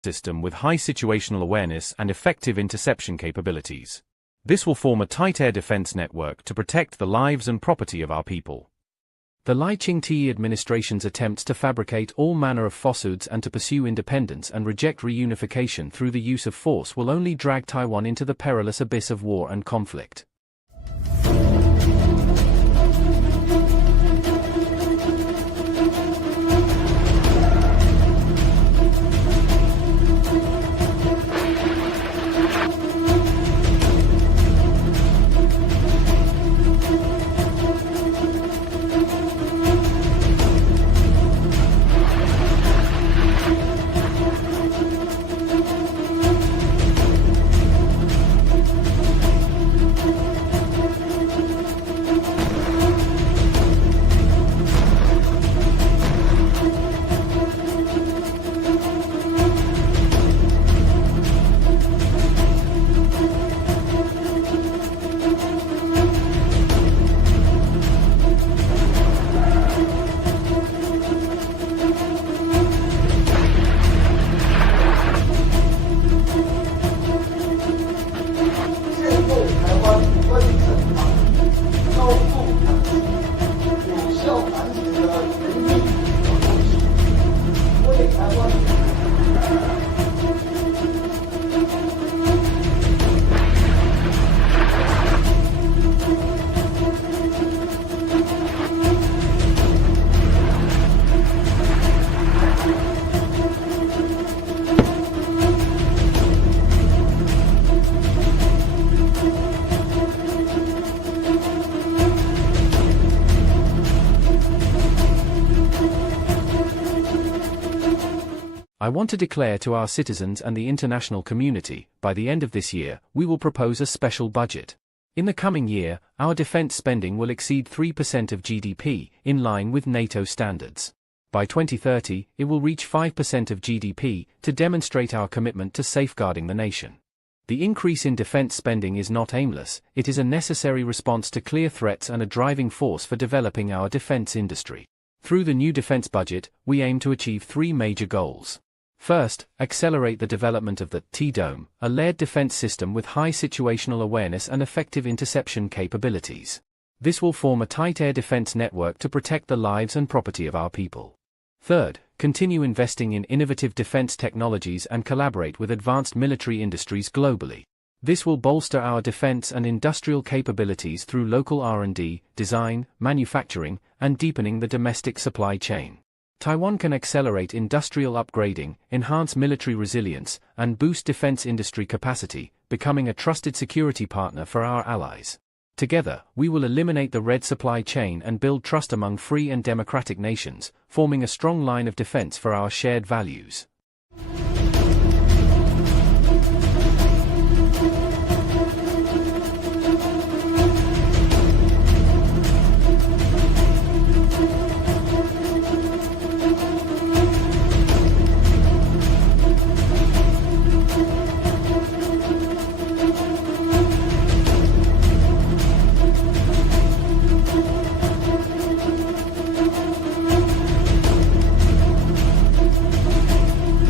system with high situational awareness and effective interception capabilities. This will form a tight air defense network to protect the lives and property of our people. The Lai Ching-te administration's attempts to fabricate all manner of falsehoods and to pursue independence and reject reunification through the use of force will only drag Taiwan into the perilous abyss of war and conflict. I want to declare to our citizens and the international community, by the end of this year, we will propose a special budget. In the coming year, our defense spending will exceed 3% of GDP, in line with NATO standards. By 2030, it will reach 5% of GDP, to demonstrate our commitment to safeguarding the nation. The increase in defense spending is not aimless, it is a necessary response to clear threats and a driving force for developing our defense industry. Through the new defense budget, we aim to achieve three major goals. First, accelerate the development of the T-Dome, a layered defense system with high situational awareness and effective interception capabilities. This will form a tight air defense network to protect the lives and property of our people. Third, continue investing in innovative defense technologies and collaborate with advanced military industries globally. This will bolster our defense and industrial capabilities through local R&D, design, manufacturing, and deepening the domestic supply chain. Taiwan can accelerate industrial upgrading, enhance military resilience, and boost defense industry capacity, becoming a trusted security partner for our allies. Together, we will eliminate the red supply chain and build trust among free and democratic nations, forming a strong line of defense for our shared values.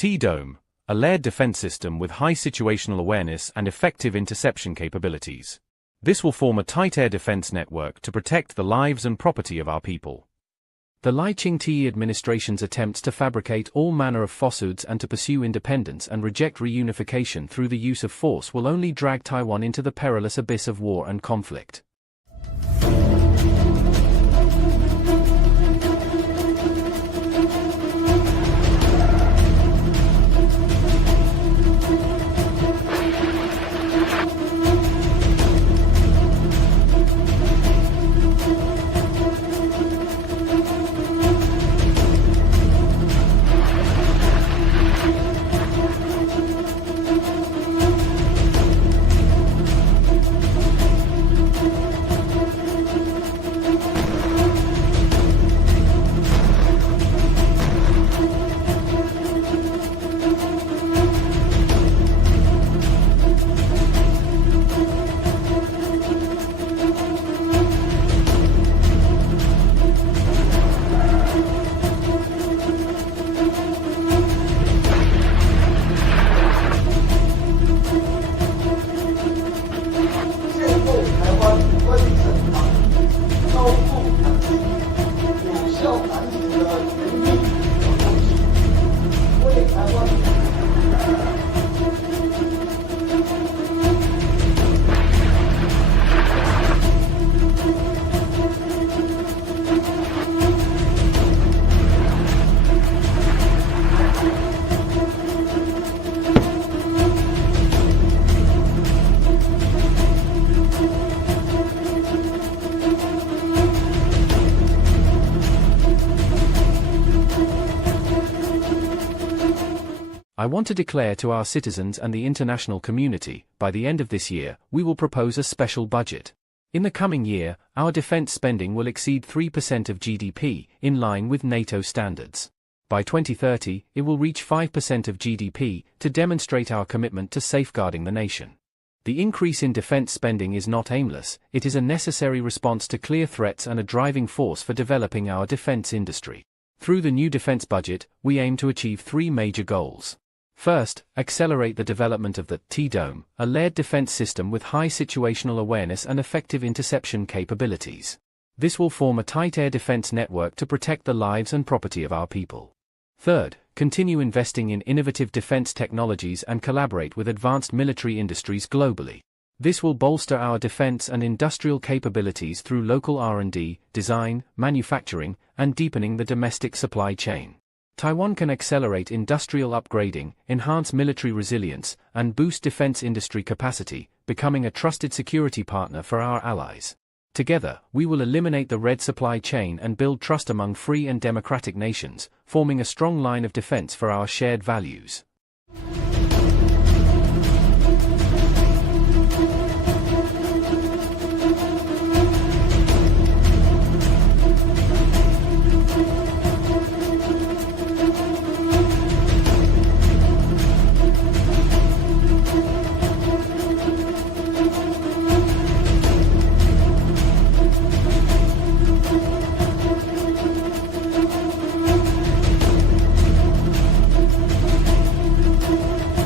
T-Dome, a layered defense system with high situational awareness and effective interception capabilities. This will form a tight air defense network to protect the lives and property of our people. The Lai Ching-te administration's attempts to fabricate all manner of falsehoods and to pursue independence and reject reunification through the use of force will only drag Taiwan into the perilous abyss of war and conflict. I want to declare to our citizens and the international community, by the end of this year, we will propose a special budget. In the coming year, our defense spending will exceed 3% of GDP, in line with NATO standards. By 2030, it will reach 5% of GDP, to demonstrate our commitment to safeguarding the nation. The increase in defense spending is not aimless, it is a necessary response to clear threats and a driving force for developing our defense industry. Through the new defense budget, we aim to achieve three major goals. First, accelerate the development of the T-Dome, a layered defense system with high situational awareness and effective interception capabilities. This will form a tight air defense network to protect the lives and property of our people. Third, continue investing in innovative defense technologies and collaborate with advanced military industries globally. This will bolster our defense and industrial capabilities through local R&D, design, manufacturing, and deepening the domestic supply chain. Taiwan can accelerate industrial upgrading, enhance military resilience, and boost defense industry capacity, becoming a trusted security partner for our allies. Together, we will eliminate the red supply chain and build trust among free and democratic nations, forming a strong line of defense for our shared values.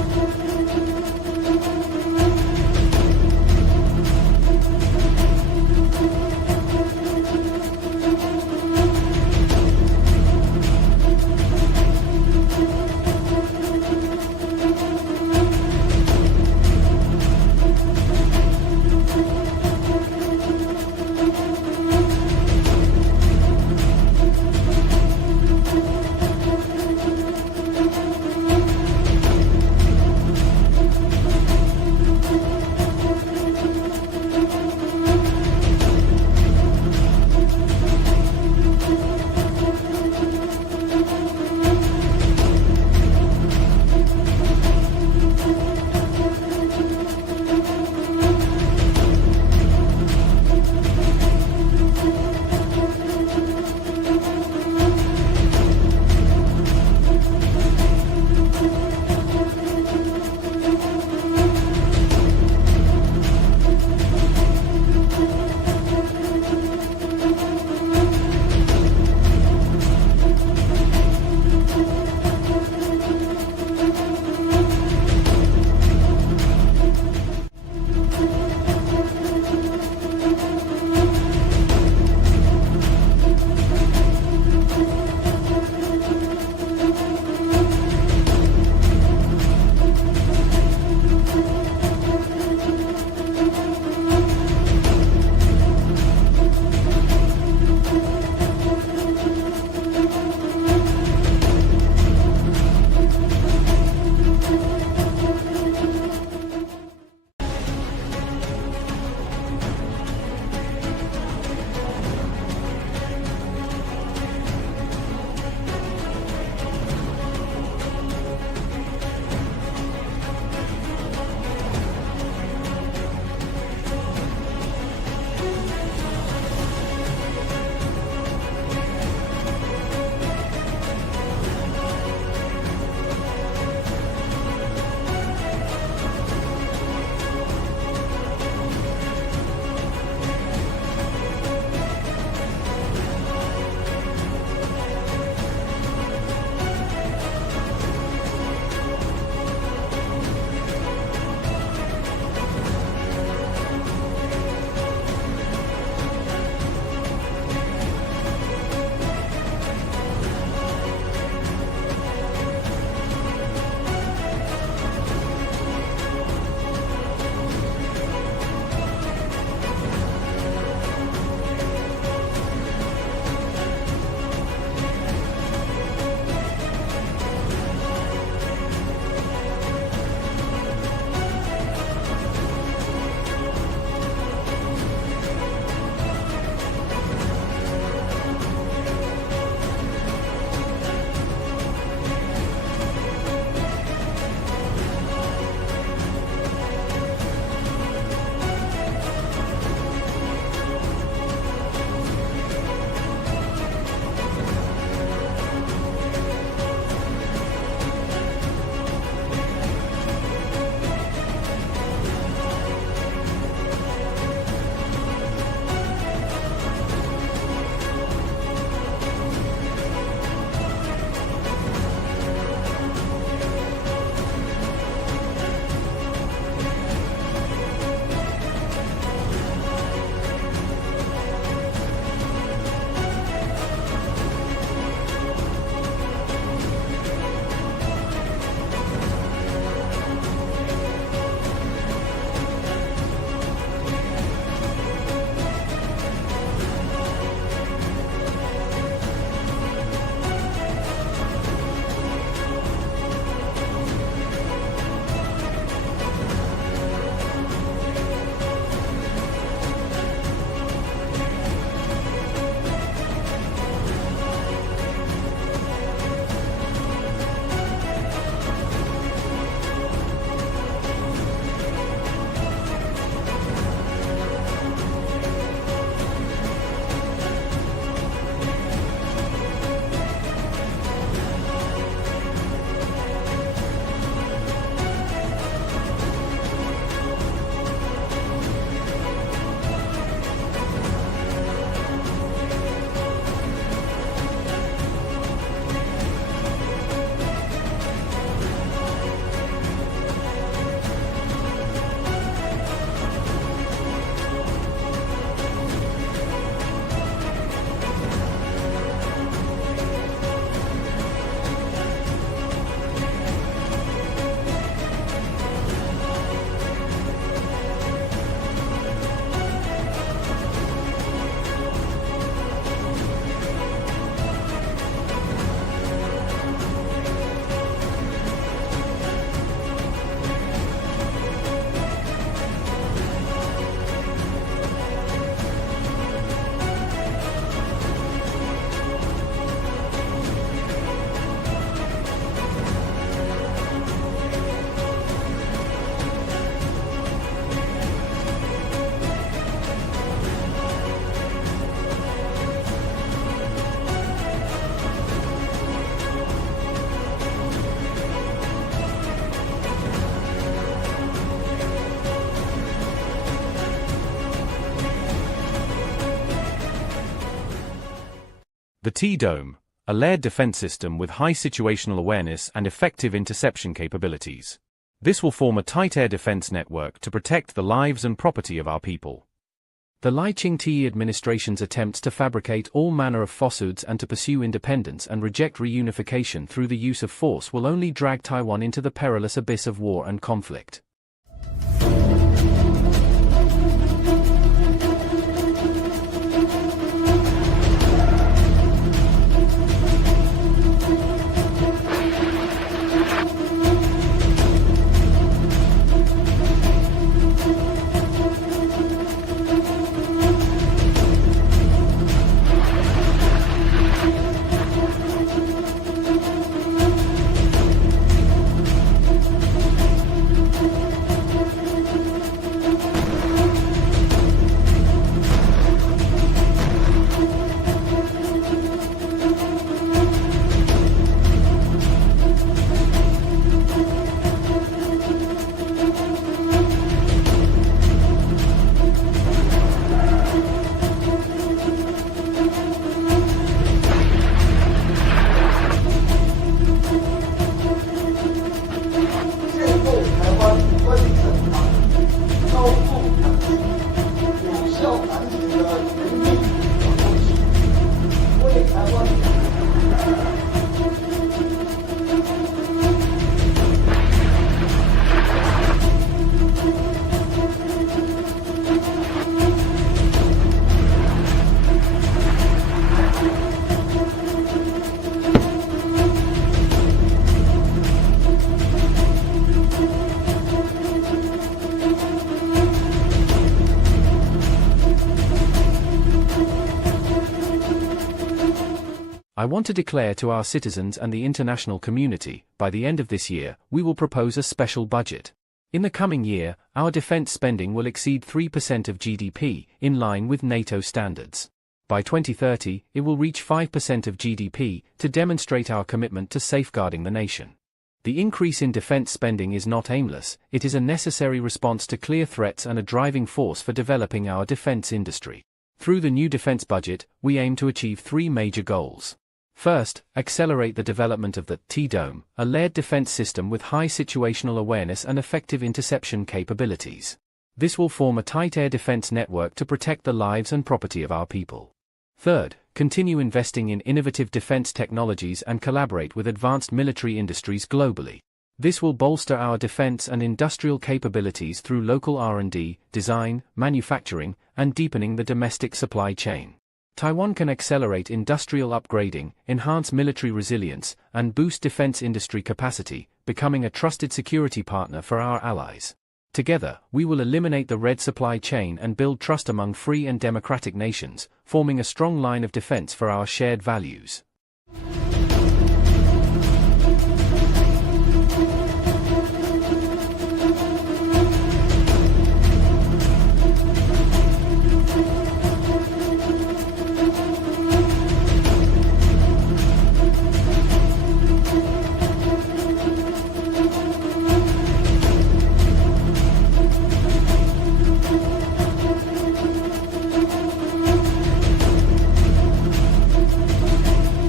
The T-Dome, a layered defense system with high situational awareness and effective interception capabilities. This will form a tight air defense network to protect the lives and property of our people. The Lai Ching-te administration's attempts to fabricate all manner of falsehoods and to pursue independence and reject reunification through the use of force will only drag Taiwan into the perilous abyss of war and conflict. I want to declare to our citizens and the international community, by the end of this year, we will propose a special budget. In the coming year, our defense spending will exceed 3% of GDP, in line with NATO standards. By 2030, it will reach 5% of GDP, to demonstrate our commitment to safeguarding the nation. The increase in defense spending is not aimless, it is a necessary response to clear threats and a driving force for developing our defense industry. Through the new defense budget, we aim to achieve three major goals. First, accelerate the development of the T-Dome, a layered defense system with high situational awareness and effective interception capabilities. This will form a tight air defense network to protect the lives and property of our people. Third, continue investing in innovative defense technologies and collaborate with advanced military industries globally. This will bolster our defense and industrial capabilities through local R&D, design, manufacturing, and deepening the domestic supply chain. Taiwan can accelerate industrial upgrading, enhance military resilience, and boost defense industry capacity, becoming a trusted security partner for our allies. Together, we will eliminate the red supply chain and build trust among free and democratic nations, forming a strong line of defense for our shared values.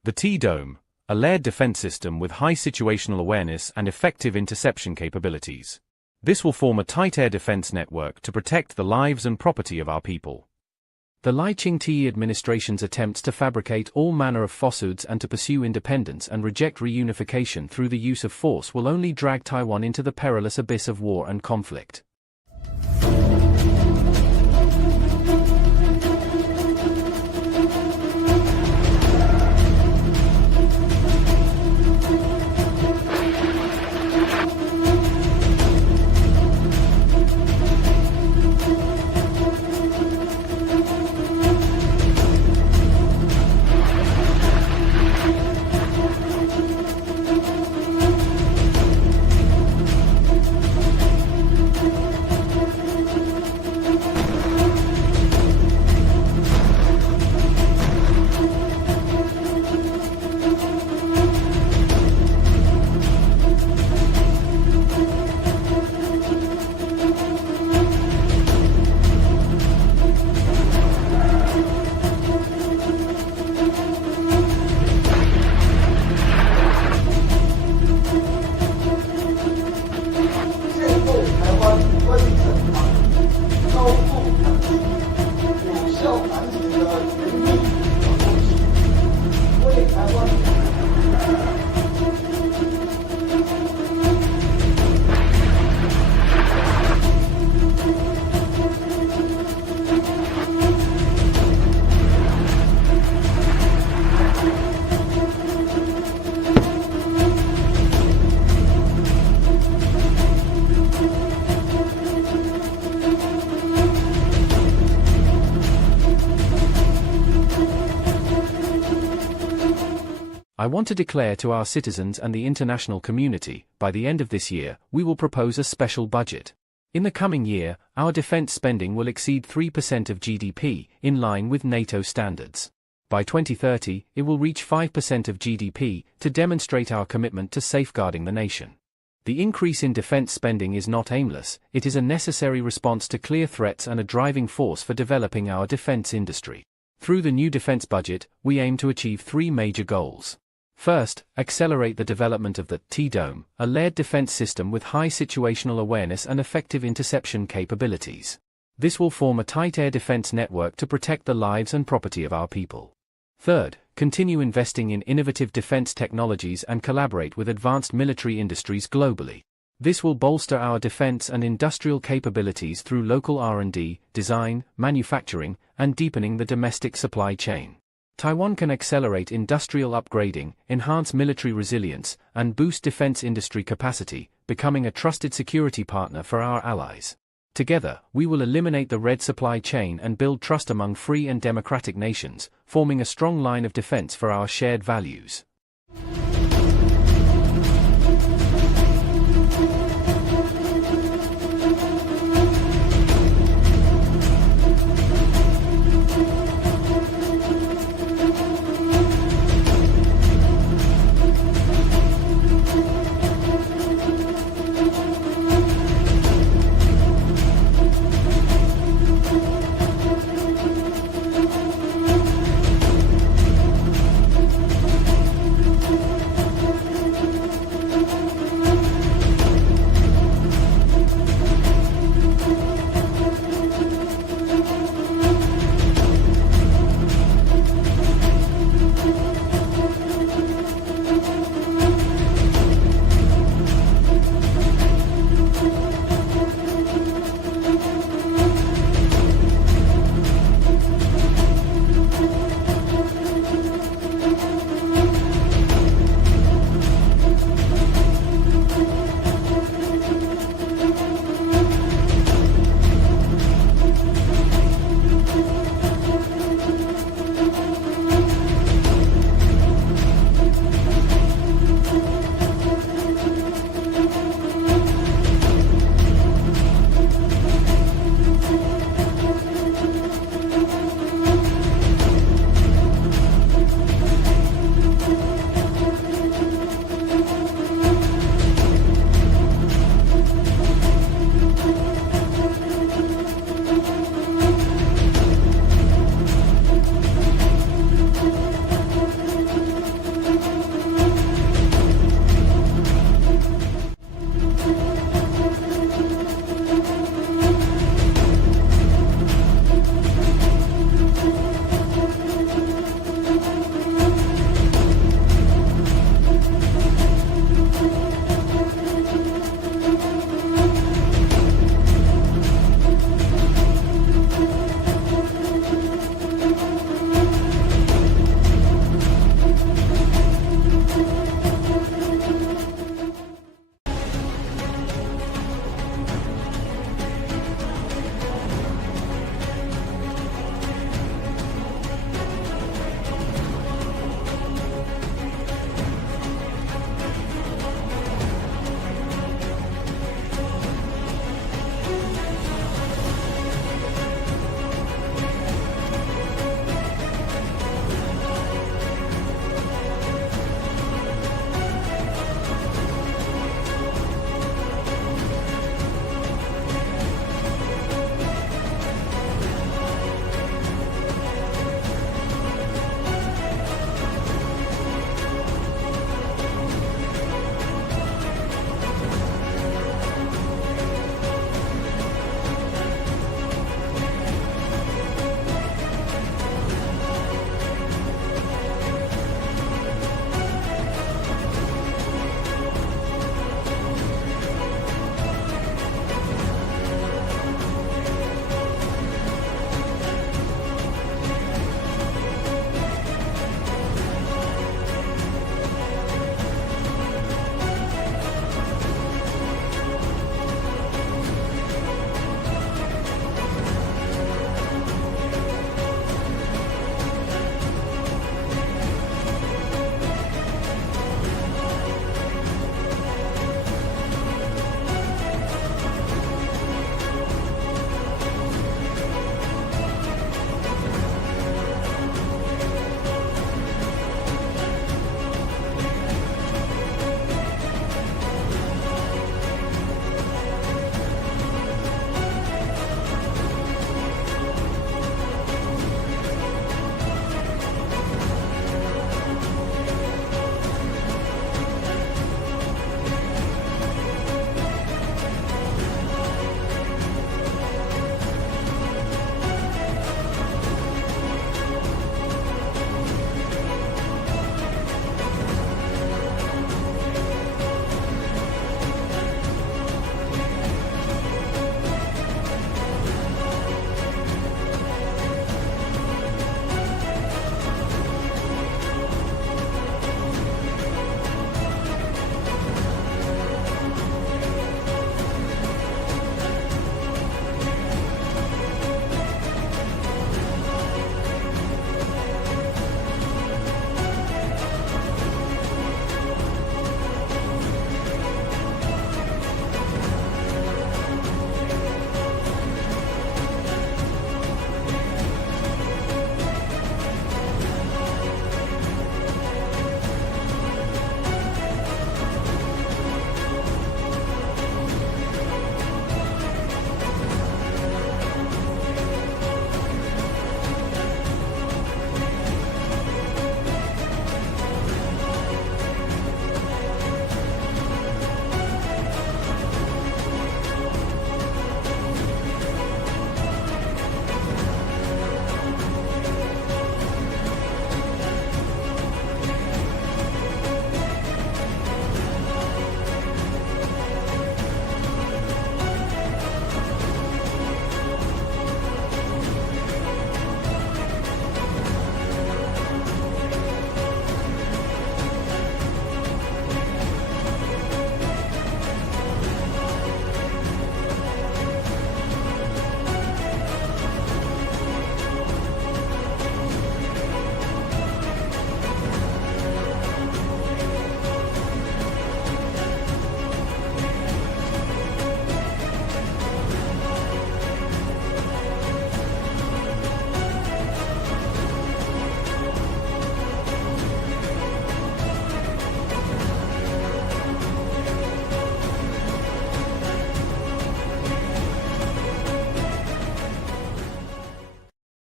The T-Dome, a layered defense system with high situational awareness and effective interception capabilities. This will form a tight air defense network to protect the lives and property of our people. The Lai Ching-te administration's attempts to fabricate all manner of falsehoods and to pursue independence and reject reunification through the use of force will only drag Taiwan into the perilous abyss of war and conflict. I want to declare to our citizens and the international community, by the end of this year, we will propose a special budget. In the coming year, our defense spending will exceed 3% of GDP, in line with NATO standards. By 2030, it will reach 5% of GDP, to demonstrate our commitment to safeguarding the nation. The increase in defense spending is not aimless, it is a necessary response to clear threats and a driving force for developing our defense industry. Through the new defense budget, we aim to achieve three major goals. First, accelerate the development of the T-Dome, a layered defense system with high situational awareness and effective interception capabilities. This will form a tight air defense network to protect the lives and property of our people. Third, continue investing in innovative defense technologies and collaborate with advanced military industries globally. This will bolster our defense and industrial capabilities through local R&D, design, manufacturing, and deepening the domestic supply chain. Taiwan can accelerate industrial upgrading, enhance military resilience, and boost defense industry capacity, becoming a trusted security partner for our allies. Together, we will eliminate the red supply chain and build trust among free and democratic nations, forming a strong line of defense for our shared values.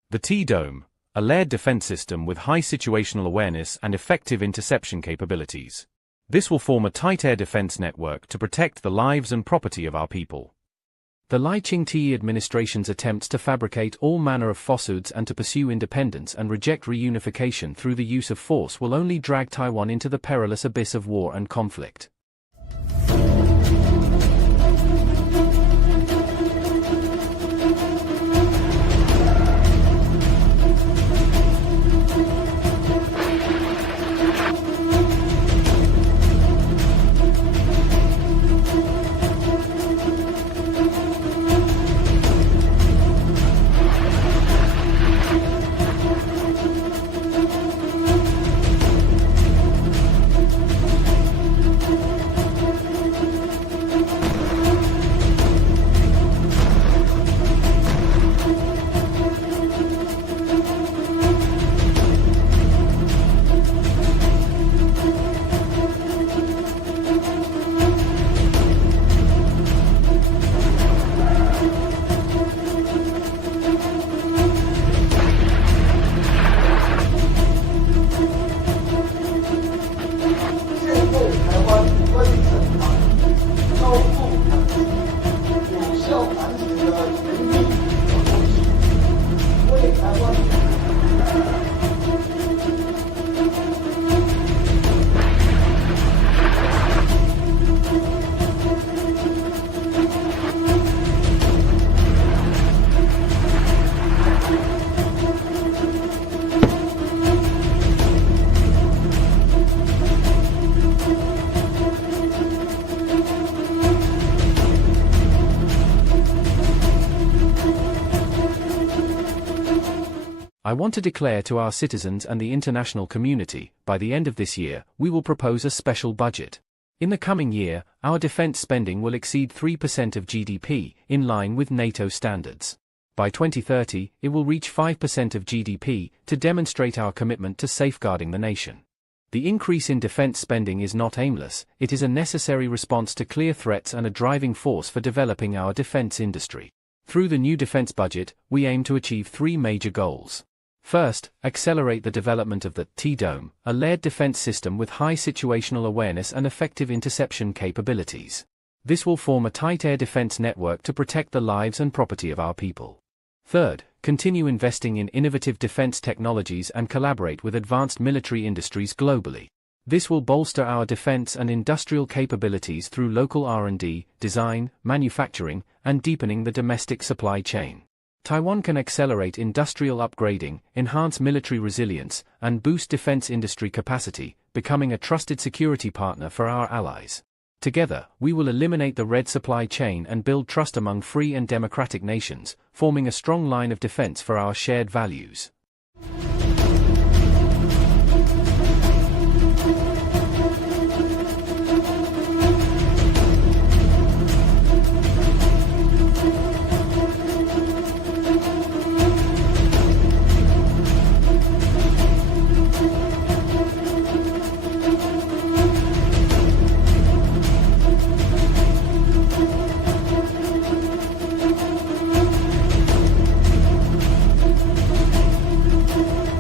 The T-Dome, a layered defense system with high situational awareness and effective interception capabilities. This will form a tight air defense network to protect the lives and property of our people. The Lai Ching-te administration's attempts to fabricate all manner of falsehoods and to pursue independence and reject reunification through the use of force will only drag Taiwan into the perilous abyss of war and conflict. I want to declare to our citizens and the international community, by the end of this year, we will propose a special budget. In the coming year, our defense spending will exceed 3% of GDP, in line with NATO standards. By 2030, it will reach 5% of GDP, to demonstrate our commitment to safeguarding the nation. The increase in defense spending is not aimless, it is a necessary response to clear threats and a driving force for developing our defense industry. Through the new defense budget, we aim to achieve three major goals. First, accelerate the development of the T-Dome, a layered defense system with high situational awareness and effective interception capabilities. This will form a tight air defense network to protect the lives and property of our people. Third, continue investing in innovative defense technologies and collaborate with advanced military industries globally. This will bolster our defense and industrial capabilities through local R&D, design, manufacturing, and deepening the domestic supply chain. Taiwan can accelerate industrial upgrading, enhance military resilience, and boost defense industry capacity, becoming a trusted security partner for our allies. Together, we will eliminate the red supply chain and build trust among free and democratic nations, forming a strong line of defense for our shared values.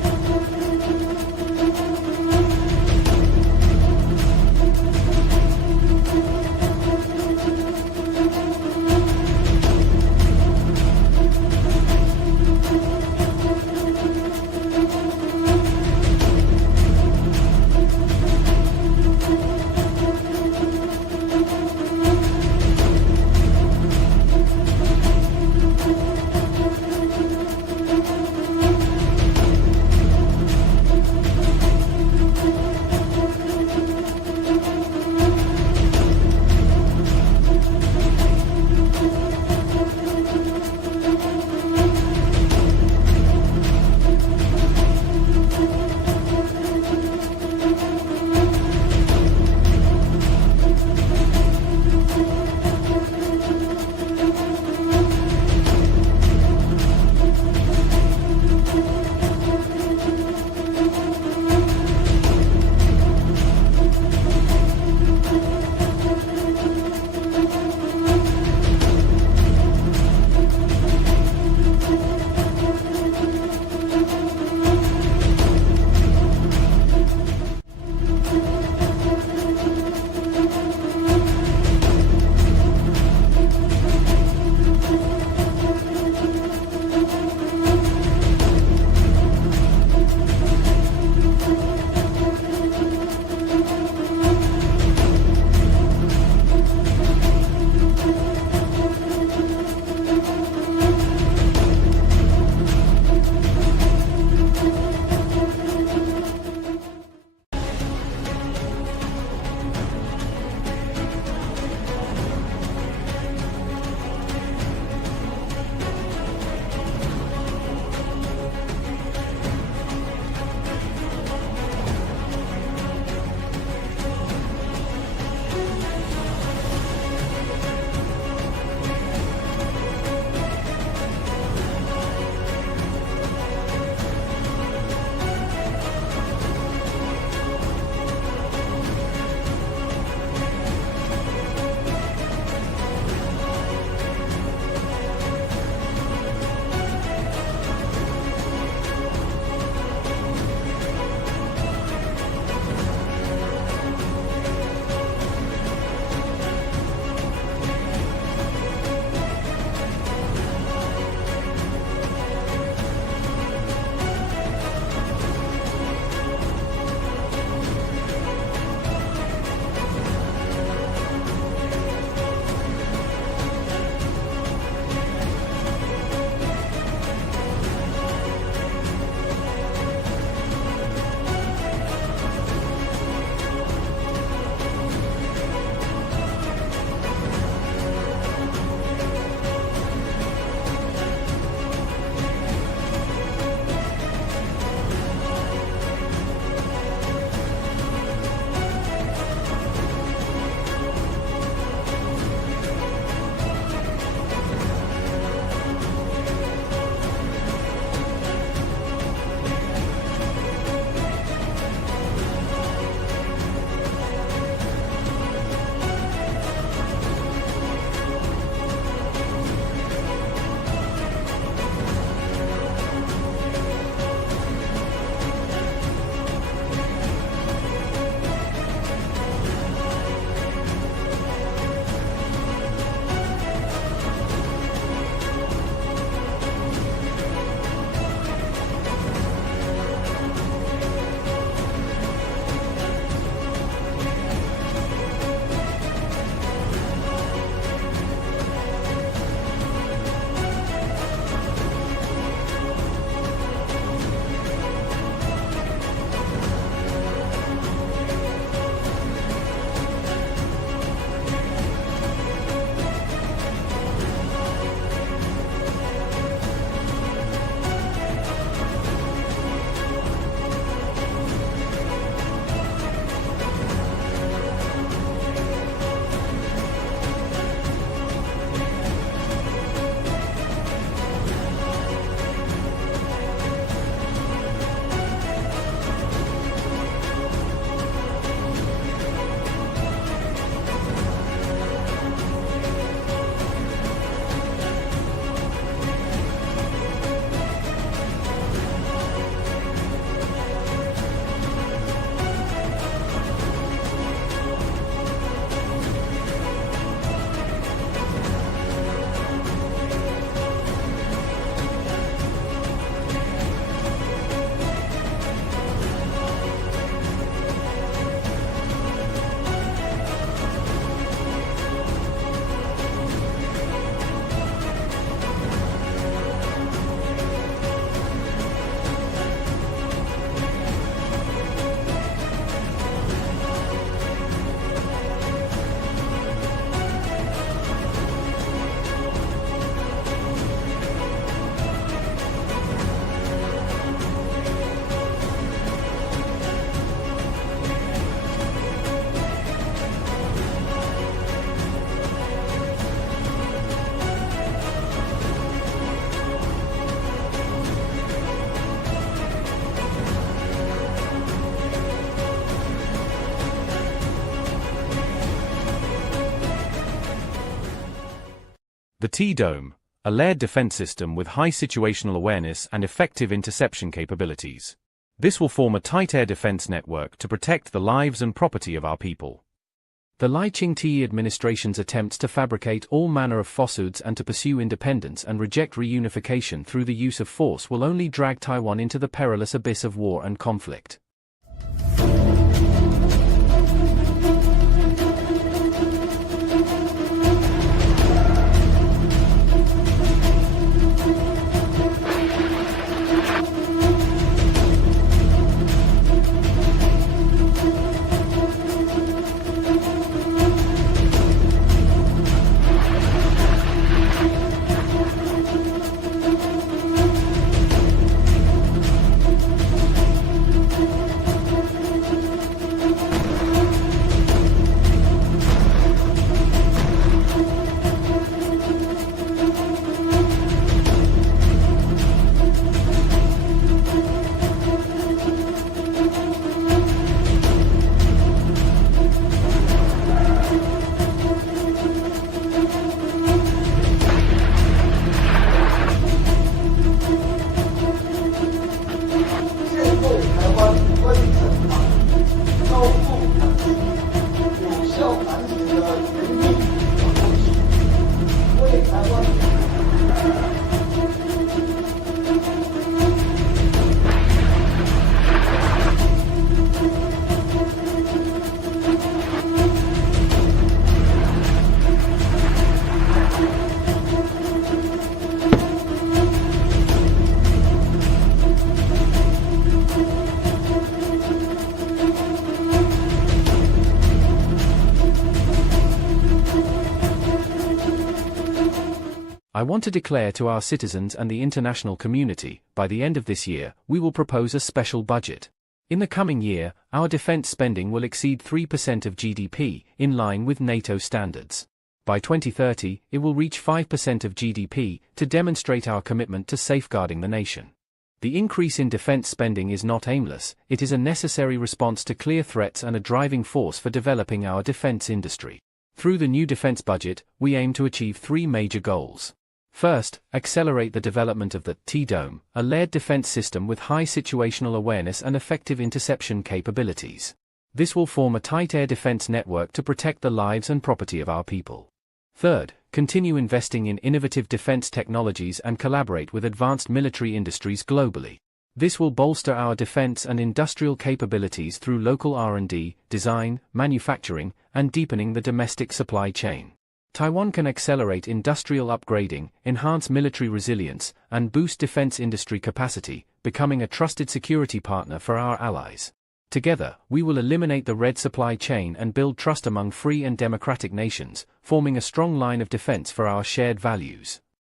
The T-Dome, a layered defense system with high situational awareness and effective interception capabilities. This will form a tight air defense network to protect the lives and property of our people. The Lai Ching-te administration's attempts to fabricate all manner of falsehoods and to pursue independence and reject reunification through the use of force will only drag Taiwan into the perilous abyss of war and conflict. I want to declare to our citizens and the international community, by the end of this year, we will propose a special budget. In the coming year, our defense spending will exceed 3% of GDP, in line with NATO standards. By 2030, it will reach 5% of GDP, to demonstrate our commitment to safeguarding the nation. The increase in defense spending is not aimless, it is a necessary response to clear threats and a driving force for developing our defense industry. Through the new defense budget, we aim to achieve three major goals. First, accelerate the development of the T-Dome, a layered defense system with high situational awareness and effective interception capabilities. This will form a tight air defense network to protect the lives and property of our people. Third, continue investing in innovative defense technologies and collaborate with advanced military industries globally. This will bolster our defense and industrial capabilities through local R&D, design, manufacturing, and deepening the domestic supply chain. Taiwan can accelerate industrial upgrading, enhance military resilience, and boost defense industry capacity, becoming a trusted security partner for our allies. Together, we will eliminate the red supply chain and build trust among free and democratic nations, forming a strong line of defense for our shared values.